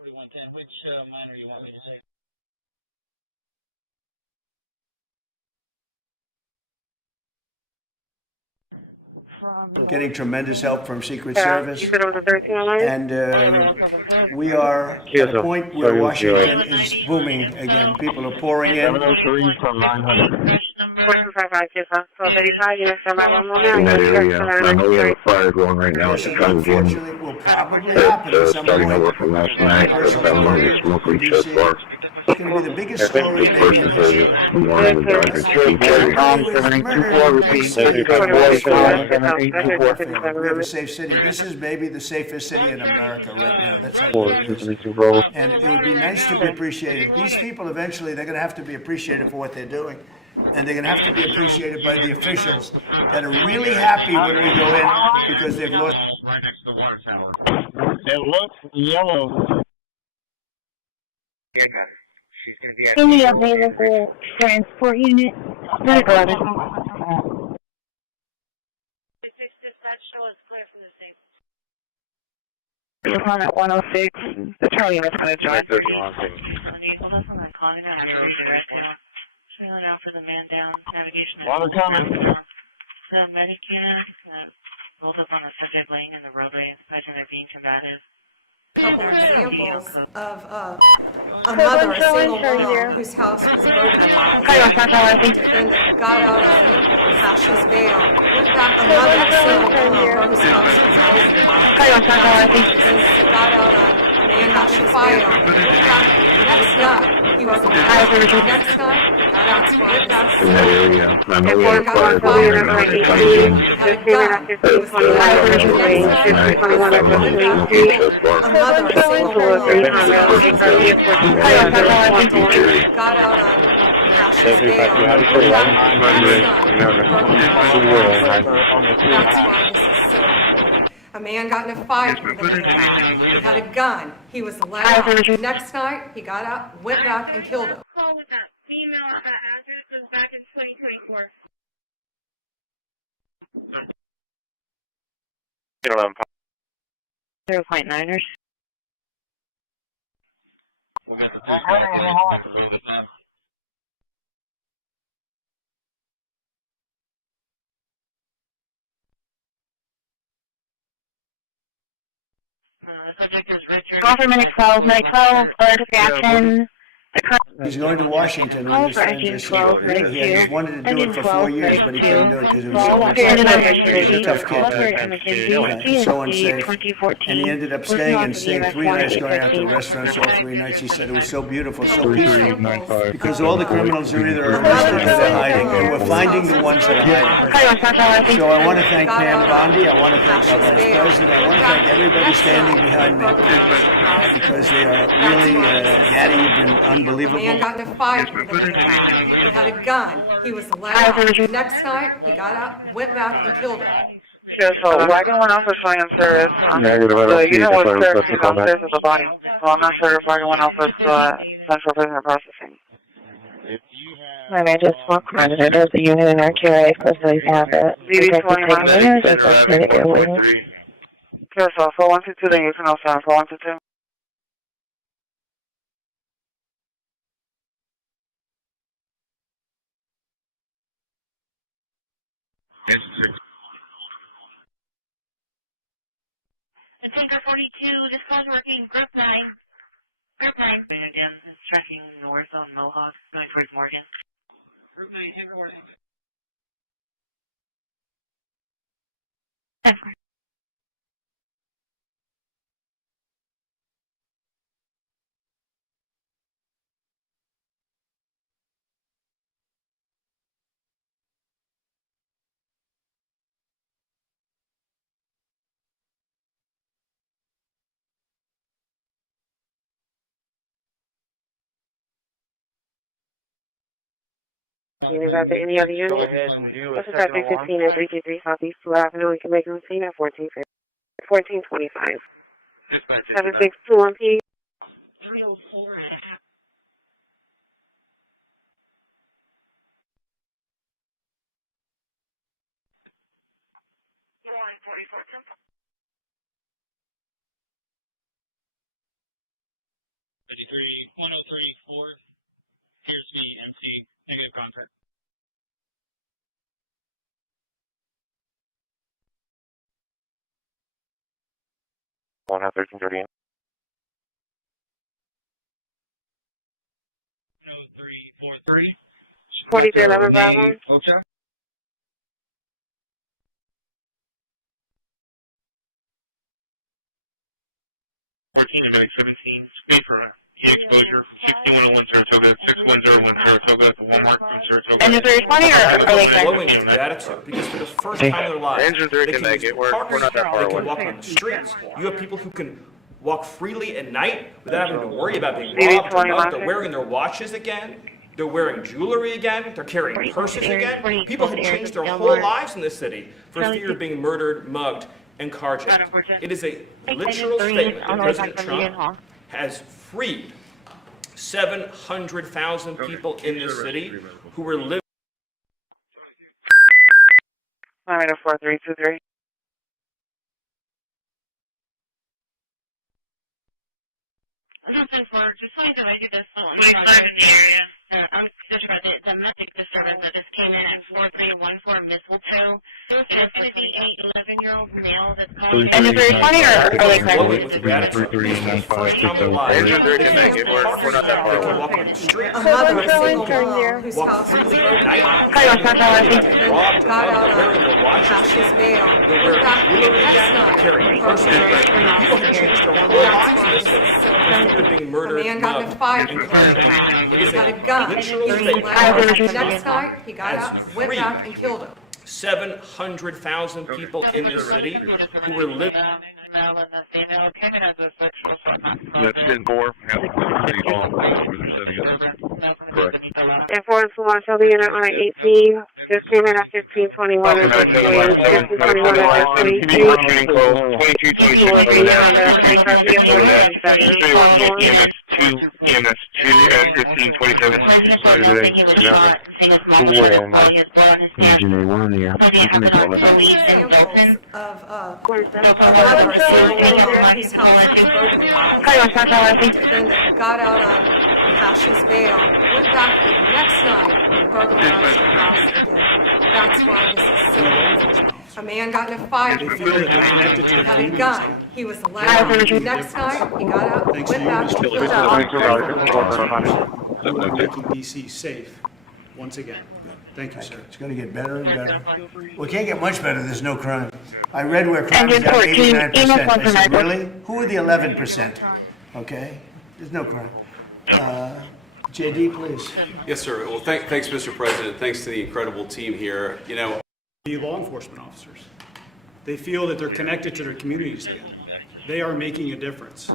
4110, which minor you want me to say? Getting tremendous help from Secret Service. You said it was a 1309? And we are at a point where Washington is booming again. People are pouring in. 703 from 900. In that area, I know we have a fire going right now at the county gym. It's starting over from last night. I'm on the smoke leak so far. It's going to be the biggest story This person says it's more than the driver's seat. We have a safe city. This is maybe the safest city in America right now. That's how it is. And it would be nice to be appreciated. These people eventually, they're going to have to be appreciated for what they're doing. And they're going to have to be appreciated by the officials that are really happy when we go in because they've lost. Right next to the water tower. It looks yellow. She's going to be at Any available transport unit? Medical evidence. Dispatch show is clear from the scene. You're on at 106. The Charlie unit's going to join. Trailing out for the man down. Navigation. Water coming. The medic unit rolled up on the subject laying in the roadway, citing their being combative. Couple examples of a mother, a single mom, whose house was burglarized. The defendant got out on Ashes bail. A mother, a single mom, whose house was burglarized. The defendant got out on Ashes bail. Next night, he was alive. Next night, he got out twice. In that area, I know we have a fire going right now at the county gym. It's got out on Ashes bail. That's why this is so important. A man got in a fight with another man. He had a gun. He was loud. Next night, he got out, went back, and killed him. Call with that female at that address was back in 2024. 0.9ers. The subject is Richard. Offer minute 12, minute 12, alert to action. He's going to Washington when this ends. He's wanted to do it for 4 years, but he couldn't do it because it was so unsafe. He's a tough kid, so unsafe. And he ended up staying 3 nights, going out to restaurants all 3 nights. He said it was so beautiful, so peaceful. Because all the criminals are either arrested or they're hiding, and we're finding the ones that are hiding. So I want to thank Pam Bondi, I want to thank our Vice President, I want to thank everybody standing behind me because they are really, Daddy, you've been unbelievable. A man got in a fight with another man. He had a gun. He was loud. Next night, he got out, went back, and killed him. So wagon went off was showing in service. The unit was servicing downstairs with the body. So I'm not sure if wagon went off was central prisoner processing. And I just walked around it. There's a unit in our QA, so they have it. You guys can take minutes, or just say that you're waiting. Carousel 4122, then you can also 4122. The Tinker 42, this call's working, group 9. Group 9. Again, it's tracking north on Mohawk, going towards Morgan. Group 9, Tinker 42. You guys have any other units? This is traffic 15 at 323 Southeast 2 Avenue. We can make a scene at 1425. 7621P. Here's me, MC, negative contact. One 1330. 10343. 4311 Bravo. Okay. Medic 17, speed for heat exposure, 6101 Saratoga, 6101 Saratoga, one mark from Saratoga. And is there 20 or glowing with gratitude because for the first time in their lives, they can use parks, not that far they away. can walk on the streets. You have people who can walk freely at night without having to worry about being robbed or mugged. They're wearing their watches again. They're wearing jewelry again. They're carrying purses again. People have changed their whole lives in this city for fear of being murdered, mugged, and carjacked. It is a literal statement that President Trump has freed 700,000 people in this city who were living. I'm at 4323. Just wanted to do this. My car in the area. I'm just for the domestic disturbance that just came in at 4314 Mistletoe. There's going to be a 11-year-old male that's calling. And is there 20 or like that? We're not that far away. Walk on the streets. A mother, a single mom, whose house was broken got out on Cassius bail. We're back next night. People have changed their whole lives in this city. Being murdered, a man got in a fight. He's got a gun. He was allowed. Next night, he got out, went back, and killed him. 700,000 people in this city who were living. That's 10-4. City Hall. Correct. Informed from Shelby Unit on 18. Just came in at 1521 and 1521 at EMS2 at 1527. Sorry today. Engine A1, yeah. You can make all that. Examples of a mother, a single mom, whose house was broken defendant got out on Cassius bail, went back the next night and burglarized the house again. That's why this is so important. A man got in a fight. He had a gun. He was allowed. Next night, he got out, went back, and killed him. You are making D.C. safe once again. Thank you, sir. It's going to get better and better. Well, it can't get much better. There's no crime. I read where crime is down 89%. I said, really? Who are the 11%? Okay? There's no crime. JD, please. Yes, sir. Well, thanks, Mr. President. Thanks to the incredible team here. You know, the law enforcement officers, they feel that they're connected to their communities again. They are making a difference.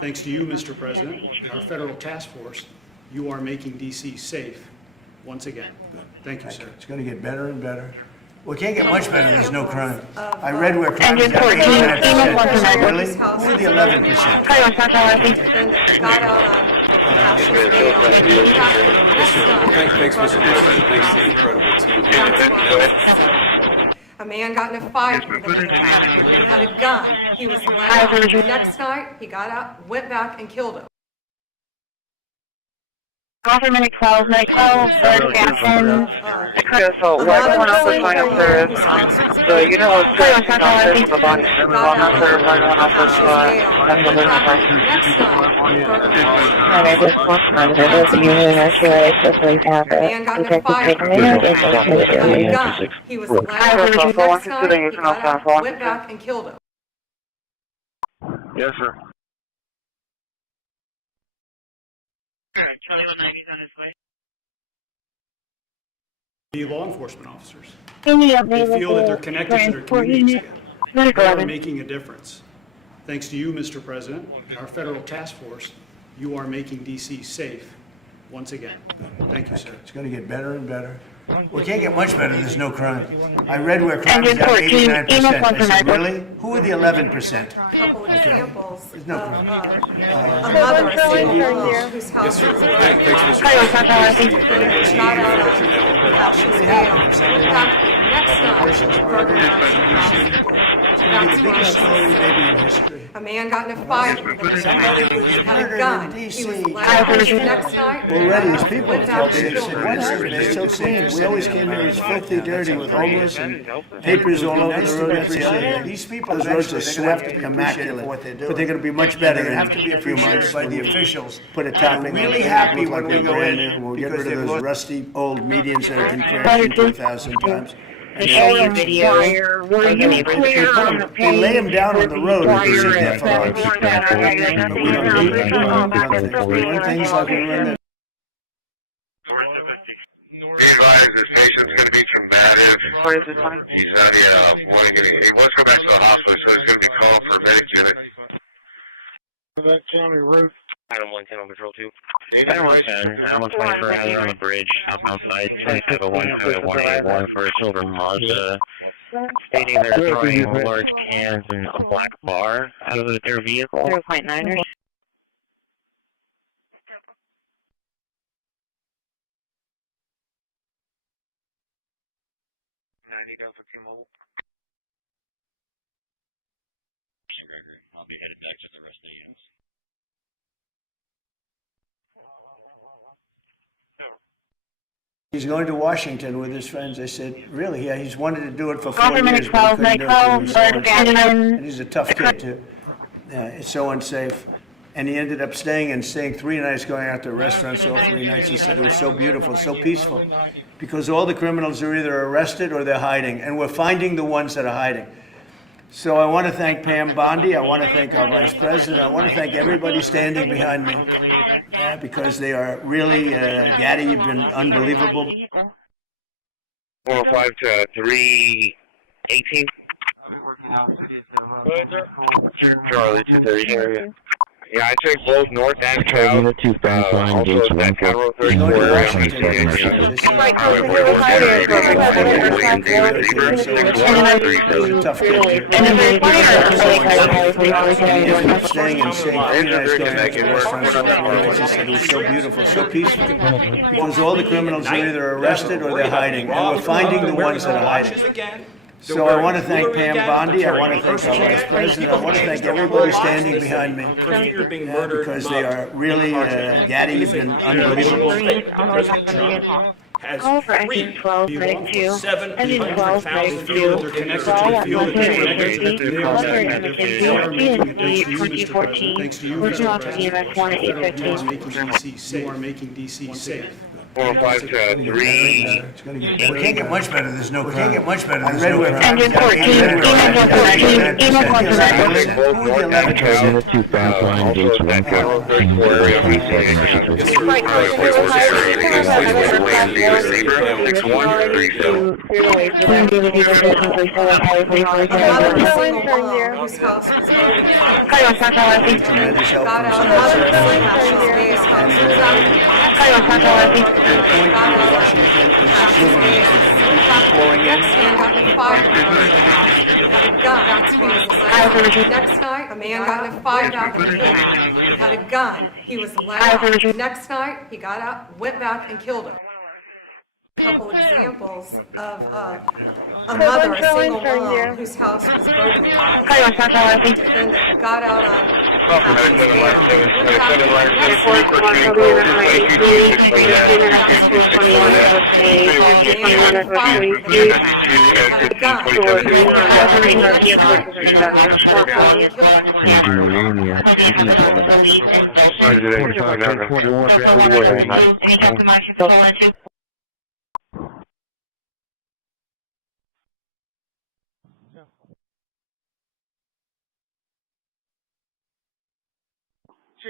Thanks to you, Mr. President, and our federal task force, you are making D.C. safe once again. Thank you, sir. It's going to get better and better. Well, it can't get much better. There's no crime. I read where crime is down 89%. Really? Who are the 11%? Got out on Cassius bail. Yes, sir. Thanks, Mr. President. Thanks to the incredible team here. A man got in a fight with another man. He had a gun. He was let out. Next night, he got out, went back, and killed him. Government 12, night 12, third captain. So, why one officer going up there is, the unit was sitting out there with the body. One officer, one officer, that's the And I just lost my visit to unit actually, so please have it. He was let out. Next night, he got out, went back, and killed him. Yes, sir. The law enforcement officers. They feel that they're connected to their communities again. They are making a difference. Thanks to you, Mr. President, and our federal task force, you are making DC safe once again. Thank you, sir. It's going to get better and better. We can't get much better. There's no crime. I read where crime is down 89%. I said, really? Who are the 11%? A couple of examples There's no crime. a mother, a single mom, whose house was burned. Thanks, Mr. Shot out she was bailed. Next night, burgled It's going to be the biggest story maybe in history. a man got in a fight with another man. He had a gun. He was let out. Next night, Already, these people went have back, and big city. killed him. They're so clean. We always came here, it was filthy dirty with homeless and papers all over the road. That's the other thing. These people, those roads are swept, immaculate, but they're going to be much better in a few months by the officials. Put a topping. I'm really happy when we go in. We'll get rid of those rusty old medians that have been crashed into 1,000 times. The show video were you clear on the page? They lay them down on the road and they sit there for hours. But we don't do that. We run things like we run the... Be advised, this patient's going to be combative. He's not, he wants to go back to the hospital, so he's going to be called for medic unit. That county road. Item 110 on patrol 2. Item 110, Item 124 out on the bridge, outbound side, 2717-181 for a silver Mazda, stating they're throwing large cans in a black bar out of their vehicle. 0.9ers. I'll be headed back to the rest of the units. He's going to Washington with his friends. I said, really? Yeah, he's wanted to do it for 4 years, but 12, he couldn't do it 'cause he was so unsafe. and And he's a tough kid, too. It's so unsafe. And he ended up staying 3 nights, going out to restaurants all 3 nights. He said it was so beautiful, so peaceful. Because all the criminals are either arrested or they're hiding. And we're finding the ones that are hiding. So I want to thank Pam Bondi. I want to thank our Vice President. I want to thank everybody standing behind me because they are really, Gaddy, you've been unbelievable. 405 to 318. Charlie 230 area. Yeah, I take both north and south. Also that Cairo 34 area. Staying and safe. It was so beautiful, so peaceful. Because all the criminals are either arrested or they're hiding. And we're finding the ones that are hiding. So I want to thank Pam Bondi, I want to thank our Vice President, I want to thank everybody standing behind me because they are really, Gaddy, you've been unbelievable. Call for engine 12, medic 2. Engine 12, medic 2. Working off of EMS 1 at 815. You are making DC safe. 405 to 3. We can't get much better, there's no crime. We can't get much better, there's no crime. Engine 14, EMS 1 to medic. Who are the 11%? 2000 gates 1 4 37 whose house was burned. Tremendous help Got from out. the point where Washington is booming again. People pouring in. Next man got in a fight. a gun. That's why he was allowed. Next night, a man got in a fight back and killed him. He had a gun. He was allowed. Next night, he got out, went back and killed him. A couple examples of a mother, a single mom, whose house was burglarized. The defendant got out on house's bail. A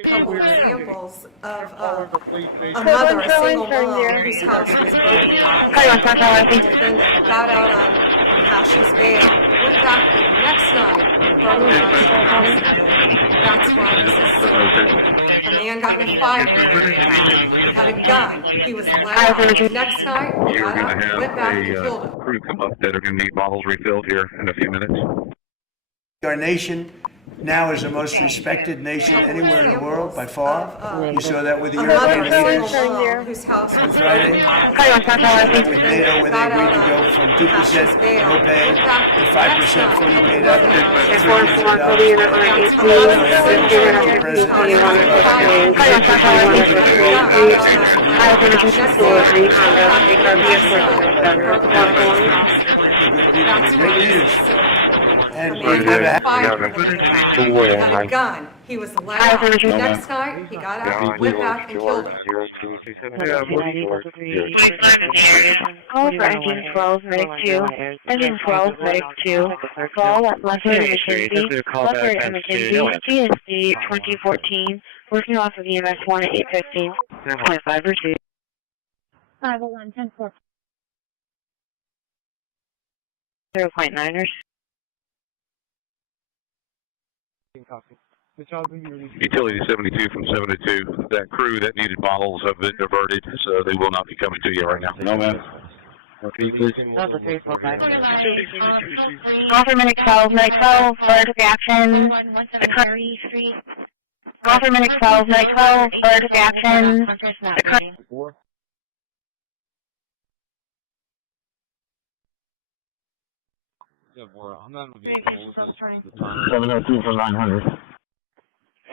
couple examples of a mother, a single mom, whose house was burglarized. The defendant got out on house's bail, went back the next night and burglarized the house again. That's why this is so. A man got in a fight. He had a gun. He was allowed. Next night, he got out, went back and killed him. Crew come up that are going to need bottles refilled here in a few minutes. Our nation now is the most respected nation anywhere in the world by far. You saw that with the European leaders on Friday. With NATO, where they agreed to go from 2% no pay to 5% fully paid up. Great leaders. And he had a gun. He was allowed. Next night, he got out, went back, and killed him. Call for engine 12, medic 2. Engine 12, medic 2. Call at leopard and McKinsey. Leopard and McKinsey. GSD 2014. Working off of EMS 1 at 815. 0.5 received. 501, 10-4. 0.9ers. Utility 72 from 702. That crew that needed bottles have been diverted, so they will not be coming to you right now. No, ma'am. Okay, please. Call for minute 12, minute 12, alert of action. Call for minute 12, minute 12, alert of action. I'm not going to be able to 702 for 900.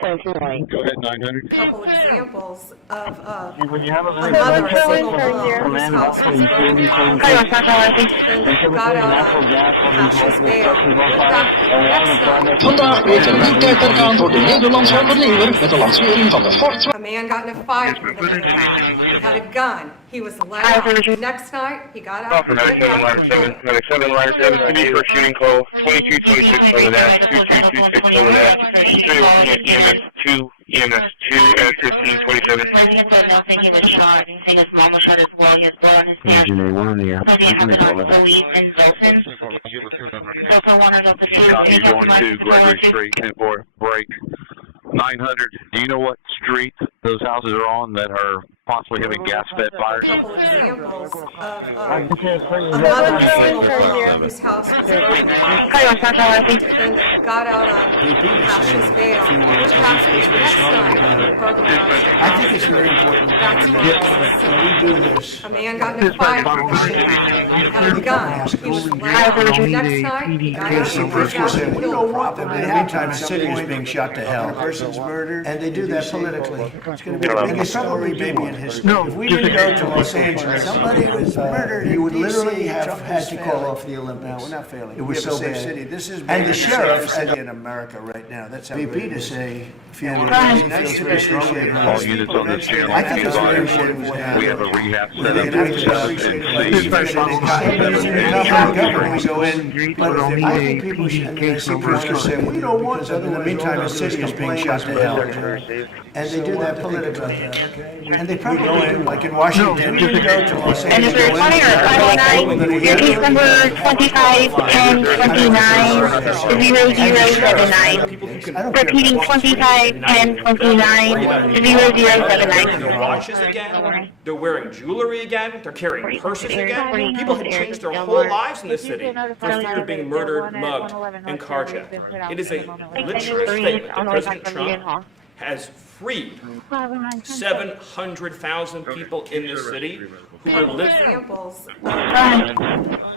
Go ahead, 900. A couple examples of a mother, a single mom, whose house was burglarized. Got out on house's bail. Vandaag wordt een nieuw tijdperk aan voor de Nederlandse ondernemer met de lancering van de Ford. A man got in a fight with a man. He had a gun. He was allowed. Next night, he got out. From 97, line 7, CD for shooting call, 2226 over that, 2226 over that, still looking at EMS 2 at 1527. He was shot. His mom was shot as well. He has blood on his neck. Engineer 1, yeah. Police in Wilson. So for one of the Copy going to Gregory Street, 10-4, break. 900, do you know what street those houses are on that are possibly having gas-fed fires? A couple examples of a mother, a single mom, whose house was burglarized. The defendant got out on house's bail. I think it's very important that when we do this, a man got in a fight with a man. Had a gun. He was allowed. Next night, he got out and went out and killed him. in the meantime, the city is being shot to hell. A person's murdered, and they do that politically. It's going to be the biggest story maybe in history. No, if we didn't go to Los Angeles, somebody was murdered, you would literally have had to call off the Olympics. No, we're not failing. It was so bad. And the sheriff said in America right now, that's VP to say, feel really nice to be strongly about all units on this channel. I think it's very important what's happening. We have a rehab set up but I think people should say, we don't want them. In the meantime, the city is being shot to hell. And they do that politically. And they you go in, like in Washington, you go to Los And if Angeles, there's 20 or 509, your case number 251029 Repeating 251029 Watches again. They're wearing jewelry again. They're carrying purses again. People have changed their whole lives in this city for fear of being murdered, mugged, and carjacked. It is a literal statement that President Trump has freed 700,000 people in this city who were living. Examples of a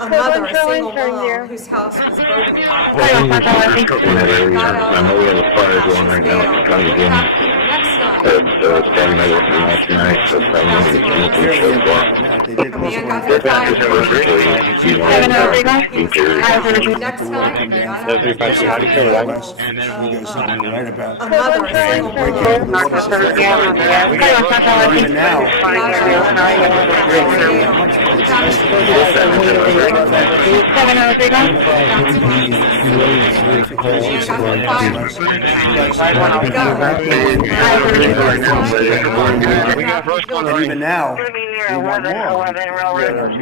mother, a single mom, whose house was burglarized. I know we have a fire going right now at the county again. It's starting over from last night, so I'm going to get so far. Next time, right about a mother, a single mom. even now. And even now, we want more.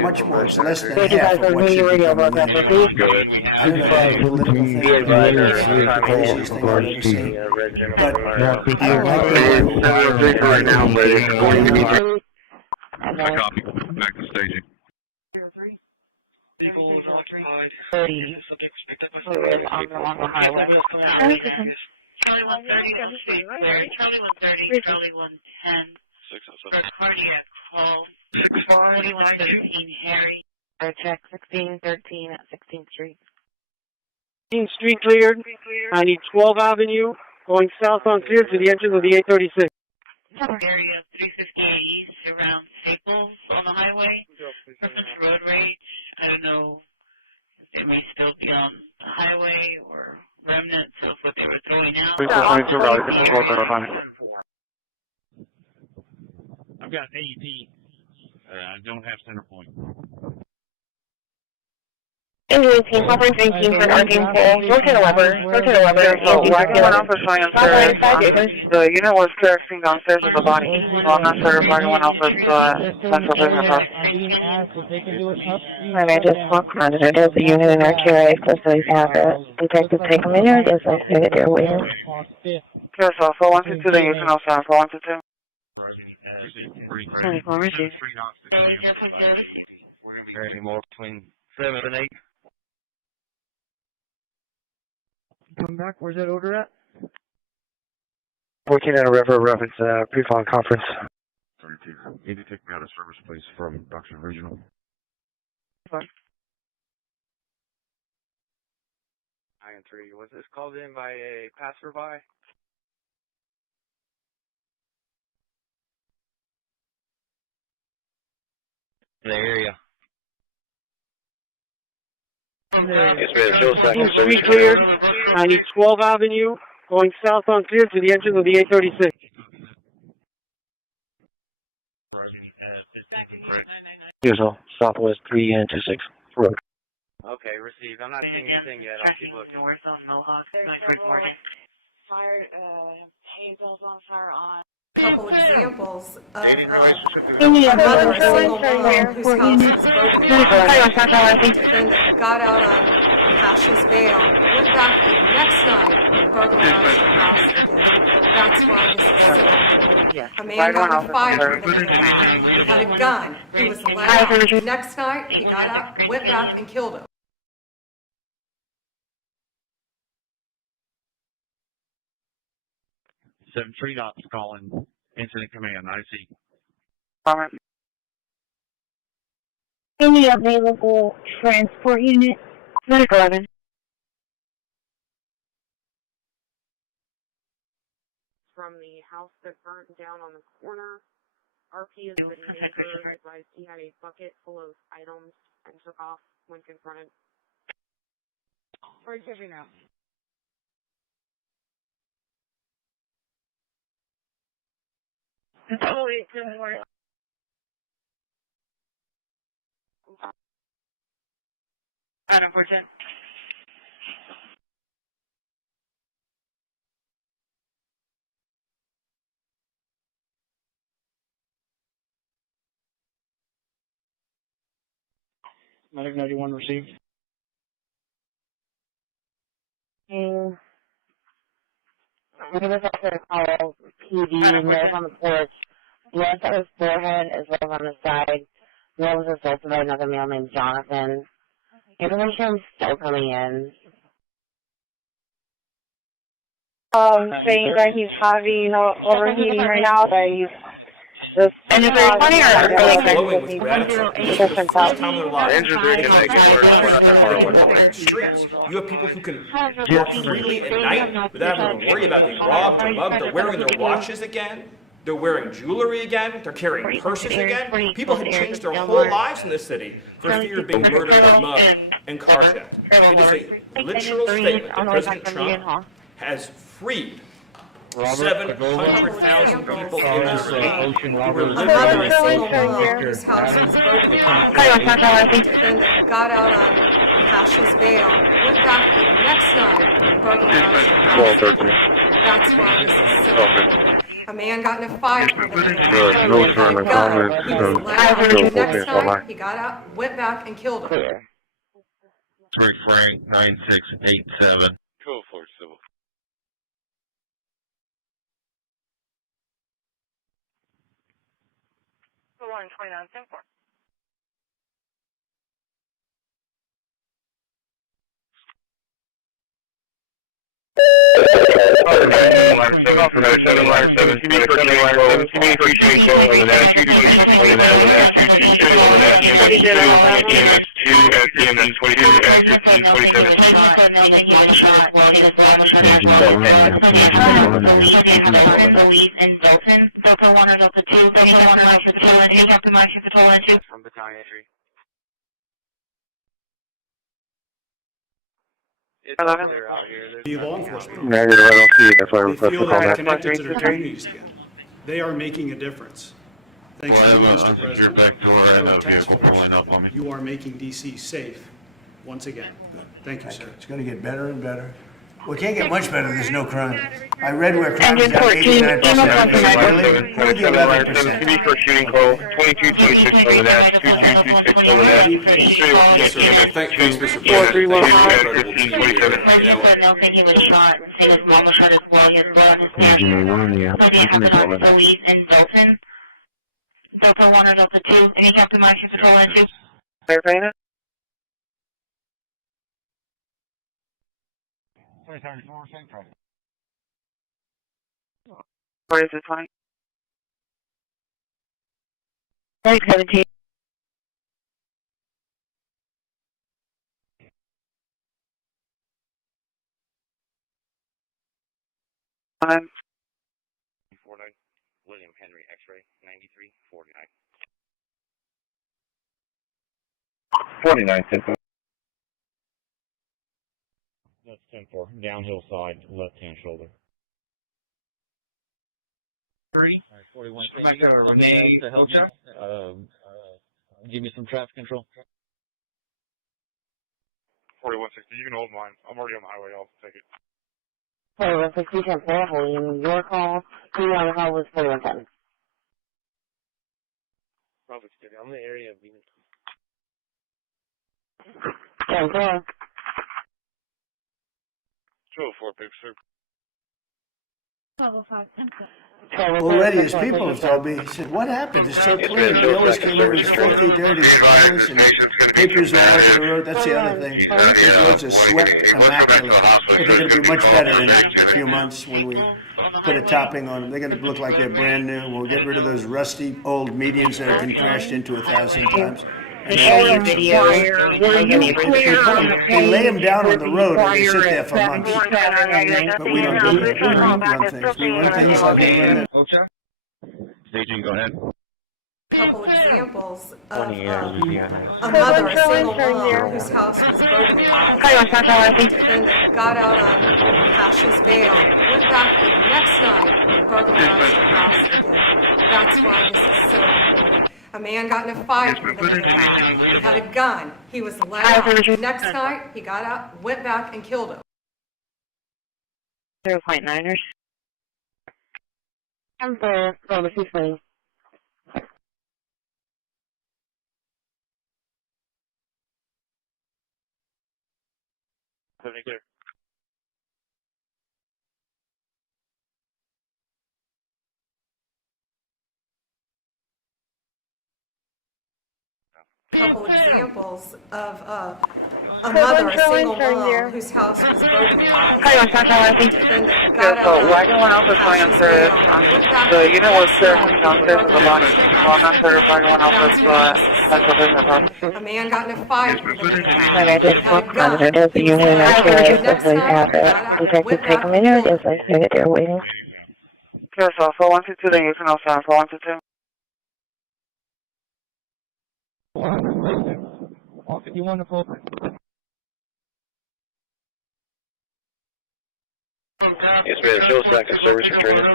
Much more. It's less than half of what should be coming in. I don't know about the political thing, craziest thing I've ever seen. But I don't like right now, but it's going to be. Copy. Back to staging. People was occupied. Subjects picked up on the highway. Charlie 130, Charlie 130, Charlie 110, for cardiac call, 4113 Harry. Check 1613 at 16th Street. 16th Street cleared. I need 12th Avenue going south on clear to the entrance of the 836. Area 358 East around Staples on the highway. Person's road rage. I don't know if they may still be on the highway or remnants of what they were throwing out. I've got AEP. I don't have center point. Team conference 18 for Arcane Pole. Rotate a lever. Went off with science there. The unit was carrying downstairs with the body. So I'm not sure if anyone else was central business up. And I just walked around it. It is a unit in our QA, so they have it. Detective take a minute. There's a unit there waiting. Okay, so 4122, they use an 07, 4122. 24 received. Any more between 7 and 8? Come back. Where's that order at? 14 at a river reference pre-file conference. 32. Need to take me out of service, please, from Induction Regional. I am 3. Was this called in by a passerby? In the area. Street cleared. I need 12th Avenue going south on clear to the entrance of the 836. Usual, southwest 3 and 26 road. Okay, received. I'm not seeing anything yet. I'll keep looking. Fire, Hazel's on fire on. A couple examples of a mother, a single mom, whose house was burglarized. Defendant got out on Cash's bail, went back the next night and burglarized the house again. That's why this is so important. A man got fired for the attack. He had a gun. He was let out. The next night, he got out, went back, and killed him. 7-3 knots calling incident command. I see. Comment. Any available transport unit? 11. From the house that burnt down on the corner, RP has been neighbor advised he had a bucket full of items and took off when confronted. Where are you now? Totally similar. Adam 410. Medic 91 received. He was after a call, PD, nails on the porch, blood on his forehead as well as on the side. Male was assaulted by another male named Jonathan. Information is still coming in. Saying that he's having overheating right now, that he's just... And is there funny or glowing with gratitude. This is the first time in their lives. Streets. You have people who can walk freely at night without having to worry about being robbed or mugged. They're wearing their watches again. They're wearing jewelry again. They're carrying purses again. People have changed their whole lives in this city for fear of being murdered or mugged and carjacked. It is a literal statement that President Trump has freed 700,000 people in this city who were living whose house was broken. Defendant got out on Cash's bail, went back the next night and burglarized the house. That's why this is so important. A man got in a fight with a gun. He was allowed. The next night, he got out, went back, and killed him. 3 Frank 9687. 204 civil. One 29-10-4. The law enforcement. Negative, I don't see it. That's why I They request feel a call they're back. connected to their communities again. They are making a difference. Thanks to you, Mr. President, federal task force, you are making D.C. safe once again. Thank you, sir. It's going to get better and better. Well, it can't get much better. There's no crime. I read where crime is down 89%. Only the 11%. TV for shooting call 2226 over that 2226 over that. Thanks, Mr. President. Delta 1 or Delta 2, any Captain Marshall Patrol into? Verifying it. 334, same price. Where is it, 20? 17. William Henry X-ray 9349. 49, 10. That's 10-4. Downhill side, left-hand shoulder. 3. All right, 41. You got somebody else to help me? Give me some traffic control. 4160, you can hold mine. I'm already on the highway. I'll take it. 4160, 10-4, William, your call. Who you on the call was 4110. Robert City, I'm in the area of Venus. 10-4. 204, big sir. 1205. Already, his people have told me, he said, what happened? It's so clean. We always came here with filthy, dirty flowers and papers all over the road. That's the other thing. These roads are swept immaculate. But they're going to be much better in a few months when we put a topping on them. They're going to look like they're brand new. We'll get rid of those rusty old medians that have been crashed into 1,000 times. And they lay them down on the road and they sit there for months. But we don't do that. We don't run things. We run things like we run them. Staging, go ahead. A couple examples of a mother, a single mom, whose house was burglarized. Defendant got out on Cash's bail, went back the next night and burglarized the house again. That's why this is so important. A man got in a fight with another guy. He had a gun. He was let out. The next night, he got out, went back, and killed him. 0.9ers. I'm for overseas, please. clear. Couple examples of a mother, a single mom, whose house was burglarized. Defendant got out why do one else is going upstairs? The unit was there downstairs with the body. Well, I'm not sure if anyone else is that's the business officer. A man got in a fight with a woman. And I did look on it as the unit actually especially have it. Detective take a minute as I sit there waiting. Okay, so 4122, then you can also have 4122. You wonderful. Yes, ma'am. Show us active service for training.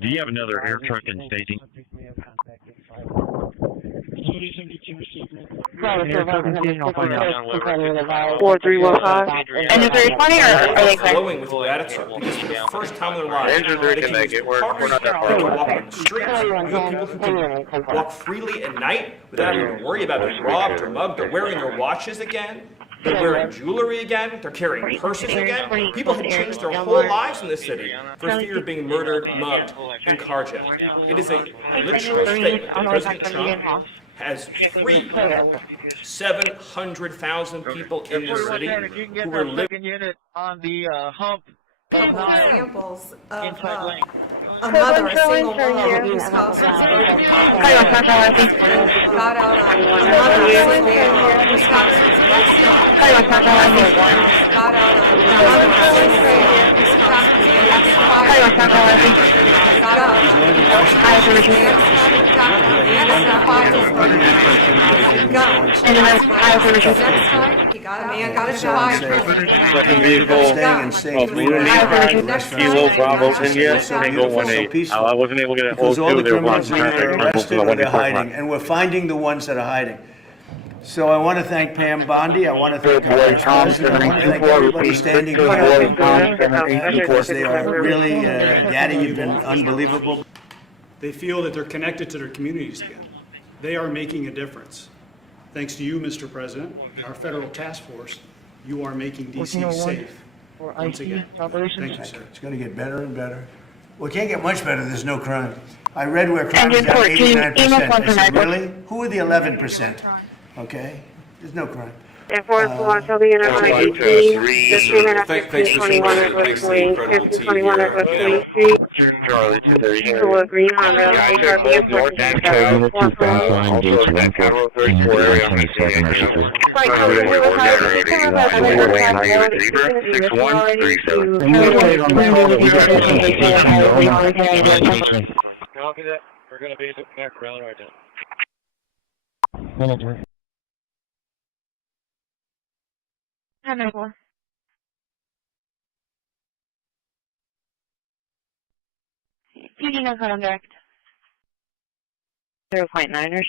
Do you have another air truck in staging? 4315. And is there funny or are they glowing with gratitude because for the first time in their lives, they can use cars, they can walk on the streets. You have people who can walk freely at night without having to worry about being robbed or mugged. They're wearing their watches again. They're wearing jewelry again. They're carrying purses again. People have changed their whole lives in this city for fear of being murdered, mugged, and carjacked. It is a literal statement that President Trump has freed 700,000 people in this city who are living on the hump. Couple examples of a mother, a single mom, whose house was burglarized. Got out on a mother, a single mom, whose house was messed up. Got out on a mother, a single mom, whose house was got out. He got a man got a shot. Kilo Bravo India, Tango 18. I wasn't able to get a hold Because all the of criminals are either arrested or they're hiding, and we're finding the ones that are hiding. So I want to thank Pam Bondi, I want to thank our Vice President, I want to thank everybody standing behind me, because they are really, Daddy, you've been unbelievable. They feel that they're connected to their communities again. They are making a difference. Thanks to you, Mr. President, and our federal task force, you are making DC safe. Once again, thank you, sir. It's going to get better and better. Well, it can't get much better, there's no crime. I read where crime is down 89%. I said, really? Who are the 11%? Okay, there's no crime. And for us, I'll be in our Thanks for sharing. Thanks to the incredible team here. Charlie 230. to a green Honda, HRV important to Copy that. We're going to be back around right now. PD no contact. 0.9ers.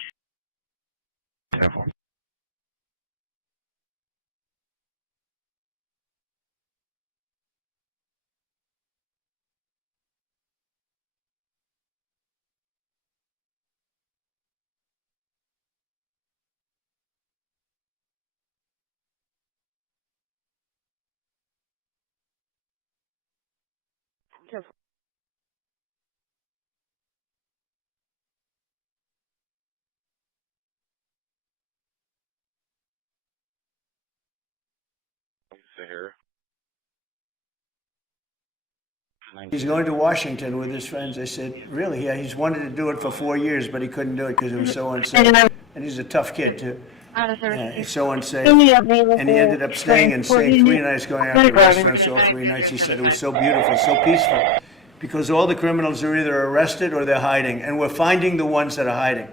He's going to Washington with his friends. I said, really? Yeah, he's wanted to do it for 4 years, but he couldn't do it because it was so unsafe. And he's a tough kid, too. Yeah, it's so unsafe. And he ended up staying 3 nights, going out to restaurants all 3 nights. He said it was so beautiful, so peaceful. Because all the criminals are either arrested or they're hiding. And we're finding the ones that are hiding.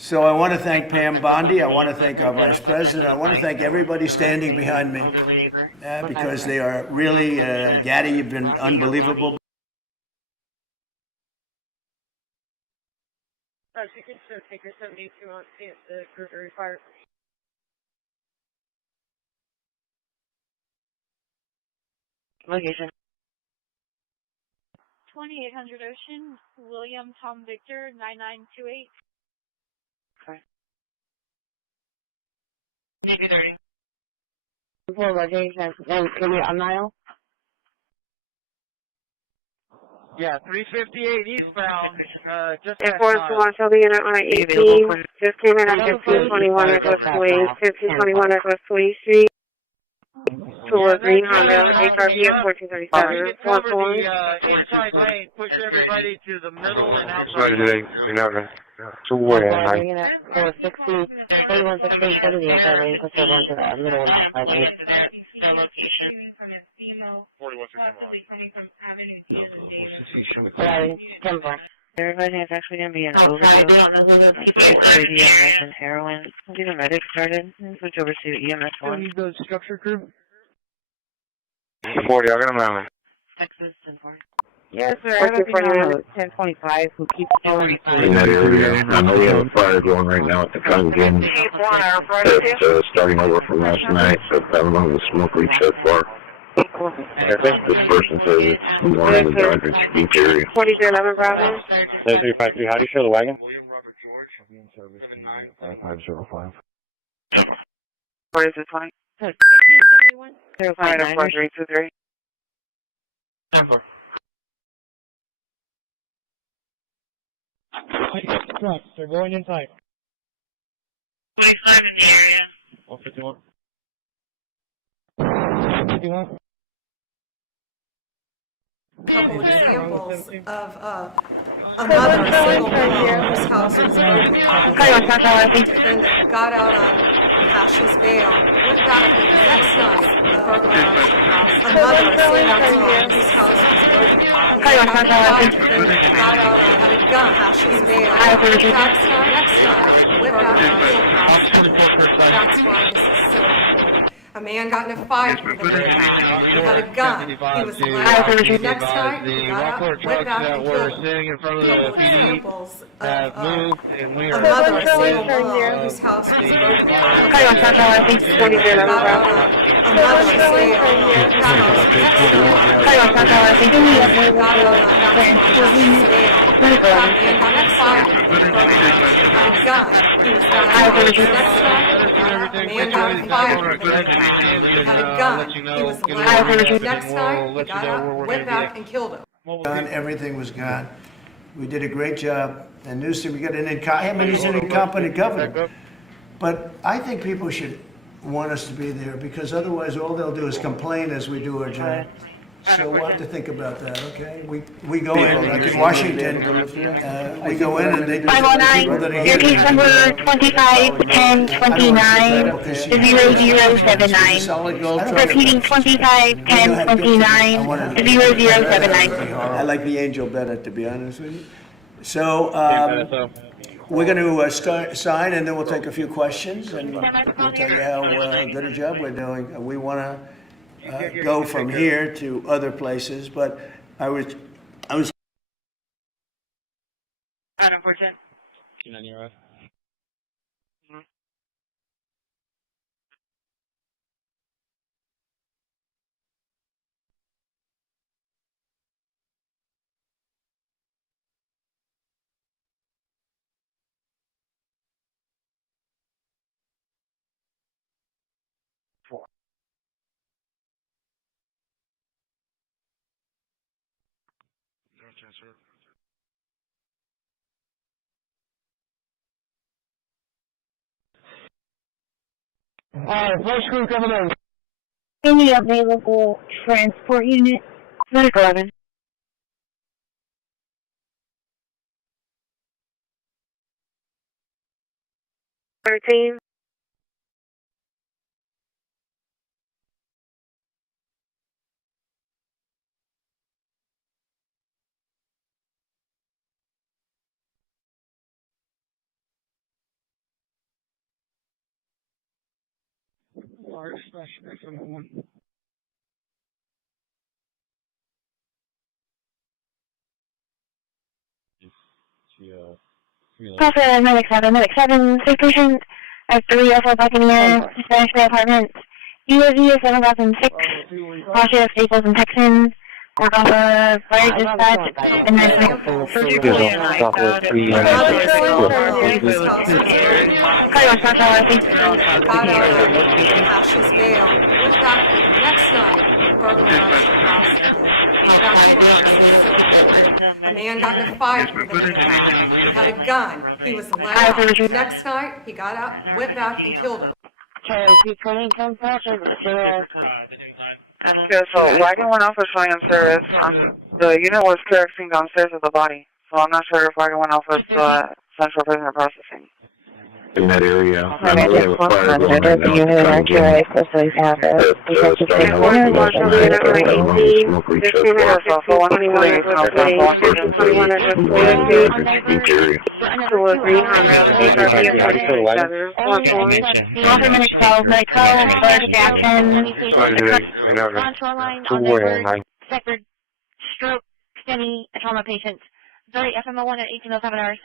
So I want to thank Pam Bondi. I want to thank our Vice President. I want to thank everybody standing behind me because they are really, Gaddy, you've been unbelievable. Taker 72 on the Gregory Fire. Location. 2800 Ocean, William Tom Victor, 9928. Okay. Maybe 30. Before location, can we unmile? Yeah, 358 eastbound, just past Enforce mile. Watch LB unit on 18, just came in at 1521 Northwest 1521 Northwest 20th Street. Toward Green Honda, HRV at 1437. Cover the inside lane, push everybody to the middle and outside. You're not going to where, like, Unit 460, 3116, cover the inside lane, push everyone to the middle and outside lane. The location from a female, 4161. possibly coming from Avenue D as a data. Yeah, 10 4. They're realizing it's actually going to be an overdose. It's the EMS and heroin. Once the medic started, switch over to the EMS one. Need the structure crew? 40, I'm going to mount it. Texas 10-4. Yes, sir. I have a 1025 who keeps going In that area, I know we have a fire going right now at the gun again. That's starting over from last night, so I don't know if the smoke reached that far. This person says it's more in the Dodger Speech area. 4311 Bravo. 7353, how do you show the wagon? 505. What is this one? 1871. 059323. Trucks, they're going inside. 45 in the area. 151. 51. Couple examples of a mother, a single mom whose house was broken into. The defendant got out on Cash's bail, went back the next night, a mother, a single mom whose house was broken into. The defendant got out on, had a gun, Cash's bail, next night, went back and killed Cash. That's why this is so important. A man got in a fight with another guy. He had a gun. He was allowed. Next time, he got up, went back and killed him. Couple examples of a mother, a single mom, whose house was broken into. A mother, a single mom, whose got out on next fight with a gun. He was allowed. Next time, a man got in a fight with another guy. He had a gun. He was allowed. Next night, he got up, went back, and killed him. Everything was gone. We did a great job. And Newsom, we got an he's an incompetent governor. But I think people should want us to be there because otherwise all they'll do is complain as we do our job. So we'll have to think about that, okay? We go in, like in Washington, we go in and they do 509, your case number 25 10 29 0079. Repeating 25 10 29 0079. I like the angel better, to be honest with you. So we're going to sign and then we'll take a few questions and we'll tell you how good a job we're doing. We want to go from here to other places, but I was. Adam 410. On your right. First crew coming in. Any available transport unit? 11. 13. Large special from one. Call medic 7, 6 patient, F3, F4 Buccaneer, Spanish Bay Apartments, UAV 7006, Cautious, Staples, and Texans, work off of fire dispatch, and then Cassius bail. Went back the next night, burglarized the house again. That's why this is so important. A man got in a fight with another guy. He had a gun. He was let out. Next night, he got out, went back, and killed him. Okay, so wagon went off with Cheyenne service. The unit was carrying downstairs with the body, so I'm not sure if wagon went off with central prisoner processing. In that area, I know we have a fire going right now. Starting over from last night, smoke each other. Separate stroke, STEMI, trauma patients. Sorry, FMO1 at 1807 hours.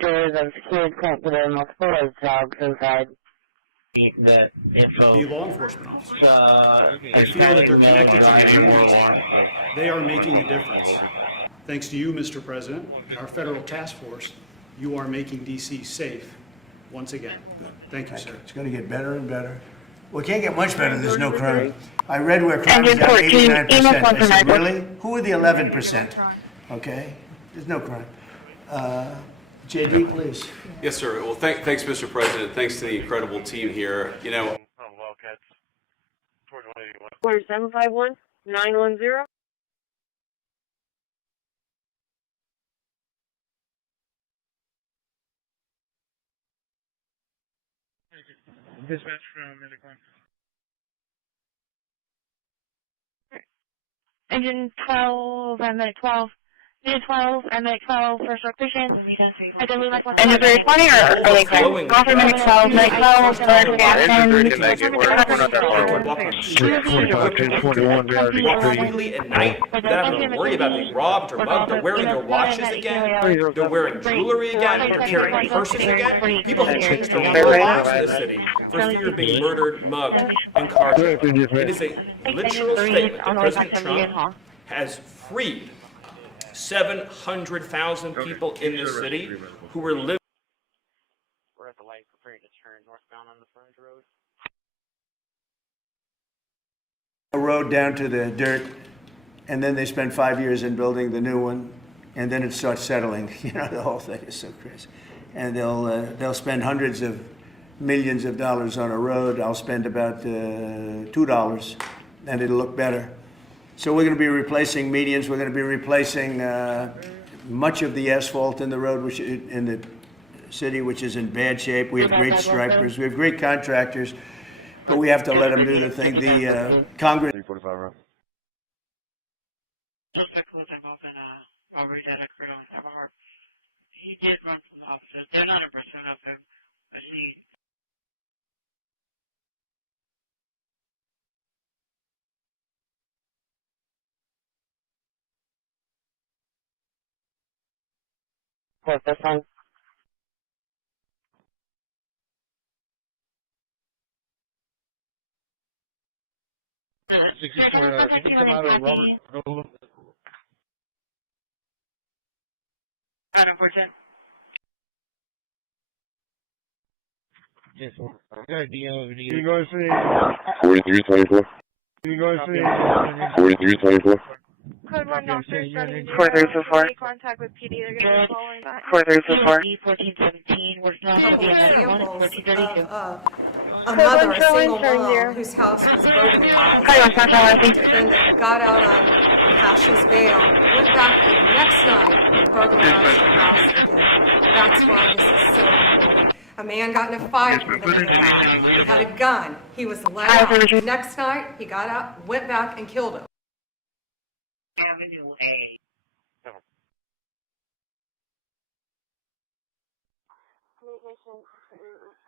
There's a secured camp with multiple dogs inside. The law enforcement officers. I feel that they're connected to the communities. They are making a difference. Thanks to you, Mr. President, and our federal task force, you are making D.C. safe once again. Thank you, sir. It's going to get better and better. Well, it can't get much better. There's no crime. I read where crime is at 89%. I said, really? Who are the 11%? Okay? There's no crime. JD, please. Yes, sir. Well, thanks, Mr. President. Thanks to the incredible team here. You know, 751 910. Dispatch from Intercom. Engine 12, I'm at 12. Engine 12, I'm at 12 for stroke patients. I can move like one. Engine 320 or like offer minute 12, minute 12, for Jackson. Freely at night without having to worry about being robbed or mugged. They're wearing their watches again. They're wearing jewelry again. They're carrying purses again. People have changed their whole lives in this city for fear of being murdered, mugged, and carjacked. It is a literal statement that President Trump has freed 700,000 people in this city who were living. We're at the light preparing to turn northbound on the front road. A road down to the dirt, and then they spend 5 years in building the new one, and then it starts settling. You know, the whole thing is so crazy. And they'll spend hundreds of millions of dollars on a road. I'll spend about $2, and it'll look better. So we're going to be replacing medians. We're going to be replacing much of the asphalt in the road, which in the city, which is in bad shape. We have great stripers. We have great contractors, but we have to let them do the thing. The Congress. 345 round. He did run from the offices. They're not in pursuit of him, but he. What's this one? You can come out of Robert. Adam 410. Yes, you guys see 4324. You guys see 4324. Code 1 officer starting 4324. contact with PD. They're going to be following that. 4324. 1417. Working on Couple the examples 1432. of a mother, a single mom, whose house was burglarized. The defendant got out on Cassius bail, went back the next night and burglarized the house again. That's why this is so important. A man got in a fight with another guy. He had a gun. He was let out. The next night, he got out, went back, and killed him. Avenue A.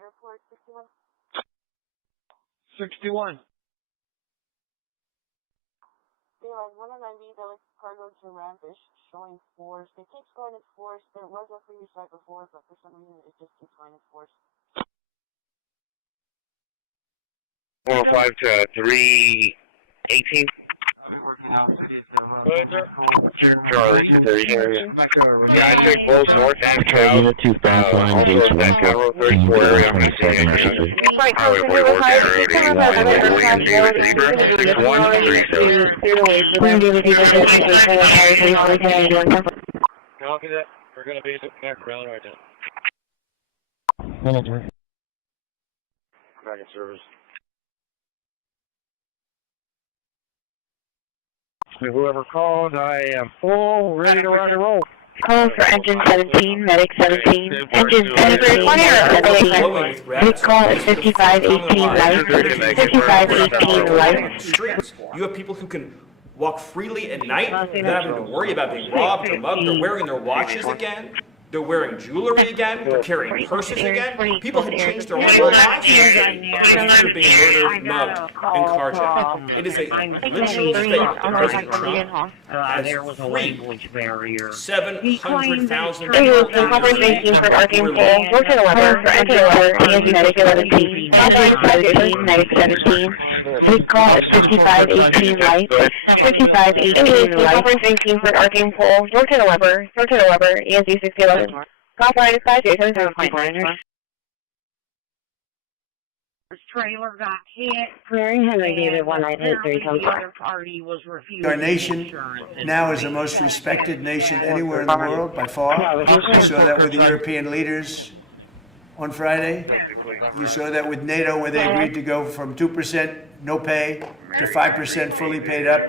Airport 61. Daylight 190, the cargo to Ramfish, showing force. It keeps going its force. There was a previous site before, but for some reason it just keeps going its force. 405 to 318. Charlie, yeah, I took both north and south. Unit 2 fast line, Also, gates that's Ranco, Highway 34 area. 27 Street. Highway 44 County Road 81, William David Zebra, 6137. Copy that. We're going to be back around right now. Back in service. Whoever calls, I am full, ready to rock and roll. Call for engine 17, medic 17, engine 17, medic 17. We call at 5518 life, 5518 life. Streets. You have people who can walk freely at night without having to worry about being robbed or mugged. They're wearing their watches again. They're wearing jewelry again. They're carrying purses again. People have changed their whole lives in this city after being murdered, mugged, and carjacked. It is a literal state that President Trump has freed 700,000 people For arguing full, we're going to lever for engine lever, and medic 17, engine 17, medic 17. We call at 5518 life, 5518 life. 18 for arguing full, we're going to lever, ENZ 6011. Call for 5J7.9. This trailer got hit. Clearing Henry David 1983 The other party was refusing Our nation insurance. now is the most respected nation anywhere in the world by far. You saw that with the European leaders on Friday. You saw that with NATO, where they agreed to go from 2% no pay to 5% fully paid up,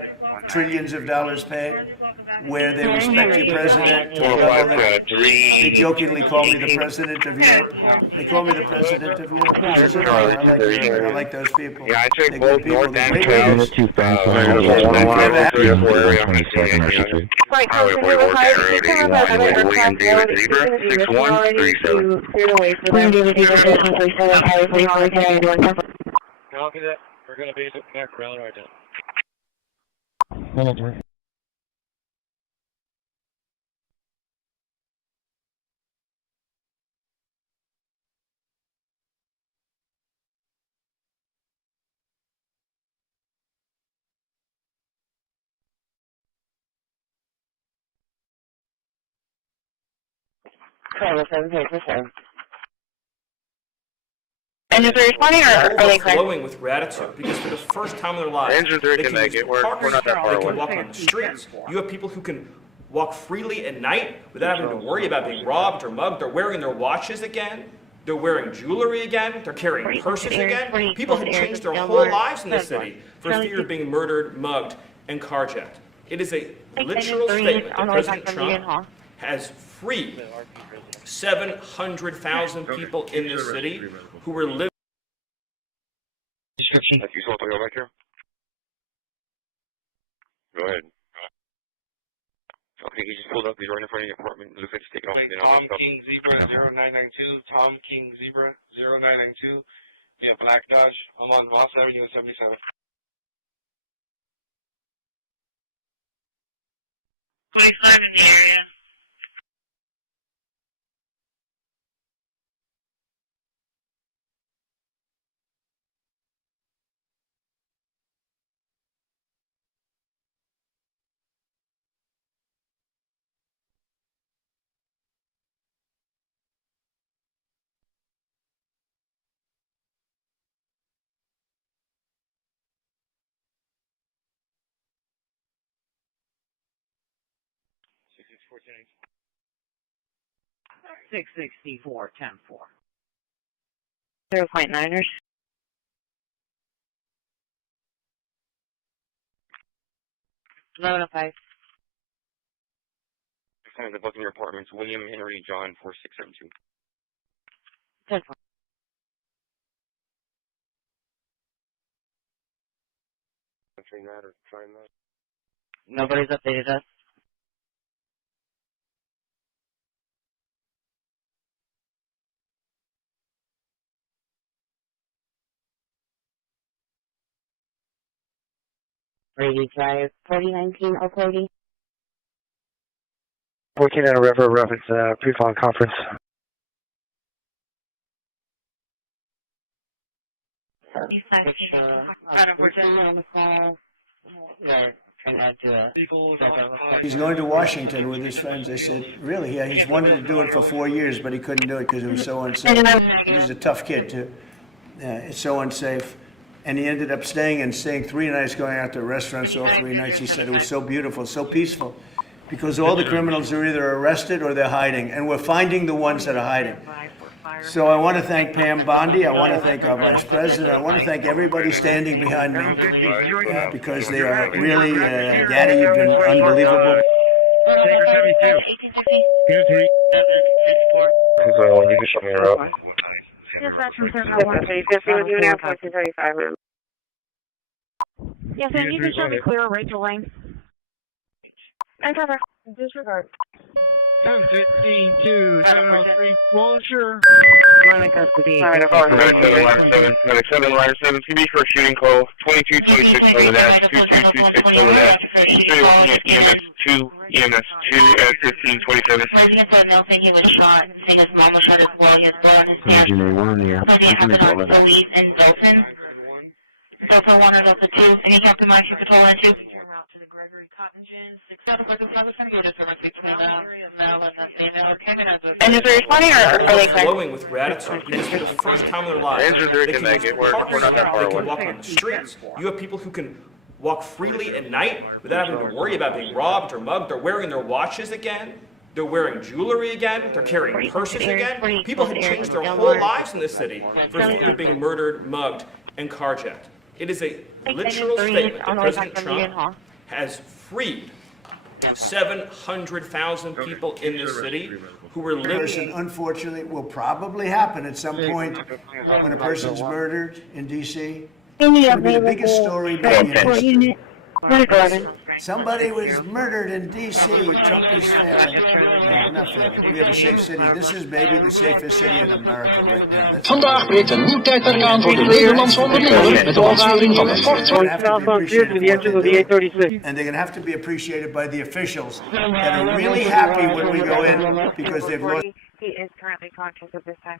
trillions of dollars paid, where they respect your president to a level that they jokingly call me the president of Europe. They call me the president of Europe. I like those people. Yeah, I took They're both good people. north They're and great south. leaders. Unit 2 fast line, gates Ranco, 27 Street. Highway 44 County Road 81, William David Zebra, 6137. Copy that. We're going to be back around right now. Engines are responding, or are they clear? Overflowing with gratitude because for the first time in their lives, Engine 3 they can can make use it. We're not that far they can away. walk on the streets. You have people who can walk freely at night without having to worry about being robbed or mugged. They're wearing their watches again. They're wearing jewelry again. They're carrying purses again. People have changed their whole lives in this city for fear of being murdered, mugged, and carjacked. It is a literal statement that President Trump has freed 700,000 people in this city who were living. Description. If you saw the back here. Go ahead. Okay, he just pulled up. He's right in front of the apartment. Looks like he's taking off. Tom King Zebra 0992. Tom King Zebra 0992. Yeah, Black Dodge. I'm on Moss Avenue 77. Police line in the area. Six 664 10-4. 0.9ers. Load up 5. Kind of booking your apartments. William Henry John 4672. 10-4. Entering that or trying that. Nobody's updated us. Brady Drive, 4019 Oakley. 14 and a river reference, pre-phone conference. He's going to Washington with his friends. I said, really? Yeah, he's wanted to do it for 4 years, but he couldn't do it because it was so unsafe. He's a tough kid, too. It's so unsafe. And he ended up staying 3 nights, going out to restaurants all 3 nights. He said it was so beautiful, so peaceful. Because all the criminals are either arrested or they're hiding. And we're finding the ones that are hiding. So I want to thank Pam Bondi. I want to thank our Vice President. I want to thank everybody standing behind me because they are really, Daddy, you've been unbelievable. Taker 72. 2-3. So you can show me around. Yes, that's from 1435. Yes, and you can show me clear Rachel Lane. And cover. Disregard. 715-2, 703, closure. I'm in custody. 7, line 7, TV for shooting call, 2226 over that, 2226 over that, 3 EMS 2, EMS 2 at 1527. Resident said no, saying he was shot, saying his mom was shot as well, he has blood on his chest. So they have the police in Dolphin. So for 1 or Delta 2, any Captain Mike, Patrol and 2. And is there responding or are they glowing with gratitude because for the first time in their lives, they can walk on the streets. You have people who can walk freely at night without having to worry about being robbed or mugged. They're wearing their watches again. They're wearing jewelry again. They're carrying purses again. People have changed their whole lives in this city for fear of being murdered, mugged, and carjacked. It is a literal statement that President Trump has freed 700,000 people in this city who were living. Unfortunately, will probably happen at some point when a person's murdered in D.C. It'll be the biggest story maybe in history. Somebody was murdered in D.C. Trump is failing. No, not failing. We have a safe city. This is maybe the safest city in America right now. Vandaag breekt een nieuw tijdperk aan voor de Nederlandse ondernemer met de lancering van het Fort. And they're going to have to be appreciated by the officials that are really happy when we go in because they've lost. He is currently conscious at this time.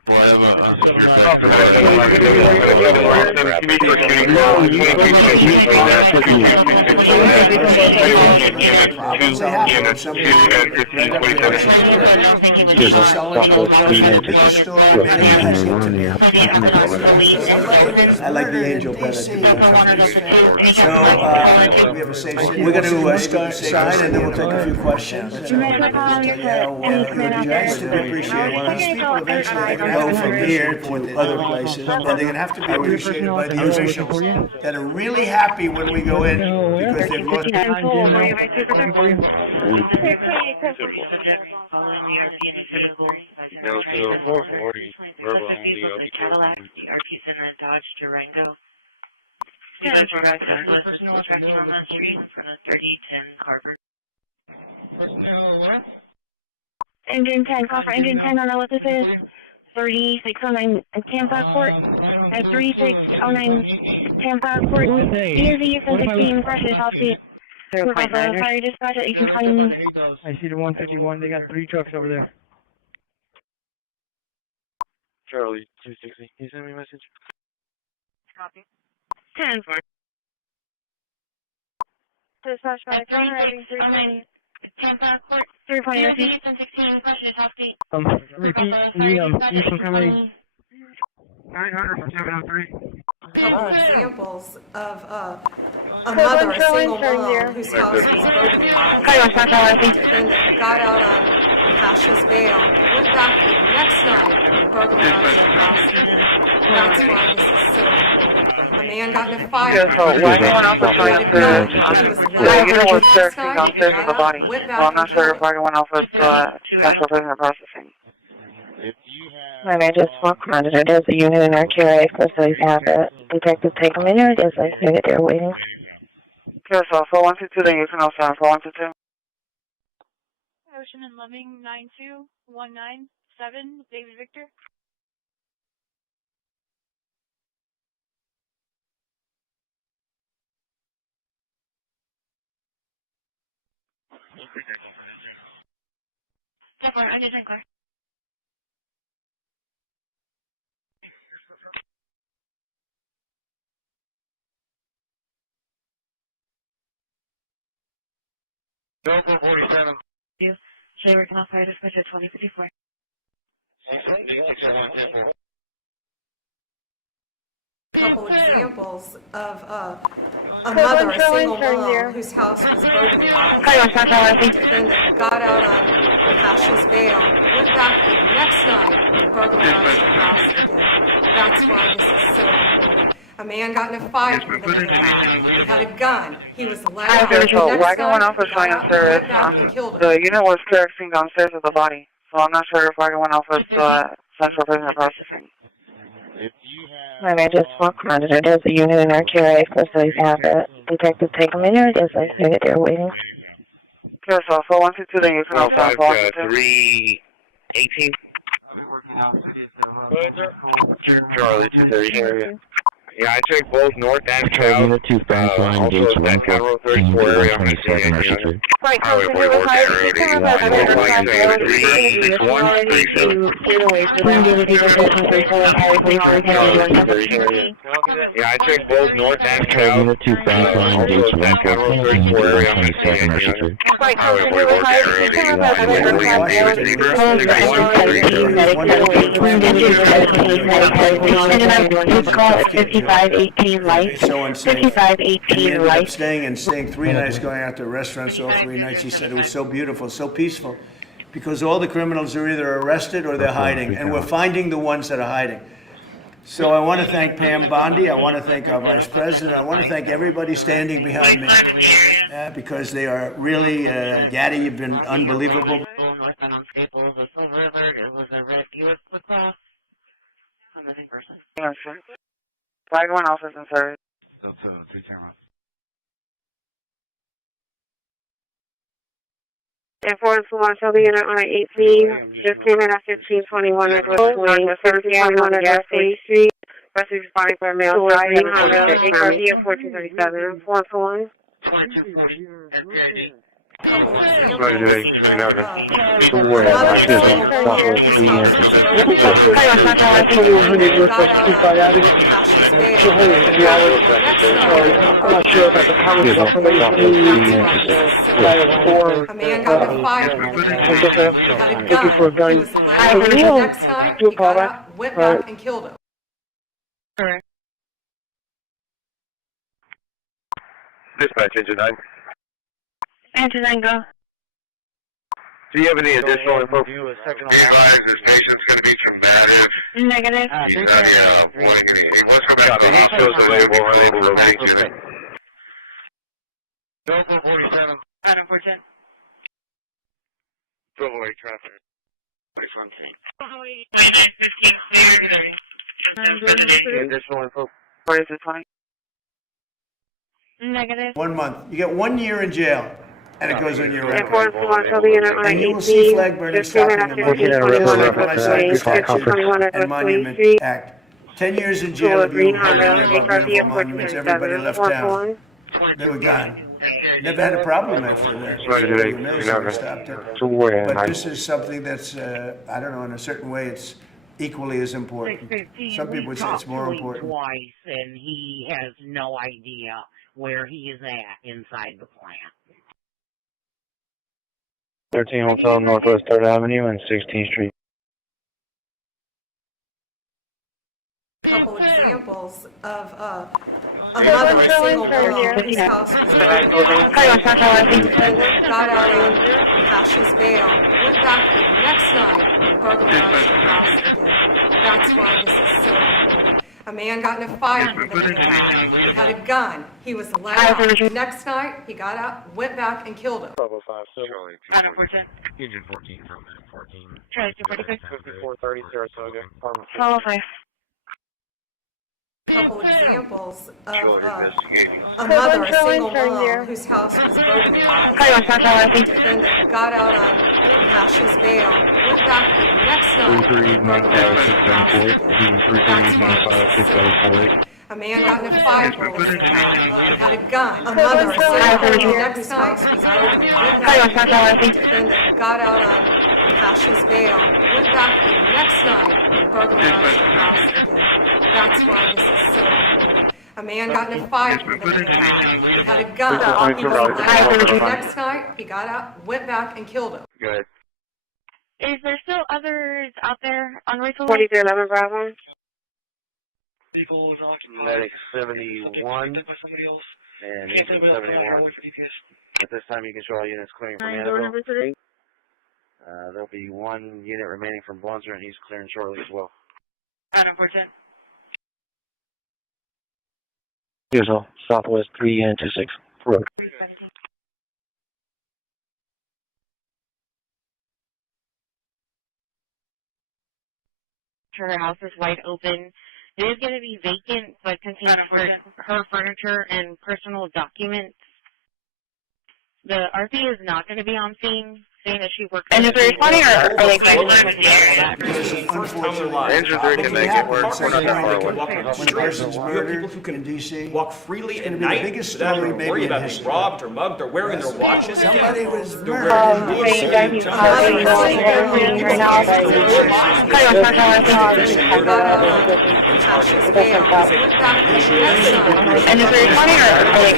I like the angel better. So we have a safe city. We're going to sign and then we'll take a few questions. These people eventually are going to go from here to other places, and they're going to have to be appreciated by the officials that are really happy when we go in because they've lost. No, so 440, verbal only, I'll be careful. RP's in a Dodge Durango. Personal attraction on the street from the 3010 Harvard. Engine 10, call for engine 10 on know what this is. 3609 Tampa Court. At 3609 Tampa Court. ESE from 16 brushes, I'll see. Fire dispatch that you can find. I see the 151, they got 3 trucks over there. Charlie 260, can you send me a message? Copy. 10-4. Dispatch by counter heading 320. Tampa Court. 320 repeat, you can come in 900 from 703. A couple examples of a mother, a single mom, whose house was burglarized. Defendant got out on cautious bail, went back the next night and burglarized the house again. That's why this is so important. A man got in a fire. You know what searching downstairs of the body. Well, I'm not sure if anyone else was special prisoner processing. My name is Mark Condon. There's a unit in our QA for so you have a detective take them in there. Yes, I see that they're waiting. Okay, so 4122, then you can also 4122. Ocean and Lemming 92197, David Victor. I'm just clear. Delta 47. Shaver Canal Fire Dispatcher 2054. Couple examples of a mother, a single mom, whose house was burglarized. The defendant got out on Cash's bail, went back the next night and burglarized her house again. That's why this is so important. A man got in a fight with another guy. He had a gun. He was let out. The next Wagon went off with night, flying he service. went back and killed him. The unit was clearing downstairs with the body, so I'm not sure if Wagon went off with central prisoner processing. My name is Mark Monitor. There's a unit in our care for so you have a detective take them in there. Just I say that they're waiting. Yes, so 122, then you can also have 318. Charlie 230 area. Yeah, I checked both north and south. Also at that Cairo 34 area, I'm going to see it. Highway 44 Road 81. Yeah, I checked both north and south. Also at that Cairo 34 area, I'm going to see it. Highway 44 Road 5518 light. 5518 light. Staying 3 nights, going out to restaurants all 3 nights. He said it was so beautiful, so peaceful, because all the criminals are either arrested or they're hiding, and we're finding the ones that are hiding. So I want to thank Pam Bondi. I want to thank our Vice President. I want to thank everybody standing behind me, because they are really, Gaddy, you've been unbelievable. Yes, sir. Wagon went off is in service. Enforcement Launch shall be unit on 18. Just came in at 1521 at West 1721 at West 8th Street. West responding for a male driving Honda HRV of 1437. 441. A man got in a fight with another guy. He had a gun. He was let out. The next night, he got out, went back and killed him. Dispatch engine 9. Engine 9, go. Do you have any additional info? Do a second Be advised, this patient's going to be combative. Negative. He's not wanting anything. Once we're back to the East Coast available, unable to locate you. Delta 47. Adam 410. Silverway traffic. Additional info? What is it, 20? Negative. 1 month. You get 1 year in jail, and it goes on your record. Enforcement Launch shall be unit on 18. And you will see flag burning Just came in stopping at 1521 at and West 8th Monument Street. Act. 10 years in jail if you heard anything about beautiful monuments. Everybody left town. They were gone. Never had a problem after that. So stopped it. But this is something that's, I don't know, in a certain way, it's equally as important. Some people would say it's more important. Twice, and he has no idea where he is at inside the plant. 13 Hotel Northwest 3rd Avenue and 16th Street. Couple examples of a mother, a single mom, whose house was burglarized. Got out on Cash's bail, went back the next night and burglarized her house again. That's why this is so important. A man got in a fight with another guy. He had a gun. He was let out. The next night, he got out, went back and killed him. Bravo 5, Charlie. Adam 410. Engine 14 from 14. Charlie 246. 5430 Saratoga. Follow 5. Couple examples of a mother, a single mom, whose house was burglarized. The defendant got out on Cash's bail, went back the next night and burglarized her house again. That's why this is so important. A man got in a fight, had a gun. A mother, the next house was open. The defendant got out on Cash's bail, went back the next night and burglarized the house again. That's why this is so important. A man got in a fight with a guy. He had a gun. The next night, he got out, went back, and killed him. Good. Is there still others out there on Rachel? 4311 Bravo. Medic 71 and agent 71. At this time, you can show all units clearing from Annabelle. There'll be one unit remaining from Blunzer, and he's clearing shortly as well. Adam 410. Here's all Southwest 3 and 26 road. Her house is wide open. It is going to be vacant, but contains her furniture and personal documents. The RP is not going to be on scene, saying that she works. And is it funny or are they going Rangers are going to make it work. We're not that far away. When a person's murdered in D.C., walk freely at the night biggest without story having to worry maybe in about being history. robbed or mugged or wearing their watches. Somebody was They're murdered. wearing jewelry. And is it funny or are they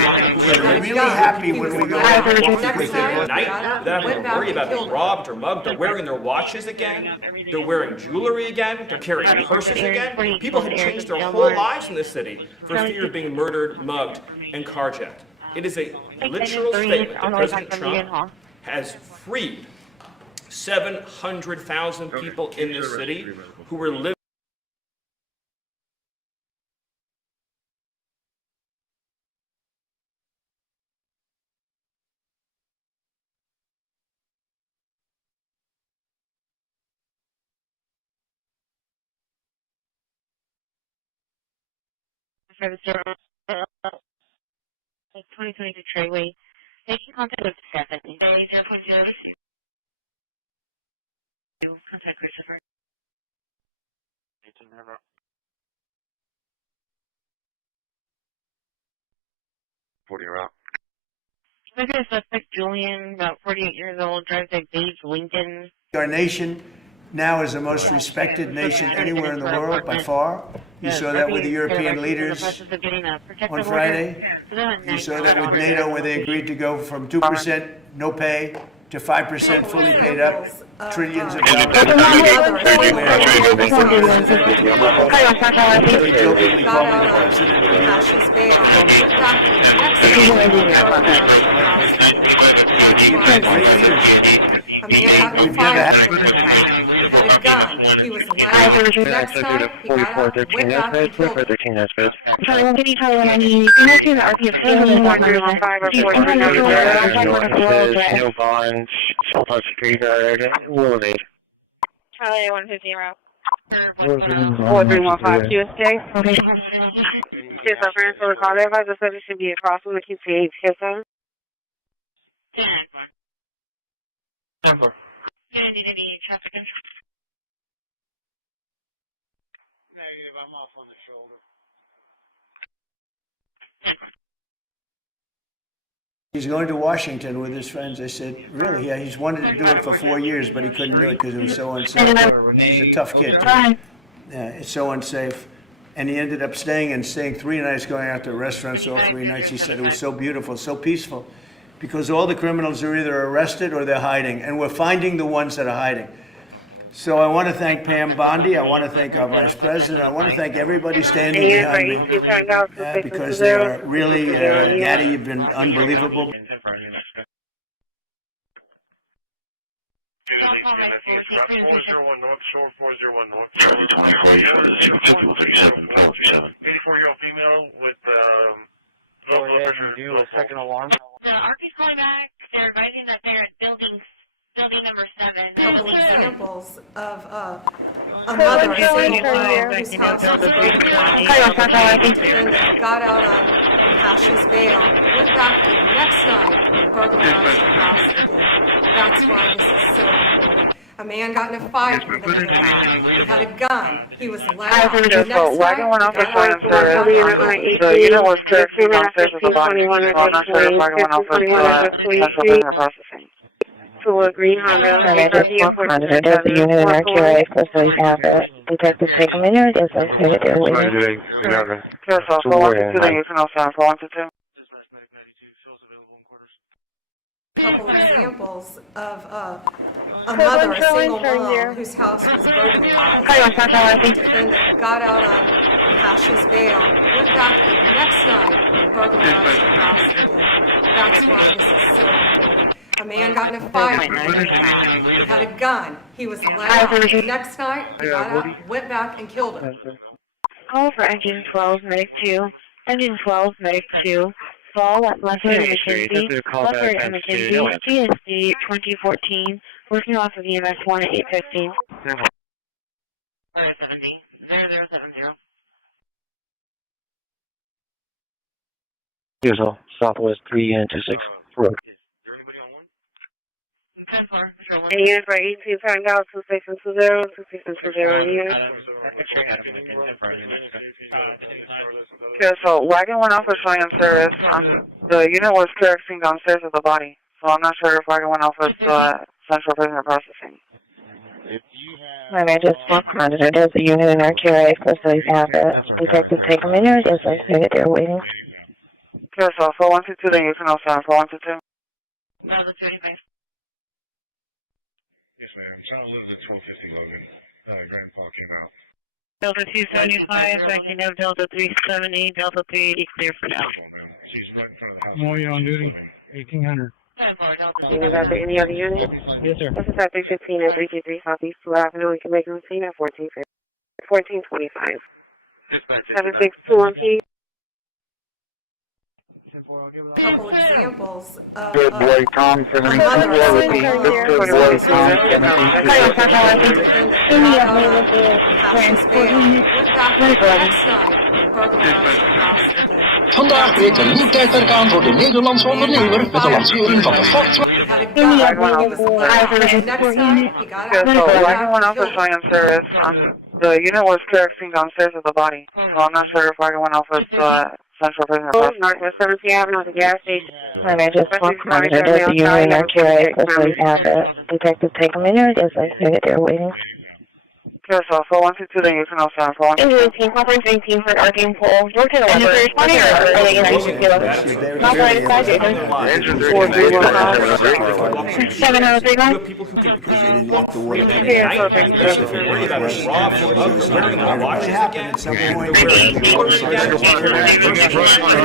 We're really happy when we go at night without having to worry about being robbed or mugged or wearing their watches again. They're wearing jewelry again. They're carrying purses again. People have changed their whole lives in this city for fear of being murdered, mugged, and carjacked. It is a literal statement that President Trump has freed 700,000 people in this city who were living. For the 2022 Trayway, making contact with 7. Contact Christopher. 40 route. Look at a suspect, Julian, about 48 years old, drives a beige Lincoln. Our nation now is the most respected nation anywhere in the world by far. You saw that with the European leaders on Friday. You saw that with NATO where they agreed to go from 2% no pay to 5% fully paid up, trillions of dollars. We've never had had a gun. He was loud. Next time, he got out, went back, and killed him. Sorry, we'll give you Charlie 190. I'm not seeing the RPF. 1315 or 430. No bonds, Southwest Security Guard, will evade. Charlie 150 route. 4315 QSJ. Okay. Here's our friends for the call. Advise the subject should be across from the QCH. Kiss Number. You don't need to be traffic control. Negative, I'm off on the shoulder. He's going to Washington with his friends. I said, really? Yeah, he's wanted to do it for 4 years, but he couldn't do it because it was so unsafe. He's a tough kid. It's so unsafe. And he ended up staying 3 nights, going out to restaurants all 3 nights. He said it was so beautiful, so peaceful. Because all the criminals are either arrested or they're hiding, and we're finding the ones that are hiding. So I want to thank Pam Bondi, I want to thank our Vice President, I want to thank everybody standing behind me, because they are really, Natty, you've been unbelievable. Female with Go ahead and do a second alarm. The RP's calling back. They're advising that they're at building number 7. A couple examples of a mother whose house was broken and got out on Cash's bail, went back the next night and burglarized her house again. That's why this is so important. A man got in a fight with another guy. He had a gun. He was loud. Next night, wagon went off the the phone for the unit was directing downstairs of the body. So I'm not sure if wagon went off with central business processing. To a green Honda. And I just walked on it. There's a unit in our QA, especially half it. Detectives take a minute. There's a minute there waiting. So 412, the unit 07, 412. Couple examples of a mother, a single mom, whose house was burglarized. The defendant got out on Cash's bail, went back the next night and burglarized her house again. That's why this is so important. A man got in a fight with another guy. He had a gun. He was loud. The next night, he got out, went back and killed him. Call for Engine 12, Medic 2. Engine 12, Medic 2. Fall at Leopard and McKenzie. Leopard and McKenzie. GSD 2014. Working off of EMS 1 at 8:15. 70. 0070. Usual, Southwest 3 Unit 26 Road. And unit for 82, current out 2620, 2620 unit. Okay, so wagon went off with showing in service. The unit was directing downstairs of the body. So I'm not sure if wagon went off with central prisoner processing. And I just walked on it. There's a unit in our QA, especially half it. Detectives take a minute. There's a minute there waiting. Okay, so 4122, the unit 07, 4122. No, the 35. Yes, ma'am. John lives at 1250 Logan. Grandpa came out. Delta 275, backing up Delta 370, Delta 380, clear for now. She's right in front of the house. Oh, you're on duty. 1800. Unit after any other unit? Yes, sir. This is at 315 and 323 Southeast 2 Avenue. We can make a routine at 1425. 7621P. A couple examples of Good boy, Tom 17. Good boy, Tom 17. Vandaag breekt een nieuw tijdperk aan voor de Nederlandse ondernemer met de lancering van de Ford. The unit was directing downstairs of the body. So I'm not sure if wagon went off with central prisoner processing. Northwest 17th Avenue at the gas station. And I just walked on it. There's a unit in our QA, especially half it. Detectives take a minute. There's a minute there waiting. Okay, so 4122, the unit 07, 4122. 18 for Arcane Pole. Go to the leopard. 20 or early in the not right inside it. 7031. Because they didn't want the water. Yeah, so thank you.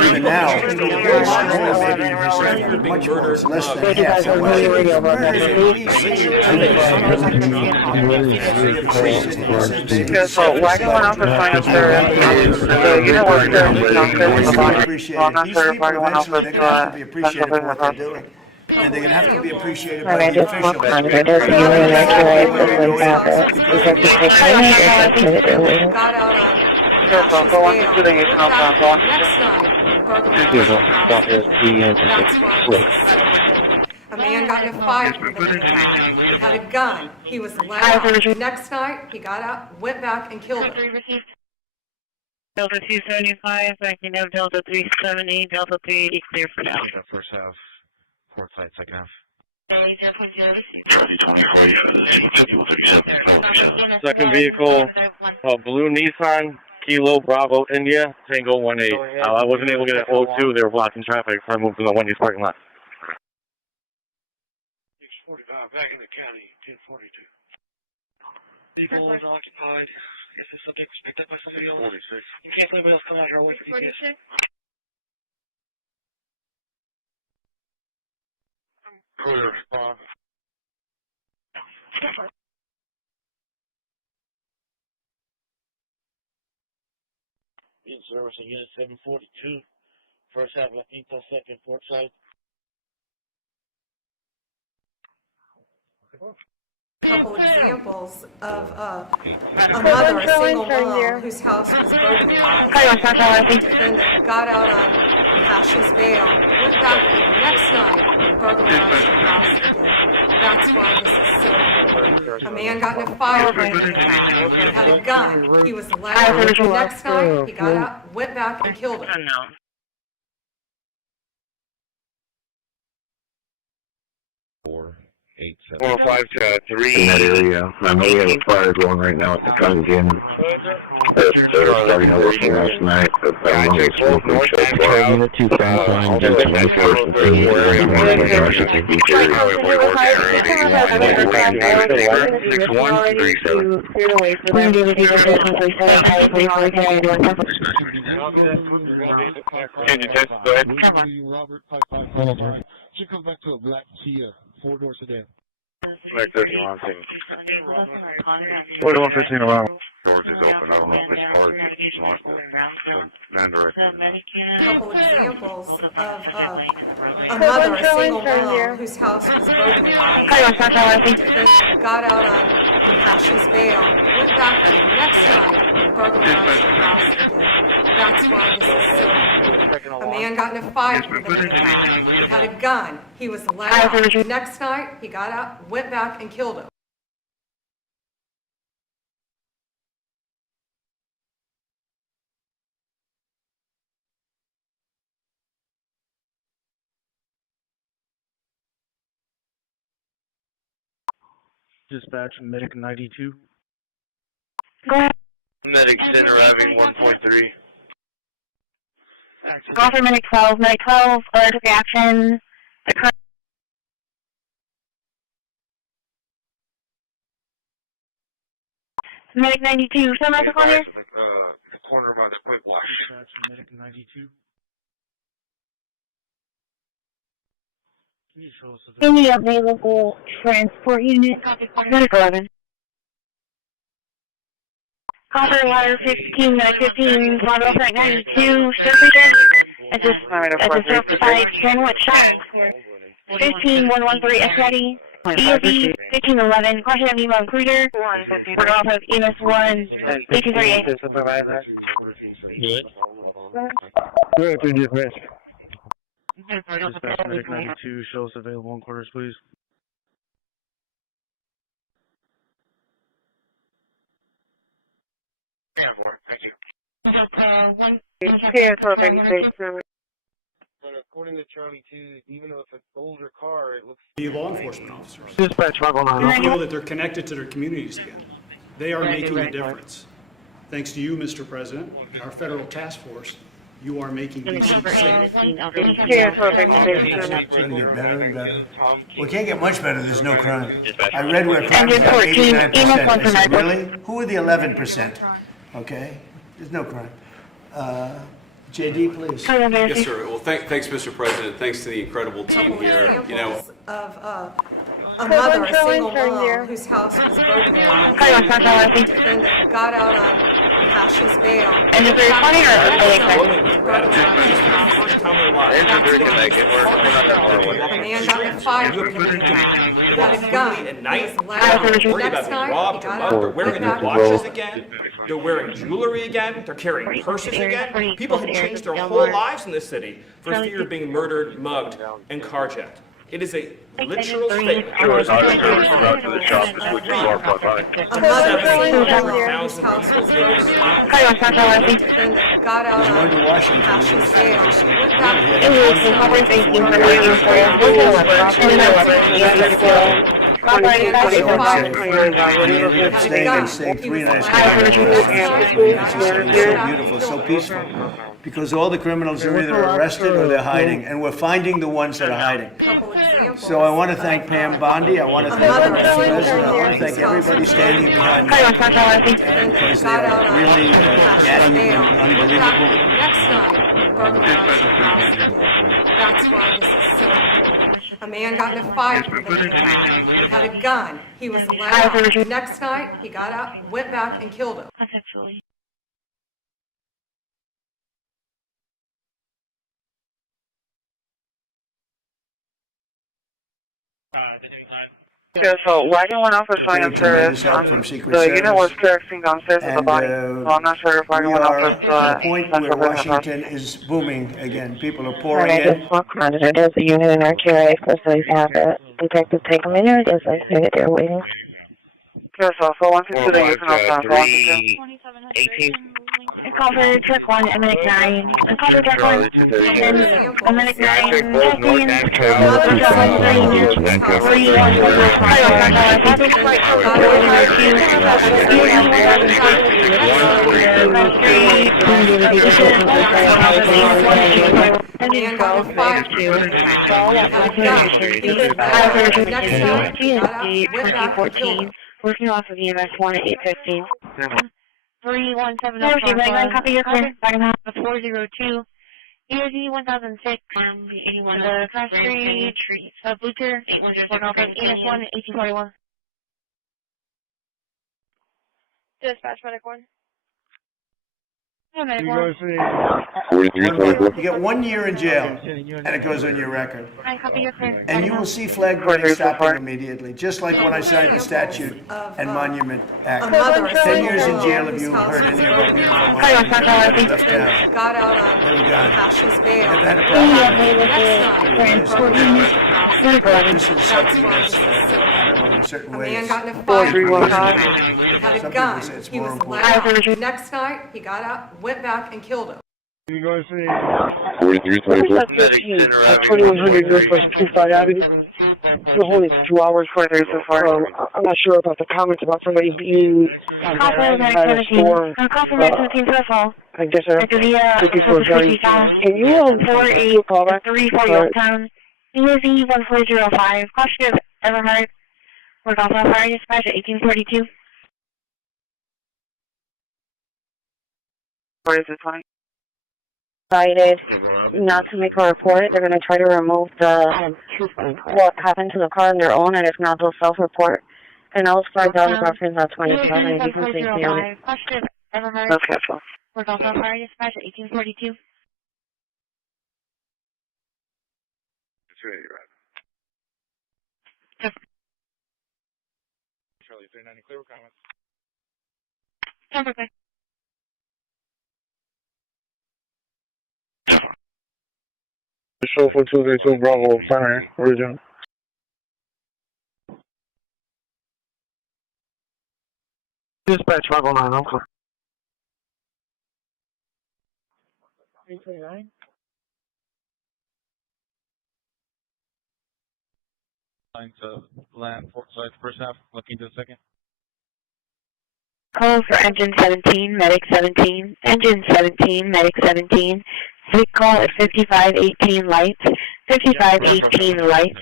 Even now, much more, it's less than half. Because wagon went off with showing in service. The unit was directing downstairs of the body. So I'm not sure if wagon went off with central prisoner processing. And they're going to have to be appreciated by the official. There's a unit in our QA, especially half it. Detectives take a minute. There's a minute there waiting. Got out on Okay, so 4122, the unit 07, 4122. Usual, Southwest 3 Unit 26 Road. A man got in a fight with another guy. He had a gun. He was loud. The next night, he got out, went back, and killed him. Delta 275, backing up Delta 370, Delta 380, clear for now. First half, port side, second half. Second vehicle, blue Nissan, Kilo Bravo India, Tango 18. I wasn't able to get at 02. They were blocking traffic, so I moved to the Wendy's parking lot. 645, back in the county, 1042. Vehicle was occupied. Guess the subject was picked up by somebody else. 46. You can't let anybody else come out here. I'll wait for you guys. 46. Clear, respond. In service of Unit 742. First half, La Quinta, second, port side. A couple examples of a mother, a single mom, whose house was burglarized. The defendant got out on cashed his bail, went back the next night and burglarized the house again. That's why this is so important. A man got in a fight with a guy. He had a gun. He was let out. The next night, he got out, went back and killed him. 405-3 in that area. I know we have a fire going right now at the county again. That's starting over from last night. But I know it's smoking so far. Unit 2 fast line, just one person for the area. Oh my gosh, I think beach area. Highway 44, Road 6137. Can you test? Go ahead. Robert, should come back to a black Kia, 4-door sedan. 4115 around. Doors is open. I don't know if this car is locked. A couple examples of a mother, a single mom, whose house was burglarized. The defendant got out on Cash's bail, went back the next night and burglarized the house again. That's why this is so important. A man got in a fight with a guy. He had a gun. He was let out. The next night, he got out, went back and killed him. Dispatch, medic 92. Go ahead. Medic center arriving 1.3. Offer medic 12, medic 12, alert reaction. The current. Medic 92, some of the corner? Corner by the quick wash. Dispatch, medic 92. Can you show us the Any available transport unit? Medic 11. Copper wire 15, 15, model site 92, surface. At this side, Kenwood shot. 15113 SID. EOB 1511, caution of EMO cruiser. We're off of EMS 1, 1838. Good. Good, dispatch. Dispatch, medic 92, show us available on quarters, please. Yeah, thank you. But according to Charlie 2, even though it's an older car, it looks... The law enforcement officers. Dispatch, They feel that they're connected to their communities again. They are making a difference. Thanks to you, Mr. President, and our federal task force, you are making DC safe. It's going to get better and better. Well, it can't get much better. There's no crime. I read where crime is at 89%. I said, really? Who are the 11%? Okay? There's no crime. JD, please. Yes, sir. Well, thanks, Mr. President. Thanks to the incredible team here. You know, Of a mother, a single mom, whose house was burglarized. The defendant got out on Cash's bail. And is there funny or A man got in a fight with a guy. He had a gun. At night, worried about being robbed or mugged. They're wearing their watches again. They're wearing jewelry again. They're carrying purses again. People have changed their whole lives in this city for fear of being murdered, mugged, and carjacked. It is a literal statement. I was about to the shop this week in Bar Park High. A mother, whose house was burglarized. The defendant got out on Cash's bail. Staying 3 nights. It's so beautiful, so peaceful. Because all the criminals are either arrested or they're hiding, and we're finding the ones that are hiding. So I want to thank Pam Bondi, I want to thank the president, I want to thank everybody standing behind me, because they are really getting unbelievable. That's why this is so important. A man got in a fight with a guy. He had a gun. He was let out. The next night, he got out, went back, and killed him. Okay, so wagon went off with flying service. The unit was directing downstairs with the body. So I'm not sure if wagon went off with at a point where Washington is booming again. People are pouring in. There's a unit in our QA facilities have it. Detective, take a minute. There's a unit there waiting. Okay, so 162 the unit on 18. Call for check 1, Eminic 9. Call for check 1. Eminic 9. Working off of EMS 1 at 815. 317. Copy your clear. 402. EOD 1006. 81. The cross street. Blue Tier. 8101. EMS 1 at 1841. Dispatch medic 1. You get 1 year in jail, and it goes on your record. And you will see flag burning stopping immediately, just like when I signed the Statute and Monument Act. 10 years in jail if you heard any of our beautiful monuments left down. Got out on Cassius bail. Never had a problem. This is something that's, I don't know, in certain ways. A man got in a fight. He had a gun. He was loud. Next night, he got out, went back, and killed him. You going to see 4315 at 2100 Northwest 25 Avenue. We're holding 2 hours for there so far. I'm not sure about the comments about somebody being at a store. I guess looking for a gun. Can you 48 call back? 340 Town. EOZ 1405. Question of Everhard. Work off on fire dispatch at 1842. Where is it, 20? Decided not to make a report. They're going to try to remove the what happened to the car on their own, and if not, they'll self-report. And I'll start down the reference at 27 if you can take me on it. That's careful. Work off on fire dispatch at 1842. Charlie 390, clear comments. Okay. Show for 232 Bravo, Center, region. Dispatch 509, Uncle. 329? Line to land port side first half, looking to the second. Call for engine 17, medic 17. Engine 17, medic 17. Sweet call at 5518 lights. 5518 lights.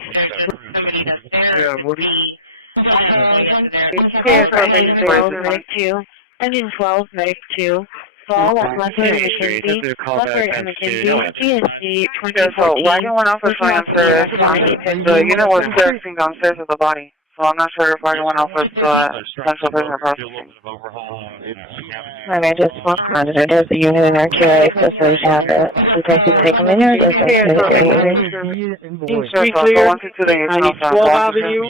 Yeah, what do you... Call for engine 12, medic 2. Engine 12, medic 2. Fall at Leopard and McKinsey. Leopard and McKinsey. GSC 2014. So wagon went off with flying service. The unit was directing downstairs with the body. So I'm not sure if wagon went off with central prisoner processing. I just lost contact. There's a unit in our QA facilities have it. Detective, take a minute. There's a unit there waiting. Street clear on 12th Avenue.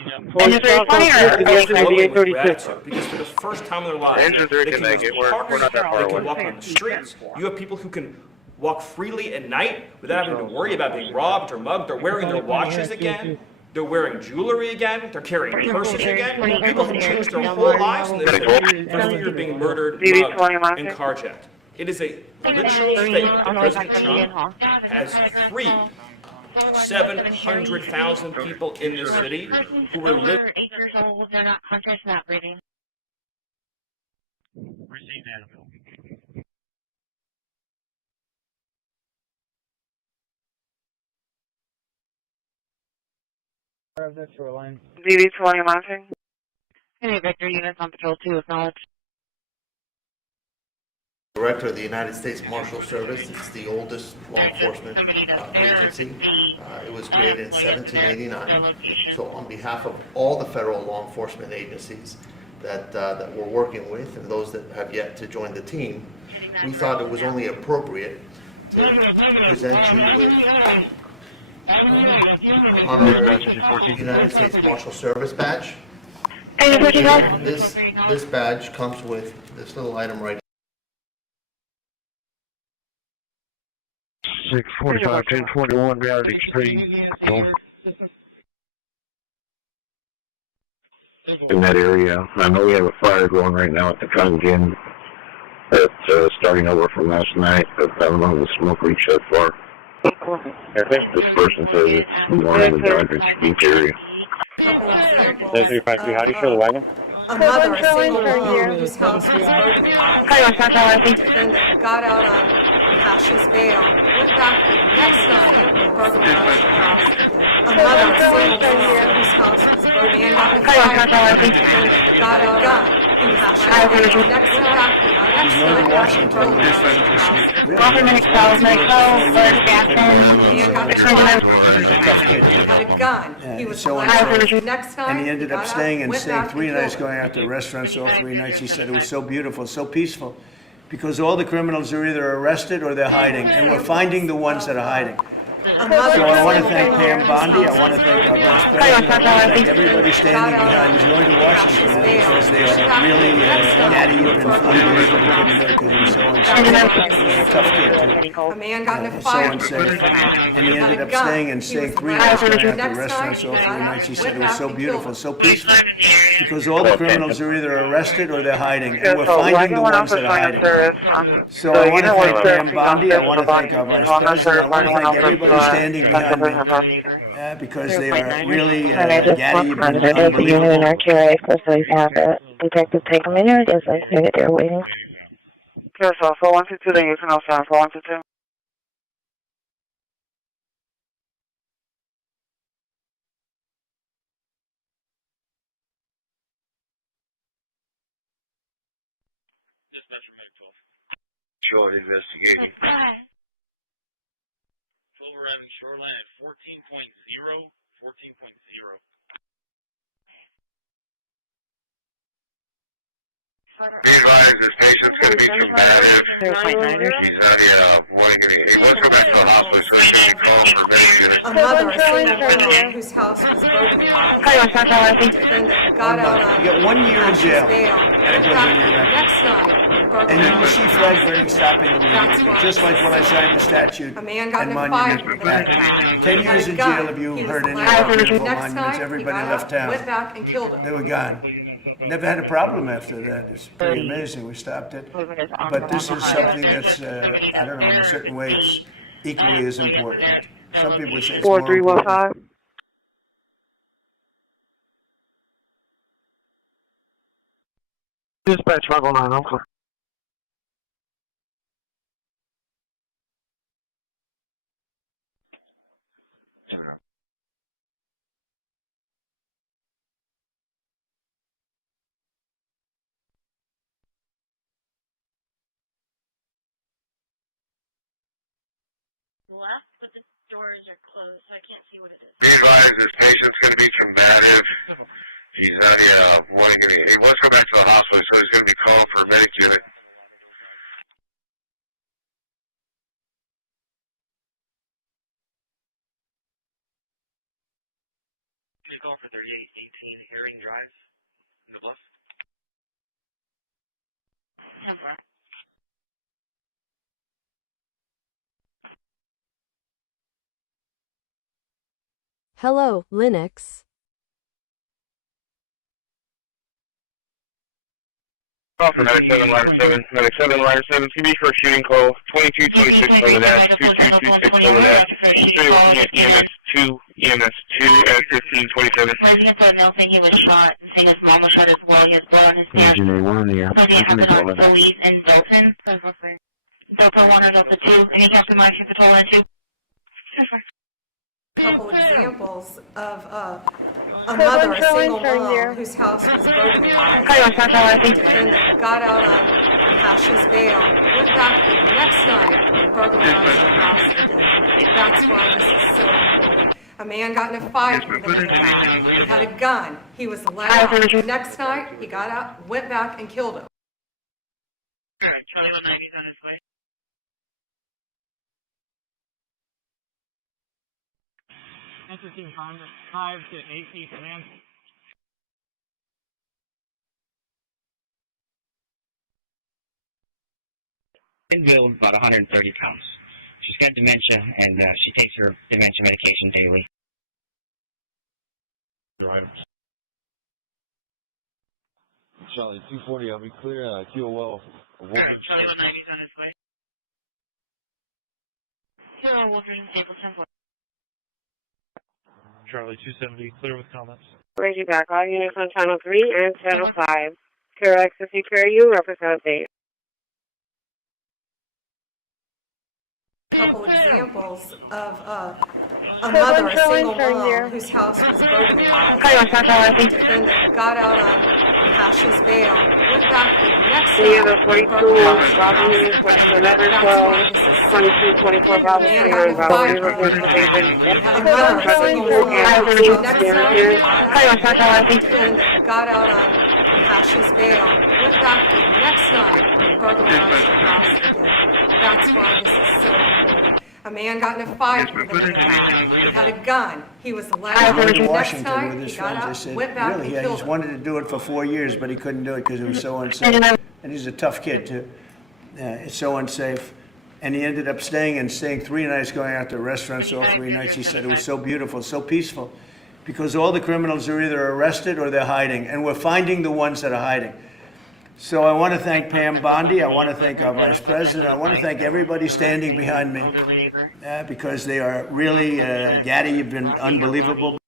Because for the first time in their lives, Engine 3 can make it. We're not that far they away. can walk on the streets. You have people who can walk freely at night without having to worry about being robbed or mugged. They're wearing their watches again. They're wearing jewelry again. They're carrying purses again. People have changed their whole lives in this city for fear of being murdered, mugged, and carjacked. It is a literal statement that President Trump has freed 700,000 people in this city who were living. 8 years old, they're not hunters, not breeding. Receive animal. DD 20 monitoring. Any Victor units on patrol 2 acknowledged. Director of the United States Marshal Service. It's the oldest law enforcement agency. It was created in 1789. So on behalf of all the federal law enforcement agencies that we're working with and those that have yet to join the team, we thought it was only appropriate to present you with honorary United States Marshal Service badge. This badge comes with this little item right 645, 1021, reality extreme. In that area, I know we have a fire going right now at the Congan. That's starting over from last night, but I don't know if the smoke reached that far. This person says it's more in the Dodge Beach area. 353, how do you show the wagon? A mother, a single mom, whose house was burglarized. The defendant got out on cautious bail, went back the next night and burglarized the house again. A mother, a single mom, whose house was burglarized, got in a fire. The defendant got out on cautious bail. Next night and burglarized the house. Government exposement, Had a gun. He was next night. And he ended up staying 3 nights, going out to restaurants all 3 nights. He said it was so beautiful, so peaceful, because all the criminals are either arrested or they're hiding, and we're finding the ones that are hiding. So I want to thank Pam Bondi, I want to thank our Vice President, I want to thank everybody standing behind us going to Washington, because they are really daddy and funders of America, and so on. A tough kid too. A man got in a fire. So unsafe. And he ended up staying 3 nights, going out to restaurants all 3 nights. He said it was so beautiful, so peaceful, because all the criminals are either arrested or they're hiding, and we're finding the ones that are hiding. So I want to thank Pam Bondi, I want to thank our Vice President, I want to thank everybody standing behind me, because they are really gaddy and unbelievable. Detective, take a minute as I say that they're waiting. Yes, 4122, then you can also 4122. Short investigation. Avenue shoreline at 14.0, 14.0. Advise this patient's going to be combative. He's wanting to, he wants to go back to the hospital, so he's going to call for medication. A mother, a single woman whose house was burglarized. The defendant got out on You get 1 year in jail. bail. And it goes in your record. Next night, And you will see flag burning stopping immediately, just like when I signed the statute a man got and in a fight. monument back. 10 years in jail if you heard any of our beautiful monuments. Everybody left town. Went back and killed him. They were gone. Never had a problem after that. It's pretty amazing. We stopped it. But this is something that's, I don't know, in a certain way, it's equally as important. Some people would say it's more important. 4315. Dispatch 509, I'm clear. Left, but the doors are closed, so I can't see what it is. Be advised, this patient's going to be combative. He's wanting to, he wants to go back to the hospital, so he's going to be called for a medic unit. Please call for 3818 Herring Drive in the Bluff. Hello, Linux. Call for medic 7, line 7, medic 7, line 7, CB for a shooting call, 2226 on the dash, 2226 on the dash, 3 at EMS 2, EMS 2 at 1527. Resident put a note saying he was shot, saying his mom was shot as well, he has blood on his neck. Engine A1, yeah. So they have to know police in Dalton. Delta 1 or Delta 2, any captain marching patrol in 2. A couple examples of a mother, a single mom, whose house was burglarized. The defendant got out on cautious bail, went back the next night and burglarized the house again. That's why this is so important. A man got in a fight with another guy. He had a gun. He was let out. The next night, he got out, went back, and killed him. Charlie 190 is on his way. Interesting time, 5 to 8 feet command. Weighed about 130 pounds. She's got dementia, and she takes her dementia medication daily. Charlie 240, I'll be clear. QOL. Charlie 190 on his way. QOL Wolverine, Stapleton. Charlie 270, clear with comments. Raise back. All units on channel 3 and channel 5. Correct. If you carry you, represent update. Couple examples of a mother, a single mom, whose house was burglarized. The defendant got out on Cash's bail, went back the next day. The 42, Bravo units, 11, 12, 22, 24, Bravo, 29, Bravo, A mother, a single mom, the next night, the defendant got out on Cash's bail, went back the next night and burglarized the house again. That's why this is so important. A man got in a fight with another guy. He had a gun. He was allowed. He went to The next Washington night, with his he got friends. They out, said, went back really, and yeah, killed he's him. wanted to do it for 4 years, but he couldn't do it because it was so unsafe. And he's a tough kid, too. It's so unsafe. And he ended up staying 3 nights, going out to restaurants all 3 nights. He said it was so beautiful, so peaceful, because all the criminals are either arrested or they're hiding, and we're finding the ones that are hiding. So I want to thank Pam Bondi. I want to thank our Vice President. I want to thank everybody standing behind me because they are really, Gaddy, you've been unbelievable.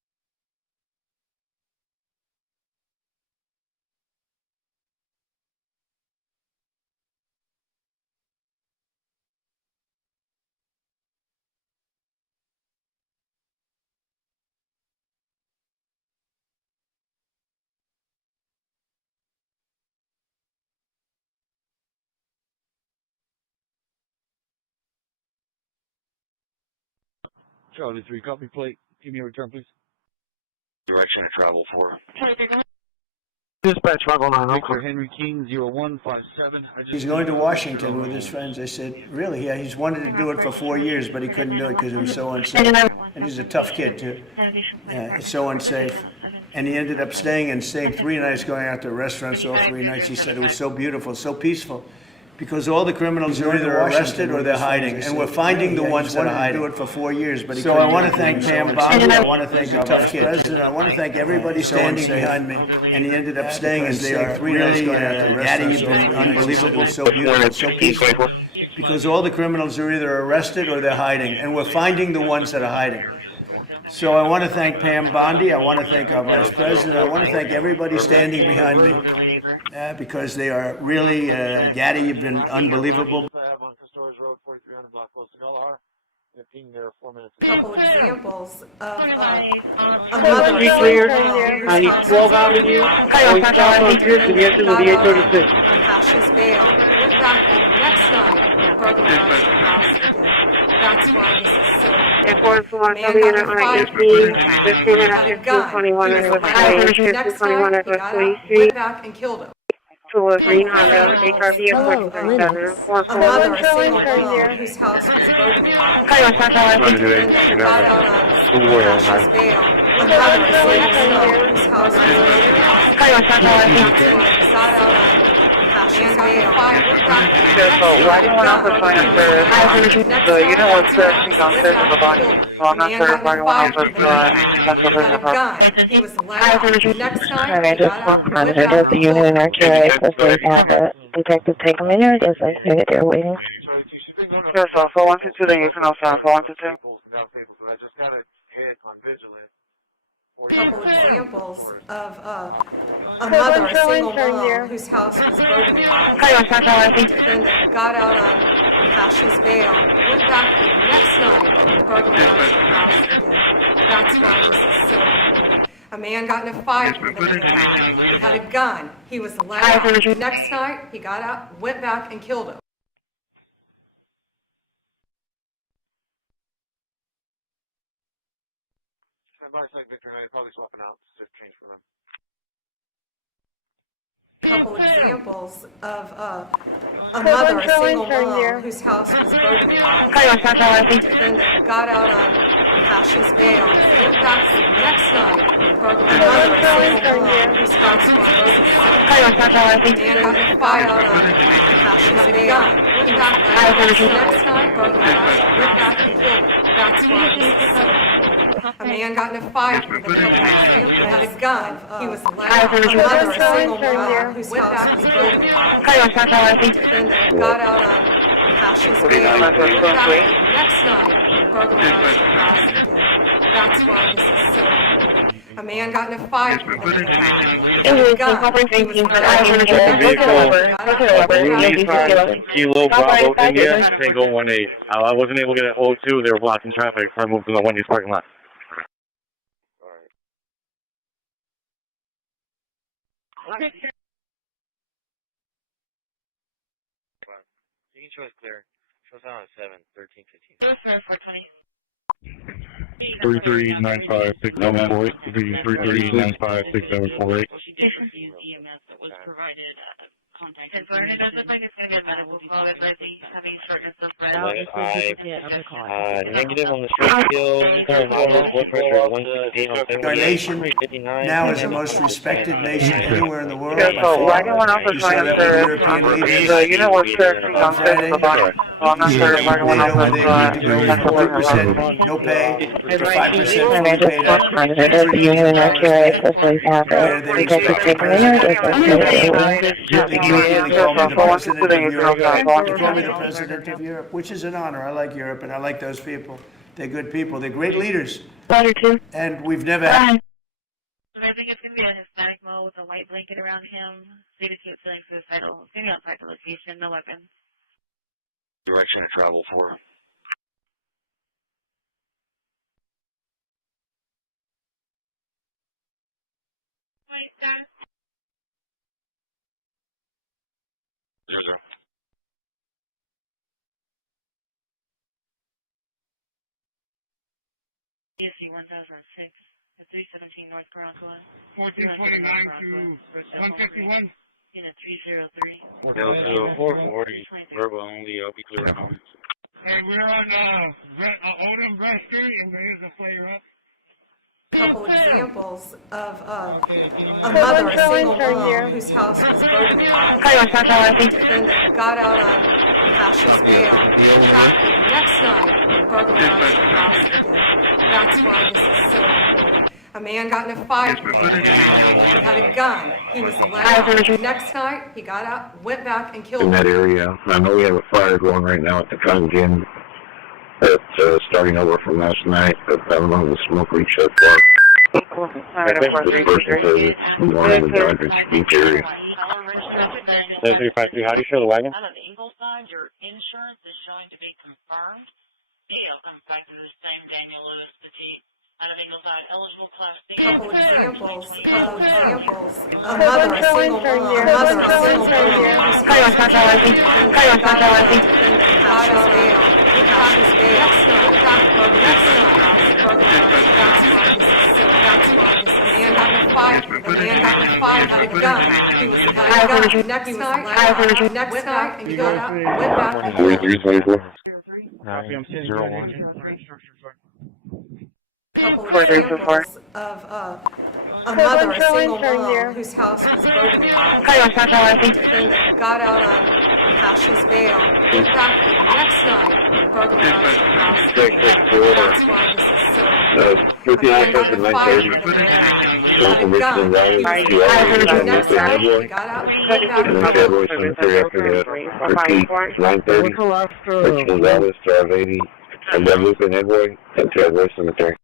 Charlie 3, copy plate. Give me a return, please. Direction of travel for. Dispatch 509, Victor Henry King 0157. He's going to Washington with his friends. They said, really, yeah, he's wanted to do it for 4 years, but he couldn't do it because it was so unsafe. And he's a tough kid, too. It's so unsafe. And he ended up staying 3 nights, going out to restaurants all 3 nights. He said it was so beautiful, so peaceful, because all the criminals are either arrested or they're hiding, and we're finding the ones that are hiding. Do it for 4 years, but so I want to thank Pam Bondi. I want to thank our Vice President. I want to thank everybody standing behind me. And he ended up staying 3 nights, going out to restaurants all 3 nights. Unbelievable, so beautiful, so peaceful, because all the criminals are either arrested or they're hiding, and we're finding the ones that are hiding. So I want to thank Pam Bondi. I want to thank our Vice President. I want to thank everybody standing behind me because they are really, Gaddy, you've been unbelievable. A couple examples of a mother, a clear. single mom, I need 12 out of you. We stop on Christi, the exit with the 836. Cash's bail, went back the next night and burglarized the house again. That's why this is so important. A man got in a fight with another guy. He had a gun. He was allowed. The next night, he got out, went back and killed him. Green Honda, HRV Hello, Linux. A mother, a single mom, whose house was burglarized. And got out on Cash's bail. A mother, a single mom, whose house was burglarized. And got out on Cash's bail. So why do you want to join us for the unit was actually downstairs in the body? Well, I'm not sure if I want to that's what we're gun. He was allowed. Next time, I just want monitor does the unit in our QA supposed to have a detective take them in or just I say that they're waiting? Sure, so 4122, then you can also 4122. A couple examples of a mother, a single mom, whose house was burglarized. The defendant got out on Cash's bail, went back the next night and burglarized the house again. That's why this is so important. A man got in a fight with another guy. He had a gun. He was allowed. The next night, he got out, went back and killed him. Victor, I'd probably swap it out. Just change for them. couple examples of a mother, a single mom, whose house was burglarized. The defendant got out on Cash's bail, went back the next night, burglarized another single mom, whose house was burglarized. The man got in a fight out on Cash's bail, went back the next night, burglarized, went back and killed him. That's why this is so important. A man got in a fight with a couple of had a gun. He was loud. A mother, a single mom, whose house was burglarized. The defendant got out on Cash's bail, went back the next night, burglarized the house again. That's why this is so important. A man got in a fight with a gun. He was Nissan, Kilo Bravo India, Tango 18. I wasn't able to get an 02. They were blocking traffic, so I moved to the Wendy's parking lot. Taking choice clear. Shows out on 7, 13, 15. 33956748. 33956748. EMS that was provided contact. And so it does look like it's going to be a medical call if I think having shortness of breath. Negative on the stress scale. Blood pressure 168 on Our nation now is the most respected nation anywhere in the world. So wagon went off as my answer. You know what direction on Friday? I'm not sure if wagon went off as 2% no pay, 5% fully paid up. Where they respect the president. They call me the president of Europe. They call me the president of Europe, which is an honor. I like Europe and I like those people. They're good people. They're great leaders. And we've never had. I think it's going to be a Hispanic male with a white blanket around him. CCPD feeling suicidal. It's going to be outside the location, no weapon. Direction of travel for. Wait, status. ESC 1006, the 317 North Caracalla. 1429 to 151. Unit 303. Delta 440. Verbal only, I'll be clear on. Hey, we're on Odom Breast Street, and there's a player up. A couple examples of a mother, a single mom, whose house was burglarized. The defendant got out on Cash's bail, went back the next night, burglarized the house again. That's why this is so important. A man got in a fight with a gun. He had a gun. He was loud. The next night, he got out, went back and killed him. In that area, I know we have a fire going right now at the Cotton Gin. It's starting over from last night, but I don't know if the smoke reached that far. I think this person says it's one of the Dodgers Beach area. 7353, how do you show the wagon? Out of Ingleside, your insurance is showing to be confirmed. Deal comes back to the same Daniel Lewis petite. Out of Ingleside, eligible class B. Couple examples. A mother, a single mom, whose house was burglarized. Cash's bail. Cash's bail. Next night. That's why this is so. A man got in a fight. Had a gun. He was had a gun. Next night, and killed out. Went back and killed. 4324. 901. Couple examples of a mother, a single mom, whose house was burglarized. The defendant got out on Cash's bail, went back the next night, burglarized the house again. That's why this is so important. A man got in a fight with a gun. Had a gun. He was the next night, he got out, went back And then Cowboy Cemetery after that. Repeat, 930. Rich Gonzalez, Drive 80. And then Luke and Edward, and Cowboy Cemetery.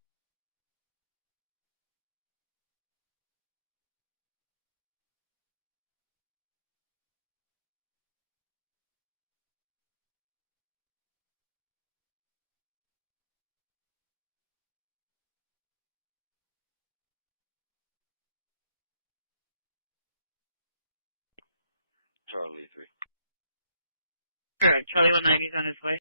Charlie 190 on his way.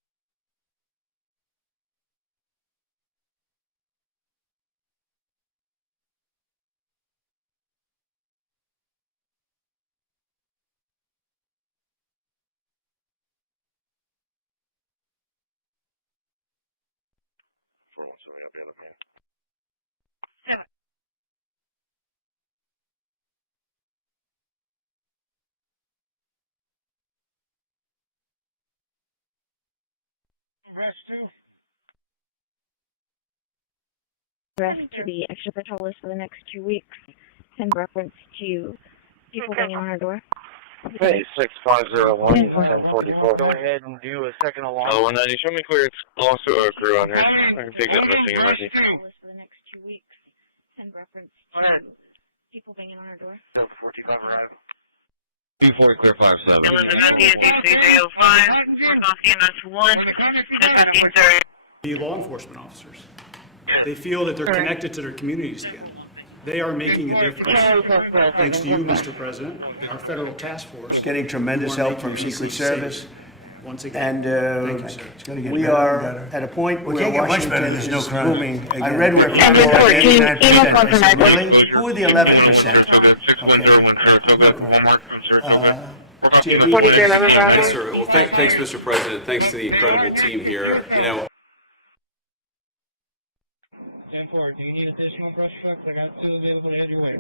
request to be extra patrol list for the next 2 weeks in reference to people banging on our door. Hey, 6501, 1044. Go ahead and do a second alarm. 190, show me clear. It's lost to a crew on here. I can take that missing and messy. For the next 2 weeks in reference to people banging on our door. 45 right. 240 clear 57. Elizabeth, DC 305, North EMS 1, 1530. The law enforcement officers, they feel that they're connected to their communities again. They are making a difference. Thanks to you, Mr. President, our federal task force. Getting tremendous help from Secret Service. Once again, And thank you, sir. we are at a point where can't get much Washington better, there's no is crime. booming. I read where people are at 89%. I said, really? Who are the 11%? Okay. Yes, sir. Well, thanks, Mr. President. Thanks to the incredible team here. You know, 10-4, do you need additional brush trucks? I got 2 available to head your way.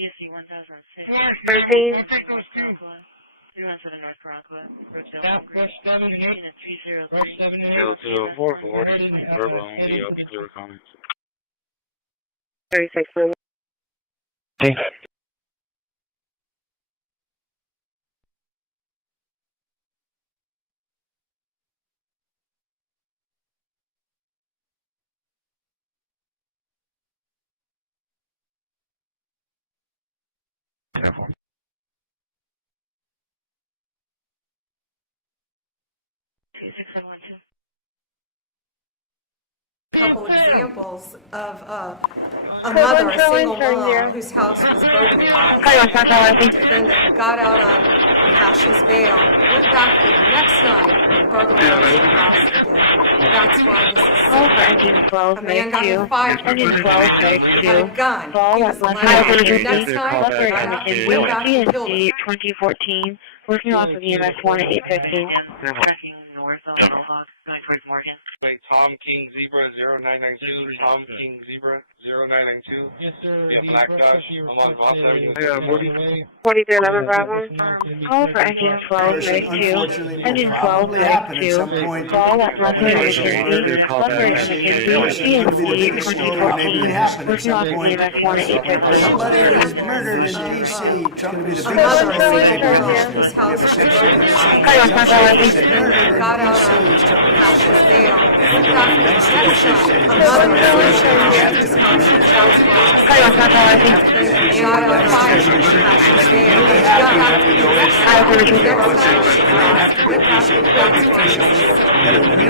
DC 1006. 13. 317 North Rockwood, Brookdale, Brush 7, unit 303. brush 7, 440, verbal only, up clear comments. 36. Hey. Couple examples of a mother, a single mom, whose house was burglarized. The defendant got out on Cash's bail, went back the next night and burglarized the house again. That's why this is so bad. A man got in a fight, had a gun. He was let out the next night, got out and went back and killed him. 2014, working off of EMS 1 at 815. Tracking north of Little Hawk, going towards Morgan. Tom King Zebra 0992, Tom King Zebra 0992. Yes, sir. Yeah, Black Dodge. I'm on Boss Avenue. Yeah, Morty. 4311 Bravo. Call for engine 12, race 2, engine 12, race 2, call at Leopard Street, Leopard DNC 2014, working off of EMS 1 at 815. Somebody was murdered in D.C. Trump is A mother, a single mom, whose house was burglarized. Got out on Cash's bail, went back the next night. A mother, a single mom, whose house was burglarized. Got out on Cash's bail, went back the next night.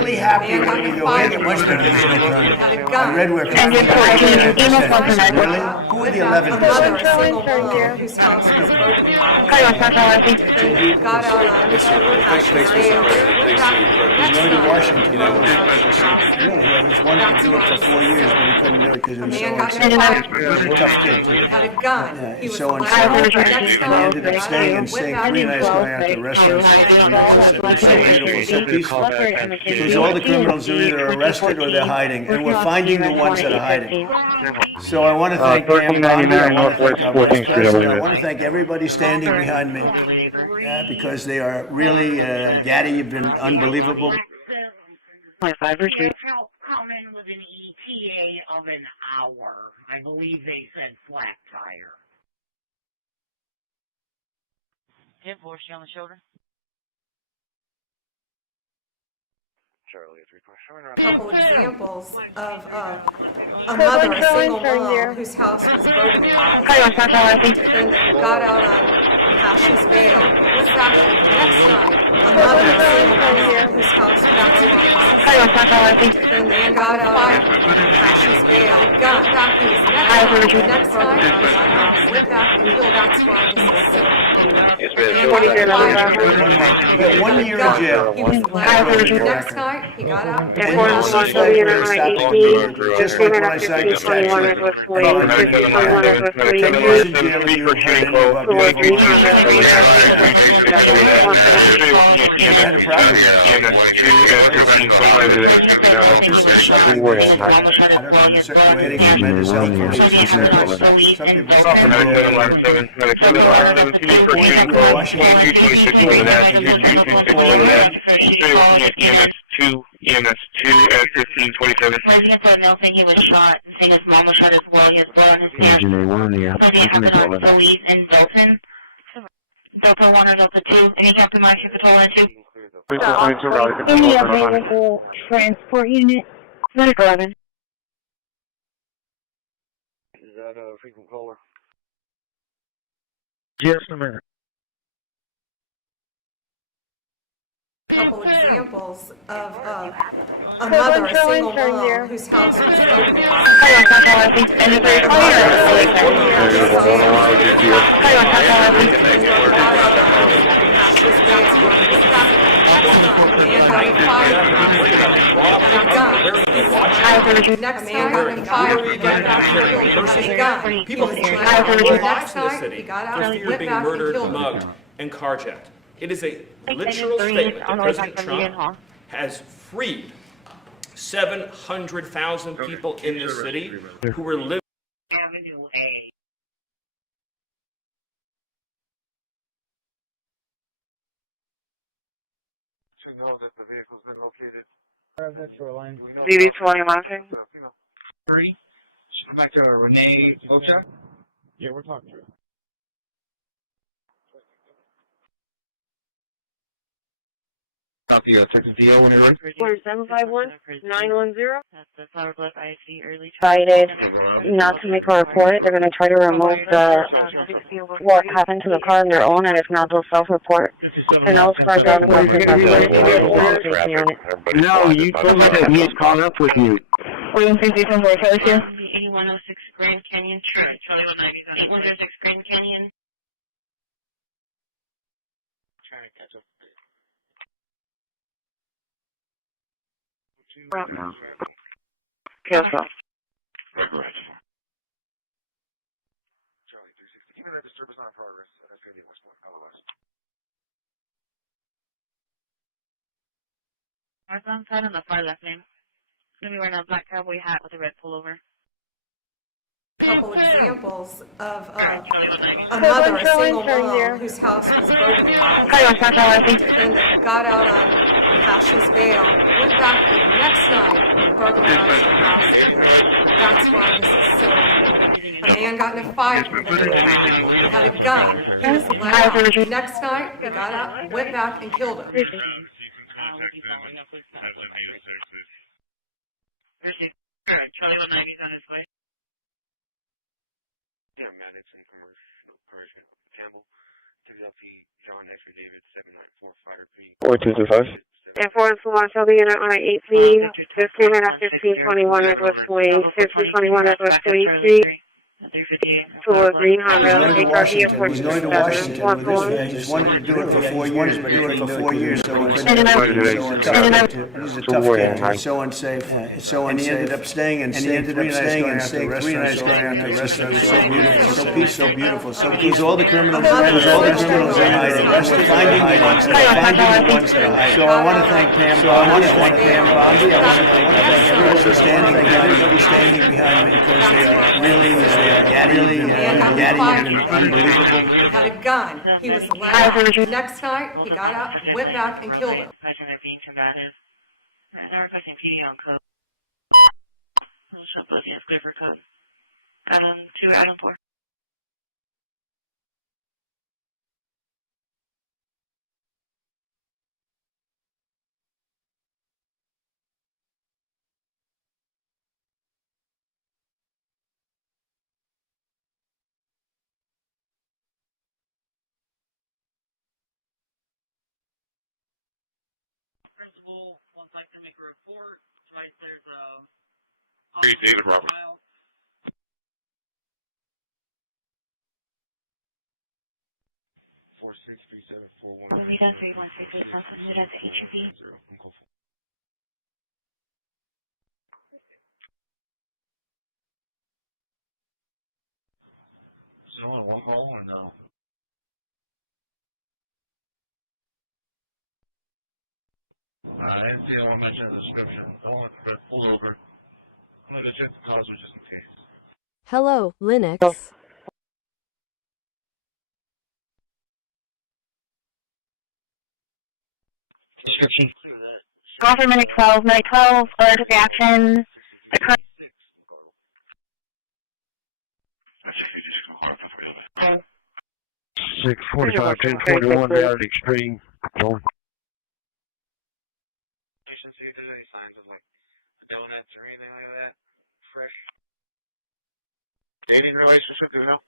really happy when we go in. Much better than I read where really? Who are the 11%? A mother, a single mom, whose house was burglarized. Got out on thanks, Mr. President. Thanks to the He's going to Washington. You know, really, he's wanted to do it for 4 years, but he couldn't do it because it was so He's a tough kid, too. Had a gun. He was so unstable. He ended up staying and staying 3 nights going out to restaurants. It was so beautiful, so peaceful. Because all the criminals are either arrested or they're hiding, and we're finding the ones that are hiding. So I want to thank Pam Bondi, I want to thank our Vice President, I want to thank everybody standing behind me, because they are really, Gaddy, you've been unbelievable. 25 or 2. Come in with an ETA of an hour. I believe they said flat tire. 10-4, she on the shoulder. Charlie, 3 A couple examples of a mother, a single mom, whose house was burglarized. The defendant got out on Cash's bail, went back the next night. A mother, a single mom, whose house was burglarized. The defendant got out on Cash's bail, got back the next night, went back and killed. That's why this is so But 1 year in jail. He was let the next night. He got out. Just like when I signed the statute. 10 years in jail, you had a problem. Getting tremendous help from Secret Service. Some people EMS 2 EMS 2 at 1527. Resident for Mill saying he was shot, saying his mom was shot as well. He has blood on his neck. Engineer 1, yeah. So they have it on police in Belton. Delta 1 or Delta 2. Any captain marching patrol in 2? Any available transport unit, medical 11. Is that a frequent caller? Just a minute. Couple examples of a mother, a single mom, whose house was Next time, he got out, for fear of being murdered, mugged, and carjacked. It is a literal statement that President Trump has freed 700,000 people in this city who were living. Avenue A. To know that the vehicle's been located. DD 20 mounting. 3. Come back to Renee Ocha. Yeah, we're talking to her. Copy Texas DL when you're ready. 4751 910. That's the Flower Bluff IC early. Decided not to make a report. They're going to try to remove the what happened to the car on their own, and if not, they'll self-report. And those cars are No, you told me that he's caught up with you. 8106 Grand Canyon Street. 8106 Grand Canyon. Trying to catch up. Cancel. Charlie 360. Even that disturbance not in progress. That's going to be West Point, LOS. Northbound side on the far left lane. He's going to be wearing a black cowboy hat with a red pullover. Couple examples of a mother, a single mom, whose house was burglarized. The defendant got out on Cassius bail, went back the next night and burglarized her house again. That's why this is so important. A man got in a fight with a man. He had a gun. He was let out. The next night, he got out, went back, and killed him. Charlie 190 is on his way. Yeah, Madison, commercial, Campbell, WLP, John X-ray David, 794, Fire P. 4225. And 4 Sumatra, the unit on 18, 15 and 1521 Northwest Way, 1521 Northwest 20 Street. To a green Honda, He's going to Washington. He's wanted to do it for 4 years, but he couldn't do it for years, so he couldn't do it. He's a tough kid. It's so unsafe. It's so unsafe. And he ended up staying and staying 3 nights going out to restaurants. So beautiful, so peaceful, so beautiful. So he's all the criminals arrested. We're finding the ones that are hiding. So I want to thank Pam. Bondi. I want to thank everybody for standing behind me because they are really. Really, unbelievable. He had a gun. He was let out. The next night, he got out, went back, and killed him. Imagine they're being combative. They're requesting PD on code. I'll show both yes, clear for code. Item 2, item 4. Principal would like to make a report. Right, there's a... David Roberts. 463741. When we done 3166, I'll send it out to HUB. So, one call or no? I didn't see anyone mention in the description. I want to pull over. I'm going to check the cause just in case. Hello, Linux. Description. Officer Medic 12, alert to reaction. 645, 1041, reality extreme. Go. See if there's any signs of like donuts or anything like that. Fresh. Dating relationship, you know?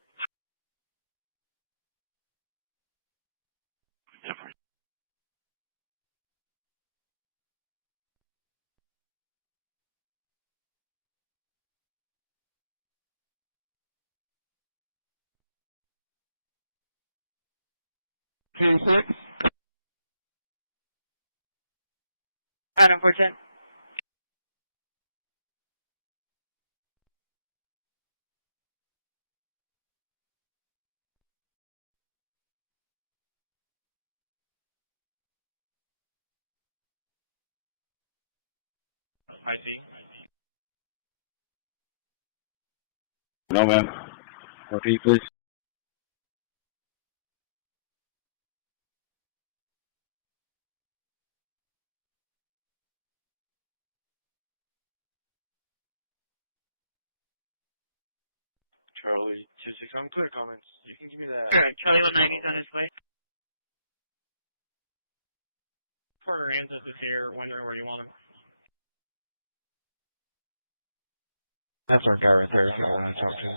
Adam 410. I see. No, ma'am. Repeat, please. Charlie 26, I'm clear comments. You can give me that. Alright, Charlie 190 is on his way. Porter Ansys is here, wondering where you want him. That's our guy right there if you want to talk to.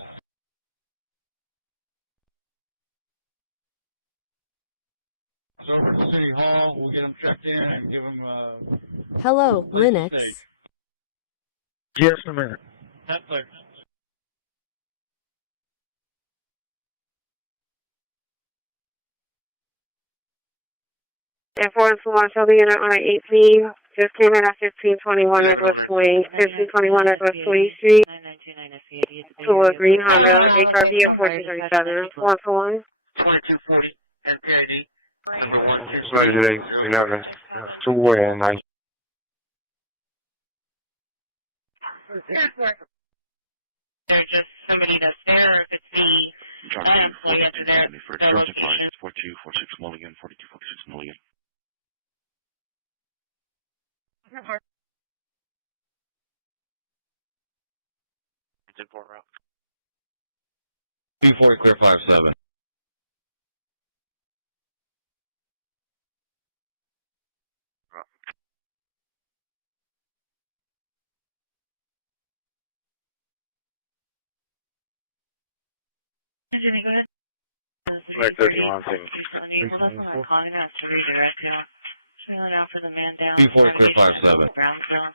So over to City Hall, we'll get him checked in and give him Hello, Linux. Just a minute. That's clear. Informants will launch the unit on 18. Just came in at 1521 Northwest 1521 Northwest 20th Street. To a green Honda, HRV of 1437. 1 for 1. 2240, NPID. Sorry, today, you know, that's 2 way and I. There's just somebody that's there, if it's the employee under there. For Justify, it's 4246 Mulligan, 4246 Mulligan. It's in Port Route. 240 clear 57. Jenny, go ahead. Like 31 things. Enable us on the contact to redirect you. Trailing out for the man down. 240 clear 57. Brownstone.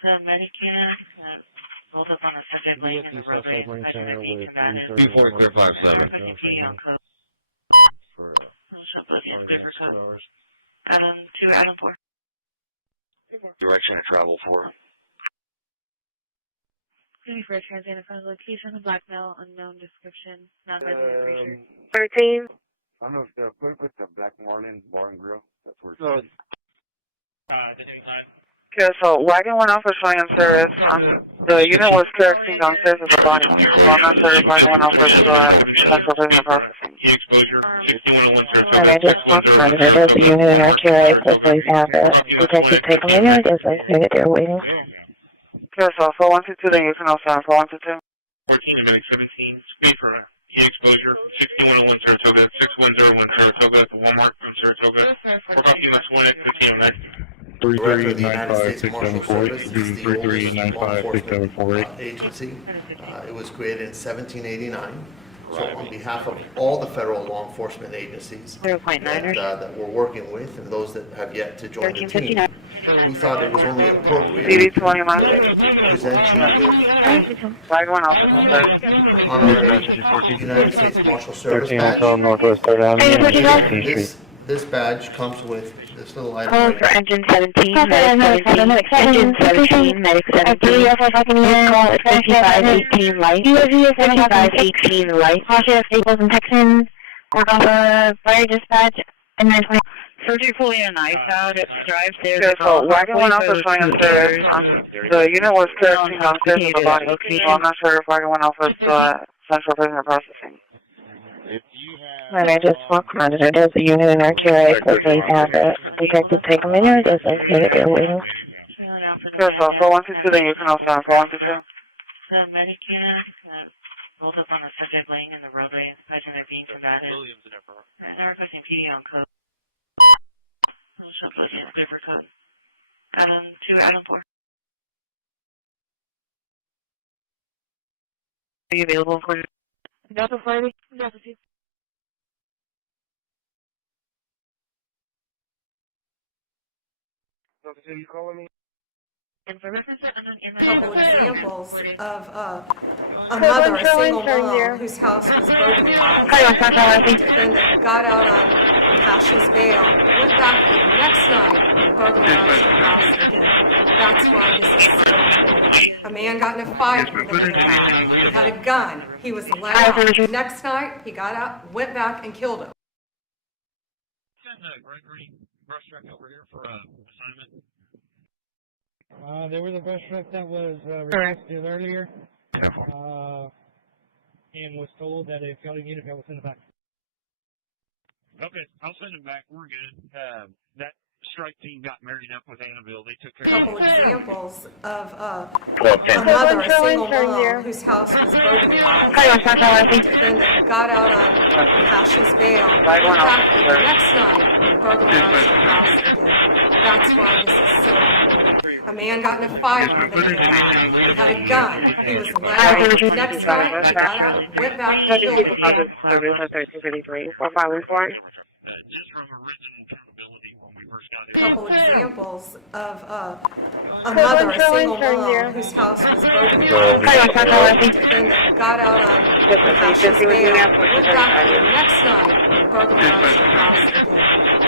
The Medican, both up on the subject lane in the roadway. Measurement being combative. 240 clear 57. Shop both ends clear for code. Adam 2, Adam 4. Direction of travel for. Any for a transient in front of the location, a black male, unknown description, non-resident creature. 13. I'm going to put the Black Marlin Bar and Grill. That's where it's The inside. Okay, so wagon went off for flying service. The unit was correcting downstairs as a body. So I'm not sure if wagon went off for central business processing. And I just walked on it as a unit in our QA, so please have it. Detective take a minute, I guess I say that they're waiting. Okay, so 4122, then you can also 4122. 14 to Medic 17, speed for heat exposure, 6101 Saratoga, 6101 Saratoga at the Walmart on Saratoga. We're talking last one at 1509. 3395-674-3395-6748 agency. It was created in 1789. So on behalf of all the federal law enforcement agencies that we're working with and those that have yet to join the team, we thought it was only appropriate to present you with on our United States Marshal Service badge. Northwest 3rd Avenue. This badge comes with this little item. Call for engine 17, medic 17, engine 17, medic 17. Call at 5518 light, 5518 light. Cautious, Staples and Texans. Work off a fire dispatch. And then 20. Surgery pulling an ice out, it drives there. Okay, so wagon went off for flying stairs. The unit was correcting downstairs in the body. So I'm not sure if wagon went off with central business processing. And I just walked around it. There's a unit in our QA, so please have it. Detective, take them in your distance. Unit, you're waiting. There's also 122 that you can also have for 122. The medic unit rolled up on the subject laying in the roadway, imagine they're being combative. And they're requesting PD on code. So put in a paper code. Adam 2, Adam 4. Are you available for Delta Friday? Delta 2. Delta 2, you calling me? A couple examples of a mother, a single mom, whose house was burglarized. The defendant got out on Cash's bail, went back the next night and burglarized her house again. That's why this is so important. A man got in a fight with another guy. He had a gun. He was let out. The next night, he got out, went back, and killed him. Gregory brush truck over here for assignment. There was a brush truck that was requested earlier, and was told that if y'all didn't get it, I will send it back. Okay, I'll send it back. We're good. That strike team got married up with Annabelle. They took care A couple of it. examples of a mother, a single mom, whose house was burglarized. The defendant got out on Cash's bail, went back the next night and burglarized her house again. That's why this is so important. A man got in a fight with another guy. He had a gun. He was let out. The next night, he got out, went back, and killed him. A couple examples of a mother, a single mom, whose house was burglarized. The defendant got out on Cash's bail, went back the next night and burglarized her house again.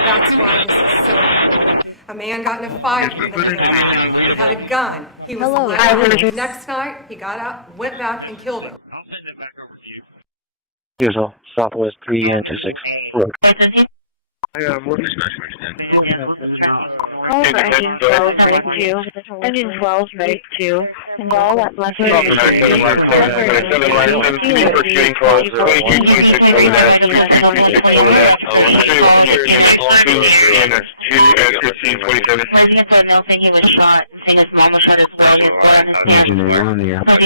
That's why this is so important. A man got in a fight with another guy. He had a gun. He was let out. The next night, he got out, went back, and killed him. Usual, Southwest 3 and 26. Road. Call for engine 12, break 2. Engine 12, break 2. Involve at left for shooting calls, 2226 over that, 2226 over that, 2 at 1527. Engineer on the app. Back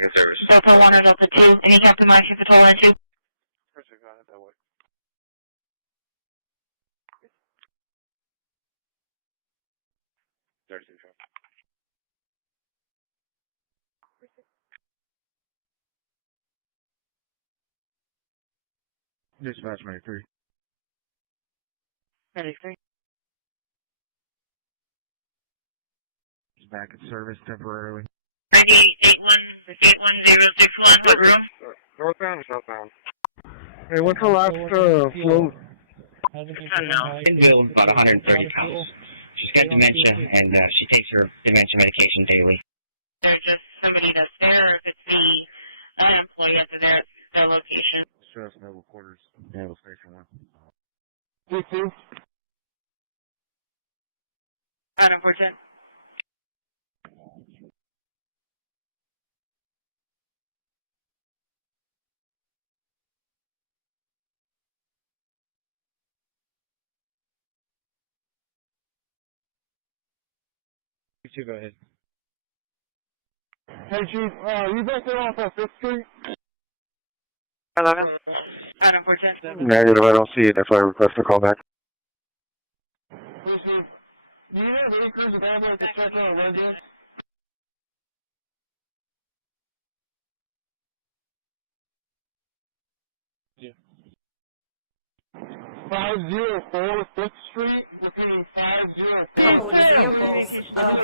in service. Delta 1 or Delta 2, any Captain Mike Patrol and 2? Dispatch 93. 93. He's back in service temporarily. 81061, what room? Northbound or southbound? Hey, what's the last float? Invalid about 130 pounds. She's got dementia, and she takes her dementia medication daily. There's just somebody that's there, or if it's the employee up there at the location. Stress Naval Quarters, Naval Station 1. C2. Adam 410. You go ahead. Hey, Chief, you back there off of 5th Street? 11. Adam 410. Negative, I don't see it. That's why I request a call back. Do you have any crews available to check on a radio? Yeah. 504 5th Street, repeating 504. A couple examples of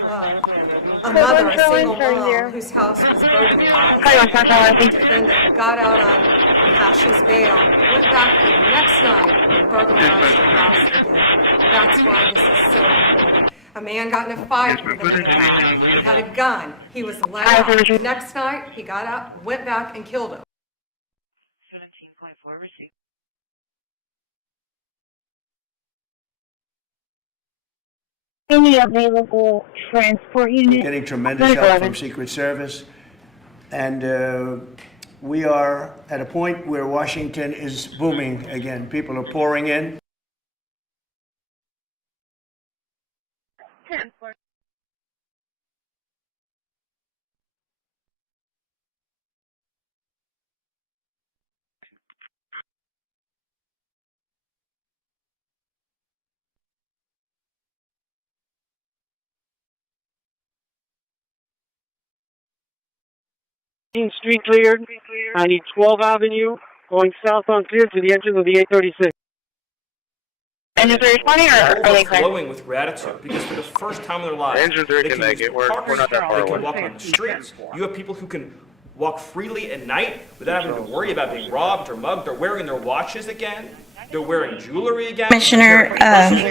a mother, a single mom, whose house was burglarized. The defendant got out on Cash's bail, went back the next night and burglarized her house again. That's why this is so important. A man got in a fight with another guy. He had a gun. He was let out. The next night, he got out, went back, and killed him. 17.4 received. Any available transport unit? Getting tremendous help from Secret Service. And we are at a point where Washington is booming again. People are pouring in. Street cleared. I need 12th Avenue going southbound cleared to the entrance of the 836. And is there responding or are they overflowing with gratitude because for the first time in their lives, they can use parks, not that far they can away. walk on the streets. You have people who can walk freely at night without having to worry about being robbed or mugged. They're wearing their watches again. They're wearing jewelry again. Commissioner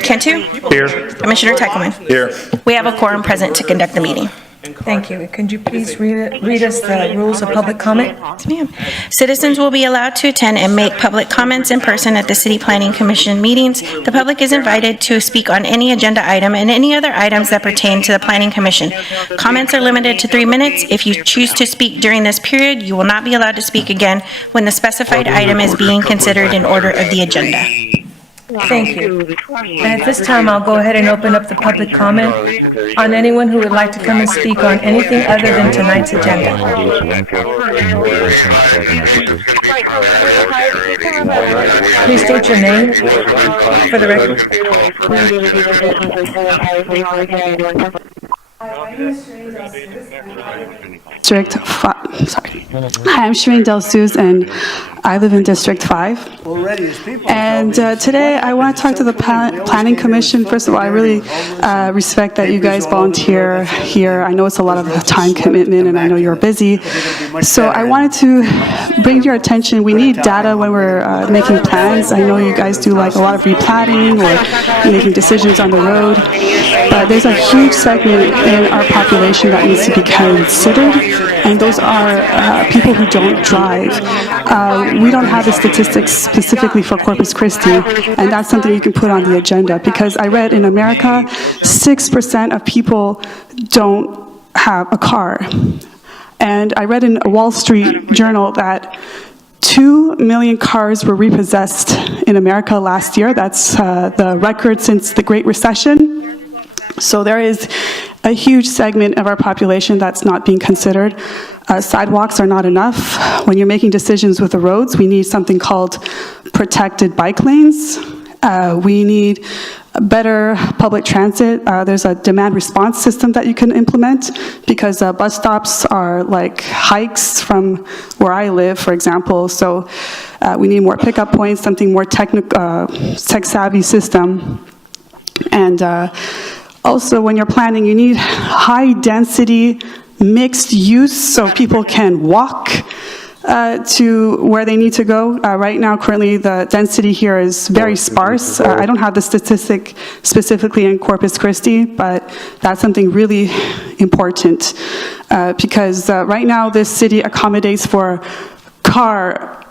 Cantu? Here. Commissioner Tekelman? Here. We have a quorum present to conduct the meeting. Thank you. Could you please read us the rules of public comment? Yes, ma'am. Citizens will be allowed to attend and make public comments in person at the City Planning Commission meetings. The public is invited to speak on any agenda item and any other items that pertain to the Planning Commission. Comments are limited to 3 minutes. If you choose to speak during this period, you will not be allowed to speak again when the specified item is being considered in order of the agenda. Thank you. And at this time, I'll go ahead and open up the public comment on anyone who would like to come and speak on anything other than tonight's agenda. Please state your name for the record. District 5. Sorry. Hi, I'm Shireen Del-Suz, and I live in District 5. And today I want to talk to the Planning Commission. First of all, I really respect that you guys volunteer here. I know it's a lot of time commitment, and I know you're busy. So I wanted to bring to your attention, we need data when we're making plans. I know you guys do like a lot of replatting or making decisions on the road, but there's a huge segment in our population that needs to be considered, and those are people who don't drive. We don't have the statistics specifically for Corpus Christi, and that's something you can put on the agenda, because I read in America, 6% of people don't have a car. And I read in a Wall Street Journal that 2 million cars were repossessed in America last year. That's the record since the Great Recession. So there is a huge segment of our population that's not being considered. Sidewalks are not enough. When you're making decisions with the roads, we need something called protected bike lanes. We need better public transit. There's a demand response system that you can implement, because bus stops are like hikes from where I live, for example. So we need more pickup points, something more tech-savvy system. And also, when you're planning, you need high-density mixed use so people can walk to where they need to go. Right now, currently, the density here is very sparse. I don't have the statistic specifically in Corpus Christi, but that's something really important, because right now this city accommodates for car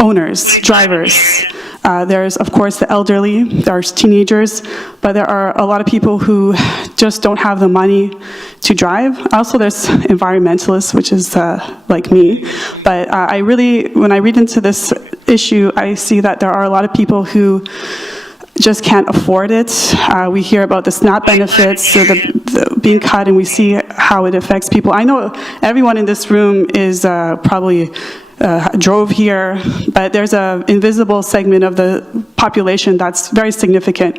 owners, drivers. There's, of course, the elderly, there's teenagers, but there are a lot of people who just don't have the money to drive. Also, there's environmentalists, which is like me. But I really, when I read into this issue, I see that there are a lot of people who just can't afford it. We hear about the SNAP benefits being cut, and we see how it affects people. I know everyone in this room is probably drove here, but there's an invisible segment of the population that's very significant,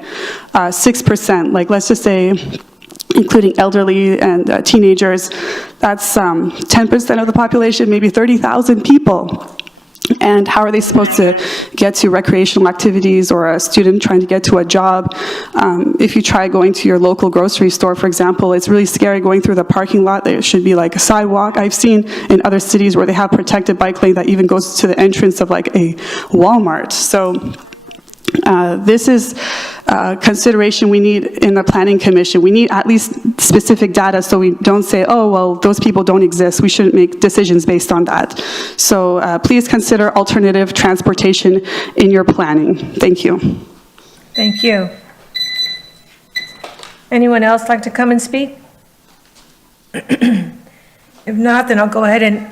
6%. Like, let's just say, including elderly and teenagers, that's 10% of the population, maybe 30,000 people. And how are they supposed to get to recreational activities, or a student trying to get to a job? If you try going to your local grocery store, for example, it's really scary going through the parking lot. There should be like a sidewalk. I've seen in other cities where they have protected bike lane that even goes to the entrance of like a Walmart. So this is consideration we need in the Planning Commission. We need at least specific data so we don't say, oh, well, those people don't exist. We shouldn't make decisions based on that. So please consider alternative transportation in your planning. Thank you. Thank you. Anyone else like to come and speak? If not, then I'll go ahead and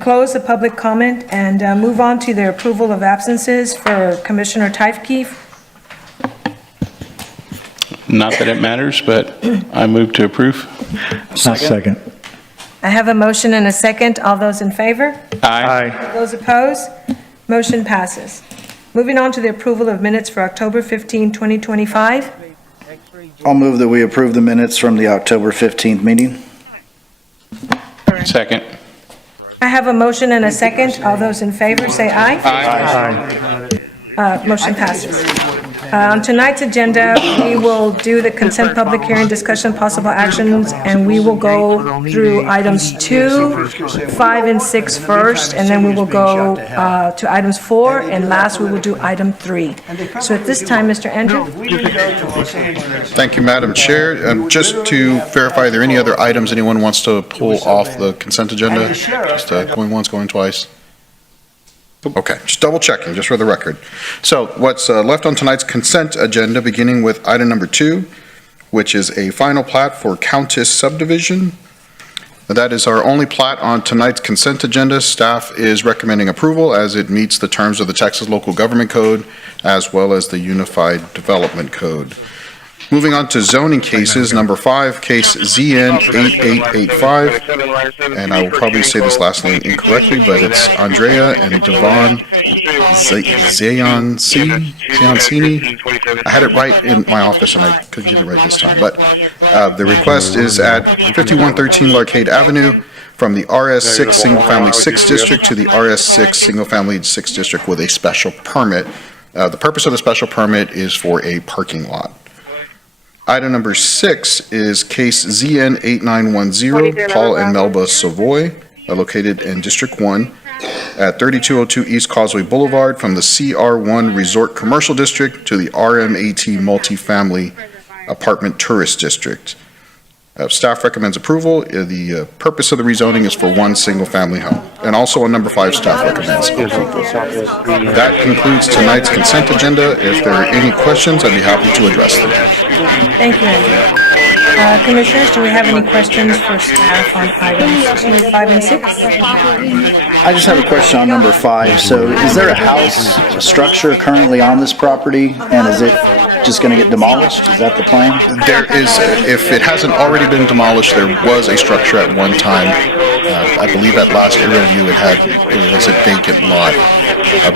close the public comment and move on to the approval of absences for Commissioner Tyfke. Not that it matters, but I move to approve. Second. I have a motion and a second. All those in favor? Aye. All those opposed? Motion passes. Moving on to the approval of minutes for October 15, 2025. I'll move that we approve the minutes from the October 15th meeting. Second. I have a motion and a second. All those in favor say aye. Aye. Motion passes. On tonight's agenda, we will do the consent public hearing, discussion, possible actions, and we will go through items 2, 5, and 6 first, and then we will go to items 4, and last we will do item 3. So at this time, Mr. Andrew. Thank you, Madam Chair. Just to verify, are there any other items anyone wants to pull off the consent agenda? Just going once, going twice. Okay, just double checking, just for the record. So what's left on tonight's consent agenda, beginning with item number 2, which is a final plat for Countess subdivision. That is our only plat on tonight's consent agenda. Staff is recommending approval as it meets the terms of the Texas Local Government Code as well as the Unified Development Code. Moving on to zoning cases, number 5, case ZN8885, and I will probably say this last name incorrectly, but it's Andrea and Devon Ziancini. I had it right in my office and I couldn't get it right this time, but the request is at 5113 Larcade Avenue from the RS6 Single Family 6 District to the RS6 Single Family 6 District with a special permit. The purpose of the special permit is for a parking lot. Item number 6 is case ZN8910, Paul and Melba Savoy, located in District 1 at 3202 East Causeway Boulevard from the CR1 Resort Commercial District to the RMAT Multifamily Apartment Tourist District. Staff recommends approval. The purpose of the rezoning is for one single-family home. And also on number 5, staff recommends approval. That concludes tonight's consent agenda. If there are any questions, I'd be happy to address them. Thank you, Andrew. Commissioners, do we have any questions for staff on items 2, 5, and 6? I just have a question on number 5. So is there a house structure currently on this property, and is it just going to get demolished? Is that the plan? There is, if it hasn't already been demolished, there was a structure at one time. I believe at last aerial view it was a vacant lot.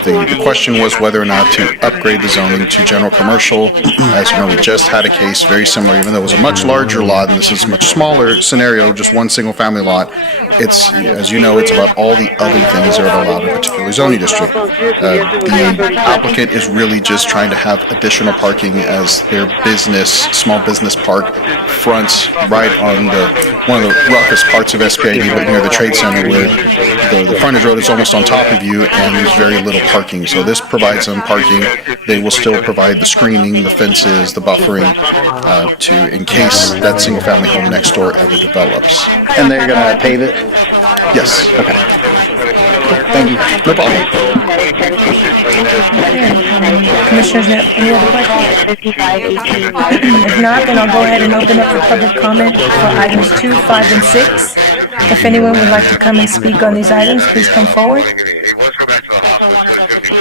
The question was whether or not to upgrade the zoning to general commercial. As you know, we just had a case very similar, even though it was a much larger lot, and this is a much smaller scenario, just one single family lot. It's, as you know, it's about all the other things that are allowed in a particular zoning district. The applicant is really just trying to have additional parking as their business, small business park, fronts right on one of the roughest parts of SPID, but near the trade center where the frontage road is almost on top of you and there's very little parking. So this provides them parking. They will still provide the screening, the fences, the buffering in case that single family home next door ever develops. And they're going to pave it? Yes. Okay. Thank you. No problem. Commissioners, any other questions? If not, then I'll go ahead and open up for public comment for items 2, 5, and 6. If anyone would like to come and speak on these items, please come forward.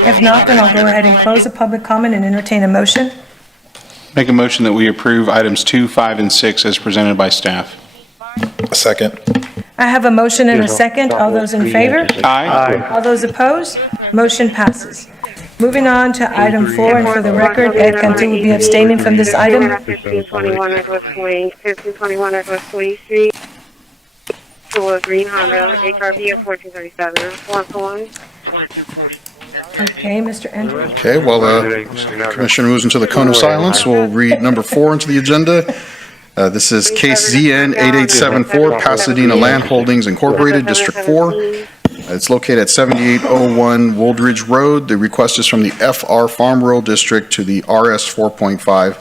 If not, then I'll go ahead and close the public comment and entertain a motion. Make a motion that we approve items 2, 5, and 6 as presented by staff. Second. I have a motion and a second. All those in favor? Aye. All those opposed? Motion passes. Moving on to item 4, and for the record, Ed Cantu will be abstaining from this item. 1521 Northwest 1521 Northwest 20th Street. To a green Honda, HRV of 1437. 1-1. Okay, Mr. Andrew. Okay, well, Commissioner moves into the cone of silence. We'll read number 4 into the agenda. This is case ZN8874, Pasadena Land Holdings Incorporated, District 4. It's located at 7801 Woldridge Road. The request is from the FR Farm Rural District to the RS 4.5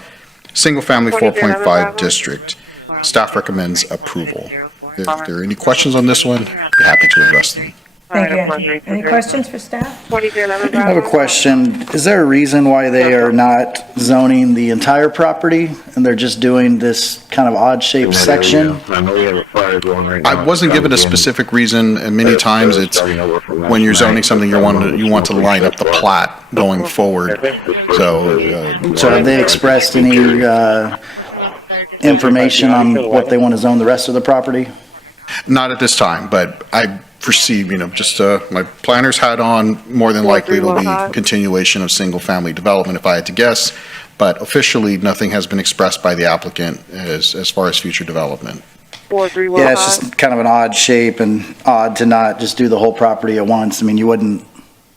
Single Family 4.5 District. Staff recommends approval. If there are any questions on this one, I'd be happy to address them. Thank you, Angie. Any questions for staff? I have a question. Is there a reason why they are not zoning the entire property and they're just doing this kind of odd-shaped section? I know we have a fire going right now. I wasn't given a specific reason, and many times it's when you're zoning something, you want to line up the plat going forward. So have they expressed any information on what they want to zone the rest of the property? Not at this time, but I foresee, just my planner's hat on, more than likely it'll be continuation of single-family development if I had to guess, but officially nothing has been expressed by the applicant as far as future development. Yeah, it's just kind of an odd shape and odd to not just do the whole property at once. I mean, you wouldn't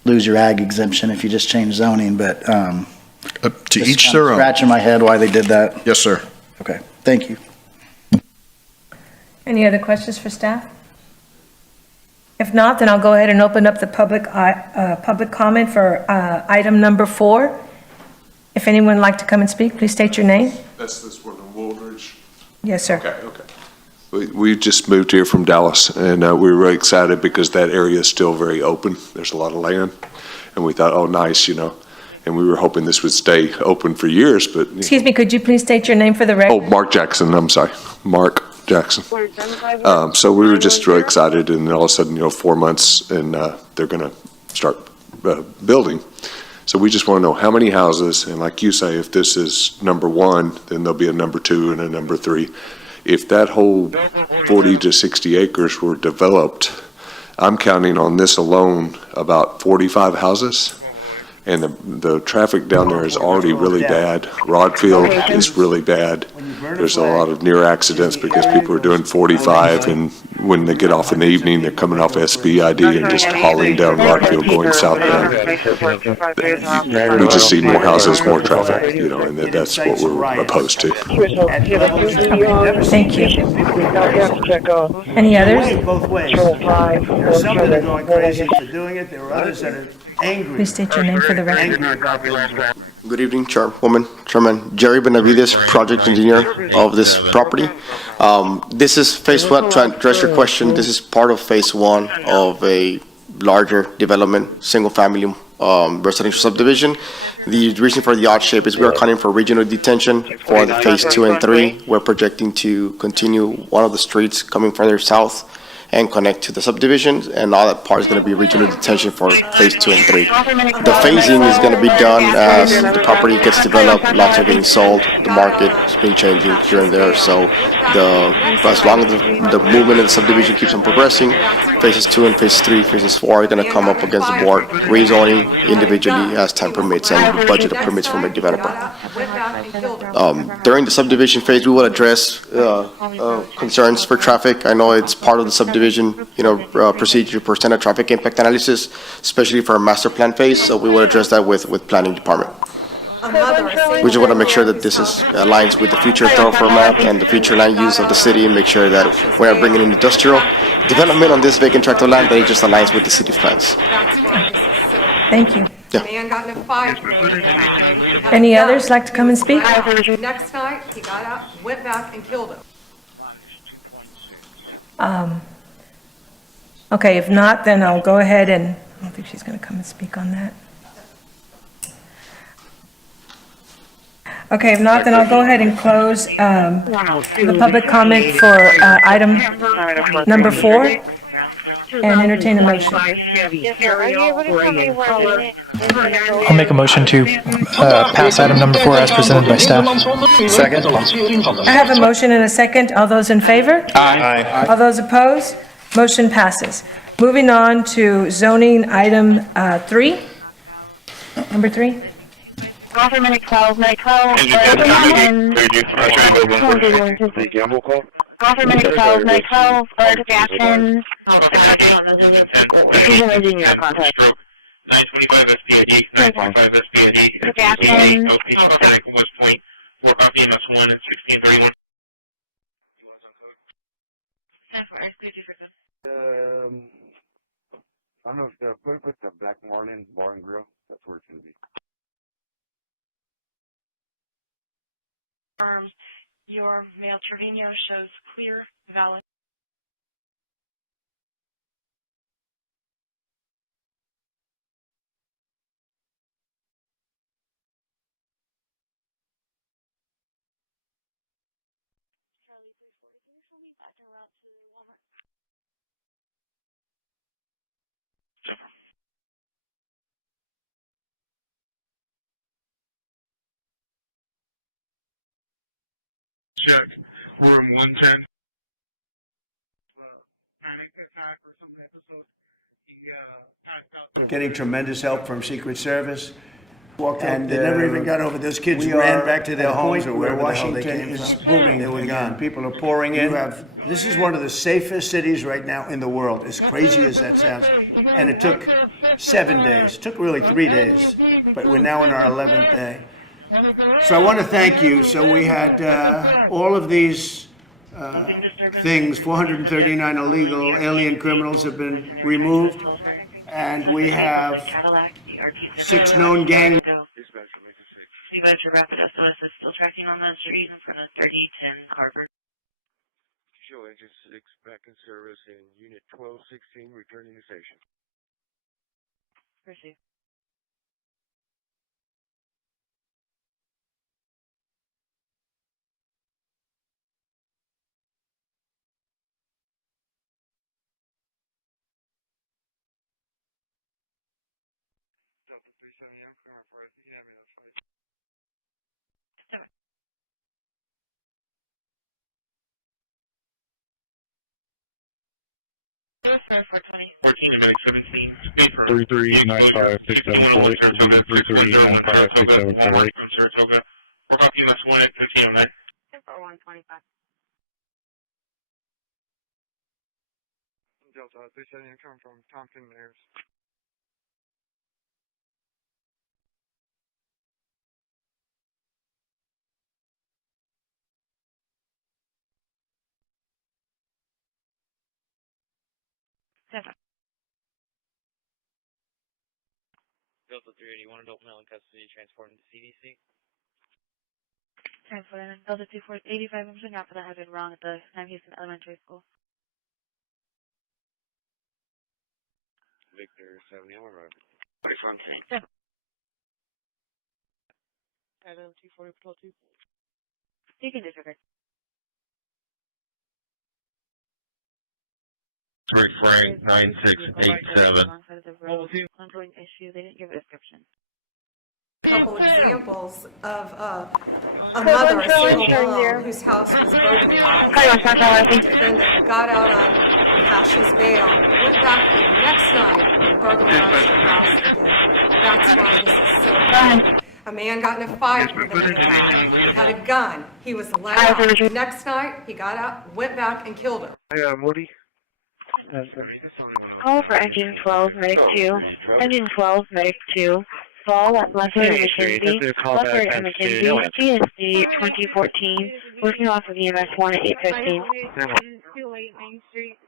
lose your ag exemption if you just changed zoning, but to each their own. Scratching my head why they did that. Yes, sir. Okay, thank you. Any other questions for staff? If not, then I'll go ahead and open up the public comment for item number 4. If anyone would like to come and speak, please state your name. That's this one in Woolridge? Yes, sir. Okay. We just moved here from Dallas, and we were really excited because that area is still very open. There's a lot of land, and we thought, oh, nice, and we were hoping this would stay open for years, but... Excuse me, could you please state your name for the record? Oh, Mark Jackson, I'm sorry. Mark Jackson. So we were just really excited, and then all of a sudden, 4 months, and they're going to start building. So we just want to know how many houses, and like you say, if this is number 1, then there'll be a number 2 and a number 3. If that whole 40 to 60 acres were developed, I'm counting on this alone about 45 houses. And the traffic down there is already really bad. Rodfield is really bad. There's a lot of near accidents because people are doing 45, and when they get off in the evening, they're coming off SBID and just hauling down Rodfield going southbound. We just see more houses, more traffic, and that's what we're opposed to. Thank you. Any others? Both ways. There's some that are going crazy for doing it. There are others that are angry. Please state your name for the record. Good evening, Chairman Jerry Benavides, project engineer of this property. This is phase 1. To address your question, this is part of phase 1 of a larger development, single-family residential subdivision. The reason for the odd shape is we are accounting for regional detention for the phase 2 and 3. We're projecting to continue one of the streets coming further south and connect to the subdivisions, and all that part is going to be regional detention for phase 2 and 3. The phasing is going to be done as the property gets developed, lots are getting sold, the market has been changing here and there, so as long as the movement of the subdivision keeps on progressing, phases 2 and phase 3, phases 4 are going to come up against the board, rezoning individually as time permits and budget permits from a developer. During the subdivision phase, we will address concerns for traffic. I know it's part of the subdivision procedure for standard traffic impact analysis, especially for a master plan phase, so we will address that with planning department. We just want to make sure that this aligns with the future thoroughfare map and the future land use of the city, and make sure that we are bringing in industrial development on this vacant tract of land, that it just aligns with the city's plans. Thank you. Yeah. Man got in a fight. Any others like to come and speak? Next night, he got out, went back and killed him. Okay, if not, then I'll go ahead and, I don't think she's going to come and speak on that. Okay, if not, then I'll go ahead and close the public comment for item number 4 and entertain a motion. I'll make a motion to pass item number 4 as presented by staff. Second. I have a motion and a second. All those in favor? Aye. All those opposed? Motion passes. Moving on to zoning item 3. Number 3. Government 12, Government 12, Jackson. He's an engineer contact. 925 SPID, 925 SPID. Jackson. West Point, 4 copy, MS 1 and 1631. I don't know if they'll put the Black Marlin Bar and Grill. That's where it's going to be. Your mail Trevino shows clear, valid. check. Room 110. Getting tremendous help from Secret Service. And they never even got over. Those kids ran back to their homes or wherever Washington is booming. They were gone. People are pouring in. This is one of the safest cities right now in the world, as crazy as that sounds. And it took 7 days. It took really 3 days, but we're now in our 11th day. So I want to thank you. So we had all of these things, 439 illegal alien criminals have been removed, and we have 6 known gang. Dispatcher Rapid SOS is still tracking on the street in front of 3010 Corpus. Show engine 6 back in service and unit 1216 returning to station. Receive. For 14 to 17. 33956748. 33956748. Saratoga. We're talking last one at 1509. 125. Delta 37 coming from Thompson Airs. Delta 381, adult male in custody, transported to CDC. Transported in Delta 2485, I'm showing out for that had been wrong at the Houston Elementary School. Victor 70 on arrival. 7. Adam 240 Patrol 2. You can disregard. Frank 9687. Ongoing issue, they didn't give a description. A couple examples of a mother, a single mom, whose house was burglarized. The defendant got out on Cash's bail, went back the next night and burglarized her house again. That's why this is so bad. A man got in a fight with another guy. He had a gun. He was let out. The next night, he got out, went back, and killed her. Hey, Moody. Call for engine 12, medic 2. Engine 12, medic 2. Fall at Leopard and McKenzie. Leopard and McKenzie, GSD 2014. Working off of EMS 1 at 815. 28 Main Street.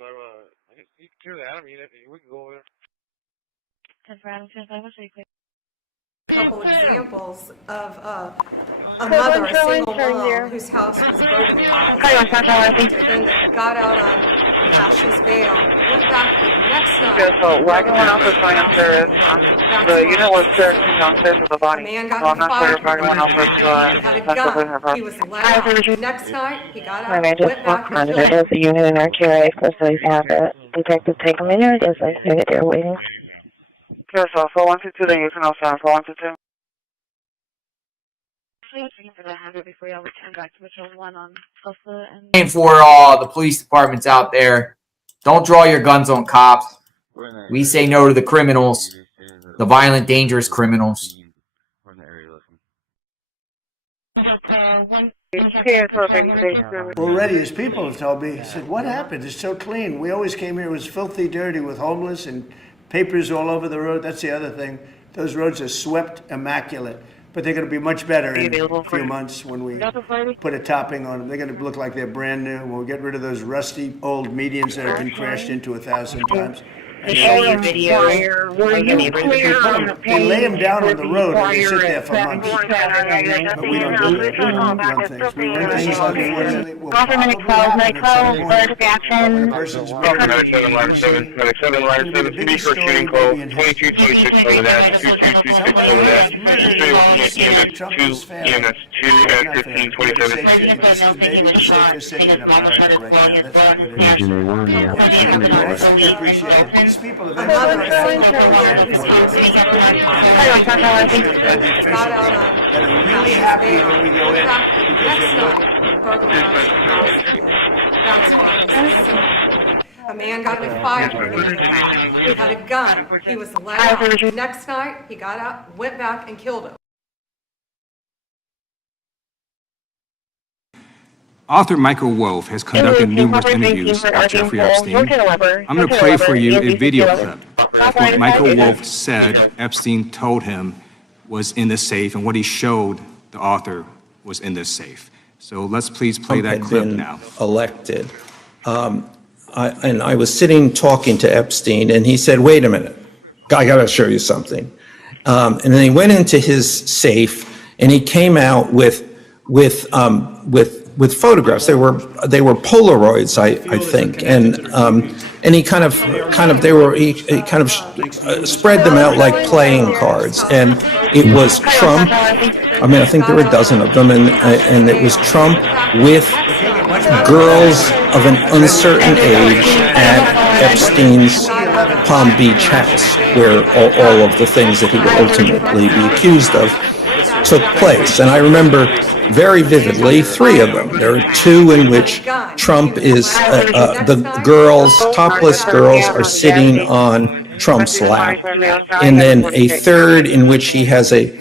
I guess you can clear that. I mean, we can go over there. 10 for Adam 25, what's your quick? A couple examples of a mother, a single mom, whose house was burglarized. The defendant got out on Cash's bail, went back the next night. Okay, so wagon 1 Alpha is going up there. The unit was directly downstairs with the body. The man So got I'm in a not sure fight if wagon 1 Alpha is he had a gun. He was let out. The next night, he got out, went back, and killed her. There's a unit in our QA for police have it. Detective, take a minute. Yes, I see that you're waiting. Okay, so 412, they use an outside 412. And for the police departments out there, don't draw your guns on cops. We say no to the criminals, the violent, dangerous criminals. Already, as people have told me, said, what happened? It's so clean. We always came here, it was filthy dirty with homeless and papers all over the road. That's the other thing. Those roads are swept immaculate. But they're going to be much better in a few months when we put a topping on them. They're going to look like they're brand new. We'll get rid of those rusty old medians that have been crashed into 1,000 times. They show you video. Were you clear on the page? They lay them down on the road and they sit there for months. But we don't do that. We don't run things. We run things unfortunately. Offer medic 12, medic 12, alert action. Medic 7, line 7, medic 7, line 7, to be for shooting call, 2226 over that, 2226 over that. EMS 2, EMS 2 at 1527. This is maybe the safest city in America right now. That's how good it is. We appreciate it. These people have been Got out on really happy when we go in because next night, burglarized the house again. That's why this is so important. A man got in a fight with him. He had a gun. He was let out. Next night, he got out, went back and killed him. Author Michael Wolff has conducted numerous interviews with Jeffrey Epstein. I'm going to play for you a video clip of what Michael Wolff said Epstein told him was in the safe and what he showed the author was in this safe. So let's please play that clip now. Elected. I was sitting talking to Epstein and he said, wait a minute, I got to show you something. And then he went into his safe and he came out with photographs. They were Polaroids, I think, and he kind of spread them out like playing cards, and it was Trump. I mean, I think there were a dozen of them, and it was Trump with girls of an uncertain age at Epstein's Palm Beach house, where all of the things that he would ultimately be accused of took place. And I remember very vividly 3 of them. There are 2 in which Trump is, the girls, topless girls, are sitting on Trump's lap. And then a 3rd in which he has a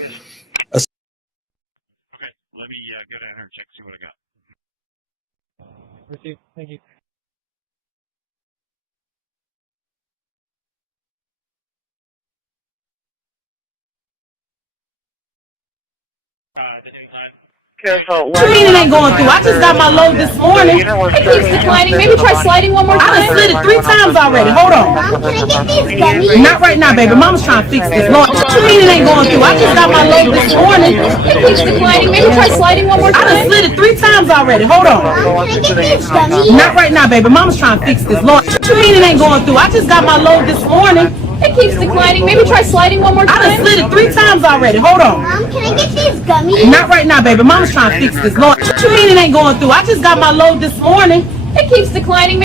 Okay, let me go down here and check, see what I got. Received. Thank you. What you mean it ain't going through? I just got my load this morning. It keeps declining. Maybe try sliding one more time. I done slid it 3 times already. Hold on. Not right now, baby. Mama's trying to fix this. Lord, what you mean it ain't going through? I just got my load this morning. It keeps declining. Maybe try sliding one more time. I done slid it 3 times already. Hold on. Not right now, baby. Mama's trying to fix this. Lord, what you mean it ain't going through? I just got my load this morning. It keeps declining. Maybe try sliding one more time. I done slid it 3 times already. Hold on. Can I get these gummies? Not right now, baby. Mama's trying to fix this. Lord, what you mean it ain't going through? I just got my load this morning. It keeps declining.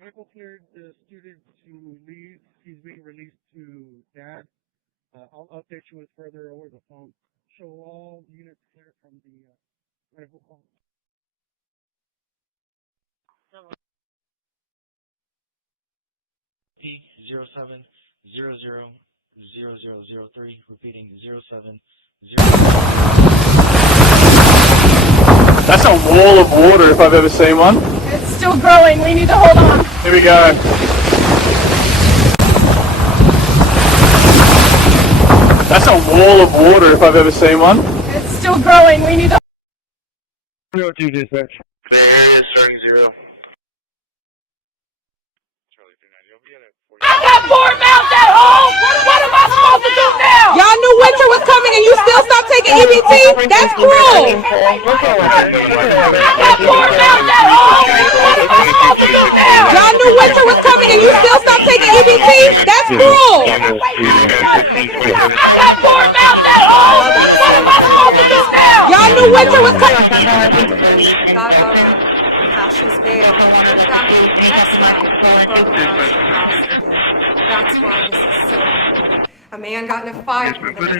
Michael cleared the student to leave. He's being released to dad. I'll update you with further over the phone. Show all units clear from the medical call. P07000003, repeating 0700. That's a wall of water if I've ever seen one. It's still growing. We need to hold on. Here we go. That's a wall of water if I've ever seen one. It's still growing. We need to. 02 dispatch. The area is starting 0. I got 4 mouths at home. What am I supposed to do now? Y'all knew winter was coming and you still stopped taking EBT? That's cruel. I got 4 mouths at home. What am I supposed to do now? Y'all knew winter was coming and you still stopped taking EBT? That's cruel. I got 4 mouths at home. What am I supposed to do now? Y'all knew winter was coming. Got out on Cassius bail. Went back next night. Burglarized the house again. That's why this is so important. A man got in a fight with him. He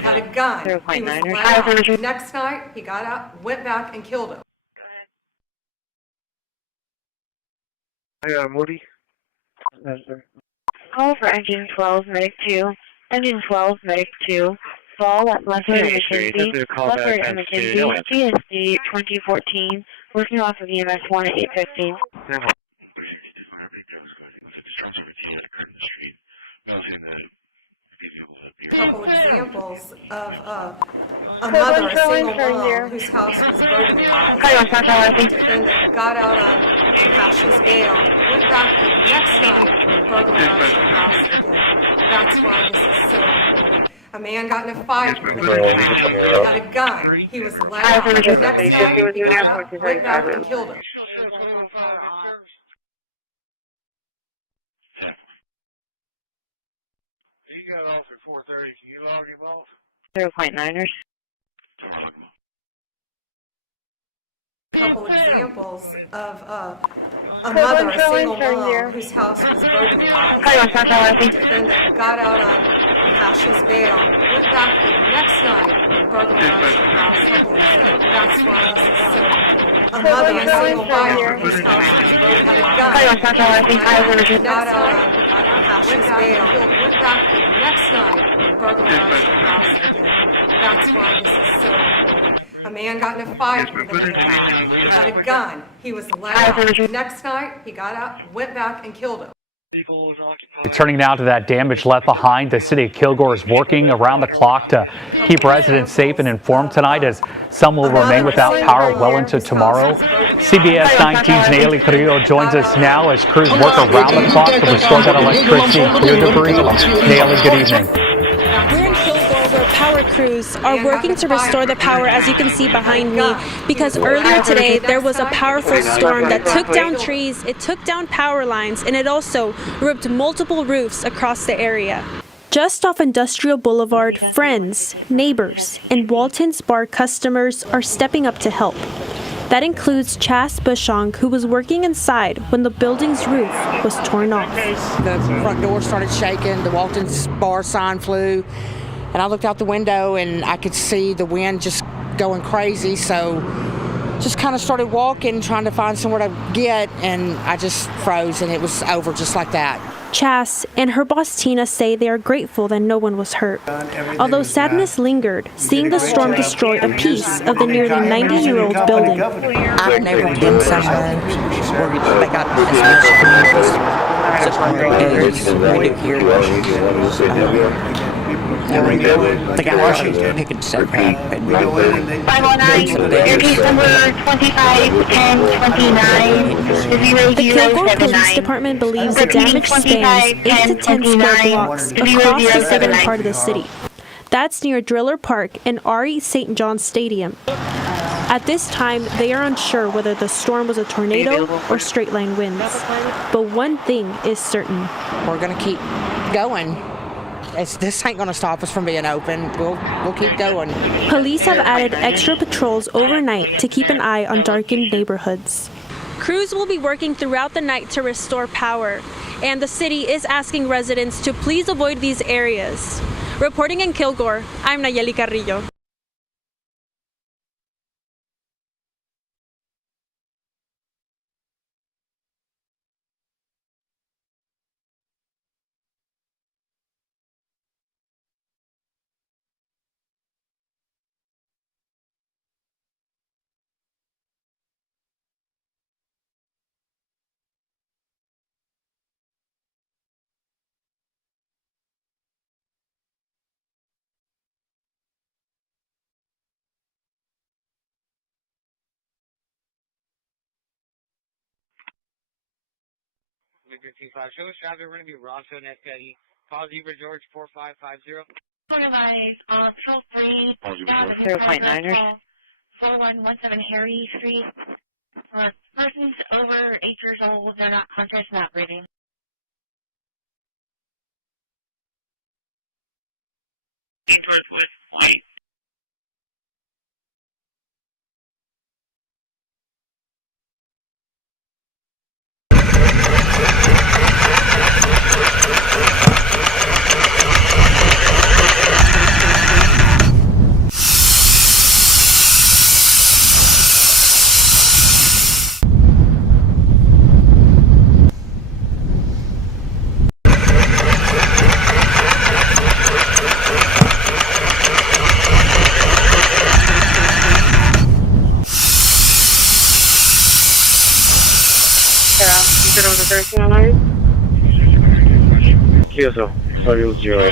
had a gun. He was let out. Next night, he got out, went back and killed him. I got Moody. Call for engine 12, medic 2. Engine 12, medic 2. Fall at leopard emergency. Leopard emergency. GSD 2014. Working off of EMS 1 at 815. couple examples of a mother, a single mom, whose house was burglarized. The defendant got out on Cash's bail, went back the next night and burglarized her house again. That's why this is so important. A man got in a fight with a man. He got a gun. He was let out. The next night, he got out, went back and killed him. You got off at 4:30. Can you log him off? 0.9ers. A couple examples of a mother, a single mom, whose house was burglarized. The defendant got out on Cash's bail, went back the next night and burglarized her house. That's why this is so important. A mother, a single mom, whose house was burglarized, had a gun. Got out on Cash's bail, went back the next night and burglarized her house again. That's why this is so important. A man got in a fight with a man. He had a gun. He was let out. The next night, he got out, went back and killed him. Turning now to that damage left behind, the city of Kilgore is working around the clock to keep residents safe and informed tonight, as some will remain without power well into tomorrow. CBS 19's Naomi Carrillo joins us now as crews work around the clock to restore that electricity and clear debris. Naomi, good evening. We're in Kilgore where power crews are working to restore the power, as you can see behind me, because earlier today there was a powerful storm that took down trees, it took down power lines, and it also ripped multiple roofs across the area. Just off Industrial Boulevard, friends, neighbors, and Walton's Bar customers are stepping up to help. That includes Chas Bushong, who was working inside when the building's roof was torn off. The front door started shaking, the Walton's Bar sign flew, and I looked out the window and I could see the wind just going crazy, so just kind of started walking, trying to find somewhere to get, and I just froze and it was over just like that. Chas and her boss Tina say they are grateful that no one was hurt. Although sadness lingered, seeing the storm destroy a piece of the nearly 90-year-old building. I've never been somewhere where they got this much the guy was picking stuff up. 509, your case number 251029. The Kilgore Police Department believes the damage spans 8 to 10 square blocks across the southern part of the city. That's near Driller Park and R.E. St. John's Stadium. At this time, they are unsure whether the storm was a tornado or straight-line winds. But one thing is certain. We're going to keep going. This ain't going to stop us from being open. We'll keep going. Police have added extra patrols overnight to keep an eye on darkened neighborhoods. Crews will be working throughout the night to restore power, and the city is asking residents to please avoid these areas. Reporting in Kilgore, I'm Nayeli Carrillo. Victor 25. Show us traffic. We're going to be Ronto Net Petty. Call Zebra George 4550. Organized on 12-3. 0.9ers. 4117 Harry Street. Persons over 8 years old. They're not conscious, not breathing. Papers with white. QSO, sorry, it was 0.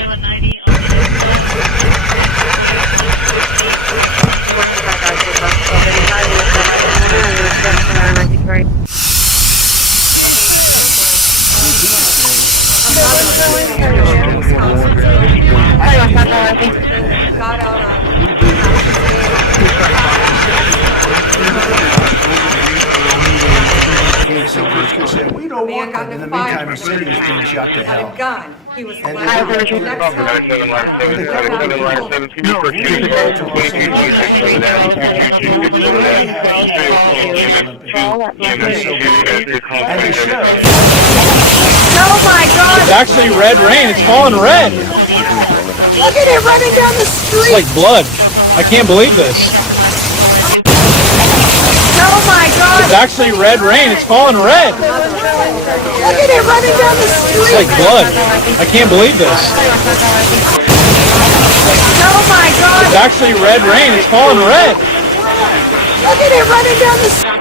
Got out on we don't want that. In the meantime, the city is being shot to hell. a gun. He was And next Oh my God! It's actually red rain. It's falling red. Look at it running down the street! It's like blood. I can't believe this. Oh my God! It's actually red rain. It's falling red. Look at it running down the street! It's like blood. I can't believe this. Oh my God! It's actually red rain. It's falling red. Look at it running down the street!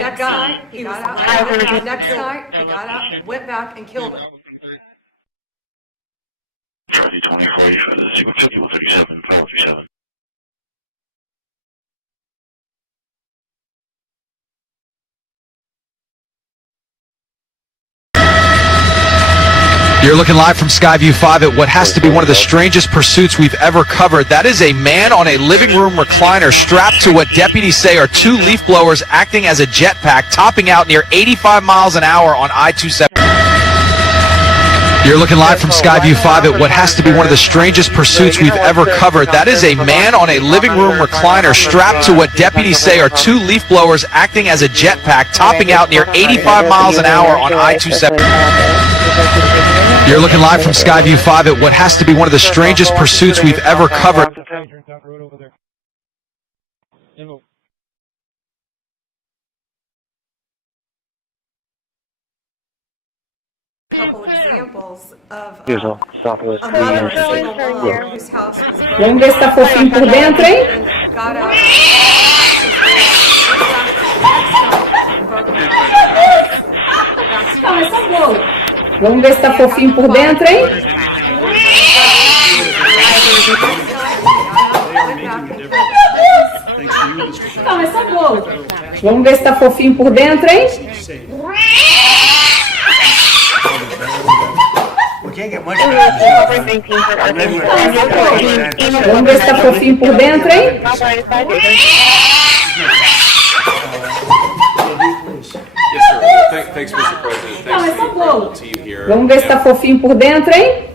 Next time, he got out. Next time, he got out and went back and killed him. Charlie 24, you for the 137, 537. You're looking live from Skyview 5 at what has to be one of the strangest pursuits we've ever covered. That is a man on a living room recliner strapped to what deputies say are two leaf blowers acting as a jetpack, topping out near 85 miles an hour on I-270. You're looking live from Skyview 5 at what has to be one of the strangest pursuits we've ever covered. That is a man on a living room recliner strapped to what deputies say are two leaf blowers acting as a jetpack, topping out near 85 miles an hour on I-270. You're looking live from Skyview 5 at what has to be one of the strangest pursuits we've ever covered. Couple examples of Southwest a mother single mom whose house was burned. Vamos ver se tá fofinho por dentro, hein? Got out. Calma, é só bolo. Vamos ver se tá fofinho por dentro, hein? Calma, é só bolo. Vamos ver se tá fofinho por dentro, hein? Vamos ver se tá fofinho por dentro, hein? Thanks, Mr. President. Calma, é só bolo. Team here. Vamos ver se tá fofinho por dentro, hein?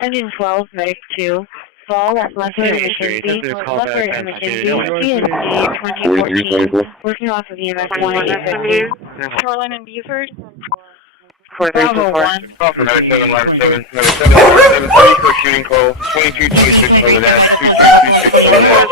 Engine 12, medic 2. Fall at leopard emission D. Leopard emission D. TSD 2014. Working off of EMS 1. Shoreline and Buford. 431. Officer 97, line 7, 97, for shooting call, 2226 on the dash, 2226 on the dash.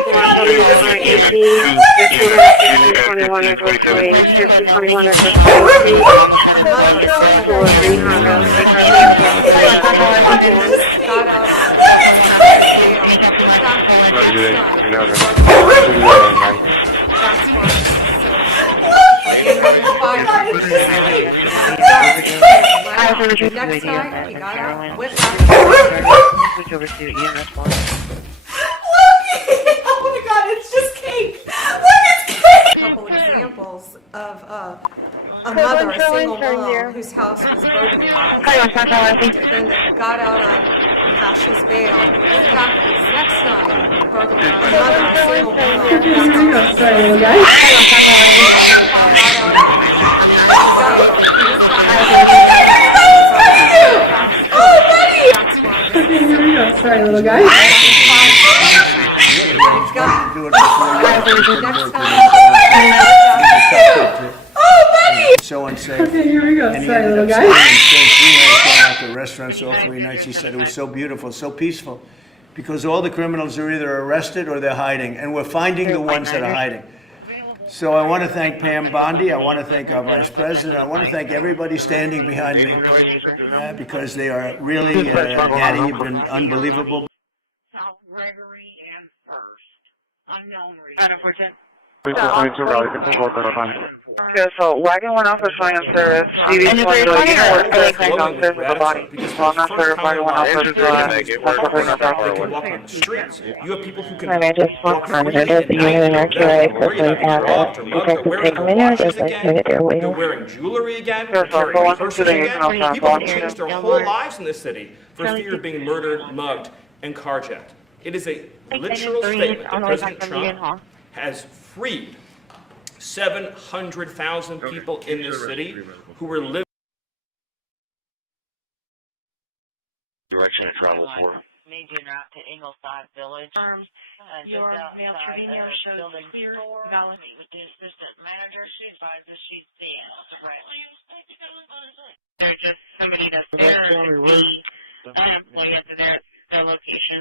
Next time, he got out, went back. Switch over to EMS 1. Oh my God, it's just cake. Look, it's cake. A couple examples of a mother, a single mom, whose house was burglarized. Defendant got out on cautious bail and went back his next night. Burglarized mother, a single mom. Sorry, little guy. Okay, here we go. Sorry, little guy. So unsafe. Okay, here we go. And he Sorry, ended little up guy. staying 3 nights, going out to restaurants all 3 nights. He said it was so beautiful, so peaceful, because all the criminals are either arrested or they're hiding, and we're finding the ones that are hiding. So I want to thank Pam Bondi. I want to thank our Vice President. I want to thank everybody standing behind me because they are really, Daddy, you've been unbelievable. South Gregory and First. Unknown reason. Please, 22, Raleigh, 54, Okay, so wagon went off for flying service. CD's one, the unit was still downstairs with the body. So I'm not sure if wagon went off for You have people who can And I just walked on it. There's a unit in our QA quickly have it. You guys can take a minute. There's like unit airway. They're wearing jewelry again. They're carrying purses again. People have changed their whole lives in this city for fear of being murdered, mugged, and carjacked. It is a literal statement that President Trump has freed 700,000 people in this city who were living. Direction of travel for. Made you route to Ingleside Village. Just outside the building floor. Meet with the assistant manager. She advises she's seeing the rest. They're just somebody that's there to be unemployed up to their location.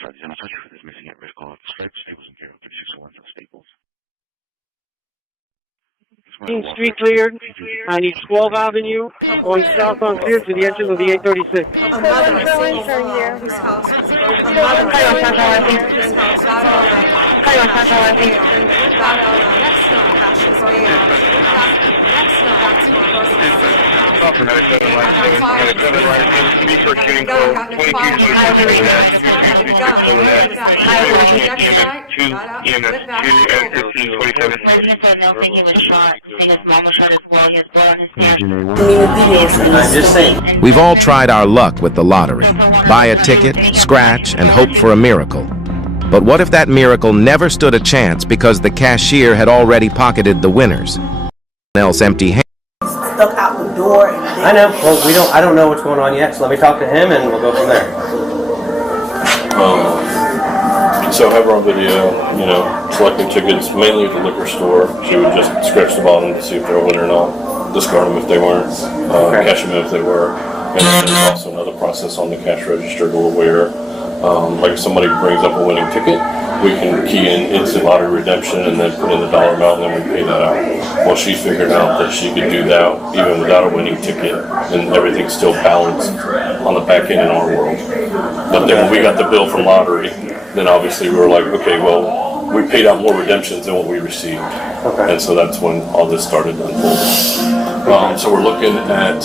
Sorry, the touch for this missing at risk call out Stripes, Staples, and Carroll 3601 from Staples. Street cleared. I need 12th Avenue, going south on Clear to the entrance of the 836. A mother, a single mom whose house was broken. A mother, a single mom whose house got out on passes way out. Next no, that's my We've all tried our luck with the lottery. Buy a ticket, scratch, and hope for a miracle. But what if that miracle never stood a chance because the cashier had already pocketed the winners? Else empty-handed. Stuck out the door. I know. Well, I don't know what's going on yet, so let me talk to him and we'll go from there. So have her on video, selecting tickets mainly at the liquor store. She would just scratch the bottom to see if they're a winner or not, discard them if they weren't, cash them in if they were. And then there's also another process on the cash register to where, like if somebody brings up a winning ticket, we can key in instant lottery redemption and then put in the dollar amount and then we pay that out. Well, she figured out that she could do that even without a winning ticket and everything's still balanced on the back end in our world. But then when we got the bill from lottery, then obviously we were like, okay, well, we paid out more redemptions than what we received. Okay. And so that's when all this started unfolding. So we're looking at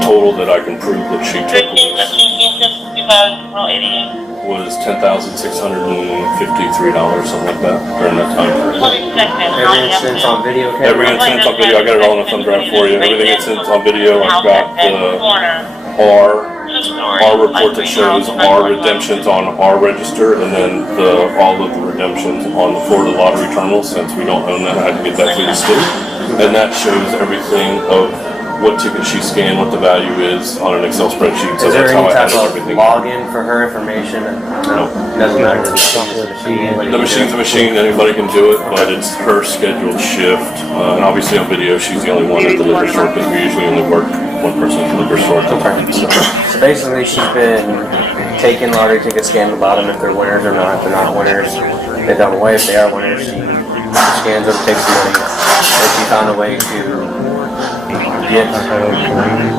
total that I can prove that she took was $10,653, something like that, during that time period. Every instance on video. Every instance on video. I got it all in a thumb drive for you. Everything instance on video. I've got our report that shows our redemptions on our register, and then all of the redemptions on the Florida lottery terminal. Since we don't own that, I had to get that through the state, and that shows everything of what ticket she scanned, what the value is on an Excel spreadsheet. So is there that's how any I type added of everything. login for her information? No. Doesn't matter. The machine's a machine, anybody can do it, but it's her scheduled shift. And obviously on video, she's the only one at the liquor store because we usually only work one person at the liquor store. So basically she's been taking lottery tickets, scanning the bottom if they're winners or not. If they're not winners, they dump away. If they are winners, she scans them, takes the money. And she found a way to get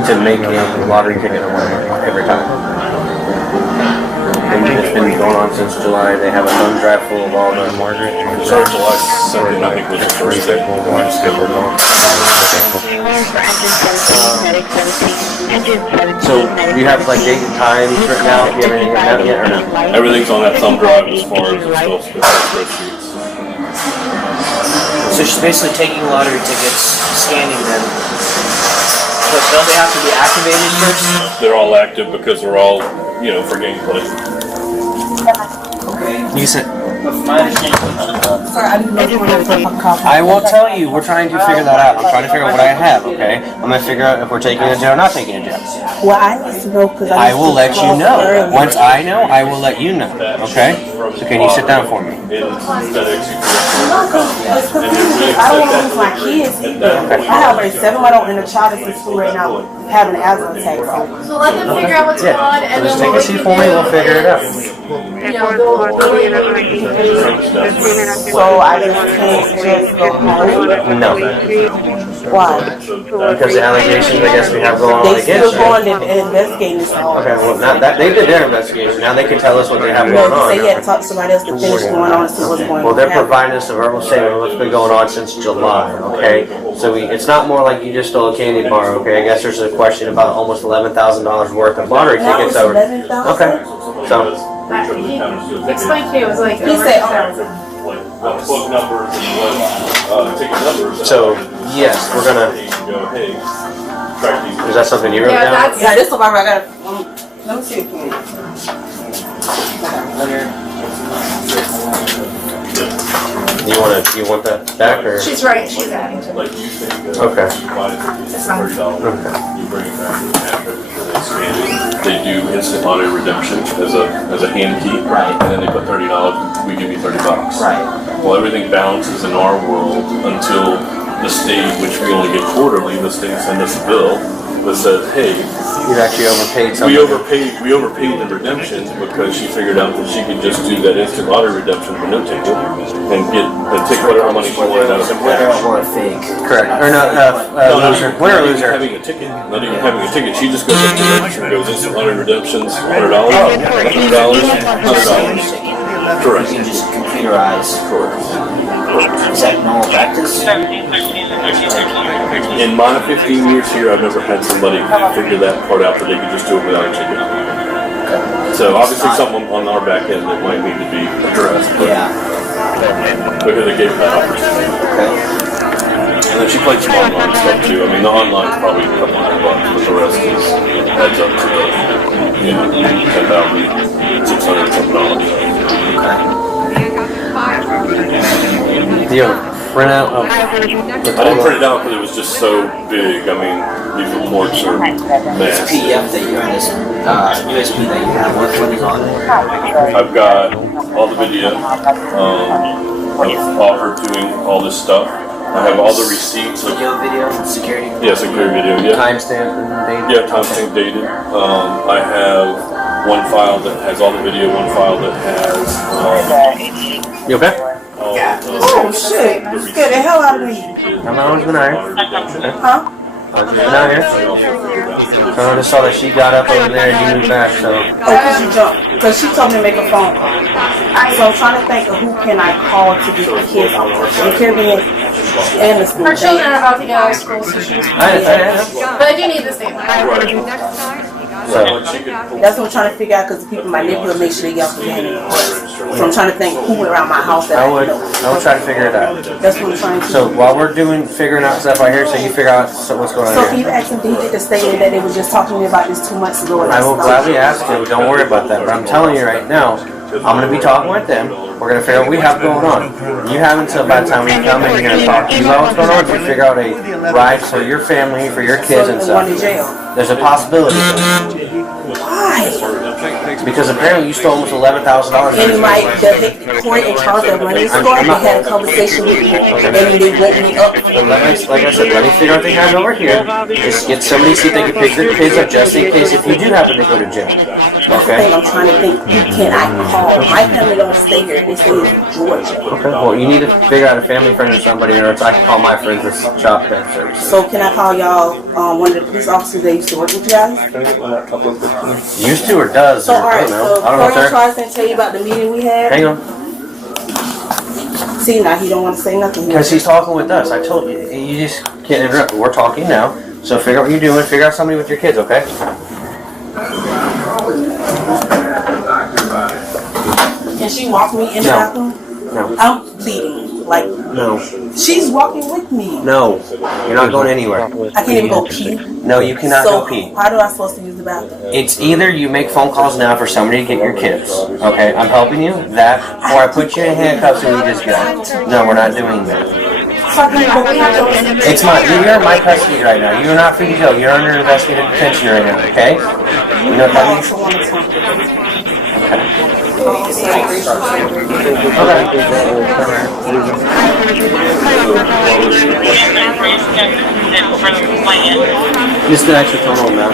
to make a lottery ticket a winner every time. And it's been going on since July. They have a thumb drive full of all the Margaret. So July 2nd, I think, was the first day. We just get her going. So you have like date and times written out? Do you have anything written out yet or no? Everything's on that thumb drive as far as Excel spreadsheets. So she's basically taking lottery tickets, scanning them. But don't they have to be activated first? They're all active because they're all, for gameplay. You said. I will tell you, we're trying to figure that out. I'm trying to figure out what I have, okay? I'm going to figure out if we're taking a jail or not taking a jail. Well, I need to know because I will let you know. Once I know, I will let you know, okay? So can you sit down for me? I don't want to lose my kids either. I have like 7-year-old and a child that's in school right now having an asthma attack. So let them figure out what's going on, and Just then take a seat for me, we'll figure it out. So I just can't just go home? No. Why? Because the allegations I guess we have going on They against still you. going and investigating this all. Okay, well, now that they did their investigation. Now they can tell us what they have going on. They had talk to somebody else to finish going on and see what's going on. Well, they're providing us a verbal statement of what's been going on since July, okay? So it's not more like you just stole a candy bar, okay? I guess there's a question about almost $11,000 worth of lottery tickets over. Okay, so. Explain to me, it was like. He said, Plug numbers and ticket numbers. So, yes, we're gonna. Is that something you wrote down? Yeah, this is what I got. Let me see if you You want that back or? She's right, she's adding to it. Okay. It's fine. Okay. They do instant auto redemption as a hand key, right? And then they put $30. We give you $30, right? Well, everything balances in our world until the state, which we only get quarterly. The state sends us a bill that says, "Hey, you actually overpaid something." We overpaid the redemption because she figured out that she could just do that instant auto redemption for no ticket and take whatever money she wanted out of the cash. Or a fake. Correct. Or no, loser. Winner or loser. Having a ticket, not even having a ticket. She just goes up to the register and goes instant auto redemptions, $100, $100. Correct. You can just computerize. Correct. Is that normal practice? In my 15 years here, I've never had somebody figure that part out that they could just do it without a ticket. So obviously something on our back end that might need to be addressed. But because they gave that opportunity. And then she played some online stuff too. I mean, the online's probably a couple $100, but the rest adds up to $10,600 something. Do you print out? I didn't print it out because it was just so big. I mean, these reports are massive. This PDF that you're in, this USB that you have, what is on it? I've got all the video of all her doing all this stuff. I have all the receipts. Video, security? Yeah, security video, yeah. Timestamp and dated? Yeah, timestamp dated. I have one file that has all the video, one file that has... you okay? Oh shit, you scared the hell out of me. I'm always been out here. Huh? I've been out here. So I just saw that she got up over there and you moved back, so... Oh, because you jumped. Because she told me to make a phone call. So I'm trying to think of who can I call to get the kids off. It can be in the school. Her children are about to go out of school, so she's... But I do need the statement. So that's what I'm trying to figure out because the people in my neighborhood make sure they get off the hand in the course. So I'm trying to think who went around my house that I would try to figure it out. That's what I'm trying to do. So while we're figuring out stuff out here, so you figure out what's going on So here. can you ask him, did he get the statement that they were just talking to me about this 2 months ago? I will gladly ask him. Don't worry about that. But I'm telling you right now, I'm going to be talking with them. We're going to figure out what we have going on. You have until by the time we come and you're going to talk to you about what's going on to figure out a ride for your family, for your kids and stuff. There's a possibility. Why? Because apparently you stole almost $11,000. And the court in charge of money store, they had a conversation with me, and they woke me up. Like I said, let me figure out the guys over here. Just get somebody, see if they can pick your kids up just in case if you do happen to go to jail. Okay? I'm trying to think, who can I call? My family don't stay here, they stay in Georgia. Okay, well you need to figure out a family friend or somebody, or else I can call my friends with Chop Pet Services. So can I call y'all, one of the police officers that used to work with you guys? Used to or does? So alright, so Corey tries to tell you about the meeting we had. Hang on. See, now he don't want to say nothing. Because he's talking with us. I told you, you just can't interrupt. We're talking now. So figure out what you're doing. Figure out somebody with your kids, okay? Can she walk me in the bathroom? No. I'm bleeding. Like, no. She's walking with me. No. You're not going anywhere. I can't even go pee. No, you cannot go pee. How do I supposed to use the bathroom? It's either you make phone calls now for somebody to get your kids. Okay, I'm helping you. That, or I put you in handcuffs and you just go. No, we're not doing that. It's you're in my custody right now. You're not free to go. You're under investigative detention right now, okay? You know what that means? Just the actual total amount.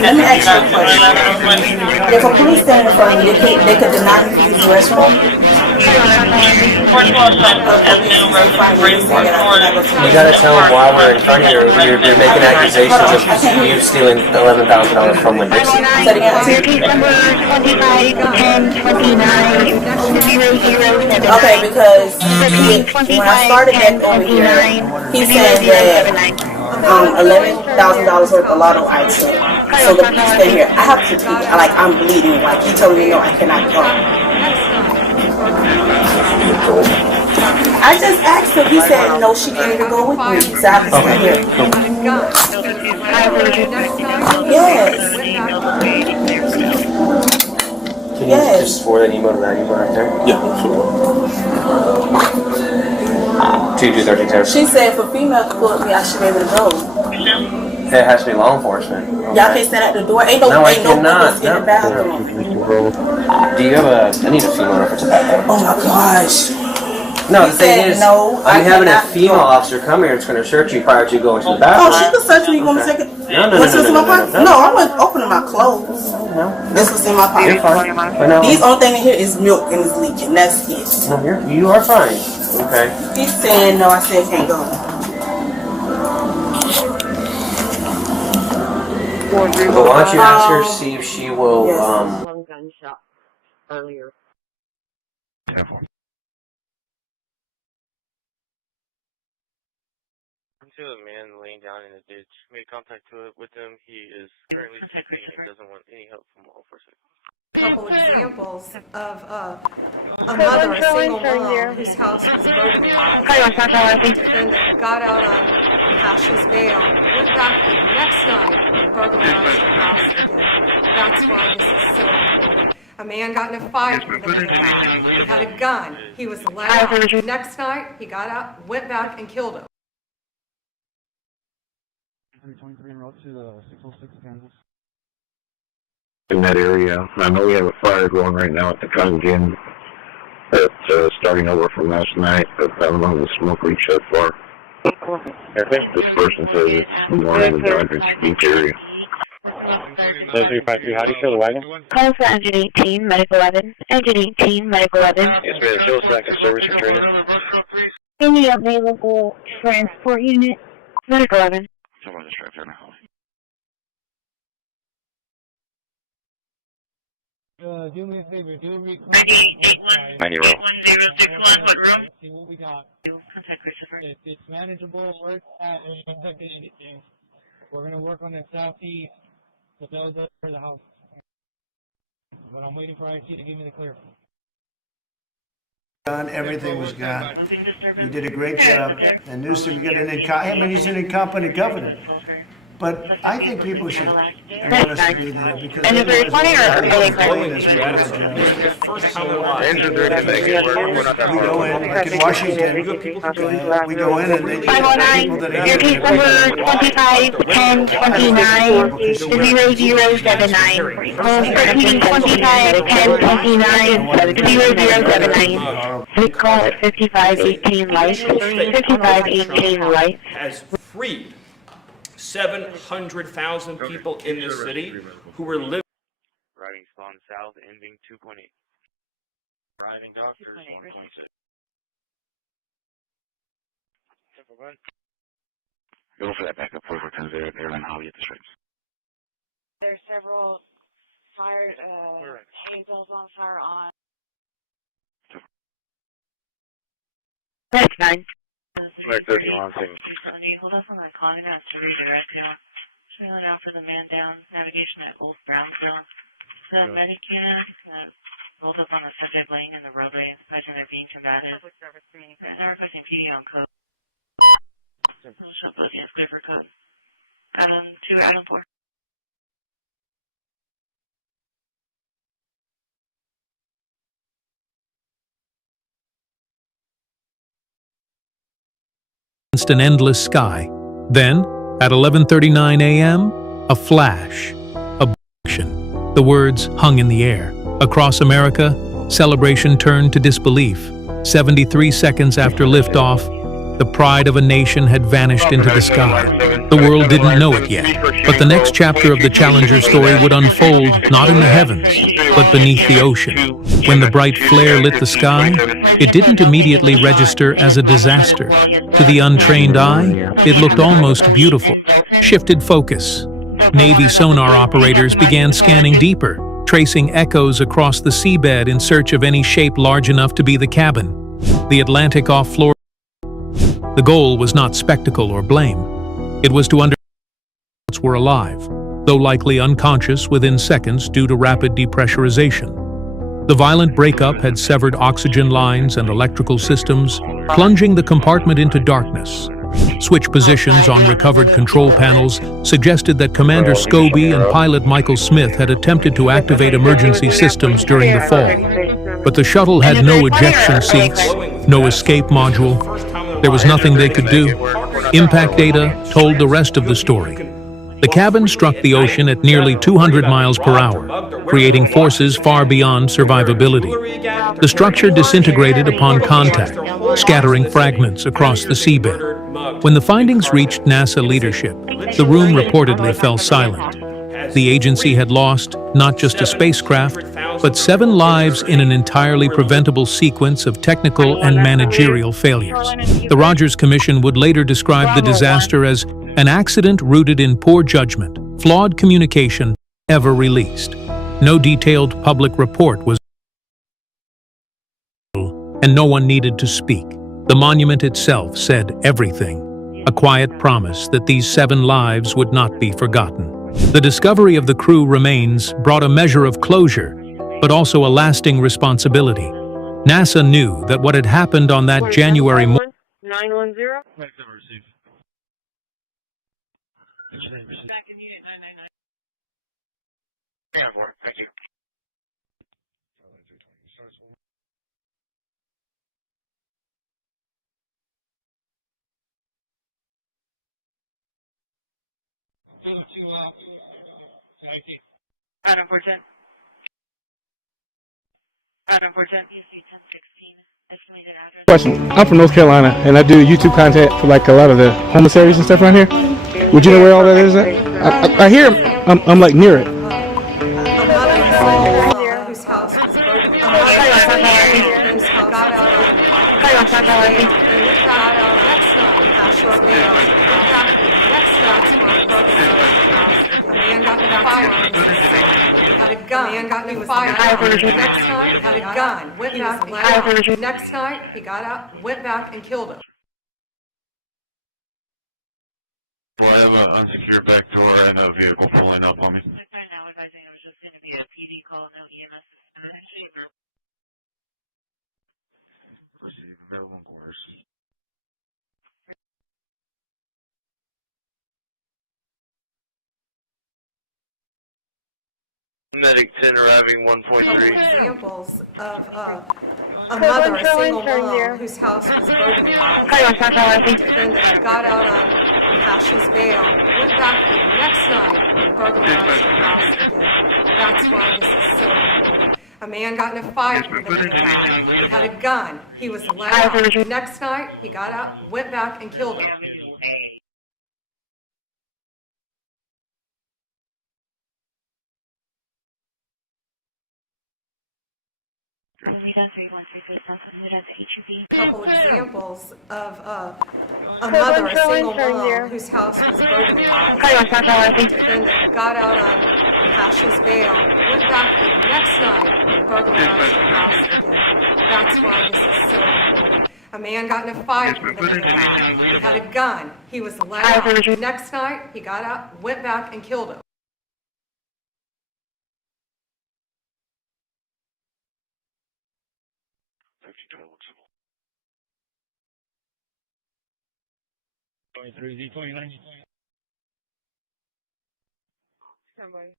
Let me ask you a question. If a police stand in front of me, they could deny me to use the restroom? You gotta tell them while we're in front of you, you're making accusations of you stealing $11,000 from Winn-Dixie. Okay, because when I started back over here, he said that $11,000 worth of lotto items. So the police stay here. I have to pee. I'm bleeding. Like he told me no, I cannot go. I just asked him. He said no, she can't even go with me. So I have to stay here. Yes. Can you just forward that email to that email right there? Yeah, sure. 2-2-13. She said for female to pull me, I should be able to go. It has to be law enforcement. Y'all can't stand at the door. Ain't no windows in the bathroom. Do you have I need a female reference back there. Oh my gosh. No, the thing is, no, I'm having a female officer come here that's going to search you prior to going to the bathroom. Oh, she can search me. You want me to take it? No, I wasn't opening my clothes. No. This was in my pocket. You're fine. No. These only thing in here is milk and it's leaking. That's it. No, you are fine. Okay. He's saying no. I said can't go. But why don't you ask her, see if she will, One gunshot earlier. To a man laying down in a ditch. Made contact with him. He is currently sleeping and doesn't want any help from law enforcement. A couple examples of a mother, a single mom, whose house was burglarized. The defendant got out on Cash's bail, went back the next night and burglarized her house again. That's why this is so important. A man got in a fight with another guy. He had a gun. He was let out. The next night, he got out, went back, and killed him. 323 en route to the 606 Kansas. In that area, I know we have a fire going right now at the Cotton Gin. That's starting over from last night, but I don't know if the smoke reached that far. This person says it's more in the Driving Speech area. 0353, how do you feel the wagon? Call for engine 18, medical 11. Engine 18, medical 11. Yes, ma'am. Show us back in service for training. Any available transport unit, medical 11. Someone just drive down the hall. Do me a favor, do a recall. 8161, what room? See what we got. Contact Christopher. It's manageable, work at, and anything. We're going to work on the southeast, the build for the house. But I'm waiting for IT to give me the clear. Everything was gone. He did a great job. And Newsom, you got he's an incompetent governor. But I think people should want us to be there because And is there a 20 or a we go in, like in Washington, we go in and they 509, your case number 251029 0079. Repeating 251029 0079. We call it 5518 Life. 5518 Life. Has freed 700,000 people in this city who were living. Riding spawn south, ending 2.8. Riding doctors 1.6. Go for that backup for the airline hobby at the stripes. There's several fire hazels on fire on. That's fine. 13 long thing. Hold on for my calling out to redirect now. Trailing out for the man down. Navigation at Old Brownsville. The medic unit rolled up on the subject laying in the roadway, imagine they're being combative. They're requesting PD on code. Shop of yes, clear for code. Item 2, item 4. An endless sky. Then, at 11:39 a.m., a flash, a action. The words hung in the air. Across America, celebration turned to disbelief. 73 seconds after liftoff, The pride of a nation had vanished into the sky. The world didn't know it yet, but the next chapter of the Challenger story would unfold not in the heavens, but beneath the ocean. When the bright flare lit the sky, it didn't immediately register as a disaster. To the untrained eye, it looked almost beautiful. Shifted focus. Navy sonar operators began scanning deeper, tracing echoes across the seabed in search of any shape large enough to be the cabin. The Atlantic off Florida. The goal was not spectacle or blame. It was to understand boats were alive, though likely unconscious within seconds due to rapid depressurization. The violent breakup had severed oxygen lines and electrical systems, plunging the compartment into darkness. Switch positions on recovered control panels suggested that Commander Scobie and pilot Michael Smith had attempted to activate emergency systems during the fall. But the shuttle had no ejection seats, no escape module. There was nothing they could do. Impact data told the rest of the story. The cabin struck the ocean at nearly 200 miles per hour, creating forces far beyond survivability. The structure disintegrated upon contact, scattering fragments across the seabed. When the findings reached NASA leadership, the room reportedly fell silent. The agency had lost not just a spacecraft, but 7 lives in an entirely preventable sequence of technical and managerial failures. The Rogers Commission would later describe the disaster as an accident rooted in poor judgment, flawed communication, ever released. No detailed public report was, and no one needed to speak. The monument itself said everything, a quiet promise that these 7 lives would not be forgotten. The discovery of the crew remains brought a measure of closure, but also a lasting responsibility. NASA knew that what had happened on that January morning. 910. Thank you. Adam 410. Adam 410. Question. I'm from North Carolina, and I do YouTube content for like a lot of the homeless areas and stuff around here. Would you know where all that is at? I hear I'm like near it. Whose house was broken. Whose house got out of next night. A man got in a fire. He had a gun. A man got in a fire. Next night, he had a gun. Went back. Next night, he got out, went back, and killed him. Well, I have an unsecured back door and a vehicle pulling up on me. Now advising it was just going to be a PD call, no EMS. Receive available orders. Medic 10 arriving 1.3. Examples of a mother, a single mom, whose house was burglarized. Defendant got out on Cash's bail, went back the next night and burglarized her house again. That's why this is so important. A man got in a fight with another guy. He had a gun. He was let out. Next night, he got out, went back, and killed him. A couple examples of a mother, a single mom, whose house was burglarized. Defendant got out on Cash's bail, went back the next night and burglarized her house again. That's why this is so important. A man got in a fight with another guy. He had a gun. He was let out. Next night, he got out, went back, and killed him. Z29. Somebody.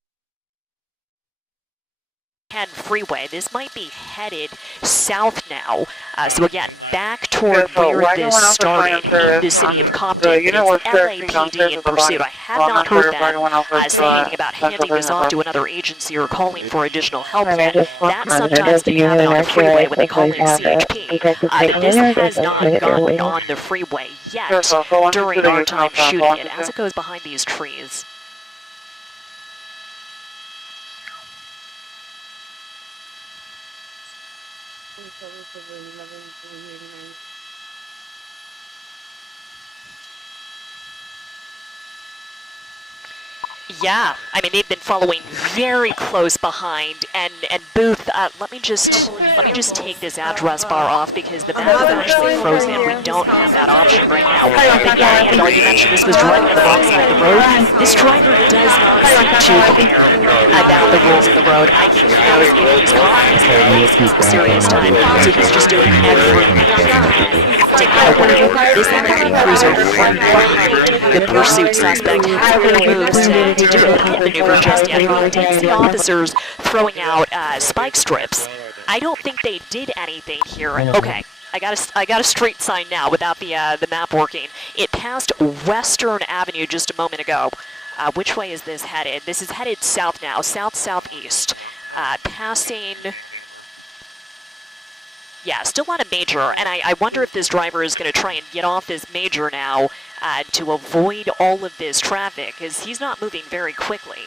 freeway. This might be headed south now. So again, back toward where this started in the city of Compton. It's LAPD in pursuit. I have not heard them say anything about handing this off to another agency or calling for additional help yet. That sometimes can happen on the freeway when they call in CHP. But this has not gotten on the freeway yet during our time shooting it as it goes behind these trees. Yeah, I mean they've been following very close behind, and Booth. Let me just take this address bar off because the map is actually frozen. We don't have that option right now. But yeah, and you mentioned this was driving on the wrong side of the road. This driver does not seem to care about the rules of the road. I think he knows if he's caught, he's going to face some serious time. So he's just doing everything to get away. This activity cruiser right behind the pursuit suspect has no moves to do a pit maneuver just yet. He did see officers throwing out spike strips. I don't think they did anything here. Okay, I got a street sign now without the map working. It passed Western Avenue just a moment ago. Which way is this headed? This is headed south now, south-southeast. Passing... Yeah, still on a major, and I wonder if this driver is going to try and get off this major now to avoid all of this traffic, because he's not moving very quickly.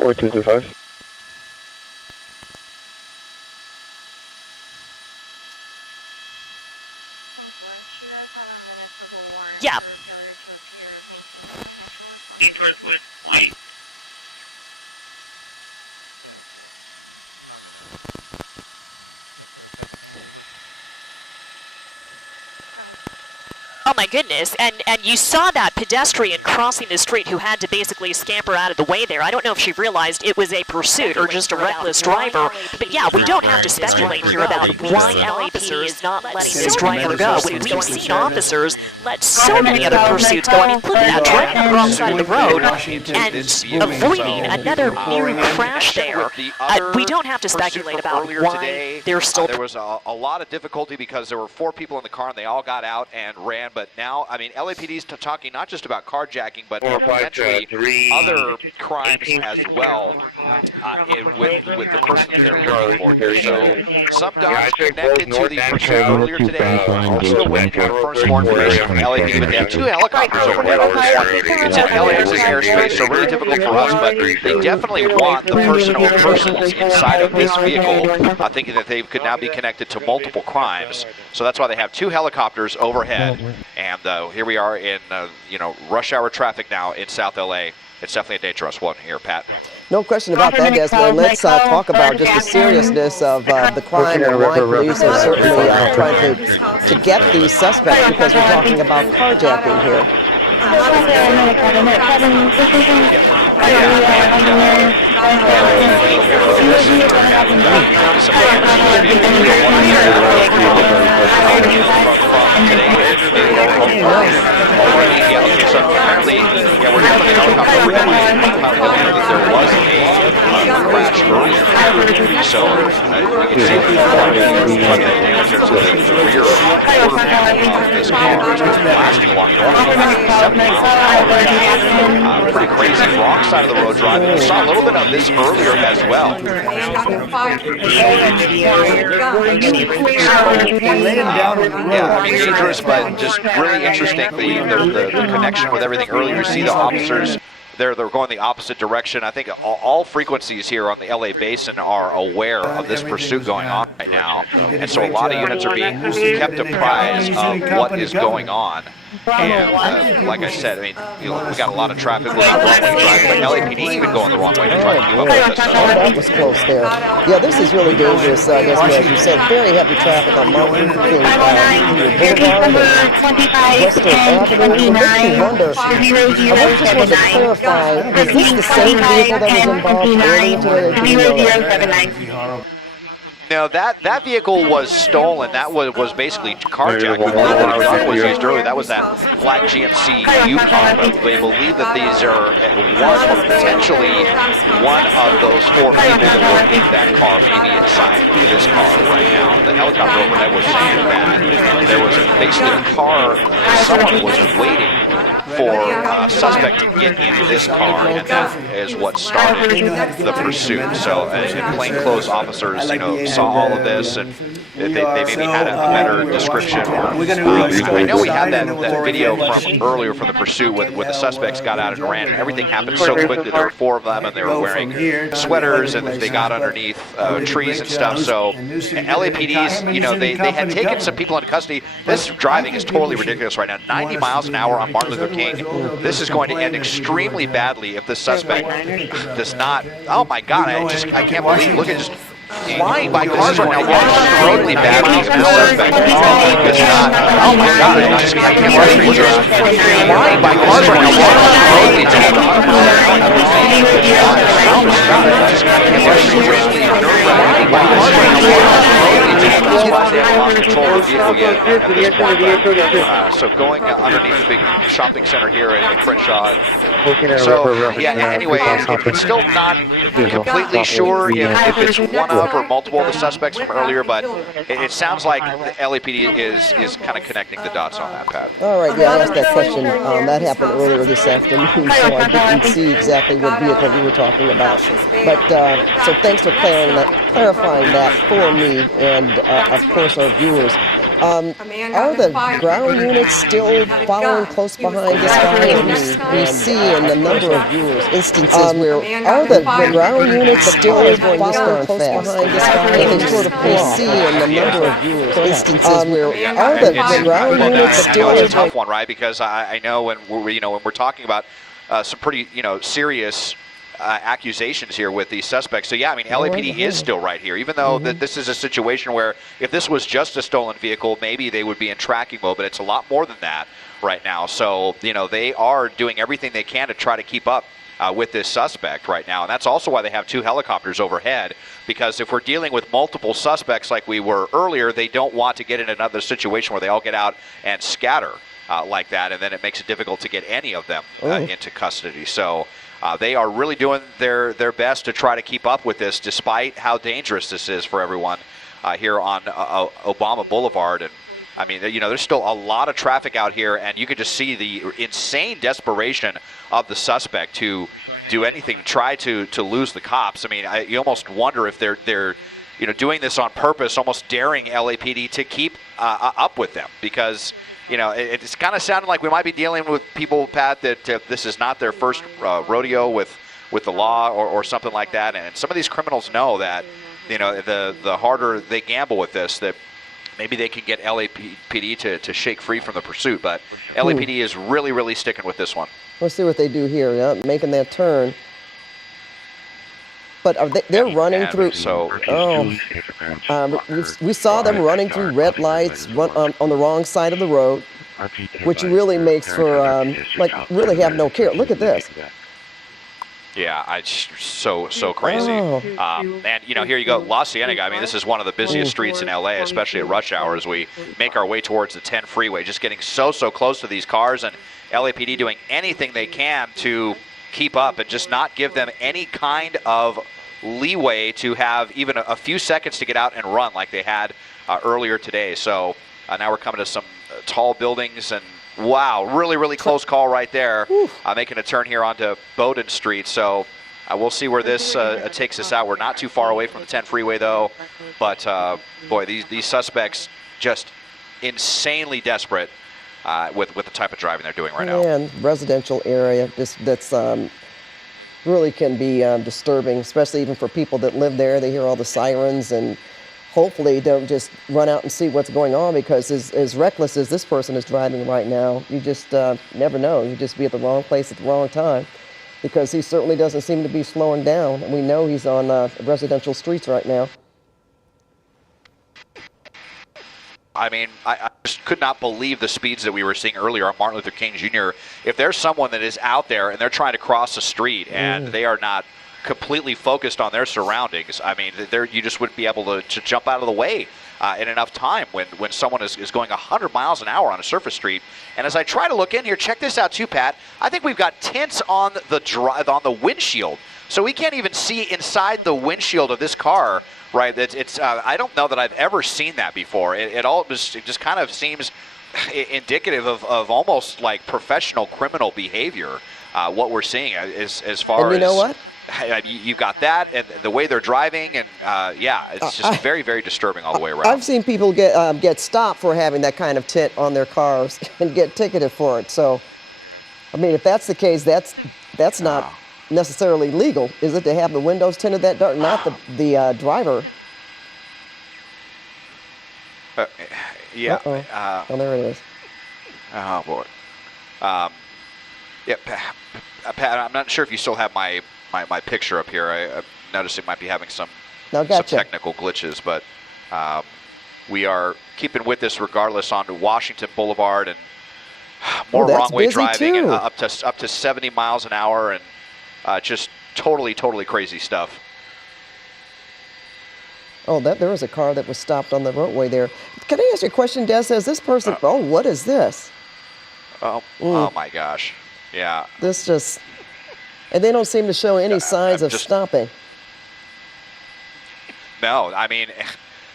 Or 225. Yeah. Oh my goodness, and you saw that pedestrian crossing the street who had to basically scamper out of the way there. I don't know if she realized it was a pursuit or just a reckless driver, but yeah, we don't have to speculate here about why LAPD is not letting this driver go. We've seen officers let so many other pursuits go. I mean, look at that, driving on the wrong side of the road and avoiding another near crash there. We don't have to speculate about why they're still... There was a lot of difficulty because there were 4 people in the car and they all got out and ran. But now, I mean, LAPD's talking not just about carjacking, but potentially other crimes as well with the person that they're looking for here. So some dogs connected to the pursuit earlier today. Still waiting for first more information from LAPD, but they have 2 helicopters overhead on this one. It's in LAX's airspace, so really difficult for us, but they definitely want the persons inside of this vehicle, thinking that they could now be connected to multiple crimes. So that's why they have 2 helicopters overhead. And here we are in, rush hour traffic now in South LA. It's definitely a dangerous one here, Pat. No question about that, Desmond. Let's talk about just the seriousness of the crime and why police are certainly trying to get these suspects, because we're talking about carjacking here. So apparently, we're here from the helicopter. There was a crash earlier. So you can see what the damage to the rear quarter of this car is blasting along north. 70 miles an hour. Pretty crazy. Wrong side of the road driving. We saw a little bit of this earlier as well. Yeah, I mean, dangerous, but just really interesting. The connection with everything earlier. You see the officers. They're going the opposite direction. I think all frequencies here on the LA Basin are aware of this pursuit going on right now. And so a lot of units are being kept apprised of what is going on. And like I said, I mean, we got a lot of traffic going the wrong way to drive, but LAPD even going the wrong way to try to keep up with us. Oh, that was close there. Yeah, this is really dangerous, Desmond, as you said. Very heavy traffic on Martin Luther King Boulevard, Western Avenue. It makes me wonder, I just want to clarify, is this the same vehicle that was involved earlier today? Do you know that? No, that vehicle was stolen. That was basically carjacked. We believe that the gun was used earlier. That was that black GMC Yukon. But they believe that these are potentially one of those 4 people that were in that car, maybe inside this car right now. The helicopter overhead was saying that there was basically a car, someone was waiting for a suspect to get into this car, and that is what started the pursuit. So, plainclothes officers, saw all of this, and they maybe had a better description. I know we had that video from earlier from the pursuit with the suspects got out and ran, and everything happened so quickly. There were 4 of them, and they were wearing sweaters, and they got underneath trees and stuff. So, LAPD's, they had taken some people into custody. This driving is totally ridiculous right now. 90 miles an hour on Martin Luther King. This is going to end extremely badly if the suspect does not. Oh my God! I can't believe. Look at just flying by cars right now, roadly badly. The suspect is not. Oh my God! I can't believe just flying by cars right now, roadly badly. Oh my God! I can't believe so going underneath the big shopping center here in Crenshaw. So yeah. Anyway, it's still not completely sure if it's one of or multiple of the suspects from earlier, but it sounds like the LAPD is kind of connecting the dots on that, Pat. All right, yeah, I asked that question. That happened earlier this afternoon, so I didn't see exactly what vehicle we were talking about. But so thanks for clarifying that for me and, of course, our viewers. Are the ground units still following close behind this guy? We see in the number of viewers instances where are the ground units still following close behind this guy? They sort of we see in the number of viewers instances where are the ground units still? It's a tough one, right? Because I know when we're talking about some pretty serious accusations here with these suspects. So yeah, I mean, LAPD is still right here, even though that this is a situation where if this was just a stolen vehicle, maybe they would be in tracking mode, but it's a lot more than that right now. So, they are doing everything they can to try to keep up with this suspect right now. And that's also why they have 2 helicopters overhead, because if we're dealing with multiple suspects like we were earlier, they don't want to get in another situation where they all get out and scatter like that, and then it makes it difficult to get any of them into custody. So they are really doing their best to try to keep up with this, despite how dangerous this is for everyone here on Obama Boulevard. And I mean, there's still a lot of traffic out here, and you could just see the insane desperation of the suspect to do anything to try to lose the cops. I mean, you almost wonder if they're doing this on purpose, almost daring LAPD to keep up with them, because it's kind of sounding like we might be dealing with people, Pat, that this is not their first rodeo with the law or something like that. And some of these criminals know that, the harder they gamble with this, that maybe they can get LAPD to shake free from the pursuit. But LAPD is really, really sticking with this one. Let's see what they do here, making that turn. But are they're running through. So, we saw them running through red lights on the wrong side of the road, which really makes for really have no care. Look at this. Yeah, it's so crazy. And here you go, La Cienega. I mean, this is one of the busiest streets in LA, especially at rush hour, as we make our way towards the 10 freeway. Just getting so close to these cars, and LAPD doing anything they can to keep up and just not give them any kind of leeway to have even a few seconds to get out and run like they had earlier today. So now we're coming to some tall buildings, and wow, really close call right there, making a turn here onto Bowdoin Street. So we'll see where this takes us out. We're not too far away from the 10 freeway though, but boy, these suspects just insanely desperate with the type of driving they're doing right now. And residential area, that's really can be disturbing, especially even for people that live there. They hear all the sirens, and hopefully don't just run out and see what's going on, because as reckless as this person is driving right now, you just never know. You just be at the wrong place at the wrong time, because he certainly doesn't seem to be slowing down. And we know he's on residential streets right now. I mean, I just could not believe the speeds that we were seeing earlier on Martin Luther King Jr. If there's someone that is out there and they're trying to cross the street and they are not completely focused on their surroundings, I mean, you just wouldn't be able to jump out of the way in enough time when someone is going 100 miles an hour on a surface street. And as I try to look in here, check this out too, Pat. I think we've got tints on the windshield, so we can't even see inside the windshield of this car. Right, it's I don't know that I've ever seen that before. It just kind of seems indicative of almost like professional criminal behavior. What we're seeing as far and you know what? You've got that, and the way they're driving, and yeah, it's just very, very disturbing all the way around. I've seen people get stopped for having that kind of tint on their cars and get ticketed for it. So, I mean, if that's the case, that's not necessarily legal, is it, to have the windows tinted that dark? Not the driver. Yeah. Oh, there it is. Oh boy. Yeah, Pat. I'm not sure if you still have my picture up here. I noticed it might be having some technical glitches, but we are keeping with this regardless onto Washington Boulevard, and more wrong way driving, and up to 70 miles an hour, and just totally crazy stuff. Oh, there was a car that was stopped on the roadway there. Can I ask you a question, Des? Has this person? Oh, what is this? Oh my gosh. Yeah. This just, and they don't seem to show any signs of stopping. No, I mean,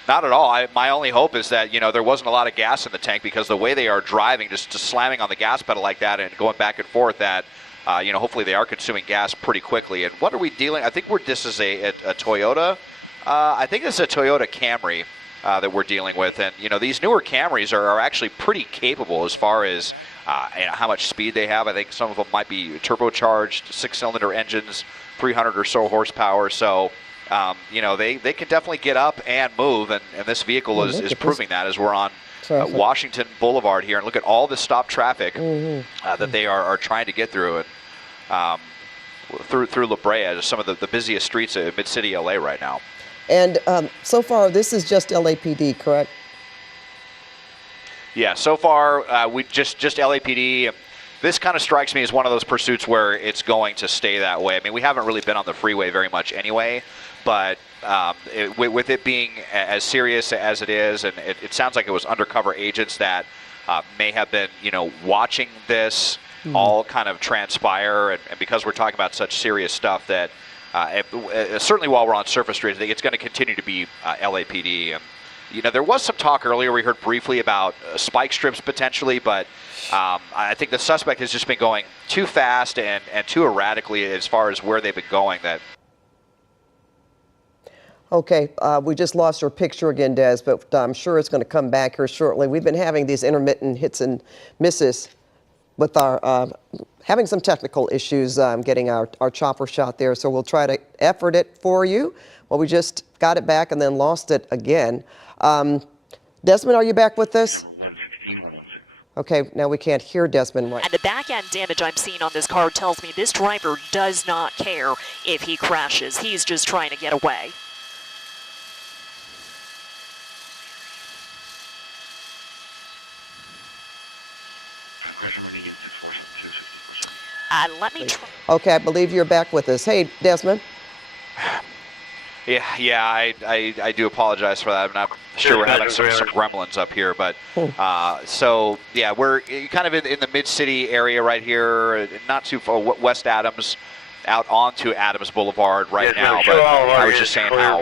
not at all. My only hope is that, there wasn't a lot of gas in the tank, because the way they are driving, just slamming on the gas pedal like that and going back and forth, that, hopefully they are consuming gas pretty quickly. And what are we dealing? I think this is a Toyota. I think it's a Toyota Camry that we're dealing with. And, these newer Camrys are actually pretty capable as far as how much speed they have. I think some of them might be turbocharged 6-cylinder engines, 300 or so horsepower. So, they can definitely get up and move. And this vehicle is proving that, as we're on Washington Boulevard here. And look at all the stop traffic that they are trying to get through. And through La Brea, some of the busiest streets in mid-city LA right now. And so far, this is just LAPD, correct? Yeah, so far, we just LAPD. This kind of strikes me as one of those pursuits where it's going to stay that way. I mean, we haven't really been on the freeway very much anyway, but with it being as serious as it is, and it sounds like it was undercover agents that may have been, watching this all kind of transpire, and because we're talking about such serious stuff, that certainly while we're on surface street, I think it's going to continue to be LAPD. And there was some talk earlier, we heard briefly about spike strips potentially, but I think the suspect has just been going too fast and too erratically as far as where they've been going. That. Okay, we just lost our picture again, Des, but I'm sure it's going to come back here shortly. We've been having these intermittent hits and misses with our having some technical issues getting our chopper shot there, so we'll try to effort it for you. Well, we just got it back and then lost it again. Desmond, are you back with us? Okay, now we can't hear Desmond right. And the back end damage I'm seeing on this car tells me this driver does not care if he crashes. He's just trying to get away. Let me try. Okay, I believe you're back with us. Hey, Desmond. Yeah, I do apologize for that. I'm not sure we're having some gremlins up here, but so yeah, we're kind of in the mid-city area right here, not too far West Adams, out onto Adams Boulevard right now. But I was just saying how.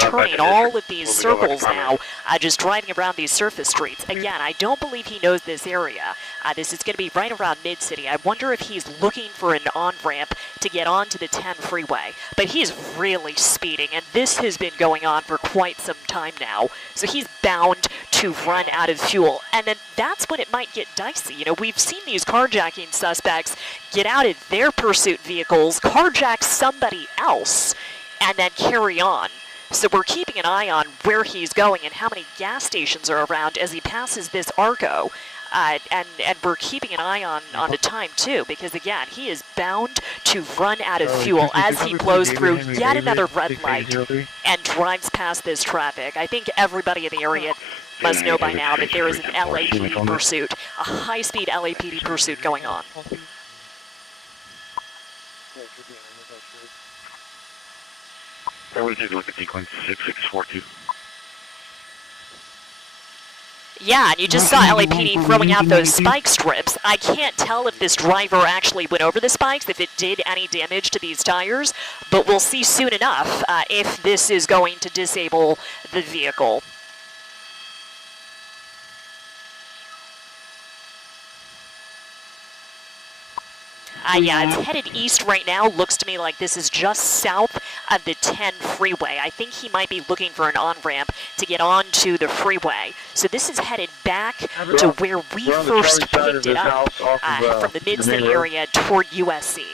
Turning all of these circles now, just driving around these surface streets. Again, I don't believe he knows this area. This is going to be right around mid-city. I wonder if he's looking for an on-ramp to get onto the 10 freeway. But he's really speeding, and this has been going on for quite some time now. So he's bound to run out of fuel. And then that's when it might get dicey. We've seen these carjacking suspects get out of their pursuit vehicles, carjack somebody else, and then carry on. So we're keeping an eye on where he's going and how many gas stations are around as he passes this Arco. And we're keeping an eye on the time, too, because, again, he is bound to run out of fuel as he blows through yet another red light and drives past this traffic. I think everybody in the area must know by now that there is an LAPD pursuit, a high-speed LAPD pursuit going on. I want to take a look at sequence 6642. Yeah, and you just saw LAPD throwing out those spike strips. I can't tell if this driver actually went over the spikes, if it did any damage to these tires, but we'll see soon enough if this is going to disable the vehicle. Yeah, it's headed east right now. Looks to me like this is just south of the 10 freeway. I think he might be looking for an on-ramp to get onto the freeway. So this is headed back to where we first picked it up from the Mid-City area toward USC.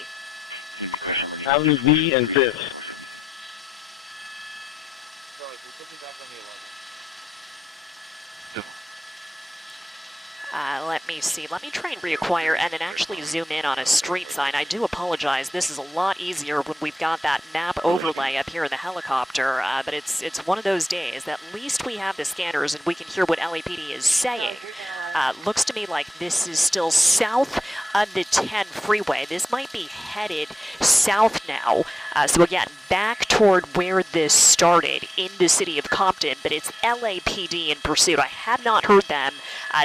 Avenue V and 5th. Let me see. Let me try and reacquire and then actually zoom in on a street sign. I do apologize. This is a lot easier when we've got that map overlay up here in the helicopter, but it's one of those days. At least we have the scanners and we can hear what LAPD is saying. Looks to me like this is still south of the 10 freeway. This might be headed south now. So again, back toward where this started in the city of Compton, but it's LAPD in pursuit. I have not heard them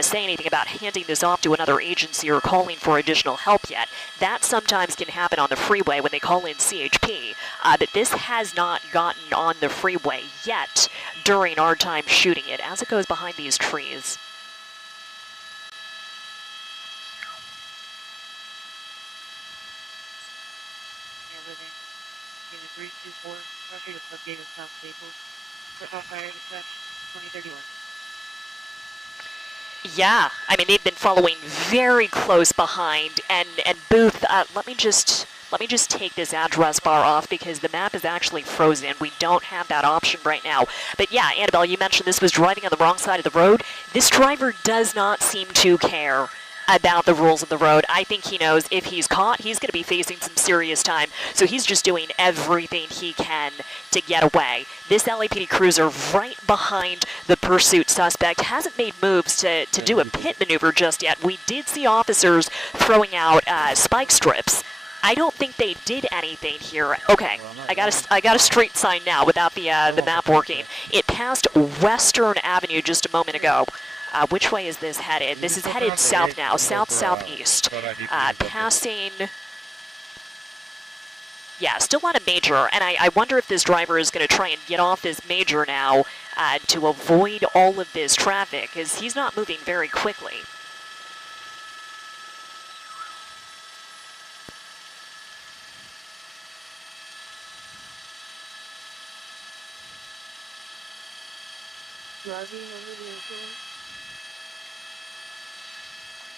say anything about handing this off to another agency or calling for additional help yet. That sometimes can happen on the freeway when they call in CHP, but this has not gotten on the freeway yet during our time shooting it as it goes behind these trees. Yeah, I mean, they've been following very close behind, and Booth, let me just take this address bar off because the map is actually frozen. We don't have that option right now. But yeah, Annabelle, you mentioned this was driving on the wrong side of the road. This driver does not seem to care about the rules of the road. I think he knows if he's caught, he's going to be facing some serious time. So he's just doing everything he can to get away. This LAPD cruiser right behind the pursuit suspect hasn't made moves to do a pit maneuver just yet. We did see officers throwing out spike strips. I don't think they did anything here. Okay, I got a street sign now without the map working. It passed Western Avenue just a moment ago. Which way is this headed? This is headed south now, south-southeast. Passing... Yeah, still on a major, and I wonder if this driver is going to try and get off this major now to avoid all of this traffic, because he's not moving very quickly.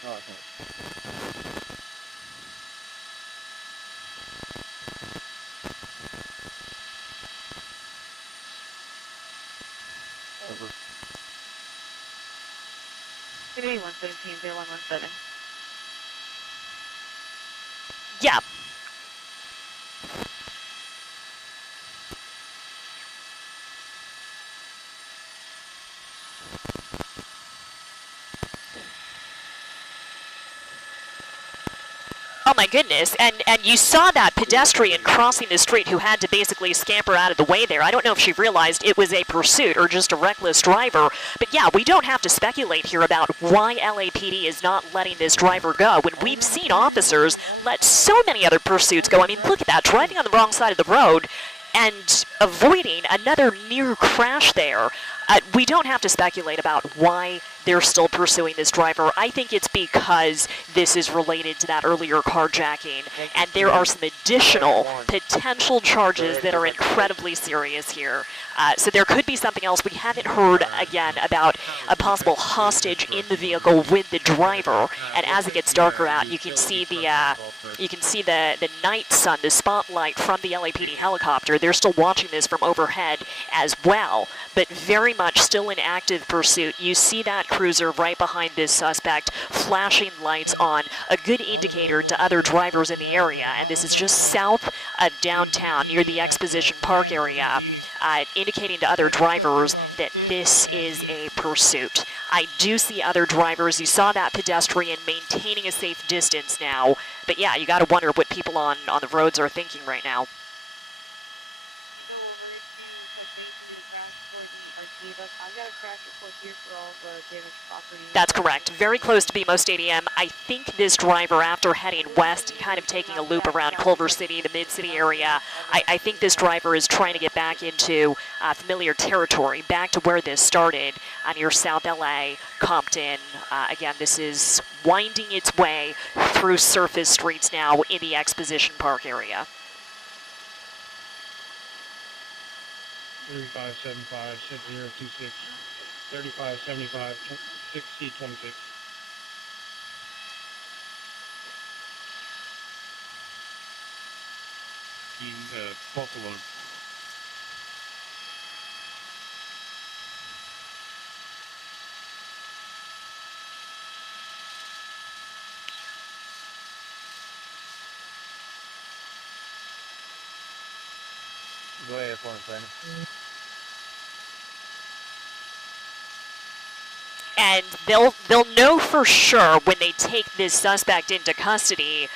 Oh, okay. Over. 117, 0117. Yeah. Oh my goodness, and you saw that pedestrian crossing the street who had to basically scamper out of the way there. I don't know if she realized it was a pursuit or just a reckless driver, but yeah, we don't have to speculate here about why LAPD is not letting this driver go when we've seen officers let so many other pursuits go. I mean, look at that, driving on the wrong side of the road and avoiding another near crash there. We don't have to speculate about why they're still pursuing this driver. I think it's because this is related to that earlier carjacking, and there are some additional potential charges that are incredibly serious here. So there could be something else. We haven't heard, again, about a possible hostage in the vehicle with the driver, and as it gets darker out, you can see the night sun, the spotlight from the LAPD helicopter. They're still watching this from overhead as well, but very much still in active pursuit. You see that cruiser right behind this suspect, flashing lights on, a good indicator to other drivers in the area, and this is just south of downtown near the Exposition Park area. Indicating to other drivers that this is a pursuit. I do see other drivers. You saw that pedestrian maintaining a safe distance now. But yeah, you got to wonder what people on the roads are thinking right now. That's correct. Very close to BMO Stadium. I think this driver, after heading west and kind of taking a loop around Culver City, the mid-city area, I think this driver is trying to get back into familiar territory, back to where this started near South LA, Compton. Again, this is winding its way through surface streets now in the Exposition Park area. 3575 6026 3575 6026. False alarm. Go ahead for him, Brandon. And they'll know for sure when they take this suspect into custody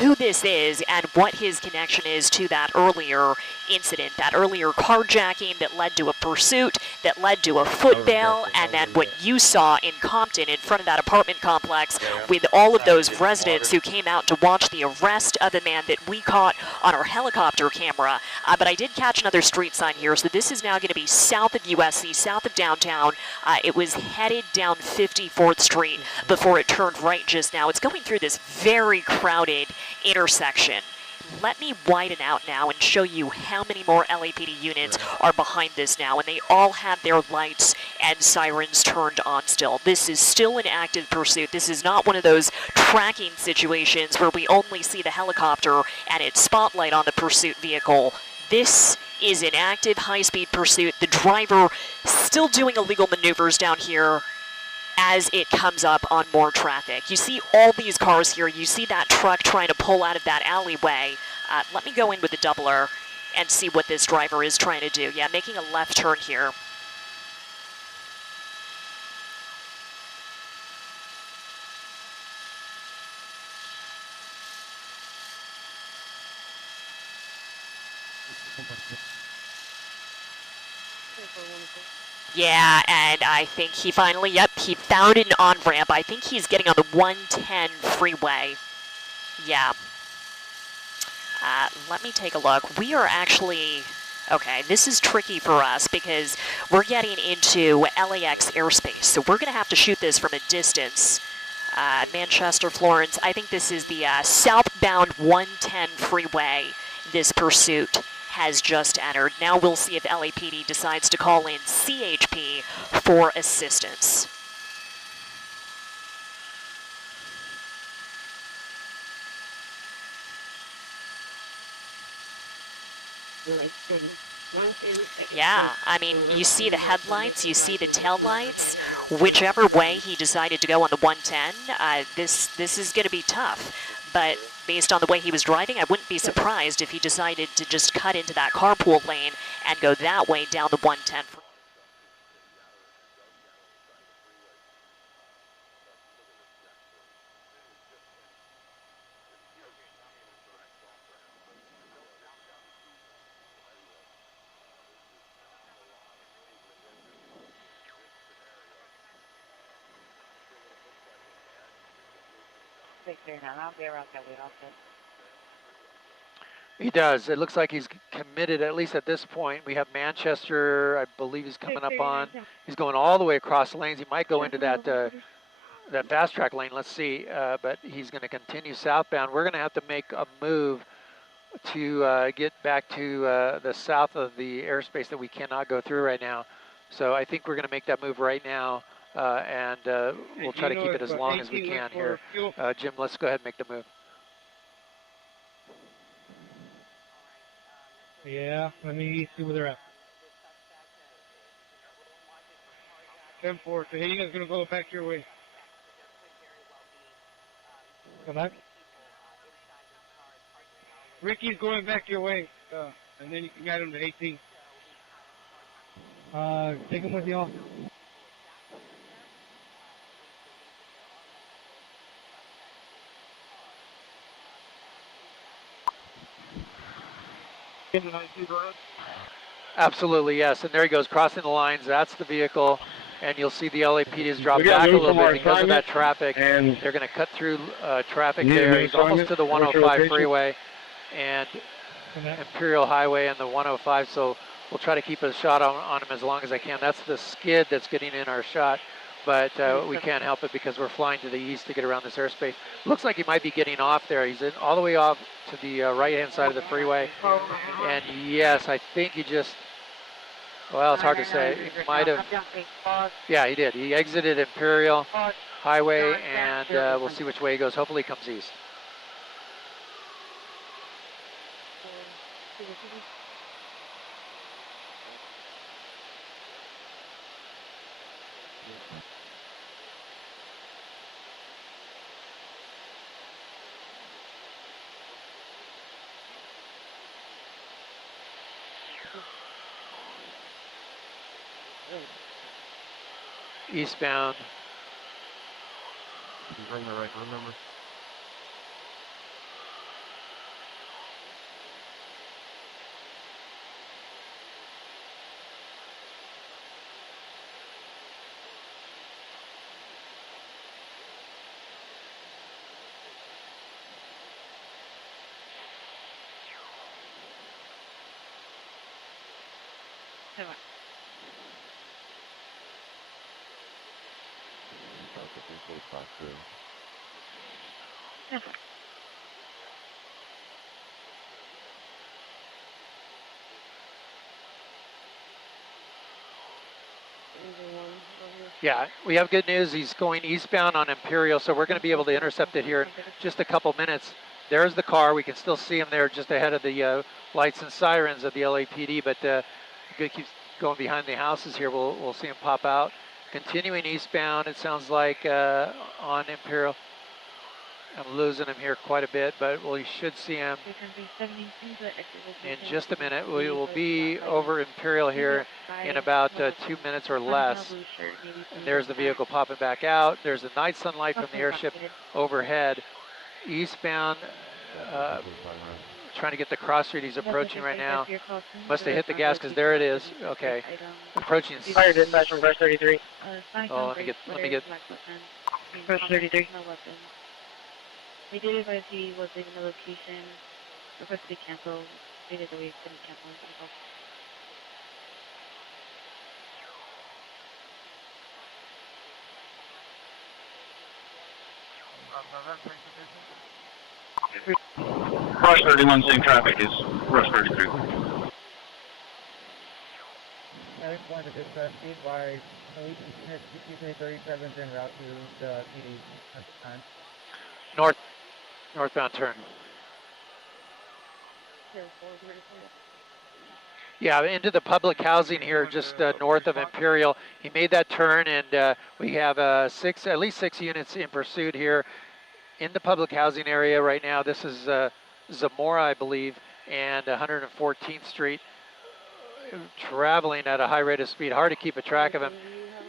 who this is and what his connection is to that earlier incident, that earlier carjacking that led to a pursuit, that led to a foot bail, and then what you saw in Compton in front of that apartment complex with all of those residents who came out to watch the arrest of the man that we caught on our helicopter camera. But I did catch another street sign here, so this is now going to be south of USC, south of downtown. It was headed down 54th Street before it turned right just now. It's going through this very crowded intersection. Let me widen out now and show you how many more LAPD units are behind this now, and they all have their lights and sirens turned on still. This is still an active pursuit. This is not one of those tracking situations where we only see the helicopter and its spotlight on the pursuit vehicle. This is an active high-speed pursuit. The driver still doing illegal maneuvers down here as it comes up on more traffic. You see all these cars here. You see that truck trying to pull out of that alleyway. Let me go in with the doubler and see what this driver is trying to do. Yeah, making a left turn here. Yeah, and I think he finally, he found an on-ramp. I think he's getting on the 110 freeway. Yeah. Let me take a look. We are actually, okay, this is tricky for us because we're getting into LAX airspace. So we're going to have to shoot this from a distance. Manchester, Florence, I think this is the southbound 110 freeway, this pursuit has just entered. Now we'll see if LAPD decides to call in CHP for assistance. Yeah, I mean, you see the headlights, you see the tail lights. Whichever way he decided to go on the 110, this is going to be tough. But based on the way he was driving, I wouldn't be surprised if he decided to just cut into that carpool lane and go that way down the 110. I'll be around that way also. He does. It looks like he's committed, at least at this point. We have Manchester, I believe he's coming up on. He's going all the way across the lanes. He might go into that that fast track lane. Let's see. But he's going to continue southbound. We're going to have to make a move to get back to the south of the airspace that we cannot go through right now. So I think we're going to make that move right now, and we'll try to keep it as long as we can here. Jim, let's go ahead and make the move. Yeah, let me see where they're at. 10-4, so heading is going to go back your way. Come back. Ricky's going back your way, and then you can guide him to 18. Take him with y'all. Absolutely, yes. And there he goes, crossing the lines. That's the vehicle. And you'll see the LAPD has dropped back a little bit because of that traffic. And they're going to cut through traffic there. He's almost to the 105 freeway and Imperial Highway and the 105. So we'll try to keep a shot on him as long as I can. That's the skid that's getting in our shot. But we can't help it because we're flying to the east to get around this airspace. Looks like he might be getting off there. He's all the way off to the right-hand side of the freeway. And yes, I think he just, well, it's hard to say. He might have, yeah, he did. He exited Imperial Highway, and we'll see which way he goes. Hopefully he comes east. Eastbound. Bring the right room number. Yeah, we have good news. He's going eastbound on Imperial, so we're going to be able to intercept it here in just a couple minutes. There's the car. We can still see him there just ahead of the lights and sirens of the LAPD, but he keeps going behind the houses here. We'll see him pop out. Continuing eastbound, it sounds like on Imperial. I'm losing him here quite a bit, but we should see him in just a minute. We will be over Imperial here in about 2 minutes or less. And there's the vehicle popping back out. There's the night sunlight from the airship overhead. Eastbound, trying to get the cross street. He's approaching right now. Must have hit the gas because there it is. Okay, approaching. Fire dispatch from verse 33. Oh, let me get. Verse 33. They did advise he was leaving the location. Requested to cancel. They did the way couldn't cancel himself. Rush 31, same traffic is Rush 33. I just wanted to dispatch speed by 37 en route to the PD at the time. Northbound turn. Yeah, into the public housing here, just north of Imperial. He made that turn, and we have at least six units in pursuit here in the public housing area right now. This is Zamora, I believe, and 114th Street, traveling at a high rate of speed. Hard to keep a track of him.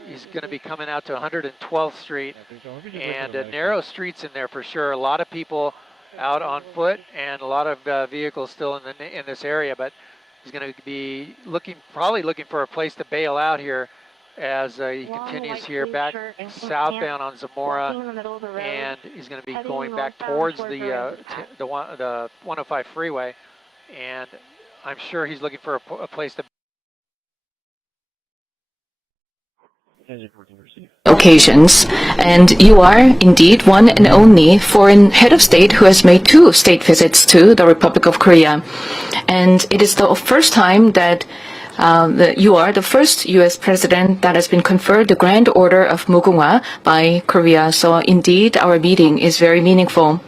He's going to be coming out to 112th Street, and narrow streets in there for sure. A lot of people out on foot, and a lot of vehicles still in this area. But he's going to be probably looking for a place to bail out here as he continues here back southbound on Zamora, and he's going to be going back towards the 105 freeway. and I'm sure he's looking for a place to. Occasions, and you are indeed one and only foreign head of state who has made 2 state visits to the Republic of Korea. And it is the first time that you are the first U.S. president that has been conferred the Grand Order of Mugunghwa by Korea. So indeed, our meeting is very meaningful.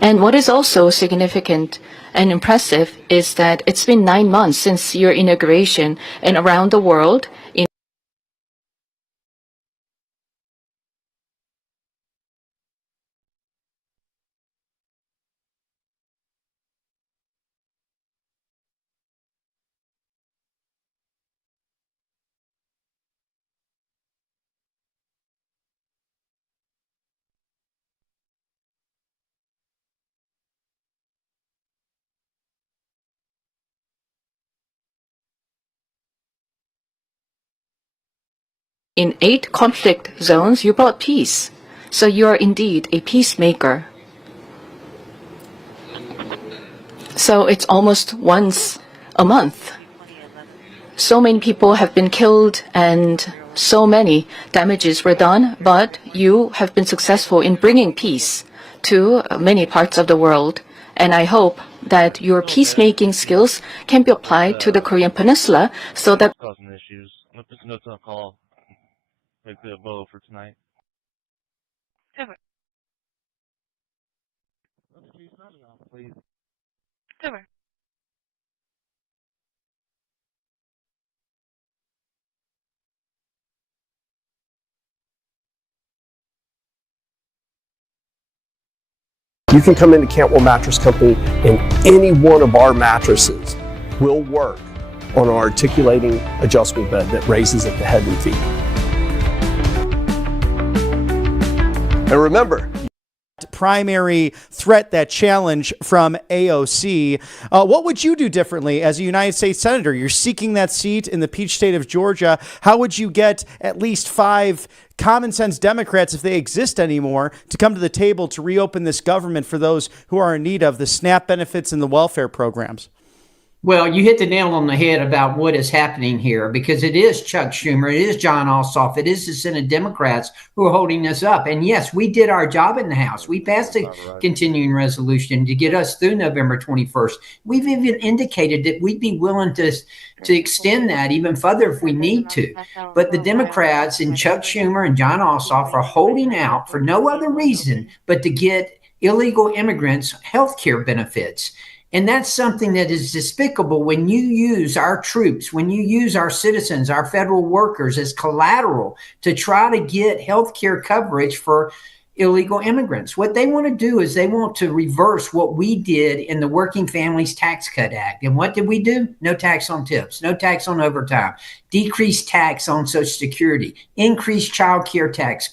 And what is also significant and impressive is that it's been 9 months since your inauguration, and around the world, in 8 conflict zones, you brought peace. So you are indeed a peacemaker. So it's almost once a month. So many people have been killed and so many damages were done, but you have been successful in bringing peace to many parts of the world. And I hope that your peacemaking skills can be applied to the Korean Peninsula so that causing issues. I'm gonna put some notes on call. Make the vote for tonight. Over. Please. Over. You can come into Cantwell Mattress Company and any one of our mattresses will work on our articulating adjustment bed that raises at the head and feet. And remember, primary threat, that challenge from AOC. What would you do differently as a United States Senator? You're seeking that seat in the peach state of Georgia. How would you get at least 5 common sense Democrats, if they exist anymore, to come to the table to reopen this government for those who are in need of the SNAP benefits and the welfare programs? Well, you hit the nail on the head about what is happening here, because it is Chuck Schumer, it is John Ossoff, it is the Senate Democrats who are holding us up. And yes, we did our job in the House. We passed a continuing resolution to get us through November 21st. We've even indicated that we'd be willing to extend that even further if we need to. But the Democrats and Chuck Schumer and John Ossoff are holding out for no other reason but to get illegal immigrants health care benefits. And that's something that is despicable when you use our troops, when you use our citizens, our federal workers as collateral to try to get health care coverage for illegal immigrants. What they want to do is they want to reverse what we did in the Working Families Tax Cut Act. And what did we do? No tax on tips, no tax on overtime, decreased tax on Social Security, increased child care tax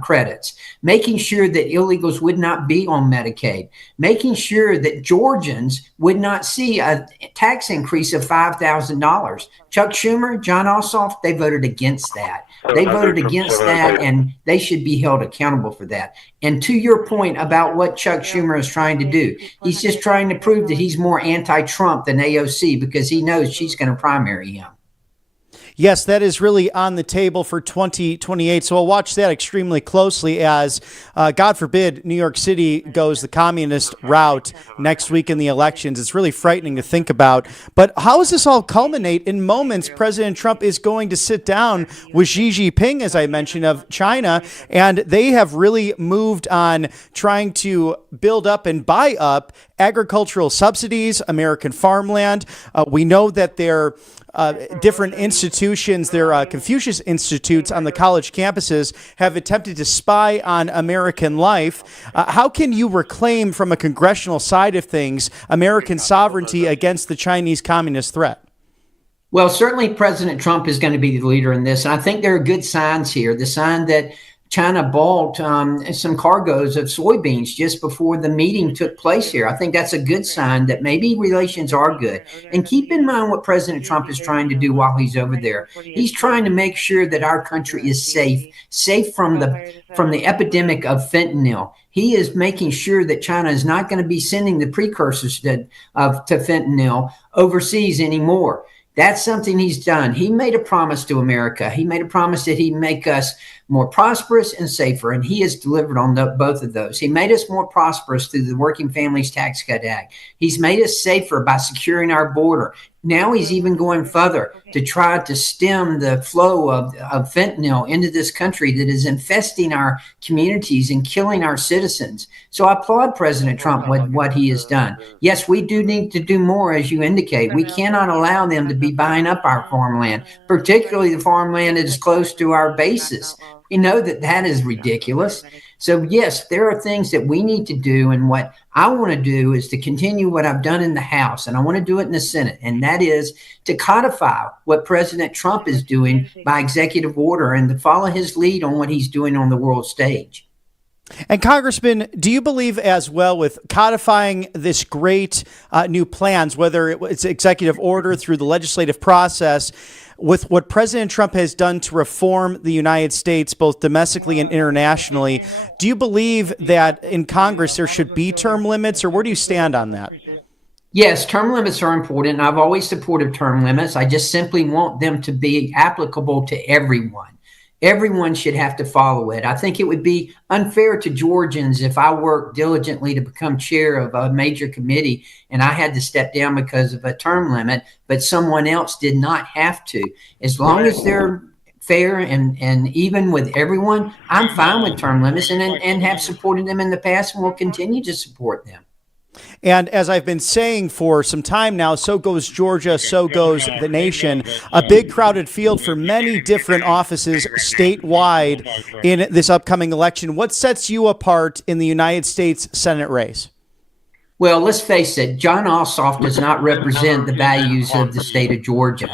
credits, making sure that illegals would not be on Medicaid, making sure that Georgians would not see a tax increase of $5,000. Chuck Schumer, John Ossoff, they voted against that. They voted against that, and they should be held accountable for that. And to your point about what Chuck Schumer is trying to do, he's just trying to prove that he's more anti-Trump than AOC because he knows she's going to primary him. Yes, that is really on the table for 2028. So we'll watch that extremely closely as, God forbid, New York City goes the communist route next week in the elections. It's really frightening to think about. But how does this all culminate in moments President Trump is going to sit down with Xi Jinping, as I mentioned, of China, and they have really moved on trying to build up and buy up agricultural subsidies, American farmland. We know that they're different institutions, their Confucius Institutes on the college campuses have attempted to spy on American life. How can you reclaim from a congressional side of things American sovereignty against the Chinese communist threat? Well, certainly President Trump is going to be the leader in this. And I think there are good signs here. The sign that China bought some cargoes of soybeans just before the meeting took place here. I think that's a good sign that maybe relations are good. And keep in mind what President Trump is trying to do while he's over there. He's trying to make sure that our country is safe from the epidemic of fentanyl. He is making sure that China is not going to be sending the precursors to fentanyl overseas anymore. That's something he's done. He made a promise to America. He made a promise that he'd make us more prosperous and safer, and he has delivered on both of those. He made us more prosperous through the Working Families Tax Cut Act. He's made us safer by securing our border. Now he's even going further to try to stem the flow of fentanyl into this country that is infesting our communities and killing our citizens. So I applaud President Trump with what he has done. Yes, we do need to do more, as you indicate. We cannot allow them to be buying up our farmland, particularly the farmland that is close to our bases. We know that is ridiculous. So yes, there are things that we need to do, and what I want to do is to continue what I've done in the House, and I want to do it in the Senate, and that is to codify what President Trump is doing by executive order and to follow his lead on what he's doing on the world stage. And Congressman, do you believe as well with codifying this great new plans, whether it's executive order through the legislative process, with what President Trump has done to reform the United States, both domestically and internationally, do you believe that in Congress there should be term limits, or where do you stand on that? Yes, term limits are important. I've always supported term limits. I just simply want them to be applicable to everyone. Everyone should have to follow it. I think it would be unfair to Georgians if I worked diligently to become chair of a major committee and I had to step down because of a term limit, but someone else did not have to. As long as they're fair and even with everyone, I'm fine with term limits and have supported them in the past and will continue to support them. And as I've been saying for some time now, so goes Georgia, so goes the nation. A big crowded field for many different offices statewide in this upcoming election. What sets you apart in the United States Senate race? Well, let's face it, John Ossoff does not represent the values of the state of Georgia.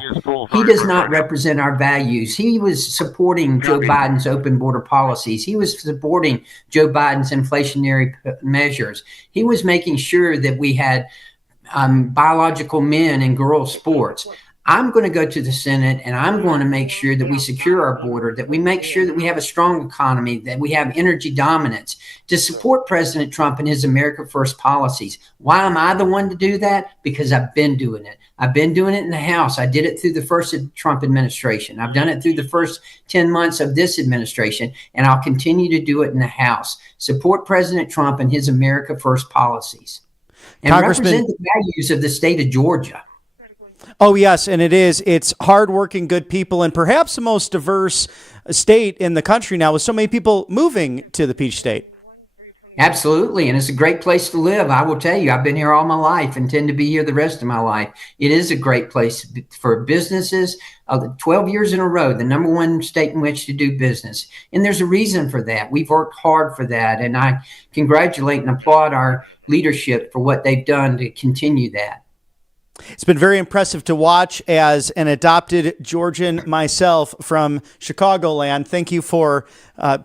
He does not represent our values. He was supporting Joe Biden's open border policies. He was supporting Joe Biden's inflationary measures. He was making sure that we had biological men and girls sports. I'm going to go to the Senate and I'm going to make sure that we secure our border, that we make sure that we have a strong economy, that we have energy dominance to support President Trump and his America First policies. Why am I the one to do that? Because I've been doing it. I've been doing it in the House. I did it through the first Trump administration. I've done it through the first 10 months of this administration, and I'll continue to do it in the House. Support President Trump and his America First policies and represent the values of the state of Georgia. Oh, yes, and it is. It's hardworking, good people, and perhaps the most diverse state in the country now with so many people moving to the Peach State. Absolutely, and it's a great place to live. I will tell you, I've been here all my life, intend to be here the rest of my life. It is a great place for businesses. 12 years in a row, the number one state in which to do business. And there's a reason for that. We've worked hard for that, and I congratulate and applaud our leadership for what they've done to continue that. It's been very impressive to watch as an adopted Georgian myself from Chicagoland. Thank you for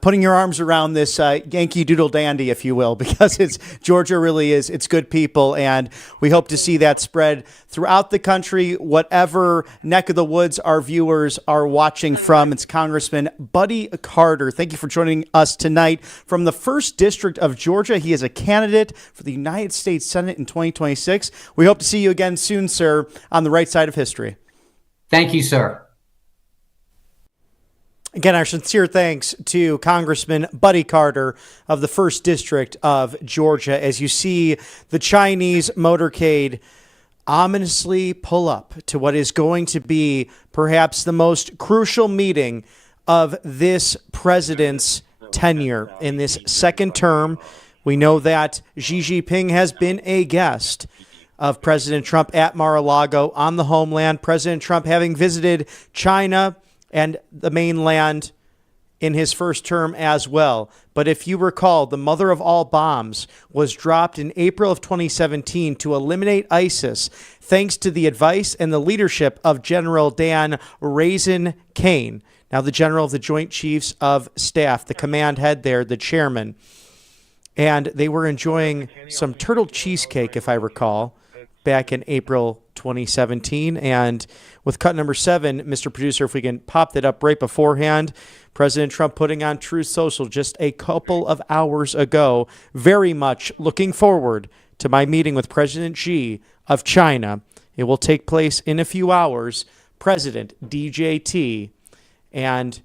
putting your arms around this Yankee Doodle Dandy, if you will, because Georgia really is. It's good people, and we hope to see that spread throughout the country, whatever neck of the woods our viewers are watching from. It's Congressman Buddy Carter. Thank you for joining us tonight from the 1st District of Georgia. He is a candidate for the United States Senate in 2026. We hope to see you again soon, sir, on the right side of history. Thank you, sir. Again, our sincere thanks to Congressman Buddy Carter of the 1st District of Georgia. As you see the Chinese motorcade ominously pull up to what is going to be perhaps the most crucial meeting of this president's tenure in this second term. We know that Xi Jinping has been a guest of President Trump at Mar-a-Lago on the homeland. President Trump having visited China and the mainland in his first term as well. But if you recall, the mother of all bombs was dropped in April of 2017 to eliminate ISIS, thanks to the advice and the leadership of General Dan Raisin Kane. now the general of the Joint Chiefs of Staff, the command head there, the chairman. And they were enjoying some turtle cheesecake, if I recall, back in April 2017. And with cut number 7, Mr. Producer, if we can pop that up right beforehand, President Trump putting on Truth Social just a couple of hours ago, very much looking forward to my meeting with President Xi of China. It will take place in a few hours. President DJT. And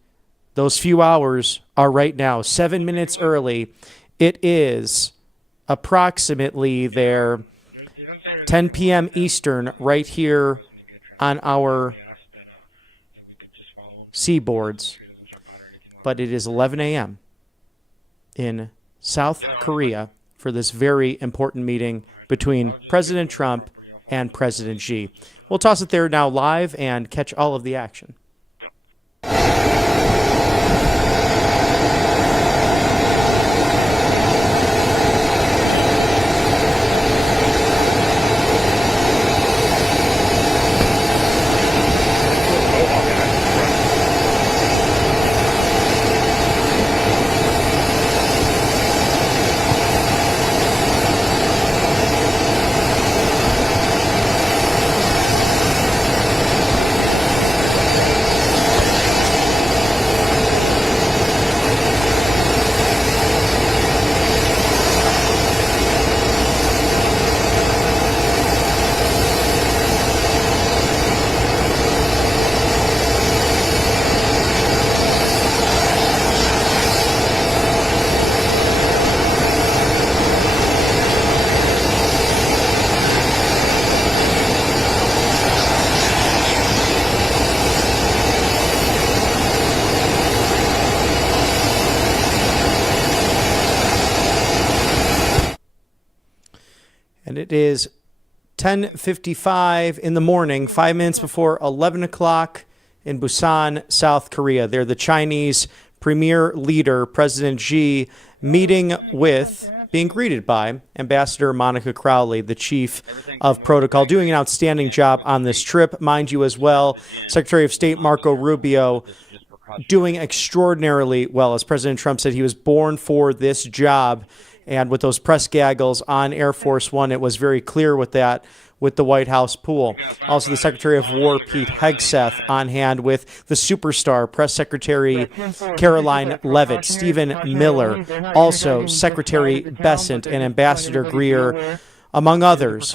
those few hours are right now, 7 minutes early. It is approximately there 10 p.m. Eastern right here on our seaboards. But it is 11 a.m. in South Korea for this very important meeting between President Trump and President Xi. We'll toss it there now live and catch all of the action. And it is 10:55 in the morning, 5 minutes before 11 o'clock in Busan, South Korea. They're the Chinese premier leader, President Xi, meeting with, being greeted by Ambassador Monica Crowley, the chief of protocol, doing an outstanding job on this trip. Mind you as well, Secretary of State Marco Rubio doing extraordinarily well. As President Trump said, he was born for this job. And with those press gaggles on Air Force One, it was very clear with that, with the White House pool. Also, the Secretary of War, Pete Hegseth, on hand with the superstar Press Secretary Caroline Leavitt, Stephen Miller, also Secretary Bessent and Ambassador Greer, among others,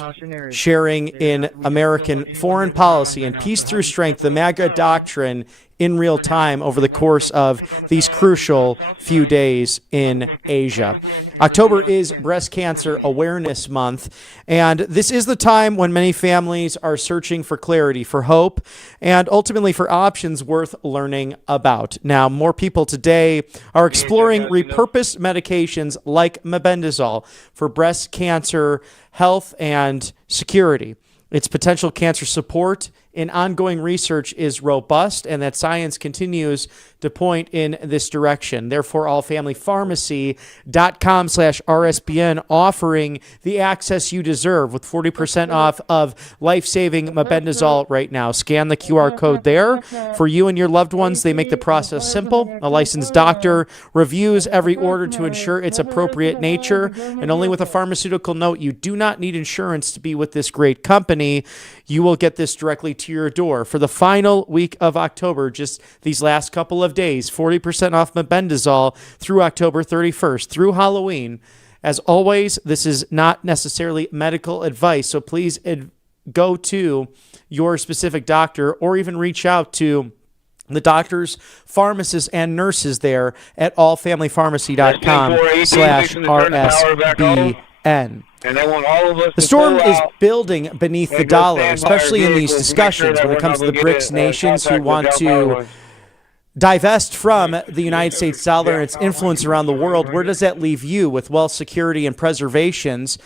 sharing in American foreign policy and peace through strength, the MAGA doctrine in real time over the course of these crucial few days in Asia. October is Breast Cancer Awareness Month, and this is the time when many families are searching for clarity, for hope, and ultimately for options worth learning about. Now, more people today are exploring repurposed medications like mebendazole for breast cancer health and security. Its potential cancer support in ongoing research is robust, and that science continues to point in this direction. Therefore, allfamilypharmacy.com/RSBN offering the access you deserve with 40% off of life-saving mebendazole right now. Scan the QR code there. For you and your loved ones, they make the process simple. A licensed doctor reviews every order to ensure its appropriate nature, and only with a pharmaceutical note. You do not need insurance to be with this great company. You will get this directly to your door. For the final week of October, just these last couple of days, 40% off mebendazole through October 31st, through Halloween. As always, this is not necessarily medical advice, so please go to your specific doctor or even reach out to the doctors, pharmacists, and nurses there at allfamilypharmacy.com/RSBN. And they want all of us the storm is building beneath the dollar, especially in these discussions when it comes to the BRICS nations who want to divest from the United States dollar and its influence around the world. Where does that leave you with wealth security and preservations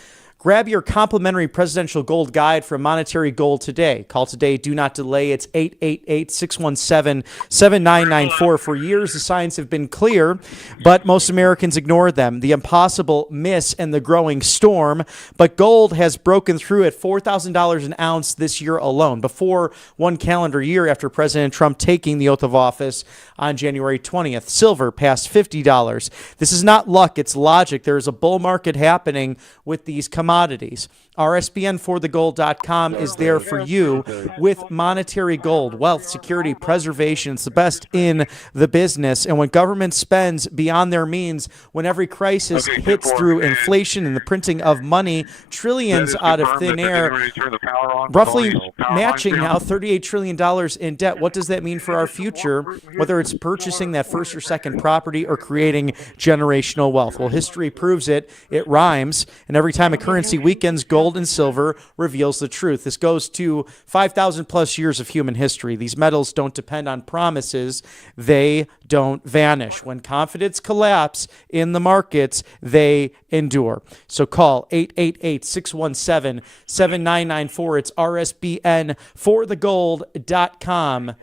Grab your complimentary presidential gold guide from Monetary Gold today. Call today. Do not delay. It's 888-617-7994. For years, the signs have been clear, but most Americans ignore them. The impossible miss and the growing storm. But gold has broken through at $4,000 an ounce this year alone, before one calendar year after President Trump taking the oath of office on January 20th. Silver passed $50. This is not luck, it's logic. There is a bull market happening with these commodities. RSBNforthegold.com is there for you with Monetary Gold, wealth, security, preservation. It's the best in the business. And when government spends beyond their means, when every crisis hits through inflation and the printing of money, trillions out of thin air, roughly matching now $38 trillion in debt. What does that mean for our future, whether it's purchasing that first or second property or creating generational wealth? Well, history proves it. It rhymes. And every time a currency weakens, gold and silver reveals the truth. This goes to 5,000 plus years of human history. These metals don't depend on promises. They don't vanish. When confidence collapse in the markets, they endure. So call 888-617-7994. It's RSBNforthegold.com.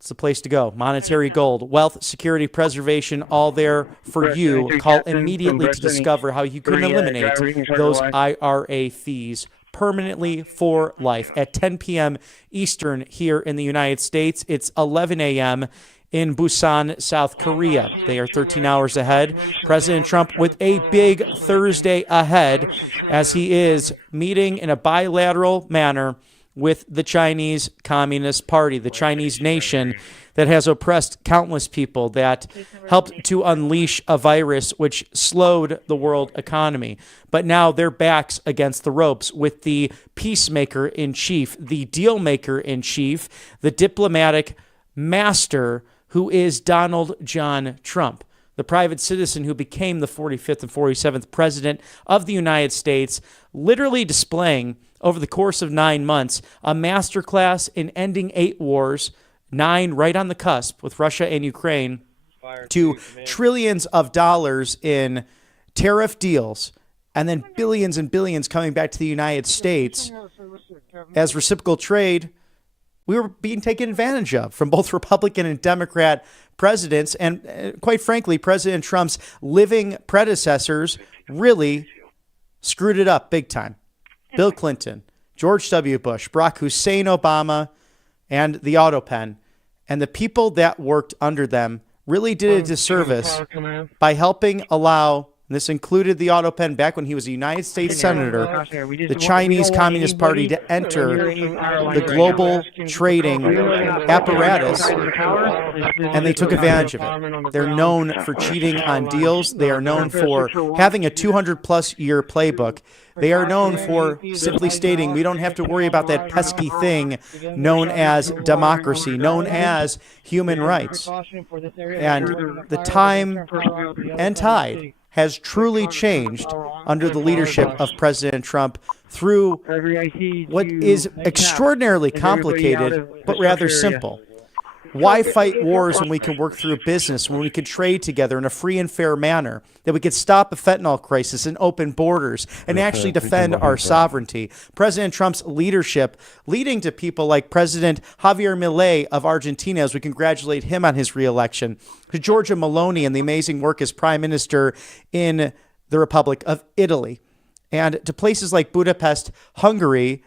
It's the place to go. Monetary Gold, wealth, security, preservation, all there for you. Call immediately to discover how you can eliminate those IRA fees permanently for life. At 10 p.m. Eastern here in the United States, it's 11 a.m. in Busan, South Korea. They are 13 hours ahead. President Trump with a big Thursday ahead as he is meeting in a bilateral manner with the Chinese Communist Party, the Chinese nation that has oppressed countless people, that helped to unleash a virus which slowed the world economy. But now their backs against the ropes with the peacemaker in chief, the deal maker in chief, the diplomatic master who is Donald John Trump, the private citizen who became the 45th and 47th president of the United States, literally displaying over the course of 9 months a masterclass in ending 8 wars, 9 right on the cusp with Russia and Ukraine, to trillions of dollars in tariff deals, and then billions and billions coming back to the United States as reciprocal trade. We were being taken advantage of from both Republican and Democrat presidents. And quite frankly, President Trump's living predecessors really screwed it up big time. Bill Clinton, George W. Bush, Barack Hussein Obama, and the auto pen. And the people that worked under them really did a disservice by helping allow, and this included the auto pen back when he was a United States Senator, the Chinese Communist Party to enter the global trading apparatus, and they took advantage of it. They're known for cheating on deals. They are known for having a 200-plus year playbook. They are known for simply stating we don't have to worry about that pesky thing known as democracy, known as human rights. And the time and tide has truly changed under the leadership of President Trump through what is extraordinarily complicated but rather simple. Why fight wars when we can work through business, when we can trade together in a free and fair manner, that we could stop a fentanyl crisis and open borders and actually defend our sovereignty? President Trump's leadership leading to people like President Javier Milei of Argentina, as we congratulate him on his reelection, to Giorgia Meloni and the amazing work as prime minister in the Republic of Italy, and to places like Budapest, Hungary,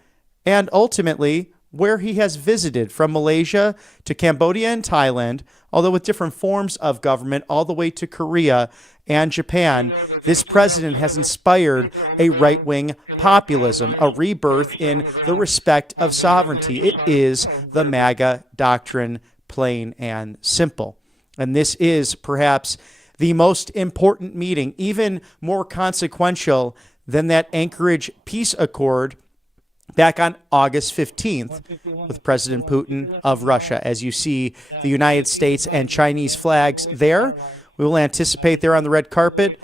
and ultimately where he has visited, from Malaysia to Cambodia and Thailand, although with different forms of government, all the way to Korea and Japan. This president has inspired a right-wing populism, a rebirth in the respect of sovereignty. It is the MAGA doctrine, plain and simple. And this is perhaps the most important meeting, even more consequential than that Anchorage peace accord back on August 15th with President Putin of Russia. As you see the United States and Chinese flags there, we will anticipate there on the red carpet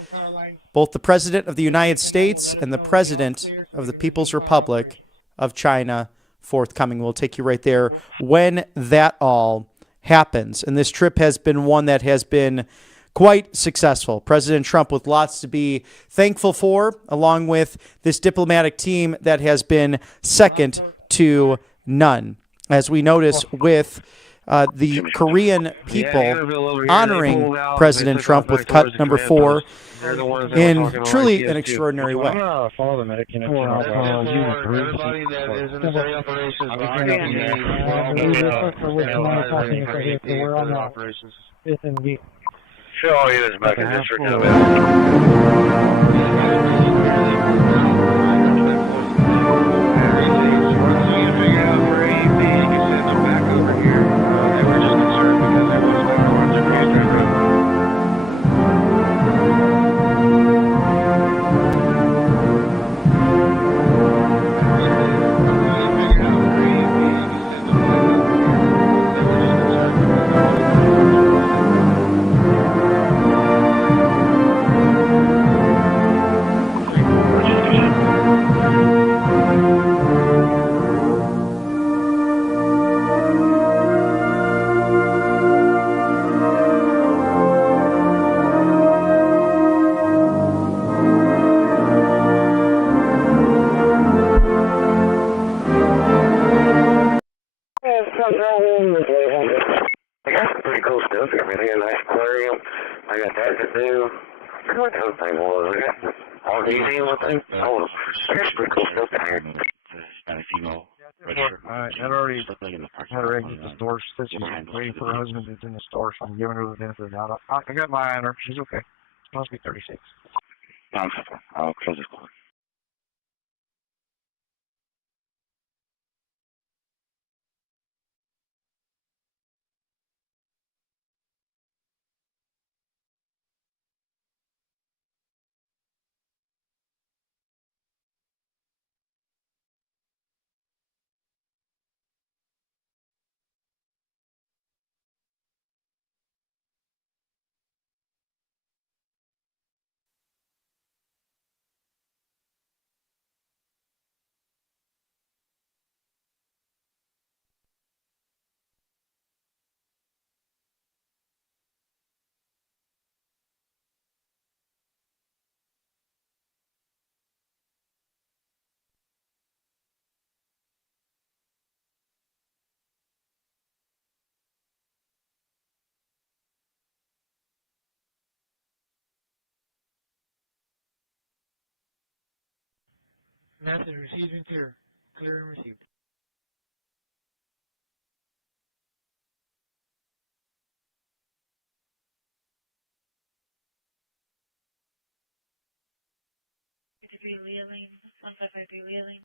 both the President of the United States and the President of the People's Republic of China forthcoming. We'll take you right there when that all happens. And this trip has been one that has been quite successful. President Trump with lots to be thankful for, along with this diplomatic team that has been second to none. As we notice with the Korean people honoring President Trump with cut number 4 in truly an extraordinary way. Follow the medic. Everybody that is in this area operations, we're on operations. Show all units back in district. Pretty cool stuff. Everything, a nice aquarium. I got that to do. What the other thing was? I got all these things. Oh, that's pretty cool stuff down here. Alright, I'd already had her exit the store. She said she's waiting for her husband that's in the store, so I'm giving her the benefit of the doubt. I got my eye on her. She's okay. She must be 36. I'll close this call. Message received and clear. Clear and received. Wheeling, 155 Wheeling.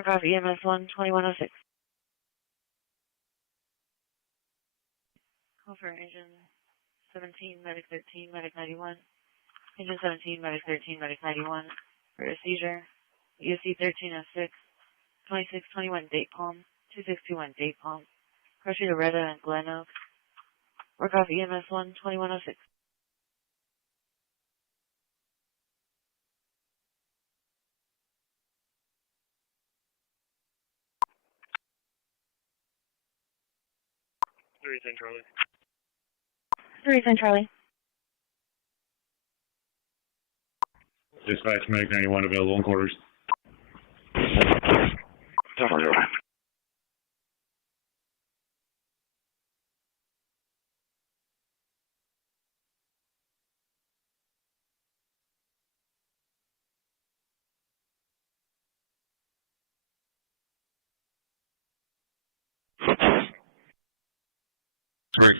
Copy, EMS 12106. Call for engine 17, medic 13, medic 91. Engine 17, medic 13, medic 91. For a seizure. UC 1306. 2621 Date Palm. 2621 Date Palm. Crossy Loretta and Glen Oak. Work off EMS 12106. Charlie. 310 Charlie. Dispatch Medic 91 available in quarters. Definitely right.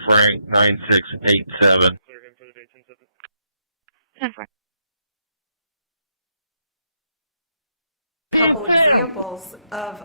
Frank 9687. Couple examples of